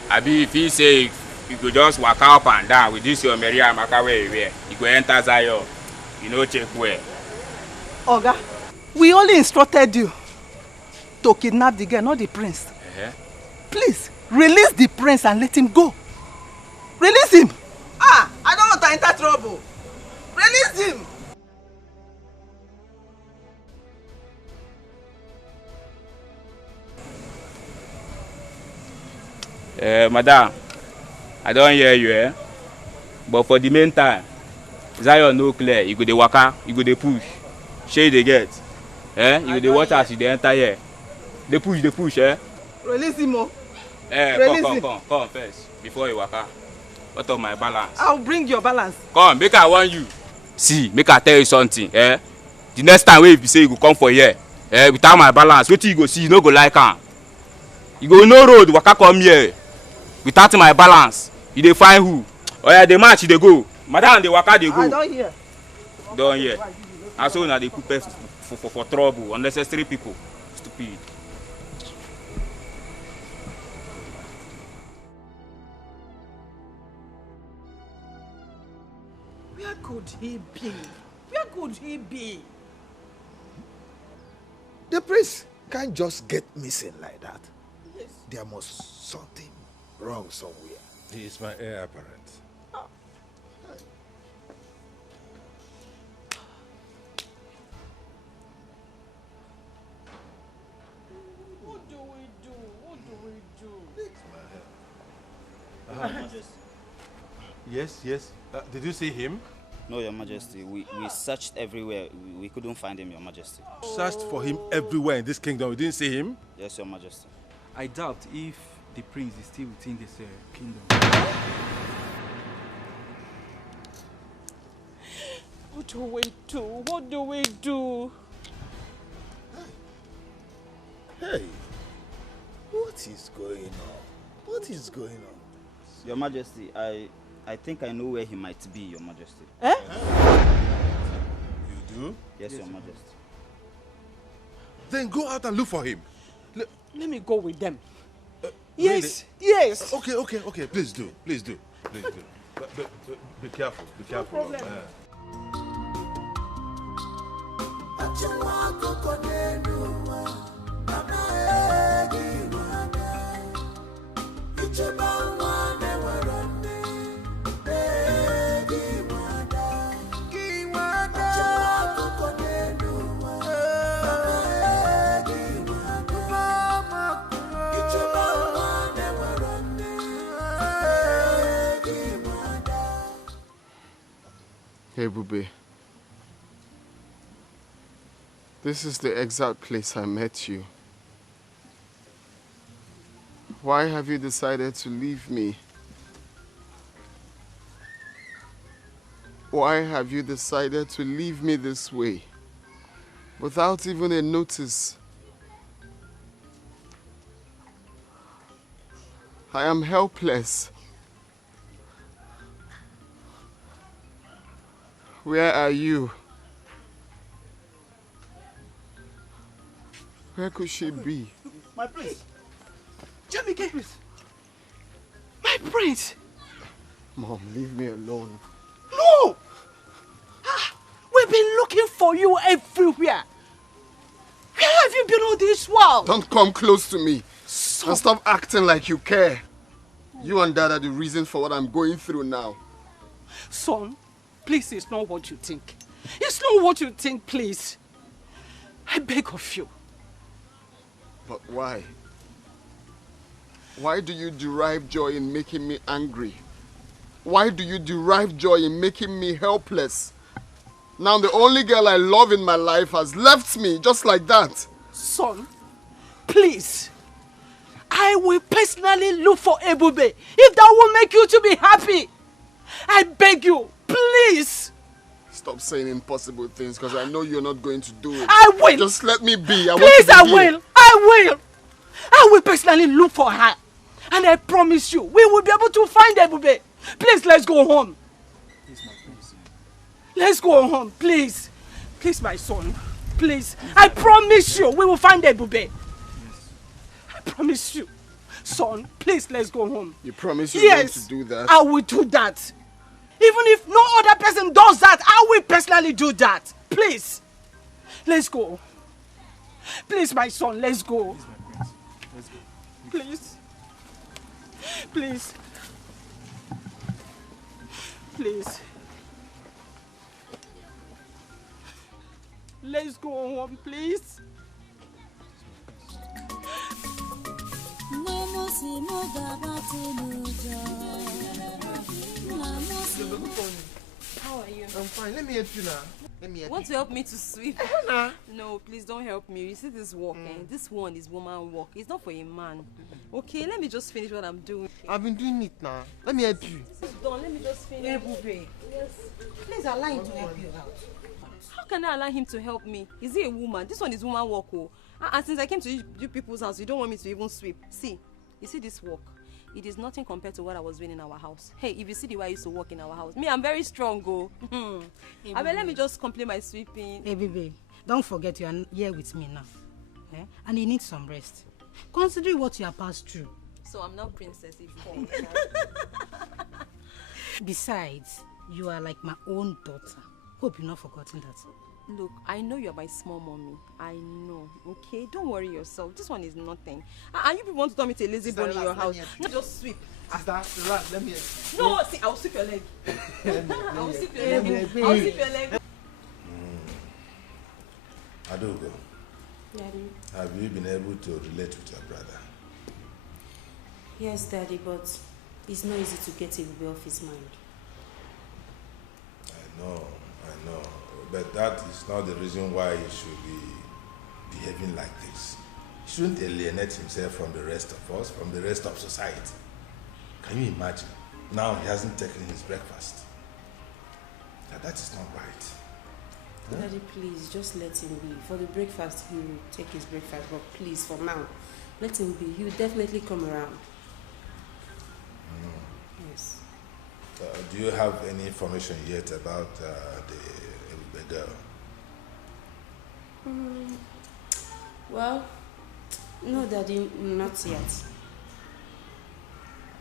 Abi if he say you go just waka up and down with this your Mary Amaka where you wear, you go enter Zion, you no check where. Oga, we only instructed you to kidnap the girl, not the prince. Please, release the prince and let him go. Release him. Ah, I don't want to enter trouble. Release him. Madam, I don't hear you, but for the meantime, Zion no clear, you go dey waka, you go dey push. Shey dey get. You go dey watch as you dey enter here. Dey push, Release him, oh. Come first, before you waka. What of my balance? I'll bring your balance. Come, make I warn you. See, make I tell you something, The next time wey you say you go come for here, without my balance, wetin you go see, you no go like am. You go no road, waka come here. Without my balance, you dey find who? Oya, dey match, you dey go. Madam, dey waka, dey go. I don't hear. Don't hear. And so una dey put person for trouble, unnecessary people. Stupid. Where could he be? Where could he be? The prince can't just get missing like that. Yes. There must something wrong somewhere. He is my heir apparent. What do we do? What do we do? Yes. Did you see him? No, Your Majesty. We searched everywhere. We couldn't find him, Your Majesty. Searched for him everywhere in this kingdom. We didn't see him? Yes, Your Majesty. I doubt if the prince is still within this kingdom. What do we do? What do we do? Hey, what is going on? What is going on? Your Majesty, I think I know where he might be, Your Majesty. You do? Yes, Your Majesty. Then go out and look for him. Let me go with them. Yes, really? Yes. Okay. Please do. But be careful. Be careful. No problem. Hey, Bube. This is the exact place I met you. Why have you decided to leave me? Why have you decided to leave me this way? Without even a notice. I am helpless. Where are you? Where could she be? My prince. Jamike. My prince. Mom, leave me alone. No! We've been looking for you everywhere. sweeping all this while. Don't come close to me. And stop acting like you care. You and Dad are the reason for what I'm going through now. Son, please, it's not what you think. It's not what you think, please. I beg of you. But why? Why do you derive joy in making me angry? Why do you derive joy in making me helpless? Now the only girl I love in my life has left me just like that. Son, please. I will personally look for Ebube if that will make you to be happy. I beg you, please. Stop saying impossible things because I know you're not going to do it. I will. Just let me be. Please, I will. I will personally look for her. And I promise you, we will be able to find Ebube. Please, let's go home. Let's go home, please. Please, my son. Please. I promise you, we will find Ebube. I promise you. Son, please, let's go home. You promise you're going to do that? I will do that. Even if no other person does that, I will personally do that. Please. Let's go. Please, my son, let's go. Please. Please. Please. Let's go home, please. How are you? I'm fine. Let me help you now. Let me help Want you. to help me to sweep? Nah. No, please don't help me. You see this work, this one is woman work. It's not for a man. Okay, let me just finish what I'm doing. I've been doing it now. Let me help you. This is done. Let me just finish. Ebube, Yes. please allow him to help you out. How can I allow him to help me? Is he a woman? This one is woman work. Oh. And since I came to you people's house, you don't want me to even sweep. See, you see this work? It is nothing compared to what I was doing in our house. Hey, if you see the way I used to work in our house, me, I'm very strong, go. I mean, let me just complete my sweeping. Hey, baby, don't forget you are here with me now. Eh? And you need some rest. Considering what you have passed through. So I'm not princess if Besides, you are like my own daughter. Hope you've not forgotten that. Look, I know you're my small mommy. I know, okay? Don't worry yourself. This one is nothing. And you people want to turn me to a lazy bone in your house. No, just sweep. Sister, relax. Let me help you. No, see, I'll sweep your leg. I'll sweep your leg. I'll sweep your leg. Adogo, Daddy. have you been able to relate with your brother? Yes, Daddy, but it's not easy to get Ebube off his mind. I know. But that is not the reason why he should be behaving like this. He shouldn't alienate himself from the rest of us, from the rest of society. Can you imagine? Now he hasn't taken his breakfast. Now that is not right. Huh? Daddy, please, just let him be. For the breakfast, he will take his breakfast, but please, for now, let him be. He will definitely come around. Yes. Do you have any information yet about the girl? Well, no, Daddy, not yet.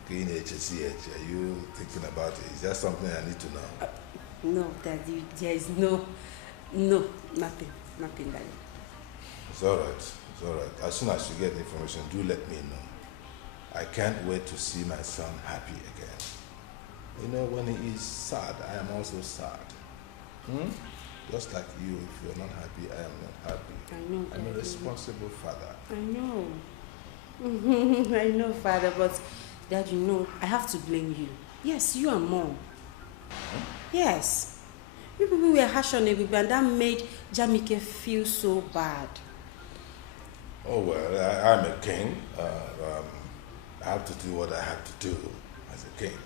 Are you thinking about it? Is that something I need to know? No, Daddy, there is nothing, Daddy. It's all right. As soon as you get the information, do let me know. I can't wait to see my son happy again. You know, when he is sad, I am also sad. Just like you, if you're not happy, I am not happy. I know, I'm a Daddy. responsible father. I know. I know, Father, but Dad, you know, I have to blame you. Yes, you and Mom. Yes. You people were harsh on Ebube, and that made Jamike feel so bad. Oh, well, I'm a king. I have to do what I have to do as a king.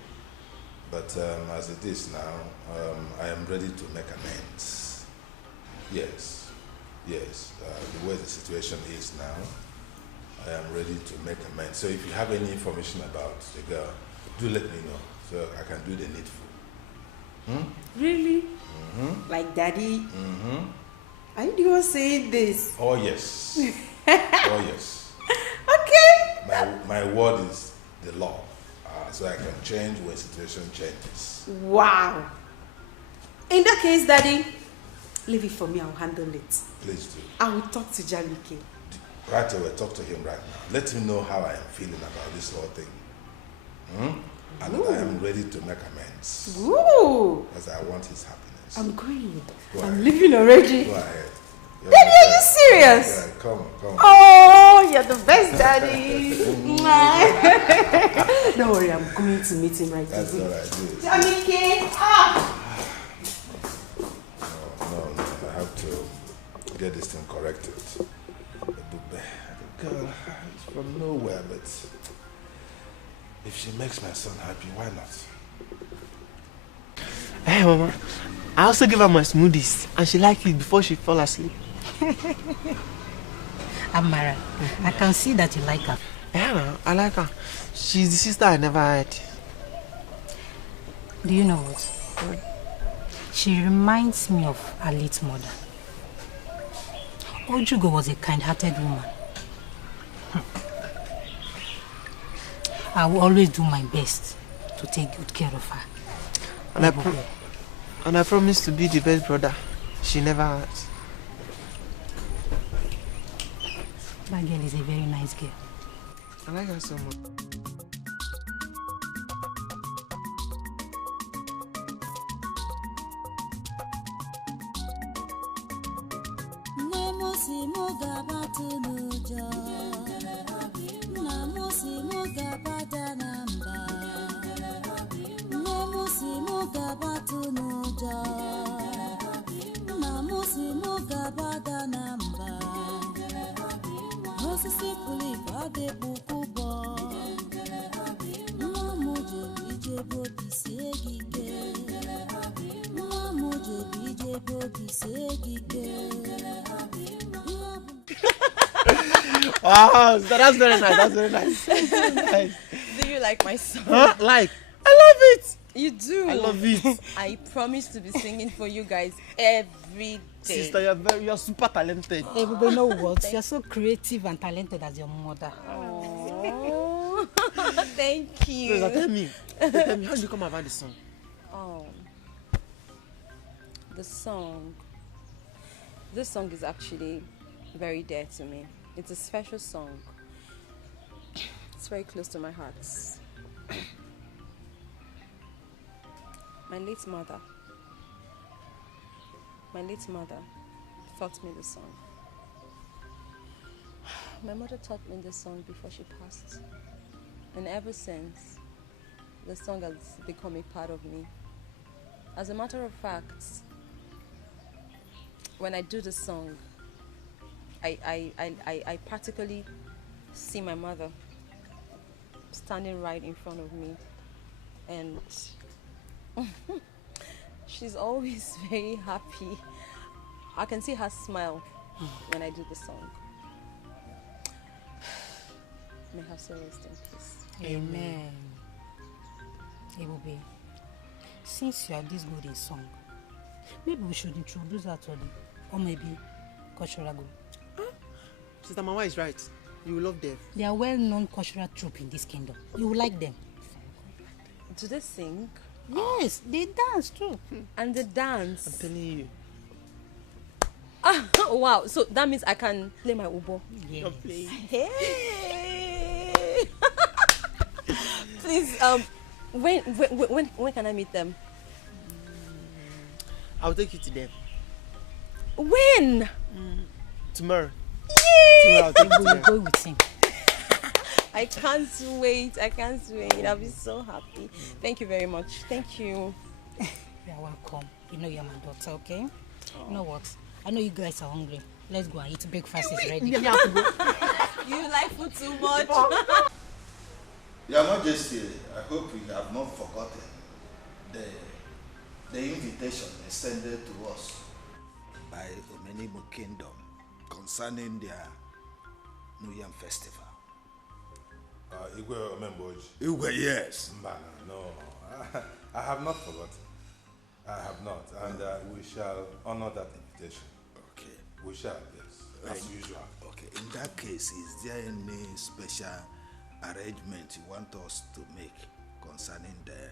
But as it is now, I am ready to make amends. Yes. The way the situation is now, I am ready to make amends. So if you have any information about the girl, do let me know so I can do the needful. Really? Like Daddy? Are you the one saying this? Oh, yes. Oh, yes. Okay. My word is the law. So I can change when situation changes. Wow. In that case, Daddy, leave it for me. I'll handle it. Please do. I will talk to Jamike. Right away, talk to him right now. Let him know how I am feeling about this whole thing. And that I am ready to make amends. Ooh. Because I want his happiness. I'm going. Go I'm ahead. leaving already. Go ahead. Daddy, are you serious? Yeah, come on. Oh, you're the best, Daddy. Don't worry, I'm going to meet him right away. That's all right, do it. Jamike, No, I have to get this thing corrected. The girl is from nowhere, but if she makes my son happy, why not? Hey, Mama. I also give her my smoothies, and she liked it before she fell asleep. Amara, I can see that you like her. Yeah, I like her. She's the sister I never had. Do you know what? She reminds me of her late mother. Ojugo was a kind-hearted woman. I will always do my best to take good care of her. And I promise to be the best brother she never had. That girl is a very nice girl. I like her so much. Wow, that's very nice. That's very nice. Nice. Do you like my song? Huh? Like? I love it. You do? I love it. I promise to be singing for you guys every day. Sister, you're super talented. Hey, but you know what? You're so creative and talented as your mother. Oh, thank you. So, tell me, how did you come about this song? Oh, the song. This song is actually very dear to me. It's a special song. It's very close to my heart. My late mother taught me this song. My mother taught me this song before she passed. And ever since, the song has become a part of me. As a matter of fact, when I do the song, I practically see my mother standing right in front of me, and she's always very happy. I can see her smile when I do the song. May her soul rest in peace. Amen. Ebube, since you are this good in song, maybe we should introduce her to them, or maybe cultural group. Sister Mama is right. You will love them. They are well-known cultural troupe in this kingdom. You will like them. Do they sing? Yes, they dance too. And they dance. I'm telling you. Oh, wow. So that means I can play my ubo. Yes. Hey. Please, when can I meet them? I'll take you to them. When? Tomorrow. Yay! Tomorrow I'll take you to them. Go with him. I can't wait. I'll be so happy. Thank you very much. Thank you. You're welcome. You know you're my daughter, okay? You know what? I know you guys are hungry. Let's go and eat. Breakfast is ready. You like food too much. Your Majesty, I hope you have not forgotten the invitation extended to us by Omenimu Kingdom concerning their New Yam Festival. Igwe Omemboji. Igwe, yes. No, I have not forgotten. I have not, and we shall honor that invitation. Okay. We shall, yes, as usual. Okay, in that case, is there any special arrangement you want us to make concerning the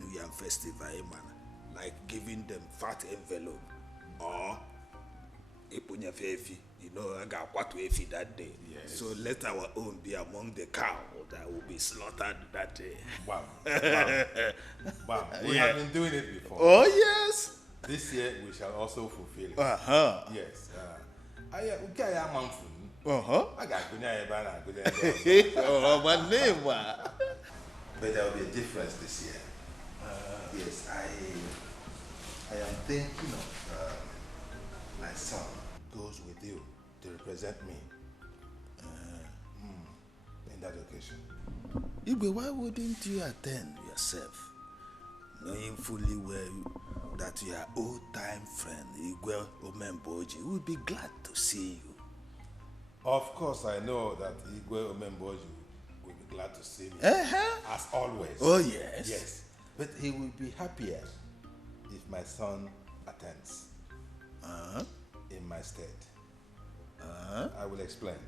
New Yam Festival, like giving them fat envelope or Ipunya Fefi? You know, I got what we feed that day. Yes. So let our own be among the cow that will be slaughtered that day. Wow. Wow. We have been doing it before. Oh, yes. This year we shall also fulfill it. Uh-huh. Yes. I got a month. Uh-huh. I got oh, my name. But there will be a difference this year. Yes, I am thinking of my son goes with you to represent me in that occasion. Igwe, why wouldn't you attend yourself, knowing fully well that your old-time friend Igwe Omemboji will be glad to see you? Of course, I know that Igwe Omemboji will be glad to see me, as always. Oh, yes. Yes, but he will be happier if my son attends in my stead. I will explain.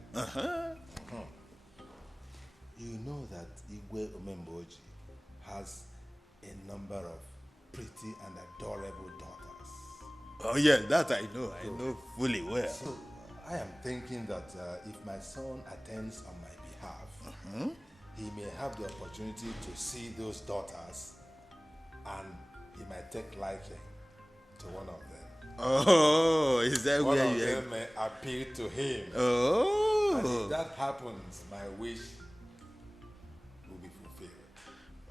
You know that Igwe Omemboji has a number of pretty and adorable daughters. Oh, yeah, that I know. I know fully well. So, I am thinking that if my son attends on my behalf, he may have the opportunity to see those daughters and he might take liking to one of them. Oh, is that one where of you them may appeal to him. Oh. And if that happens, my wish will be fulfilled.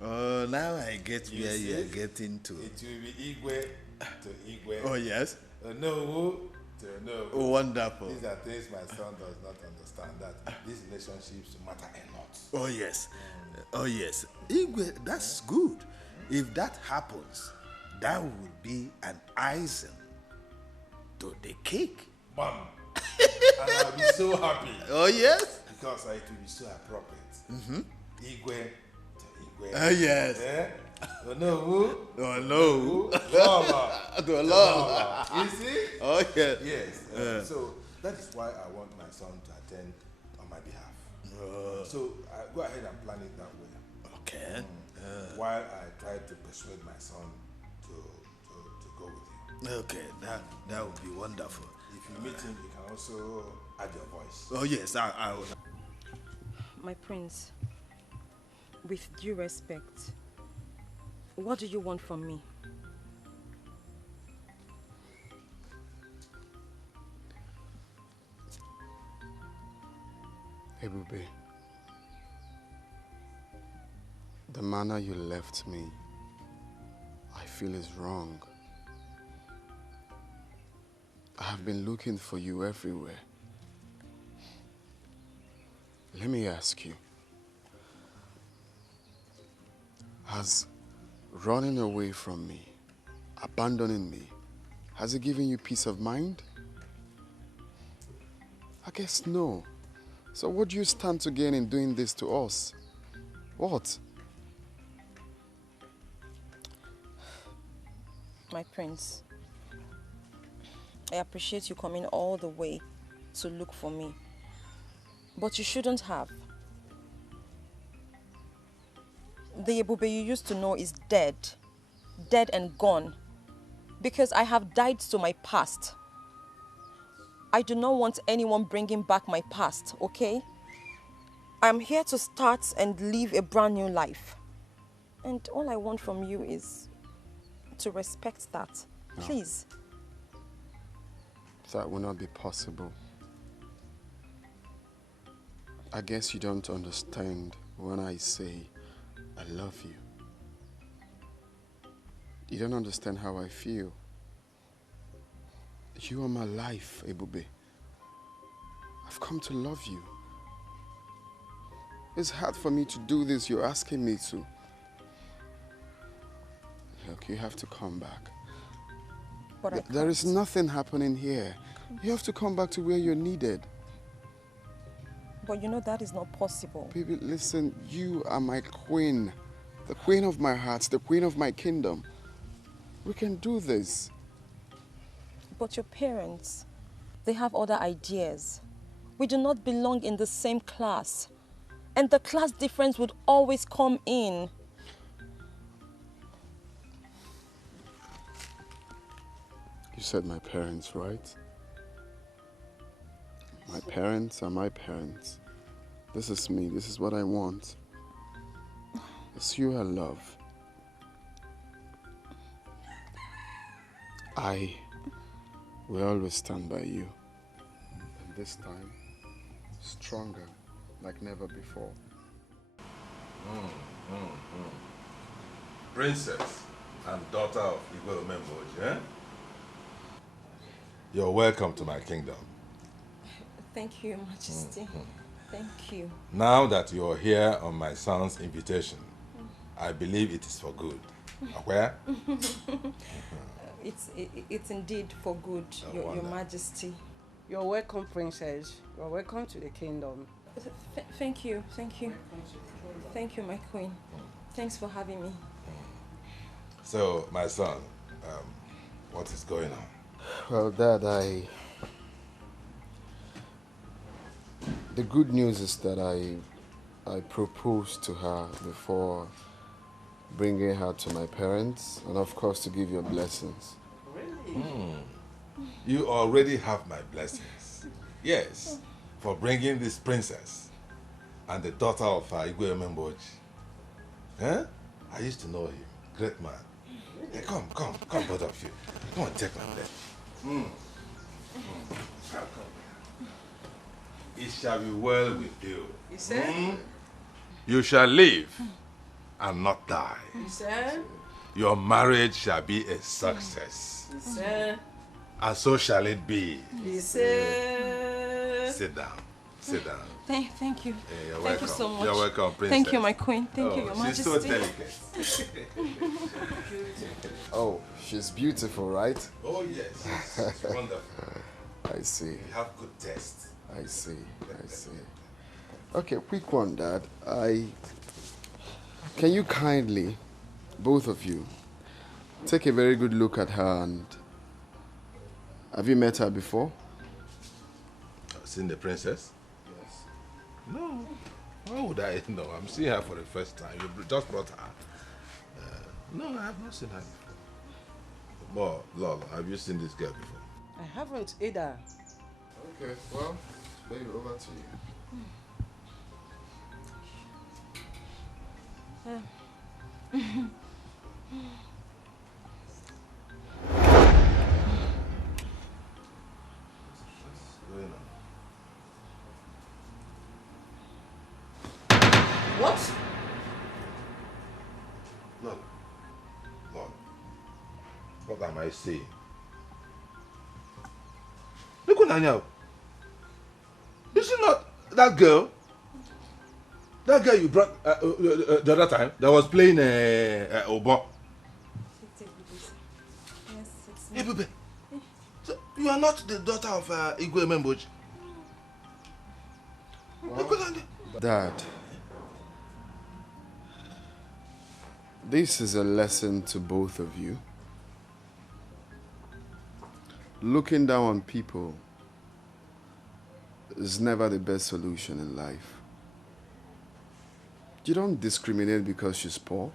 Oh, now I get You where see? you are getting to. It will be Igwe to Igwe. Oh, yes. Onowu to Onowu. Oh, wonderful. These are things my son does not understand, that these relationships matter a lot. Oh, yes. Oh, yes. Igwe, that's good. If that happens, that would be an icing to the cake. Bam. And I'll be so happy. Oh, yes? Because it will be so appropriate. Igwe to Igwe. Oh, yes. Eh? Onowu. Oh, no. Lola. To Lola. You see? Oh, yes. Yes. So that is why I want my son to attend on my behalf. So go ahead and plan it that way. Okay. While I try to persuade my son to go with you. Okay, that would be wonderful. If you meet him, you can also add your voice. Oh, yes, I will. My prince, with due respect, what do you want from me? Ebube, the manner you left me, I feel is wrong. I have been looking for you everywhere. Let me ask you, has running away from me, abandoning me, has it given you peace of mind? I guess no. So what do you stand to gain in doing this to us? What? My prince, I appreciate you coming all the way to look for me. But you shouldn't have. The Ebube you used to know is dead. Dead and gone. Because I have died to my past. I do not want anyone bringing back my past, okay? I'm here to start and live a brand new life. And all I want from you is to respect that. No. Please. That will not be possible. I guess you don't understand when I say I love you. You don't understand how I feel. You are my life, Ebube. I've come to love you. It's hard for me to do this you're asking me to. Look, you have to come back. But There is nothing happening here. You have to come back to where you're needed. But you know that is not possible. Baby, listen, you are my queen. The queen of my heart, the queen of my kingdom. We can do this. But your parents, they have other ideas. We do not belong in the same class. And the class difference would always come in. You said my parents, right? My parents are my parents. This is me. This is what I want. It's you I love. I will always stand by you. And this time, stronger, like never before. Princess and daughter of Igwe Omemboji, eh? You're welcome to my kingdom. Thank you, Your Majesty. Thank you. Now that you're here on my son's invitation, I believe it is for good. Where? It's indeed for good, Your Majesty. You're welcome, Princess. You're welcome to the kingdom. Thank you. Thank you, my queen. Thanks for having me. So, my son, what is going on? Well, Dad, the good news is that I proposed to her before bringing her to my parents, and of course to give your blessings. Really? You already have my blessings. Yes, for bringing this princess and the daughter of Igwe Omemboji. Eh? I used to know him. Great man. Hey, come, both of you. Come on, take my blessing. It shall be well with you. You said? You shall live and not die. You said? Your marriage shall be a success. You said? And so shall it be. You said? Sit down. Sit down. Thank you. Hey, you're Thank welcome. you so much. You're welcome, princess. Thank you, my queen. Thank you, Your Majesty. She's so delicate. Oh, she's beautiful, right? Oh, yes. She's wonderful. I see. You have good taste. I see. Okay, quick one, Dad. Can you kindly, both of you, take a very good look at her and... Have you met her before? Seen the princess? Yes. No. Why would I know? I'm seeing her for the first time. You just brought her. No, I have not seen her before. Well, Lolo, have you seen this girl before? I haven't either. Okay, well, baby, over to you. What? Look. What am I saying? Look at Nanya. Is she not that girl? That girl you brought the other time that was playing Obo. Yes, it's Hey, baby. So you are not the daughter of Igwe Omemboji? Dad, this is a lesson to both of you. Looking down on people is never the best solution in life. You don't discriminate because she's poor.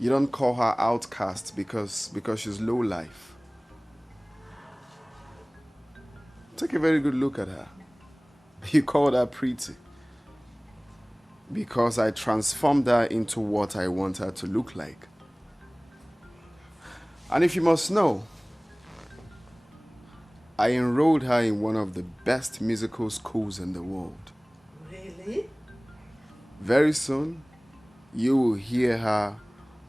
You don't call her outcast because she's low life. Take a very good look at her. You called her pretty because I transformed her into what I want her to look like. And if you must know, I enrolled her in one of the best musical schools in the world. Really? Very soon, you will hear her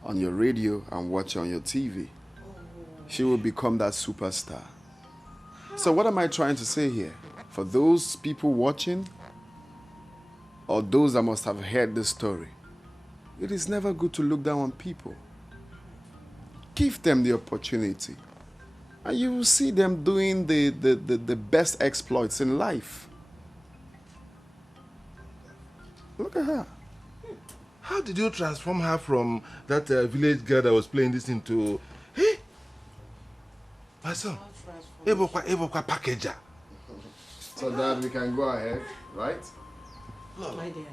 on your radio and watch her on your TV. She will become that superstar. So what am I trying to say here? For those people watching, or those that must have heard this story, it is never good to look down on people. Give them the opportunity, and you will see them doing the best exploits in life. Look at her. How did you transform her from that village girl that was playing this into... Hey, my son, Ebokwa packager. So Dad, we can go ahead, right? My dear,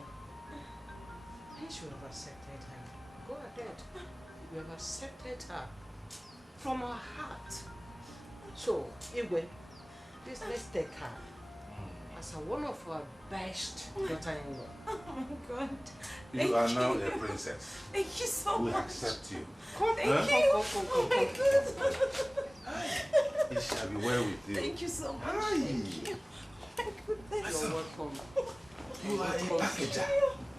I should have accepted her. Go ahead. You have accepted her from our heart. So, Igwe, Please, let's take her as one of our best daughter-in-law. Oh my God. You are now a princess. Thank you so much. We accept you. Thank you. Oh my God. It shall be well with you. Thank you so much. Thank you. My goodness. You're welcome. You are a packager.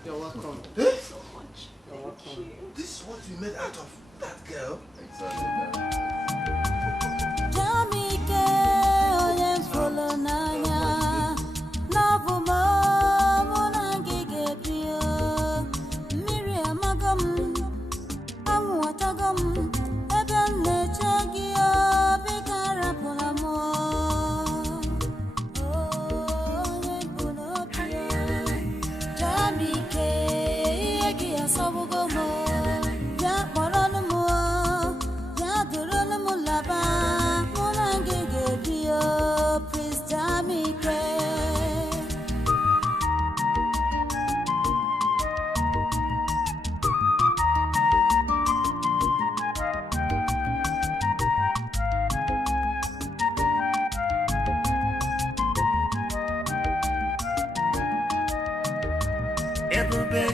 You're welcome. Thank you so much. You're welcome. This is what you made out of that girl?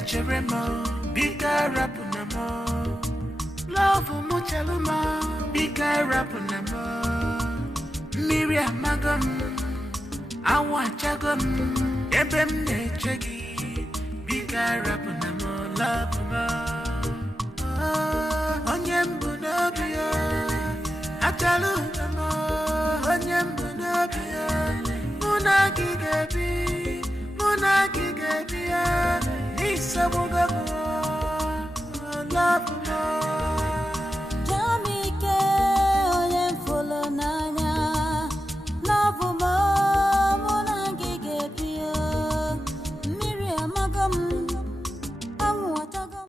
Cheremo, bika rapunamo. Love muchaluma, bika rapunamo. Miriam magam, awa chagam, ebem nechegi, bika rapunamo, love mo. Onyembu nobia, atalu namo, onyembu nobia, munagi gabi, Love